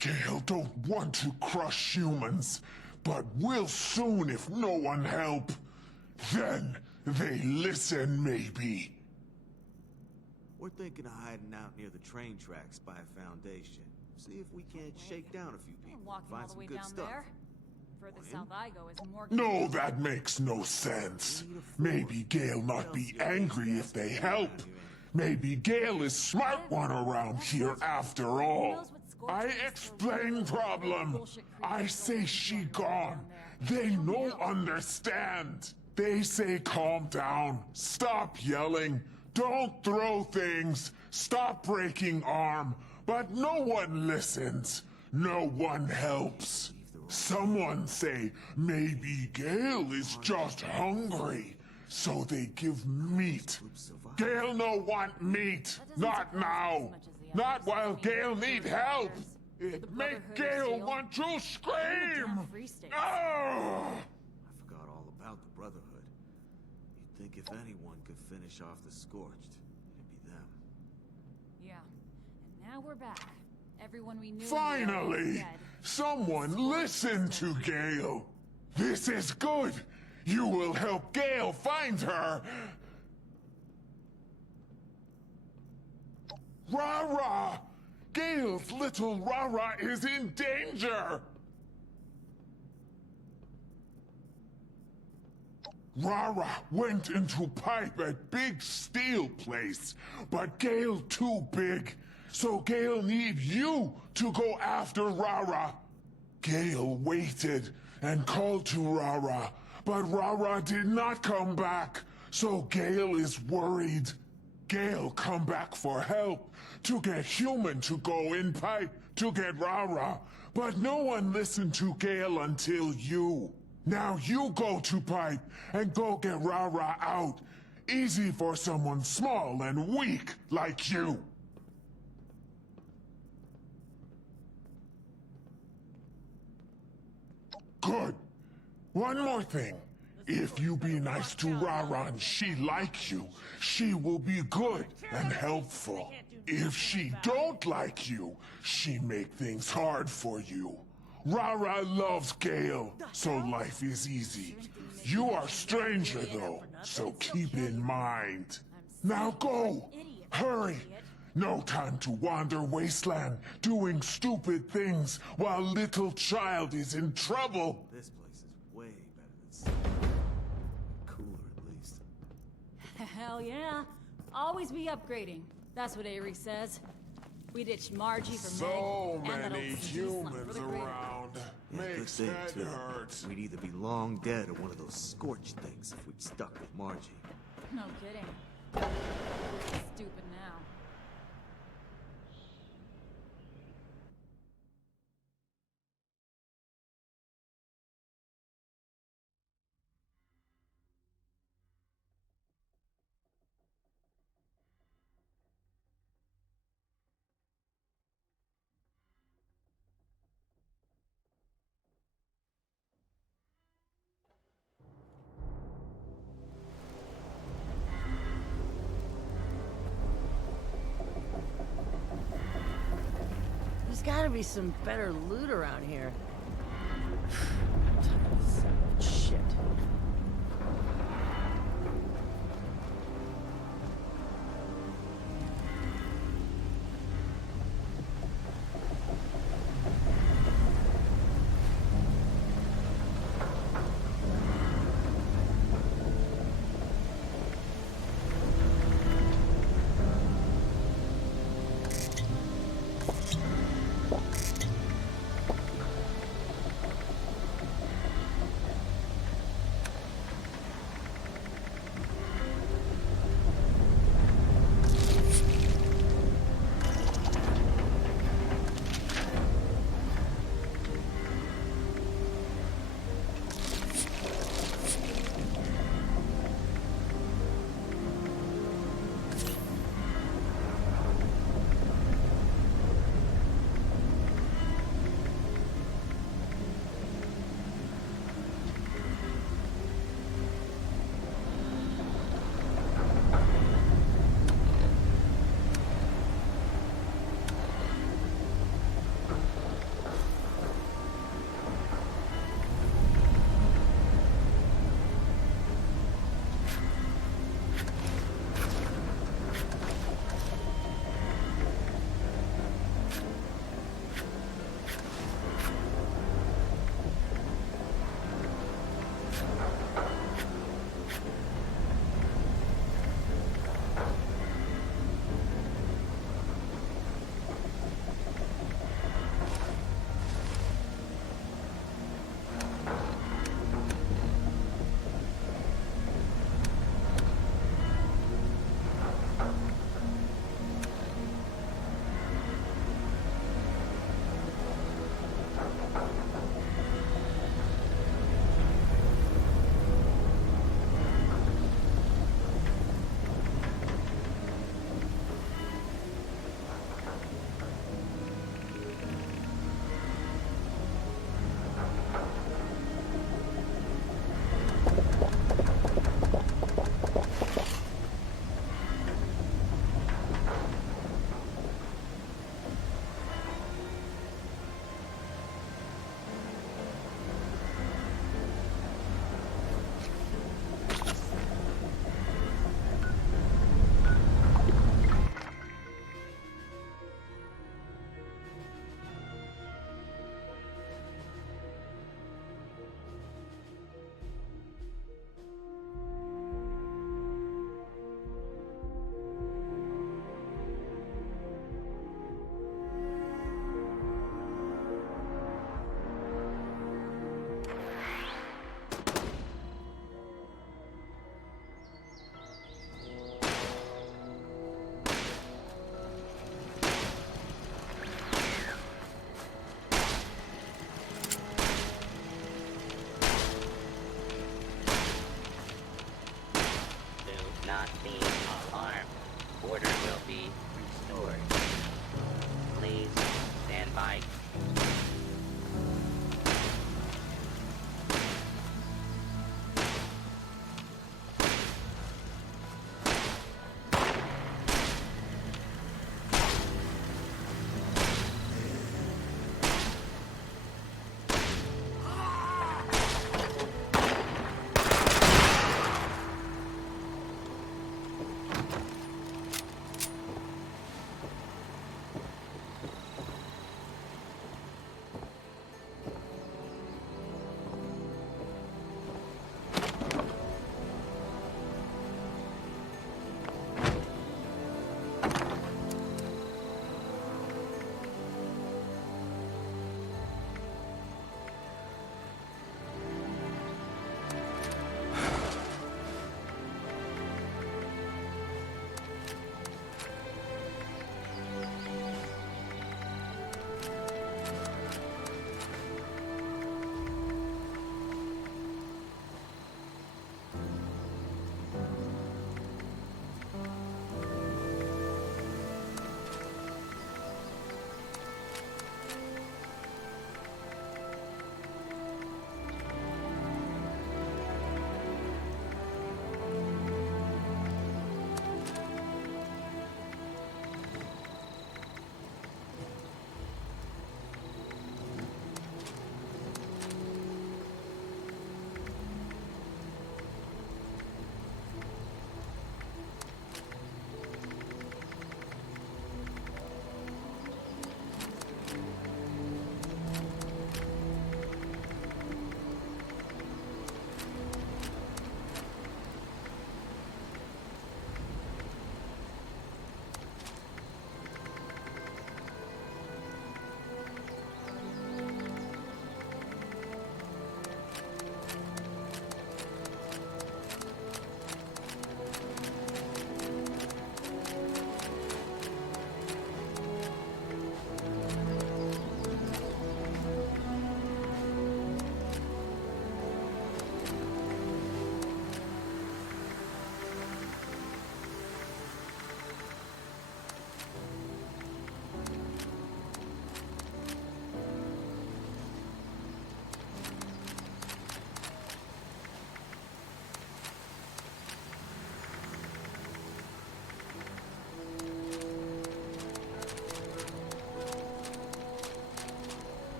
Gale don't want to crush humans, but will soon if no one help. Then they listen maybe. We're thinking of hiding out near the train tracks by a foundation. See if we can't shake down a few people, Walking all find the some way good down stuff. there. Further south I go is more. No, that makes no sense. Maybe Gale not be angry if they help. Maybe Gale is smart one around here after all. I explain problem. I say she gone. They no understand. They say calm down. Stop yelling. Don't throw things. Stop breaking arm. But no one listens. No one helps. Someone say maybe Gale is just hungry. So they give meat. Gale no want meat. Not now. Not while Gale need help. It make Gale want to scream. Oh! I forgot all about the Brotherhood. You'd think if anyone could finish off the Scorched, it'd be them. Yeah, and now we're back. Everyone we knew. Finally! Someone listen to Gale. This is good. You will help Gale find her. Ra-Ra! Gale's little Ra-Ra is in danger! Ra-Ra went into pipe at Big Steel Place, but Gale too big, so Gale need you to go after Ra-Ra. Gale waited and called to Ra-Ra, but Ra-Ra did not come back, so Gale is worried. Gale come back for help, to get human to go in pipe, to get Ra-Ra, but no one listened to Gale until you. Now you go to pipe and go get Ra-Ra out. Easy for someone small and weak like you. Good. One more thing. If you be nice to Rara and she like you, she will be good and helpful. If she don't like you, she make things hard for you. Rara loves Gale, so life is easy. You are stranger though, so keep in mind. Now go! Hurry! No time to wander wasteland, doing stupid things while little child is in trouble. This place is way better than cooler, at least. Hell yeah. Always be upgrading. That's what Avery says. We ditched Margie for So Meg, and that many old humans around. Yeah, good Makes thing, head too. hurt. We'd either be long dead or one of those scorched things if we'd stuck with Margie. No kidding. Stupid now. There's gotta be some better loot around here. Shit.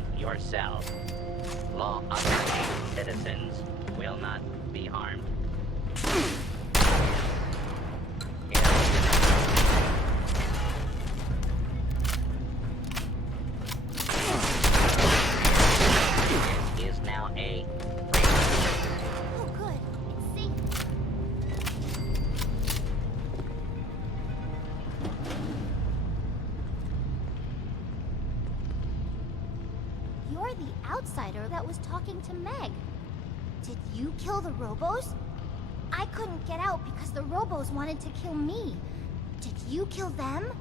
by yourself. Law-abiding citizens will not be harmed. It is now a... Oh, good. It's safe. You're the outsider that was talking to Meg. Did you kill the Robos? I couldn't get out because the Robos wanted to kill me. Did you kill them?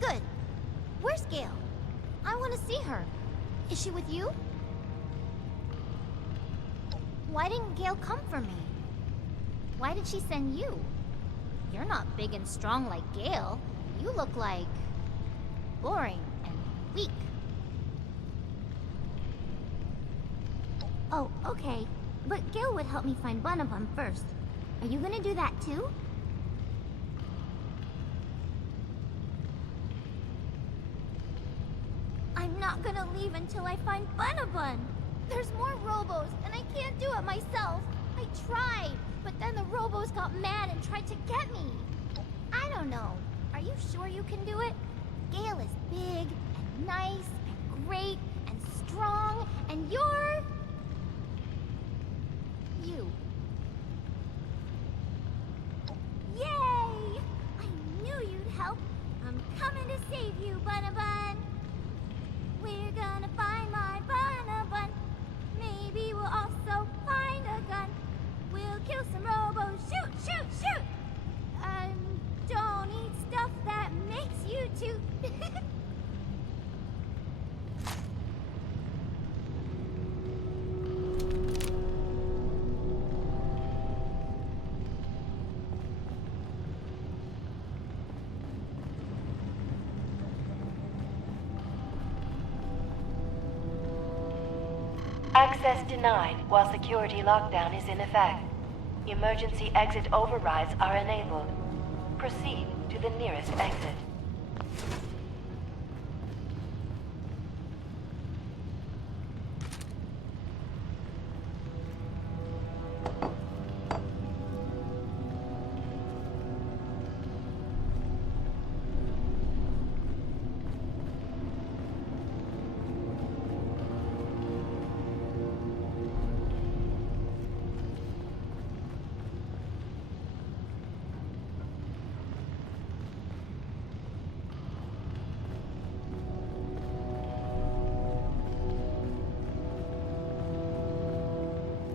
Good. Where's Gale? I want to see her. Is she with you? Why didn't Gale come for me? Why did she send you? You're not big and strong like Gale. You look like... boring and weak. Oh, okay. But Gale would help me find Bunabun first. Are you gonna do that too? I'm not gonna leave until I find Bunabun! There's more Robos, and I can't do it myself! I tried, but then the Robos got mad and tried to get me! I don't know. Are you sure you can do it? Gale is big, and nice, and great, and strong, and you're... you. Yay! I knew you'd help! I'm coming to save you, Bunabun! We're gonna find my Bunabun. Maybe we'll also find a gun. We'll kill some Robos. Shoot, shoot, shoot! Don't eat stuff that makes you too... Access denied while security lockdown is in effect. Emergency exit overrides are enabled. Proceed to the nearest exit.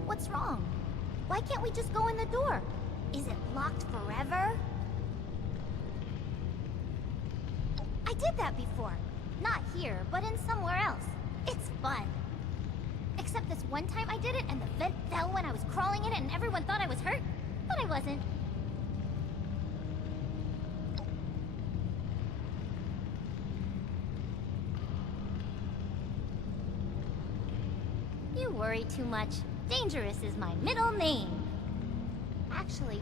What's wrong? Why can't we just go in the door? Is it locked forever? I did that before. Not here, but in somewhere else. It's fun. Except this one time I did it and the vent fell when I was crawling in it and everyone thought I was hurt, but I wasn't. You worry too much. Dangerous is my middle name. Actually...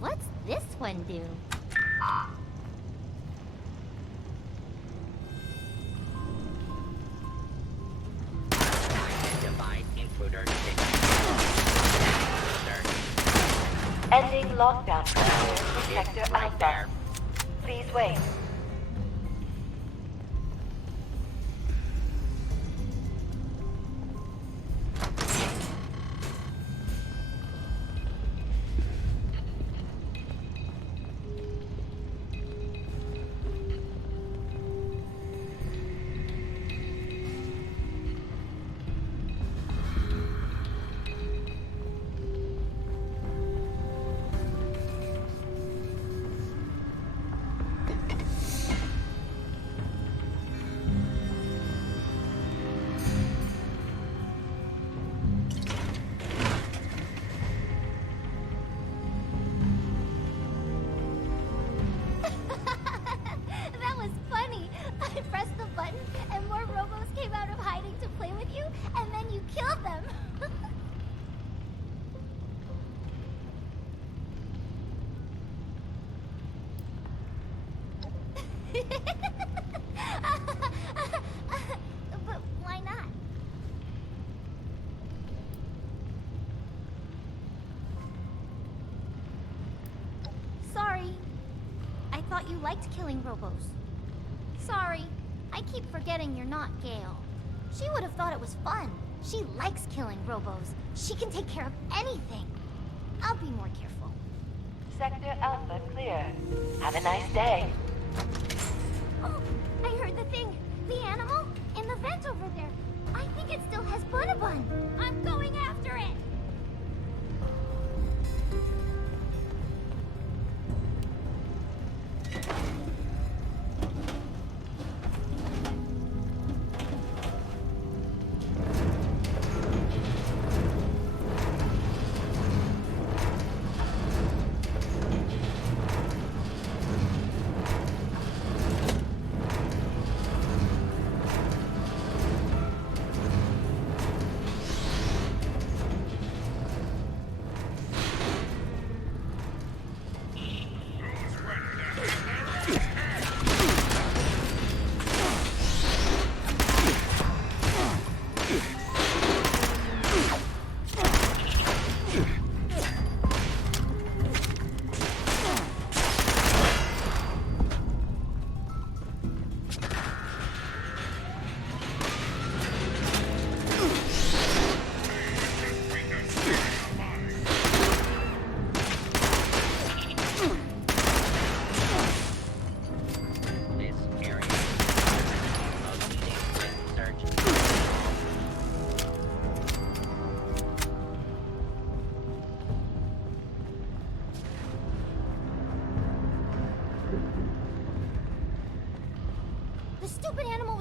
what's this one do? Identified intruder. Ending lockdown procedure. Detector alpha. Please wait. But why not? Sorry. I thought you liked killing robos. Sorry. I keep forgetting you're not Gale. She would have thought it was fun. She likes killing robos. She can take care of anything. I'll be more careful. Sector Alpha clear. Have a nice day. Oh, I heard the thing. The animal in the vent over there. I think it still has Bun. I'm going after it.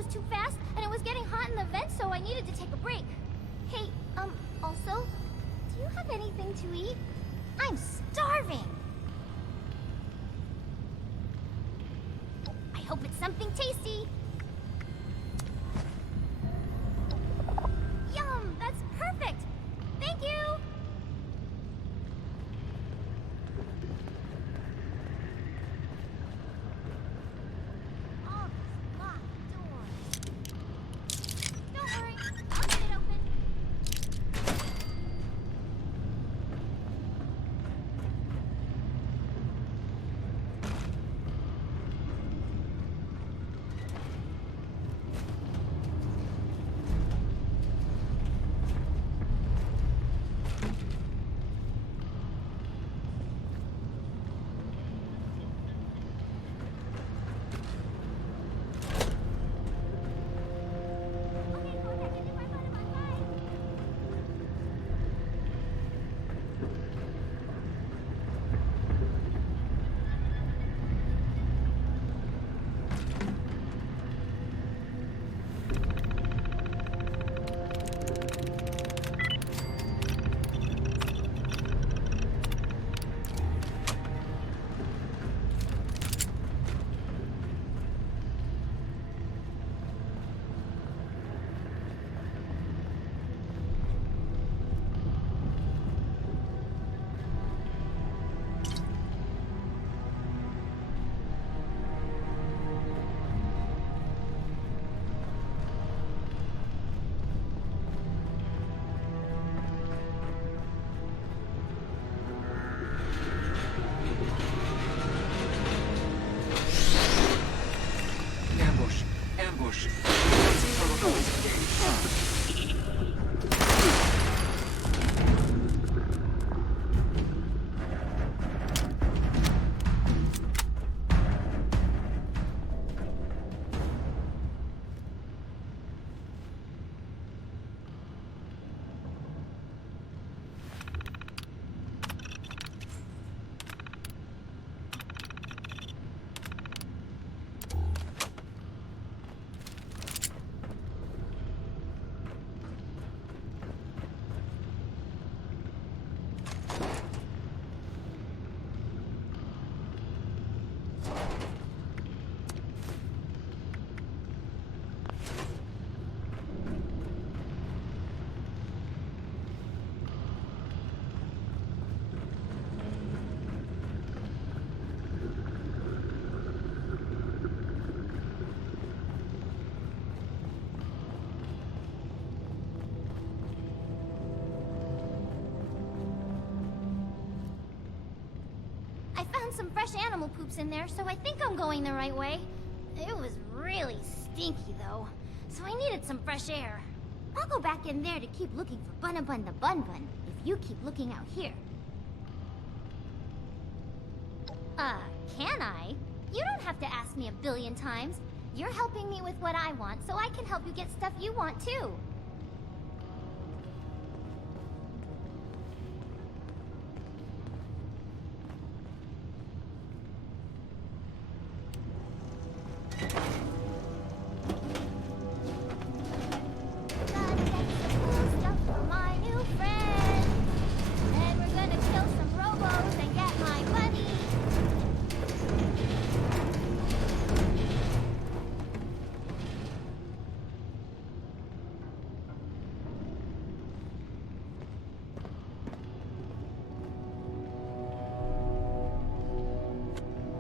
Too fast, and it was getting hot in the vent, so I needed to take a break. Hey, also, do you have anything to eat? I'm starving. I hope it's something tasty. Yum, that's perfect. Thank you. found some fresh animal poops in there, so I think I'm going the right way. It was really stinky, though, so I needed some fresh air. I'll go back in there to keep looking for Bun the Bun Bun, if you keep looking out here. Can I? You don't have to ask me a billion times. You're helping me with what I want, so I can help you get stuff you want, too.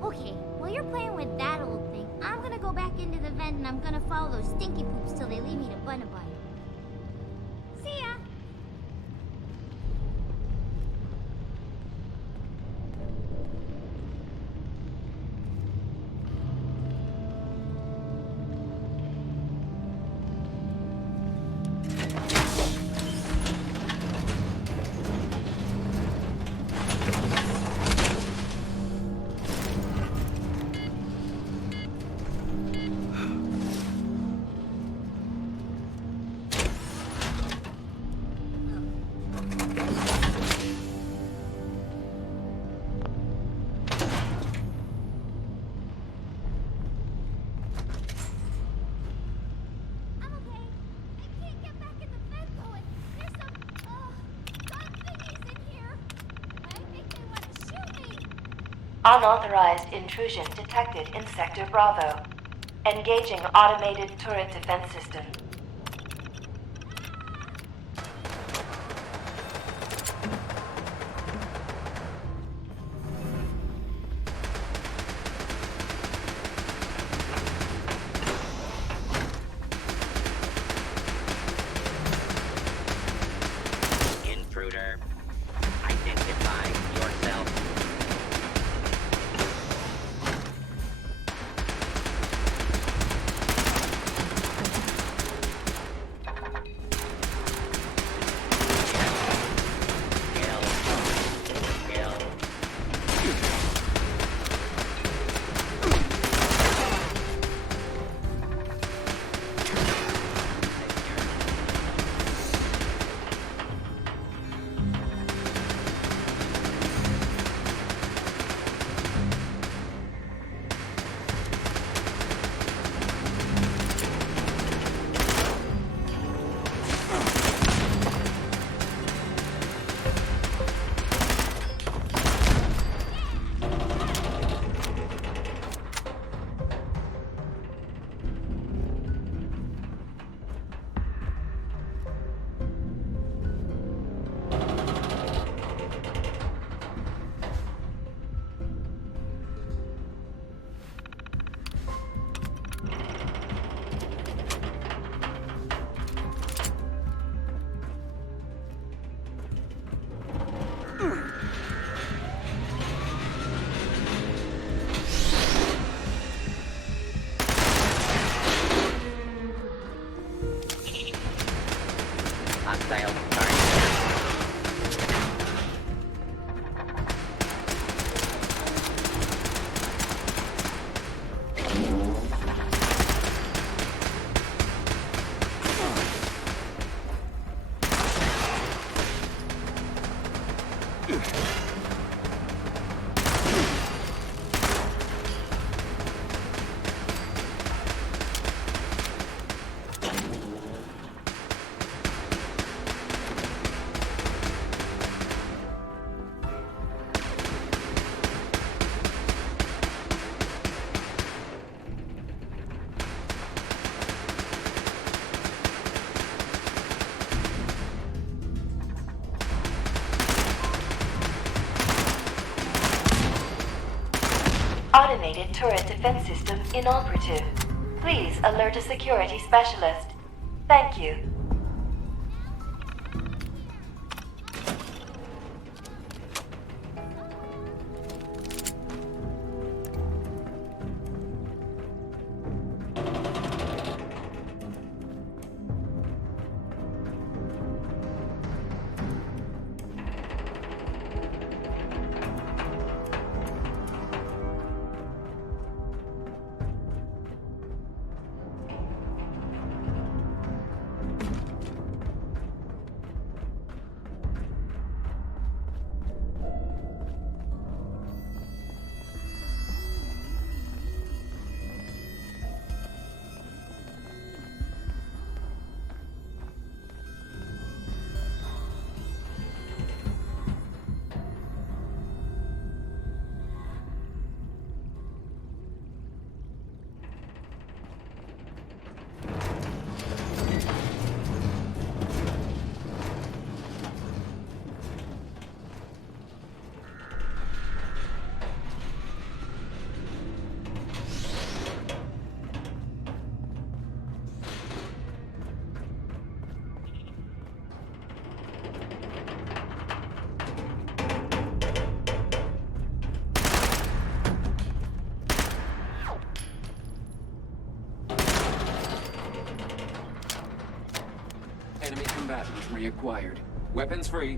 Okay, while you're playing with that old thing, I'm gonna go back into the vent and I'm gonna follow those stinky poops till they lead me to Bun. See ya! Unauthorized intrusion detected in Sector Bravo. Engaging automated turret defense system. Intruder, identify yourself. Hostile target. Automated turret defense system inoperative. Please alert a security specialist. Thank you. Challenge reacquired. Weapons free.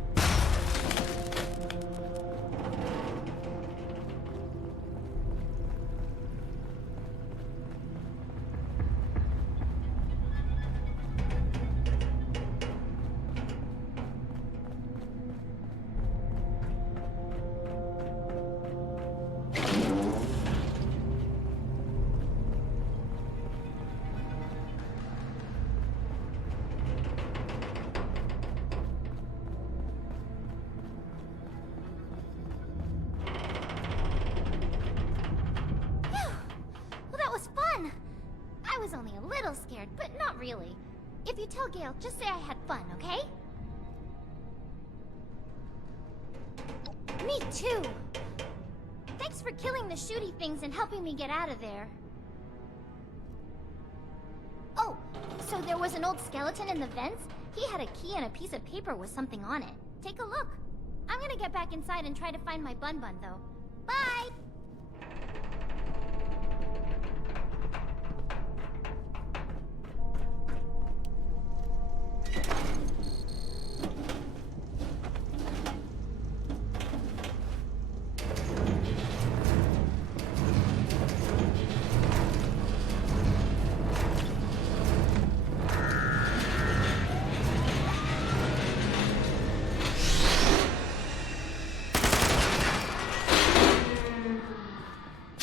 I was only a little scared, but not really. If you tell Gale, just say I had fun, okay? Me too! Thanks for killing the shooty things and helping me get out of there. Oh, so there was an old skeleton in the vents? He had a key and a piece of paper with something on it. Take a look. I'm gonna get back inside and try to find my bun though. Bye!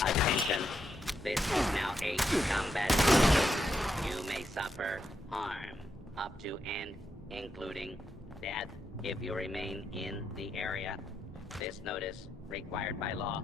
Attention, this is now a combat zone. You may suffer harm, up to and including death, if you remain in the area. This notice required by law.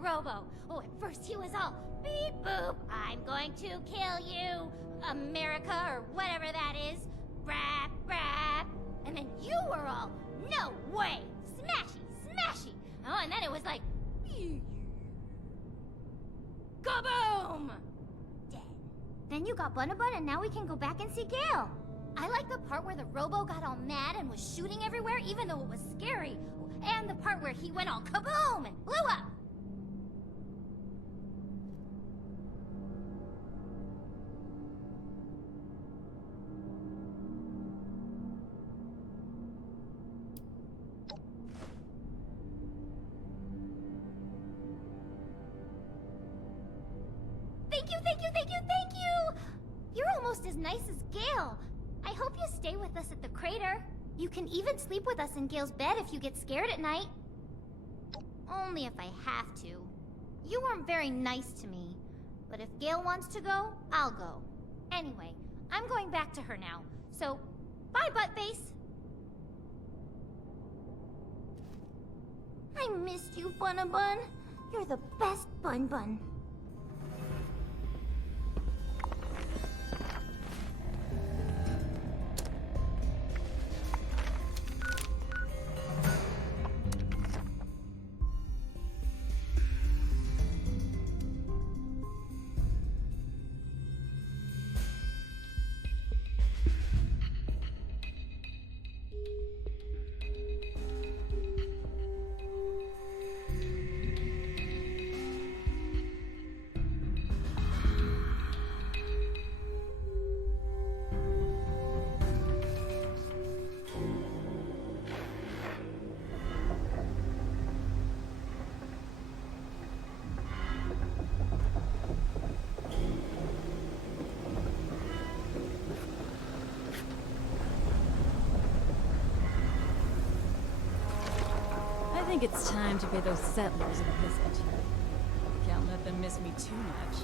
Robo. Oh, at first he was all beep boop, I'm going to kill you, America, or whatever that is. Brap, brap. And then you were all, no way, smashy, smashy. Oh, and then it was like, kaboom! Dead. Then you got Bunabun, and now we can go back and see Gale. I like the part where the Robo got all mad and was shooting everywhere, even though it was scary. And the part where he went all kaboom and blew up. Thank you! You're almost as nice as Gale. I hope you stay with us at the crater. You can even sleep with us in Gale's bed if you get scared at night. Only if I have to. You weren't very nice to me. But if Gale wants to go, I'll go. Anyway, I'm going back to her now. So, bye, Buttface. I missed you, Bunabun. You're the best Bun. think it's time to pay those settlers a visit. Can't let them miss me too much.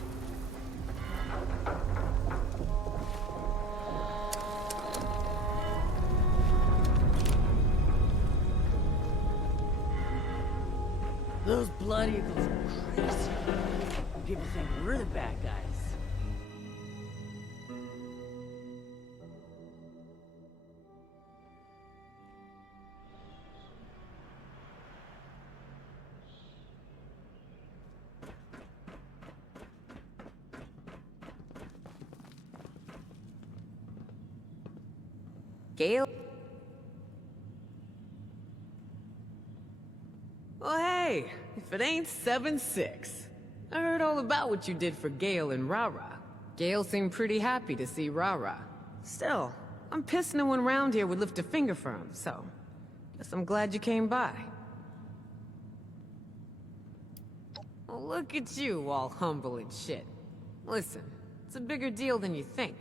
Those blood eagles are crazy. People think we're the bad guys. Gale? Well, hey, if it ain't 7-6. I heard all about what you did for Gale and Rara. Gale seemed pretty happy to see Rara. Still, I'm pissed no one around here would lift a finger for him, so guess I'm glad you came by. Well, look at you, all humble and shit. Listen, it's a bigger deal than you think.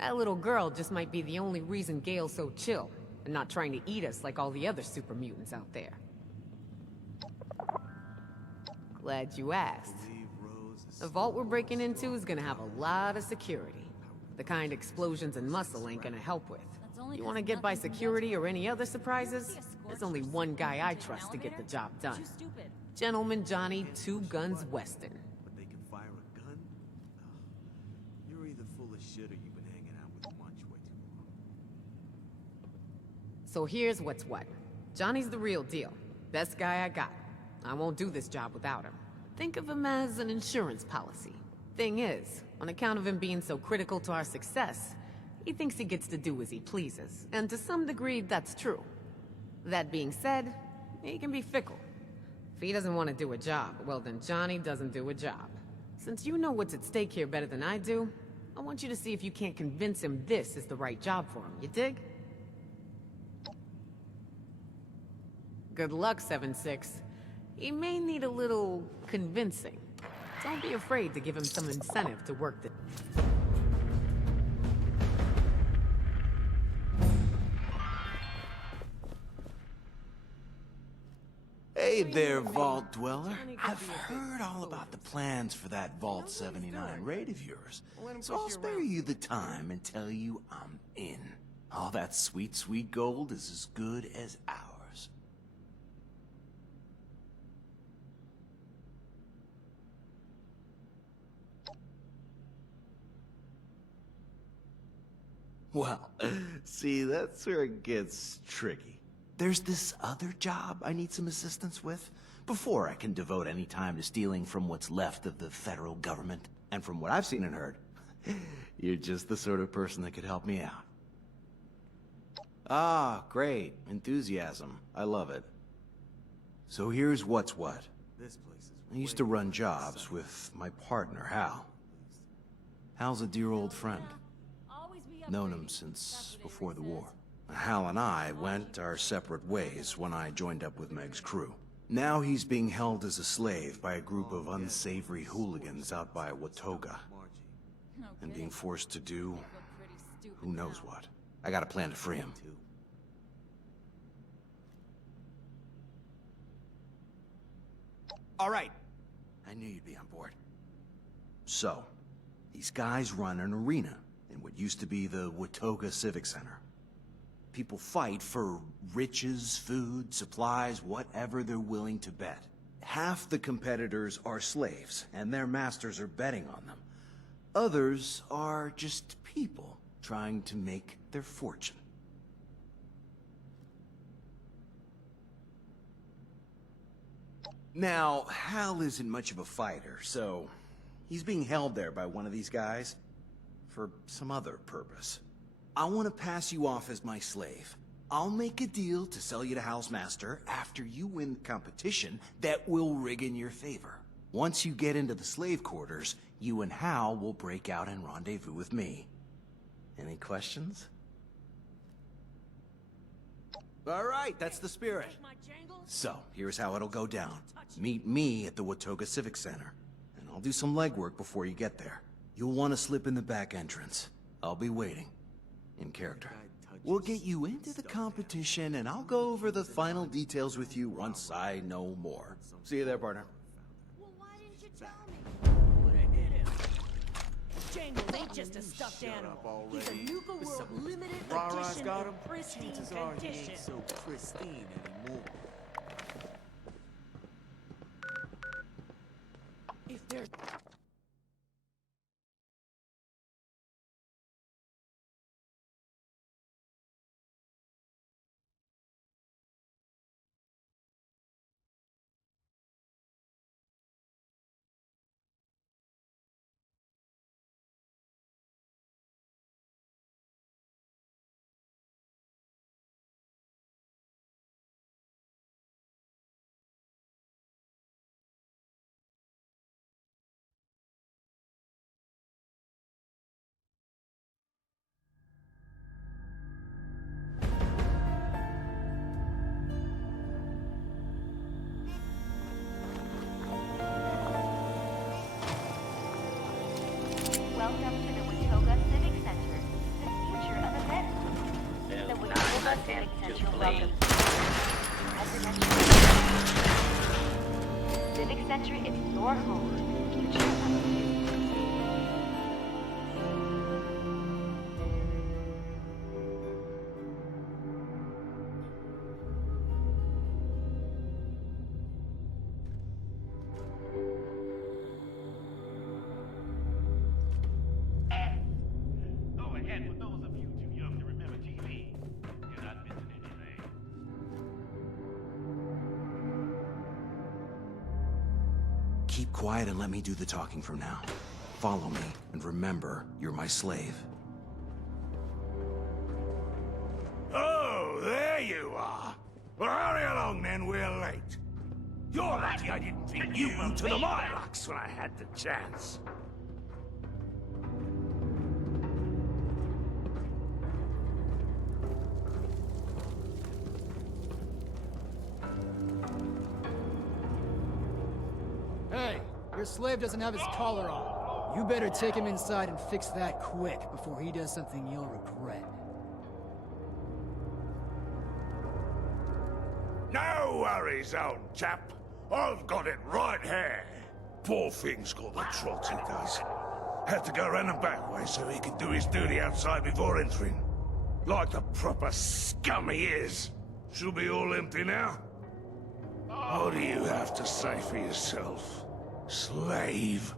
That little girl just might be the only reason Gale's so chill, and not trying to eat us like all the other super mutants out there. Glad you asked. The vault we're breaking into is gonna have a lot of security. The kind explosions and muscle ain't gonna help with. You wanna get by security or any other surprises? There's only one guy I trust to get the job done. Gentleman Johnny Two Guns Weston. But they can fire a gun? You're either full of shit or you've been hanging out with Munch way too long. So here's what's what. Johnny's the real deal. Best guy I got. I won't do this job without him. Think of him as an insurance policy. Thing is, on account of him being so critical to our success, he thinks he gets to do as he pleases. And to some degree, that's true. That being said, he can be fickle. If he doesn't want to do a job, well then Johnny doesn't do a job. Since you know what's at stake here better than I do, I want you to see if you can't convince him this is the right job for him, you dig? Good luck, 7-6. He may need a little convincing. Don't be afraid to give him some incentive to work the... Hey there, Vault Dweller. I've heard all about the plans for that Vault 79 raid of yours, so I'll spare you the time and tell you I'm in. All that sweet, sweet gold is as good as ours. Well, see, that's where it gets tricky. There's this other job I need some assistance with before I can devote any time to stealing from what's left of the federal government. And from what I've seen and heard, you're just the sort of person that could help me out. Ah, great. Enthusiasm. I love it. So here's what's what. I used to run jobs with my partner, Hal. Hal's a dear old friend. Known him since before the war. Hal and I went our separate ways when I joined up with Meg's crew. Now he's being held as a slave by a group of unsavory hooligans out by Watoga. And being forced to do who knows what. I got a plan to free him. All right. I knew you'd be on board. So, these guys run an arena in what used to be the Watoga Civic Center. People fight for riches, food, supplies, whatever they're willing to bet. Half the competitors are slaves, and their masters are betting on them. Others are just people trying to make their fortune. Now, Hal isn't much of a fighter, so he's being held there by one of these guys for some other purpose. I want to pass you off as my slave. I'll make a deal to sell you to Hal's master after you win the competition that will rig in your favor. Once you get into the slave quarters, you and Hal will break out and rendezvous with me. Any questions? All right, that's the spirit. So, here's how it'll go down. Meet me at the Watoga Civic Center, and I'll do some legwork before you get there. You'll want to slip in the back entrance. I'll be waiting. In character. We'll get you into the competition, and I'll go over the final details with you once I know more. See you there, partner. Well, why didn't you tell me? Daniels ain't just a stuffed animal. He's a Nuka World limited edition in pristine condition. So pristine anymore. If there's... Welcome to the Watoga Civic Center, the future of events. The Watoga Civic Center welcomes you. Civic Center is your home to the future of you. Keep quiet and let me do the talking from now. Follow me, and remember, you're my slave. Oh, there you are. Well, hurry along then, we're late. You're lucky I didn't beat you to the Mylocks when I had the chance. Hey, your slave doesn't have his collar on. You better take him inside and fix that quick before he does something you'll regret. No worries, old chap. I've got it right here. Poor thing's got the trot, he does. Had to go around the back way so he could do his duty outside before entering. Like the proper scum he is. She'll be all empty now. What do you have to say for yourself, slave?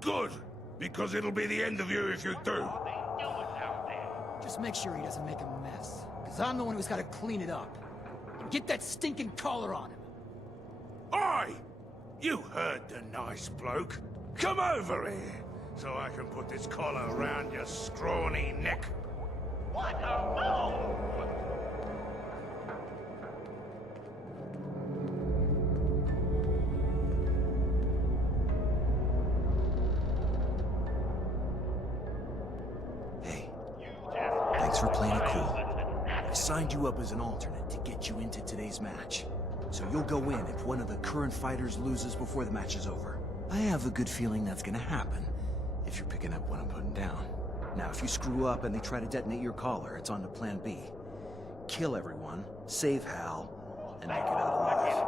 Good, because it'll be the end of you if you do. Just make sure he doesn't make a mess, because I'm the one who's got to clean it up. And get that stinking collar on him. Oi! You heard the nice bloke. Come over here, so I can put this collar around your scrawny neck. What? No! Thanks for playing it cool. I signed you up as an alternate to get you into today's match. So you'll go in if one of the current fighters loses before the match is over. I have a good feeling that's gonna happen, if you're picking up what I'm putting down. Now, if you screw up and they try to detonate your collar, it's on to plan B. Kill everyone, save Hal, and make it out alive.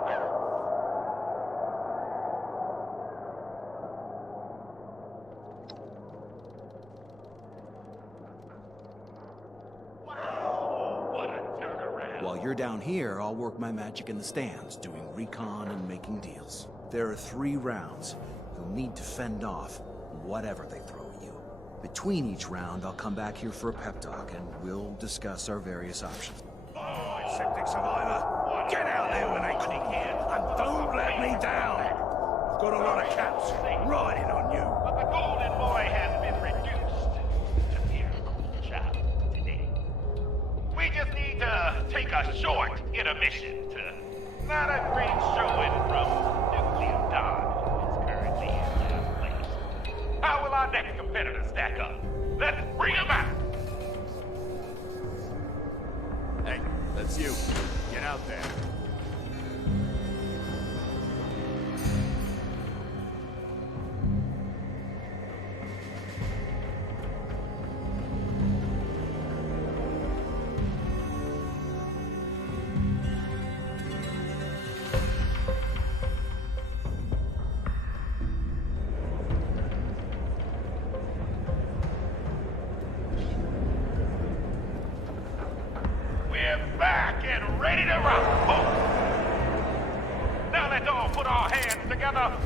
While you're down here, I'll work my magic in the stands, doing recon and making deals. There are 3 rounds. You'll need to fend off whatever they throw at you. Between each round, I'll come back here for a pep talk, and we'll discuss our various options. Oh, septic survivor. Get out there when they call. And don't let me down. I've got a lot of caps riding on you. But the golden boy has been reduced to mere child today. We just need to take a short intermission to not a great showing from Nuclear Dawn is currently in their place. How will our next competitor stack up? Let's bring him out! Hey, that's you. Get out there.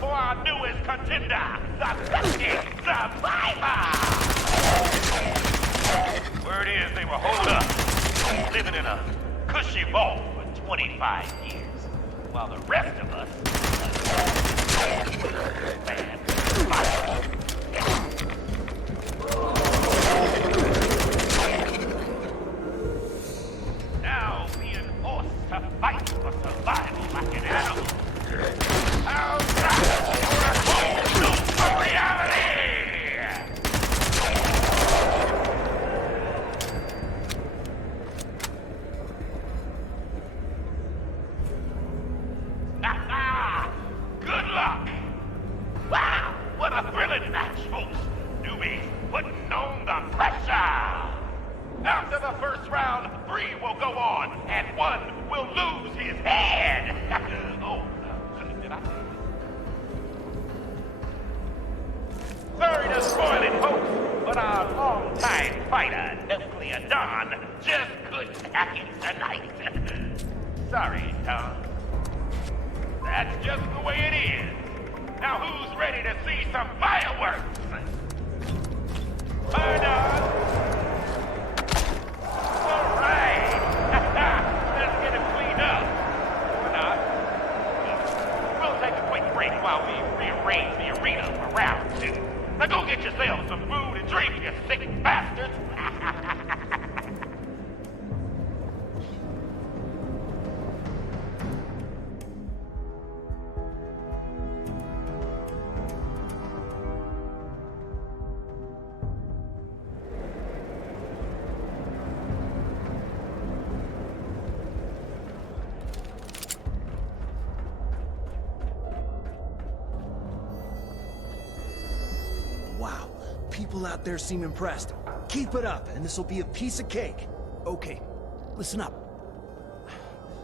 for our newest contender, the Confronting Survivor! Word is they were holed up, living in a cushy vault for 25 years, while the rest of us... Now being forced to fight for survival like an animal. How's that for a whole new reality? Good luck! Wow, what a thrilling match, folks! Newbies putting on the pressure! After the first round, 3 will go on, and 1 will lose his head! Oh, did I? Sorry to spoil it, folks, but our longtime fighter, Nuclear Don, just couldn't hack it tonight. Sorry, Don. That's just the way it is. Now who's ready to see some fireworks? Bye, Don. All right. Let's get it cleaned up. Or not. We'll take a quick break while we rearrange the arena for round 2. Now go get yourselves some food and drink, you sick bastards. Wow, people out there seem impressed. Keep it up, and this will be a piece of cake. Okay, listen up.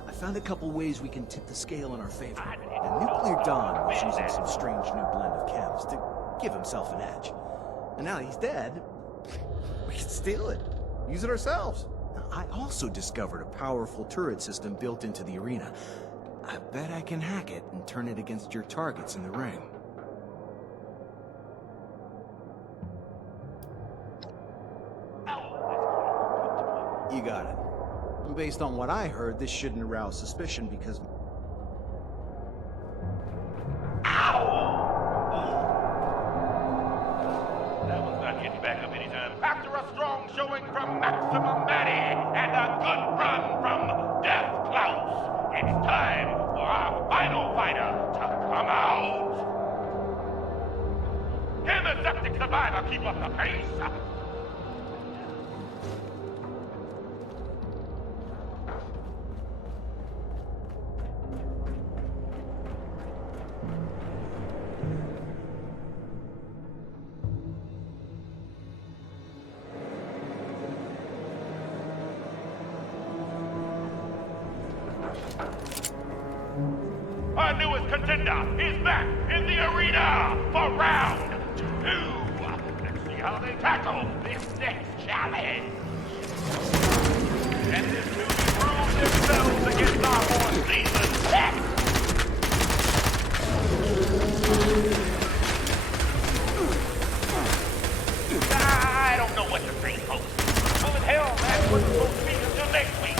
I found a couple ways we can tip the scale in our favor. And Nuclear Don was using some strange new blend of chems to give himself an edge. And now he's dead, we can steal it. Use it ourselves. I also discovered a powerful turret system built into the arena. I bet I can hack it and turn it against your targets in the ring. You got it. And based on what I heard, this shouldn't arouse suspicion because... That one's not getting back up anytime. After a strong showing from Maximum Maddie and a good run from Death Klaus, it's time for our final fighter to come out. Can the septic survivor keep up the pace? Our newest contender is back in the arena for round 2. Let's see how they tackle this next challenge. And this newbie prove themselves against our more seasoned vets. I don't know what to think, folks. Well, in hell, man, what's supposed to be until next week?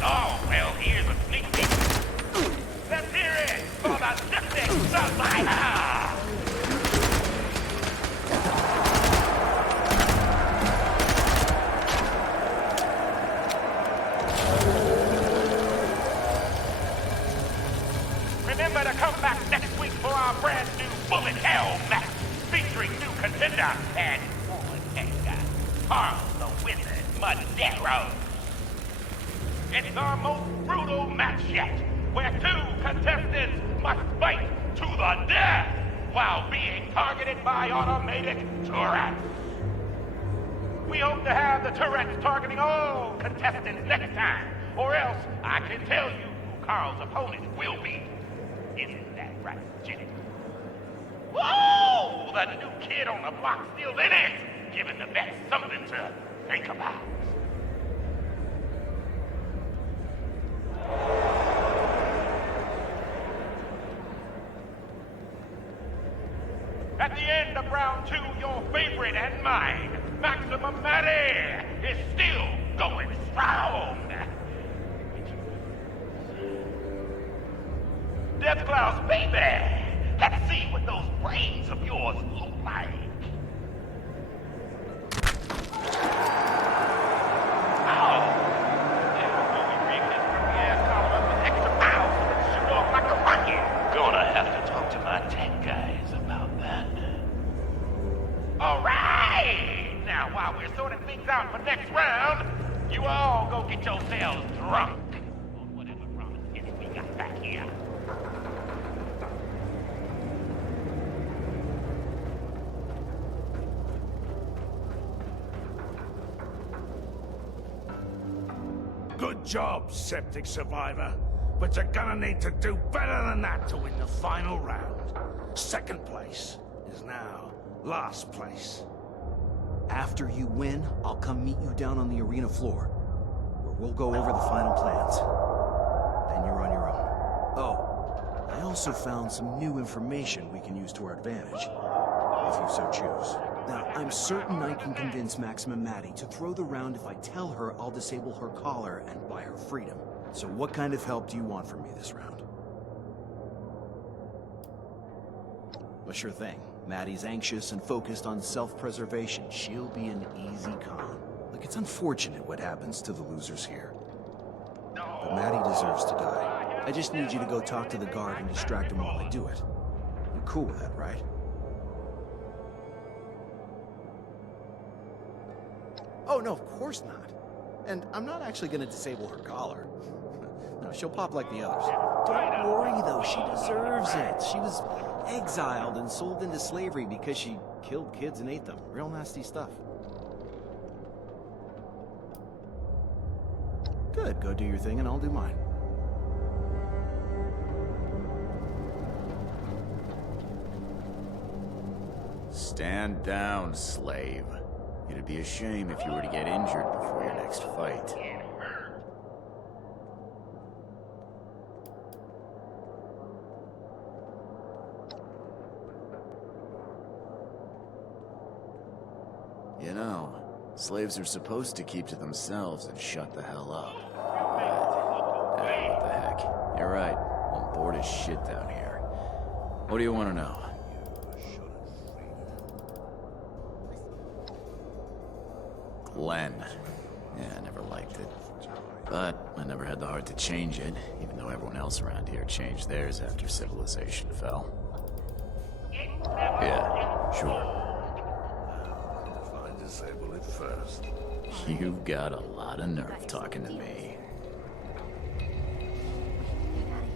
Oh, well, here's a sneak peek. Let's hear it for the Septic Survivor! Remember to come back next week for our brand new Bullet Hell match, featuring new contender and former guy, Carl the Wizard Madero. It's our most brutal match yet, where 2 contestants must fight to the death while being targeted by automated turrets. We hope to have the turrets targeting all contestants next time, or else I can tell you who Carl's opponent will be. Isn't that right, Jenny? Whoa! The new kid on the block still in it, giving the vets something to think about. At the end of round 2, your favorite and mine, Maximum Maddie, is still going strong. Death Cloud's baby, let's see what those brains of yours look like. Gonna have to talk to my tech guys about that. All right! Now, while we're sorting things out for next round, you all go get yourselves drunk on whatever promise we got back here. Good job, Septic Survivor. But you're gonna need to do better than that to win the final round. Second place is now last place. After you win, I'll come meet you down on the arena floor, where we'll go over the final plans. Then you're on your own. Oh, I also found some new information we can use to our advantage, if you so choose. Now, I'm certain I can convince Maximum Maddie to throw the round if I tell her I'll disable her collar and buy her freedom. So what kind of help do you want from me this round? Well, sure thing. Maddie's anxious and focused on self-preservation. She'll be an easy con. Look, it's unfortunate what happens to the losers here. But Maddie deserves to die. I just need you to go talk to the guard and distract him while I do it. You're cool with that, right? Oh, no, of course not. And I'm not actually gonna disable her collar. No, she'll pop like the others. Don't worry, though, she deserves it. She was exiled and sold into slavery because she killed kids and ate them. Real nasty stuff. Good, go do your thing and I'll do mine. Stand down, slave. It'd be a shame if you were to get injured before your next fight. You know, slaves are supposed to keep to themselves and shut the hell up. But, what the heck. You're right. I'm bored as shit down here. What do you want to know? Glenn. Yeah, I never liked it. But I never had the heart to change it, even though everyone else around here changed theirs after civilization fell. Yeah, sure. Disable it first. You've got a lot of nerve talking to me.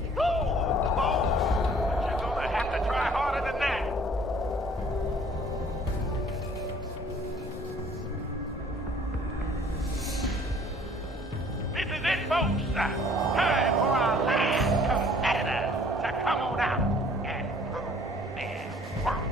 You're gonna have to try harder than that. This is it, folks. Time for our last competitor to come on out and prove their worth.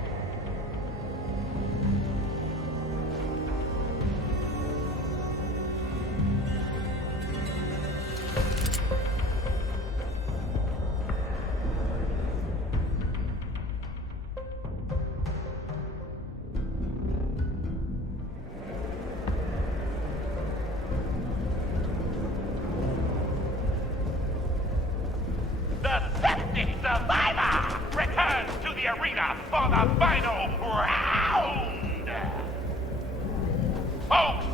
Survivor returns to the arena for the final round! Folks,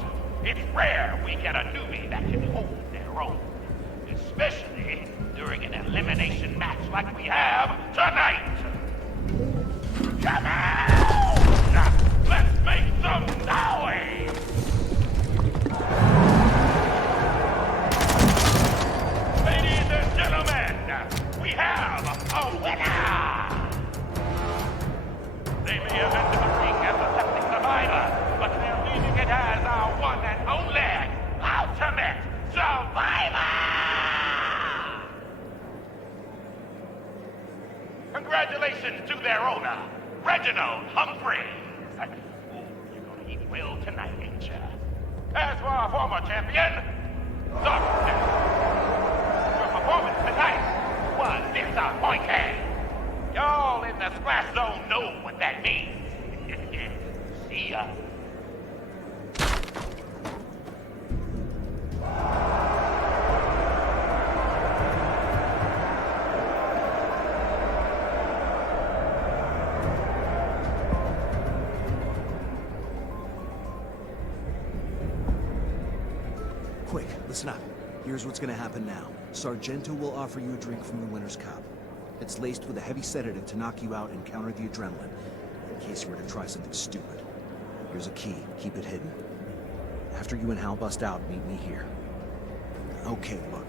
it's rare we get a newbie that can hold their own, especially during an elimination match like we have tonight! Come on! Let's make some noise! Ladies and gentlemen, we have a winner! They may have entered the ring as a septic survivor, but they're leaving it as our one and only ultimate survivor! Congratulations to their owner, Reginald Humphreys. Ooh, you're gonna eat well tonight, ain't ya? As for our former champion, Darkness. Your performance tonight was disappointing. Y'all in the splash zone know what that means. See ya. Quick, listen up. Here's what's gonna happen now. Sargento will offer you a drink from the winner's cup. It's laced with a heavy sedative to knock you out and counter the adrenaline, in case you were to try something stupid. Here's a key. Keep it hidden. After you and Hal bust out, meet me here. Okay, look.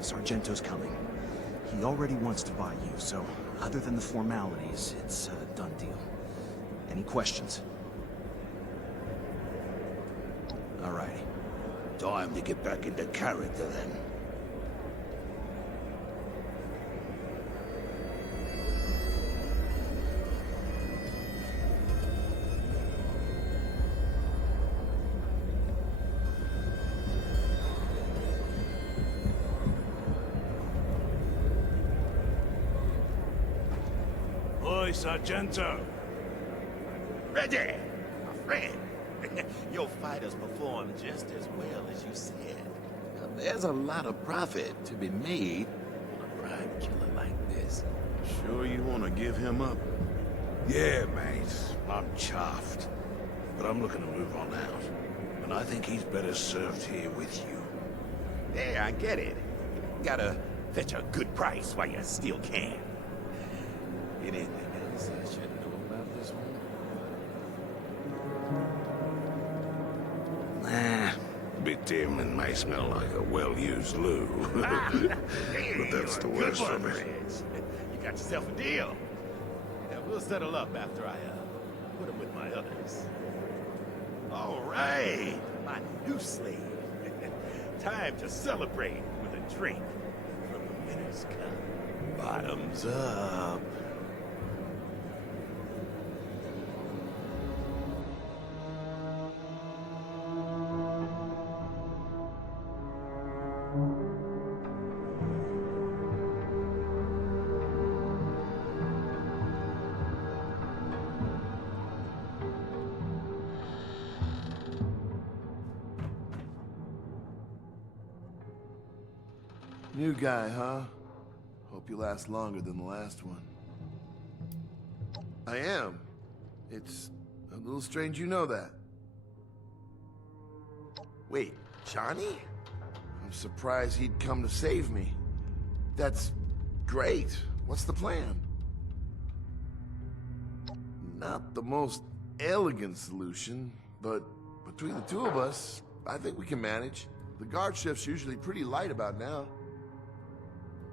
Sargento's coming. He already wants to buy you, so other than the formalities, it's a done deal. Any questions? Alrighty. Time to get back into character, then. Oi, Sargento. Reggie, my friend. Your fighters perform just as well as you said. Now, there's a lot of profit to be made on a prime killer like this. Sure you want to give him up? Yeah, mate. I'm chuffed. But I'm looking to move on out. And I think he's better served here with you. Yeah, I get it. Gotta fetch a good price while you still can. Anything else I should know about this one? Bit dim and may smell like a well-used loo. But that's the worst of it. You got yourself a deal. Now we'll settle up after I put him with my others. All right, my new slave. Time to celebrate with a drink from the winner's cup. Bottoms up. New guy, huh? Hope you last longer than the last one. I am. It's a little strange you know that. Wait, Johnny? I'm surprised he'd come to save me. That's great. What's the plan? Not the most elegant solution, but between the two of us, I think we can manage. The guard shift's usually pretty light about now.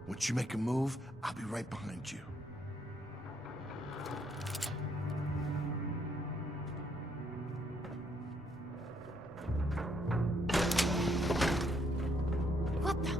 Once you make a move, I'll be right behind you. What the?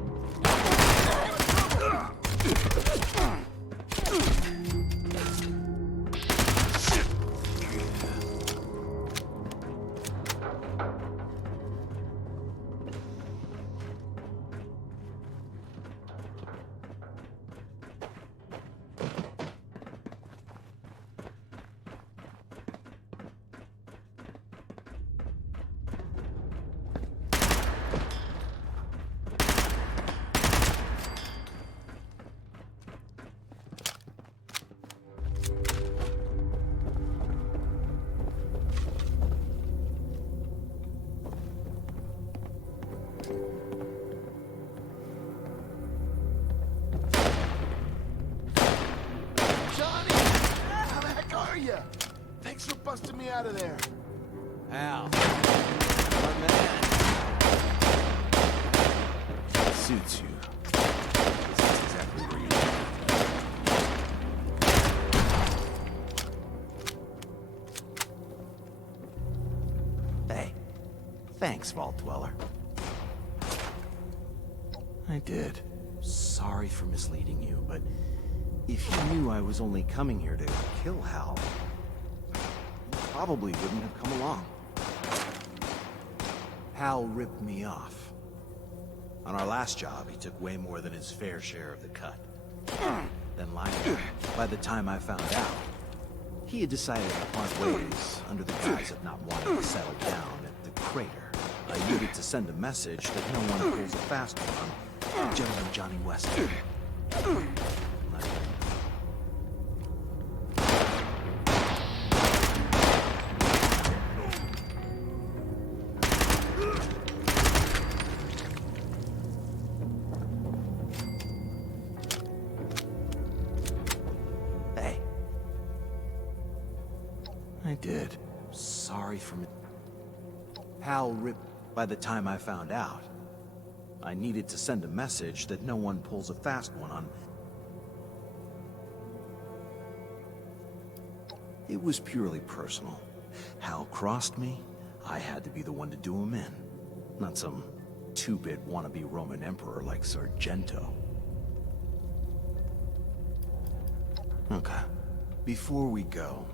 Thanks for busting me out of there. Al. My man. Suits you. That's exactly where you are. Hey. Thanks, Vault Dweller. I did. Sorry for misleading you, but if you knew I was only coming here to kill Hal, you probably wouldn't have come along. Hal ripped me off. On our last job, he took way more than his fair share of the cut. then lied about it. By the time I found out, he had decided to part ways under the guise of not wanting to settle down at the crater. I needed to send a message that no one pulls a fast one on Gentleman Johnny Weston. Hey. I did. Sorry for me. Hal ripped. By the time I found out, I needed to send a message that no one pulls a fast one on. It was purely personal. Hal crossed me, I had to be the one to do him in. Not some two-bit wannabe Roman emperor like Sargento. Okay. Before we go,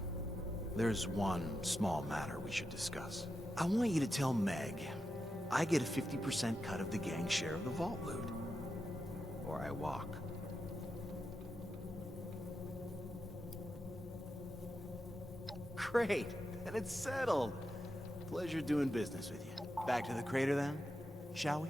there's one small matter we should discuss. I want you to tell Meg I get a 50% cut of the gang share of the vault loot. Or I walk. Great, and it's settled. Pleasure doing business with you. Back to the crater then, shall we?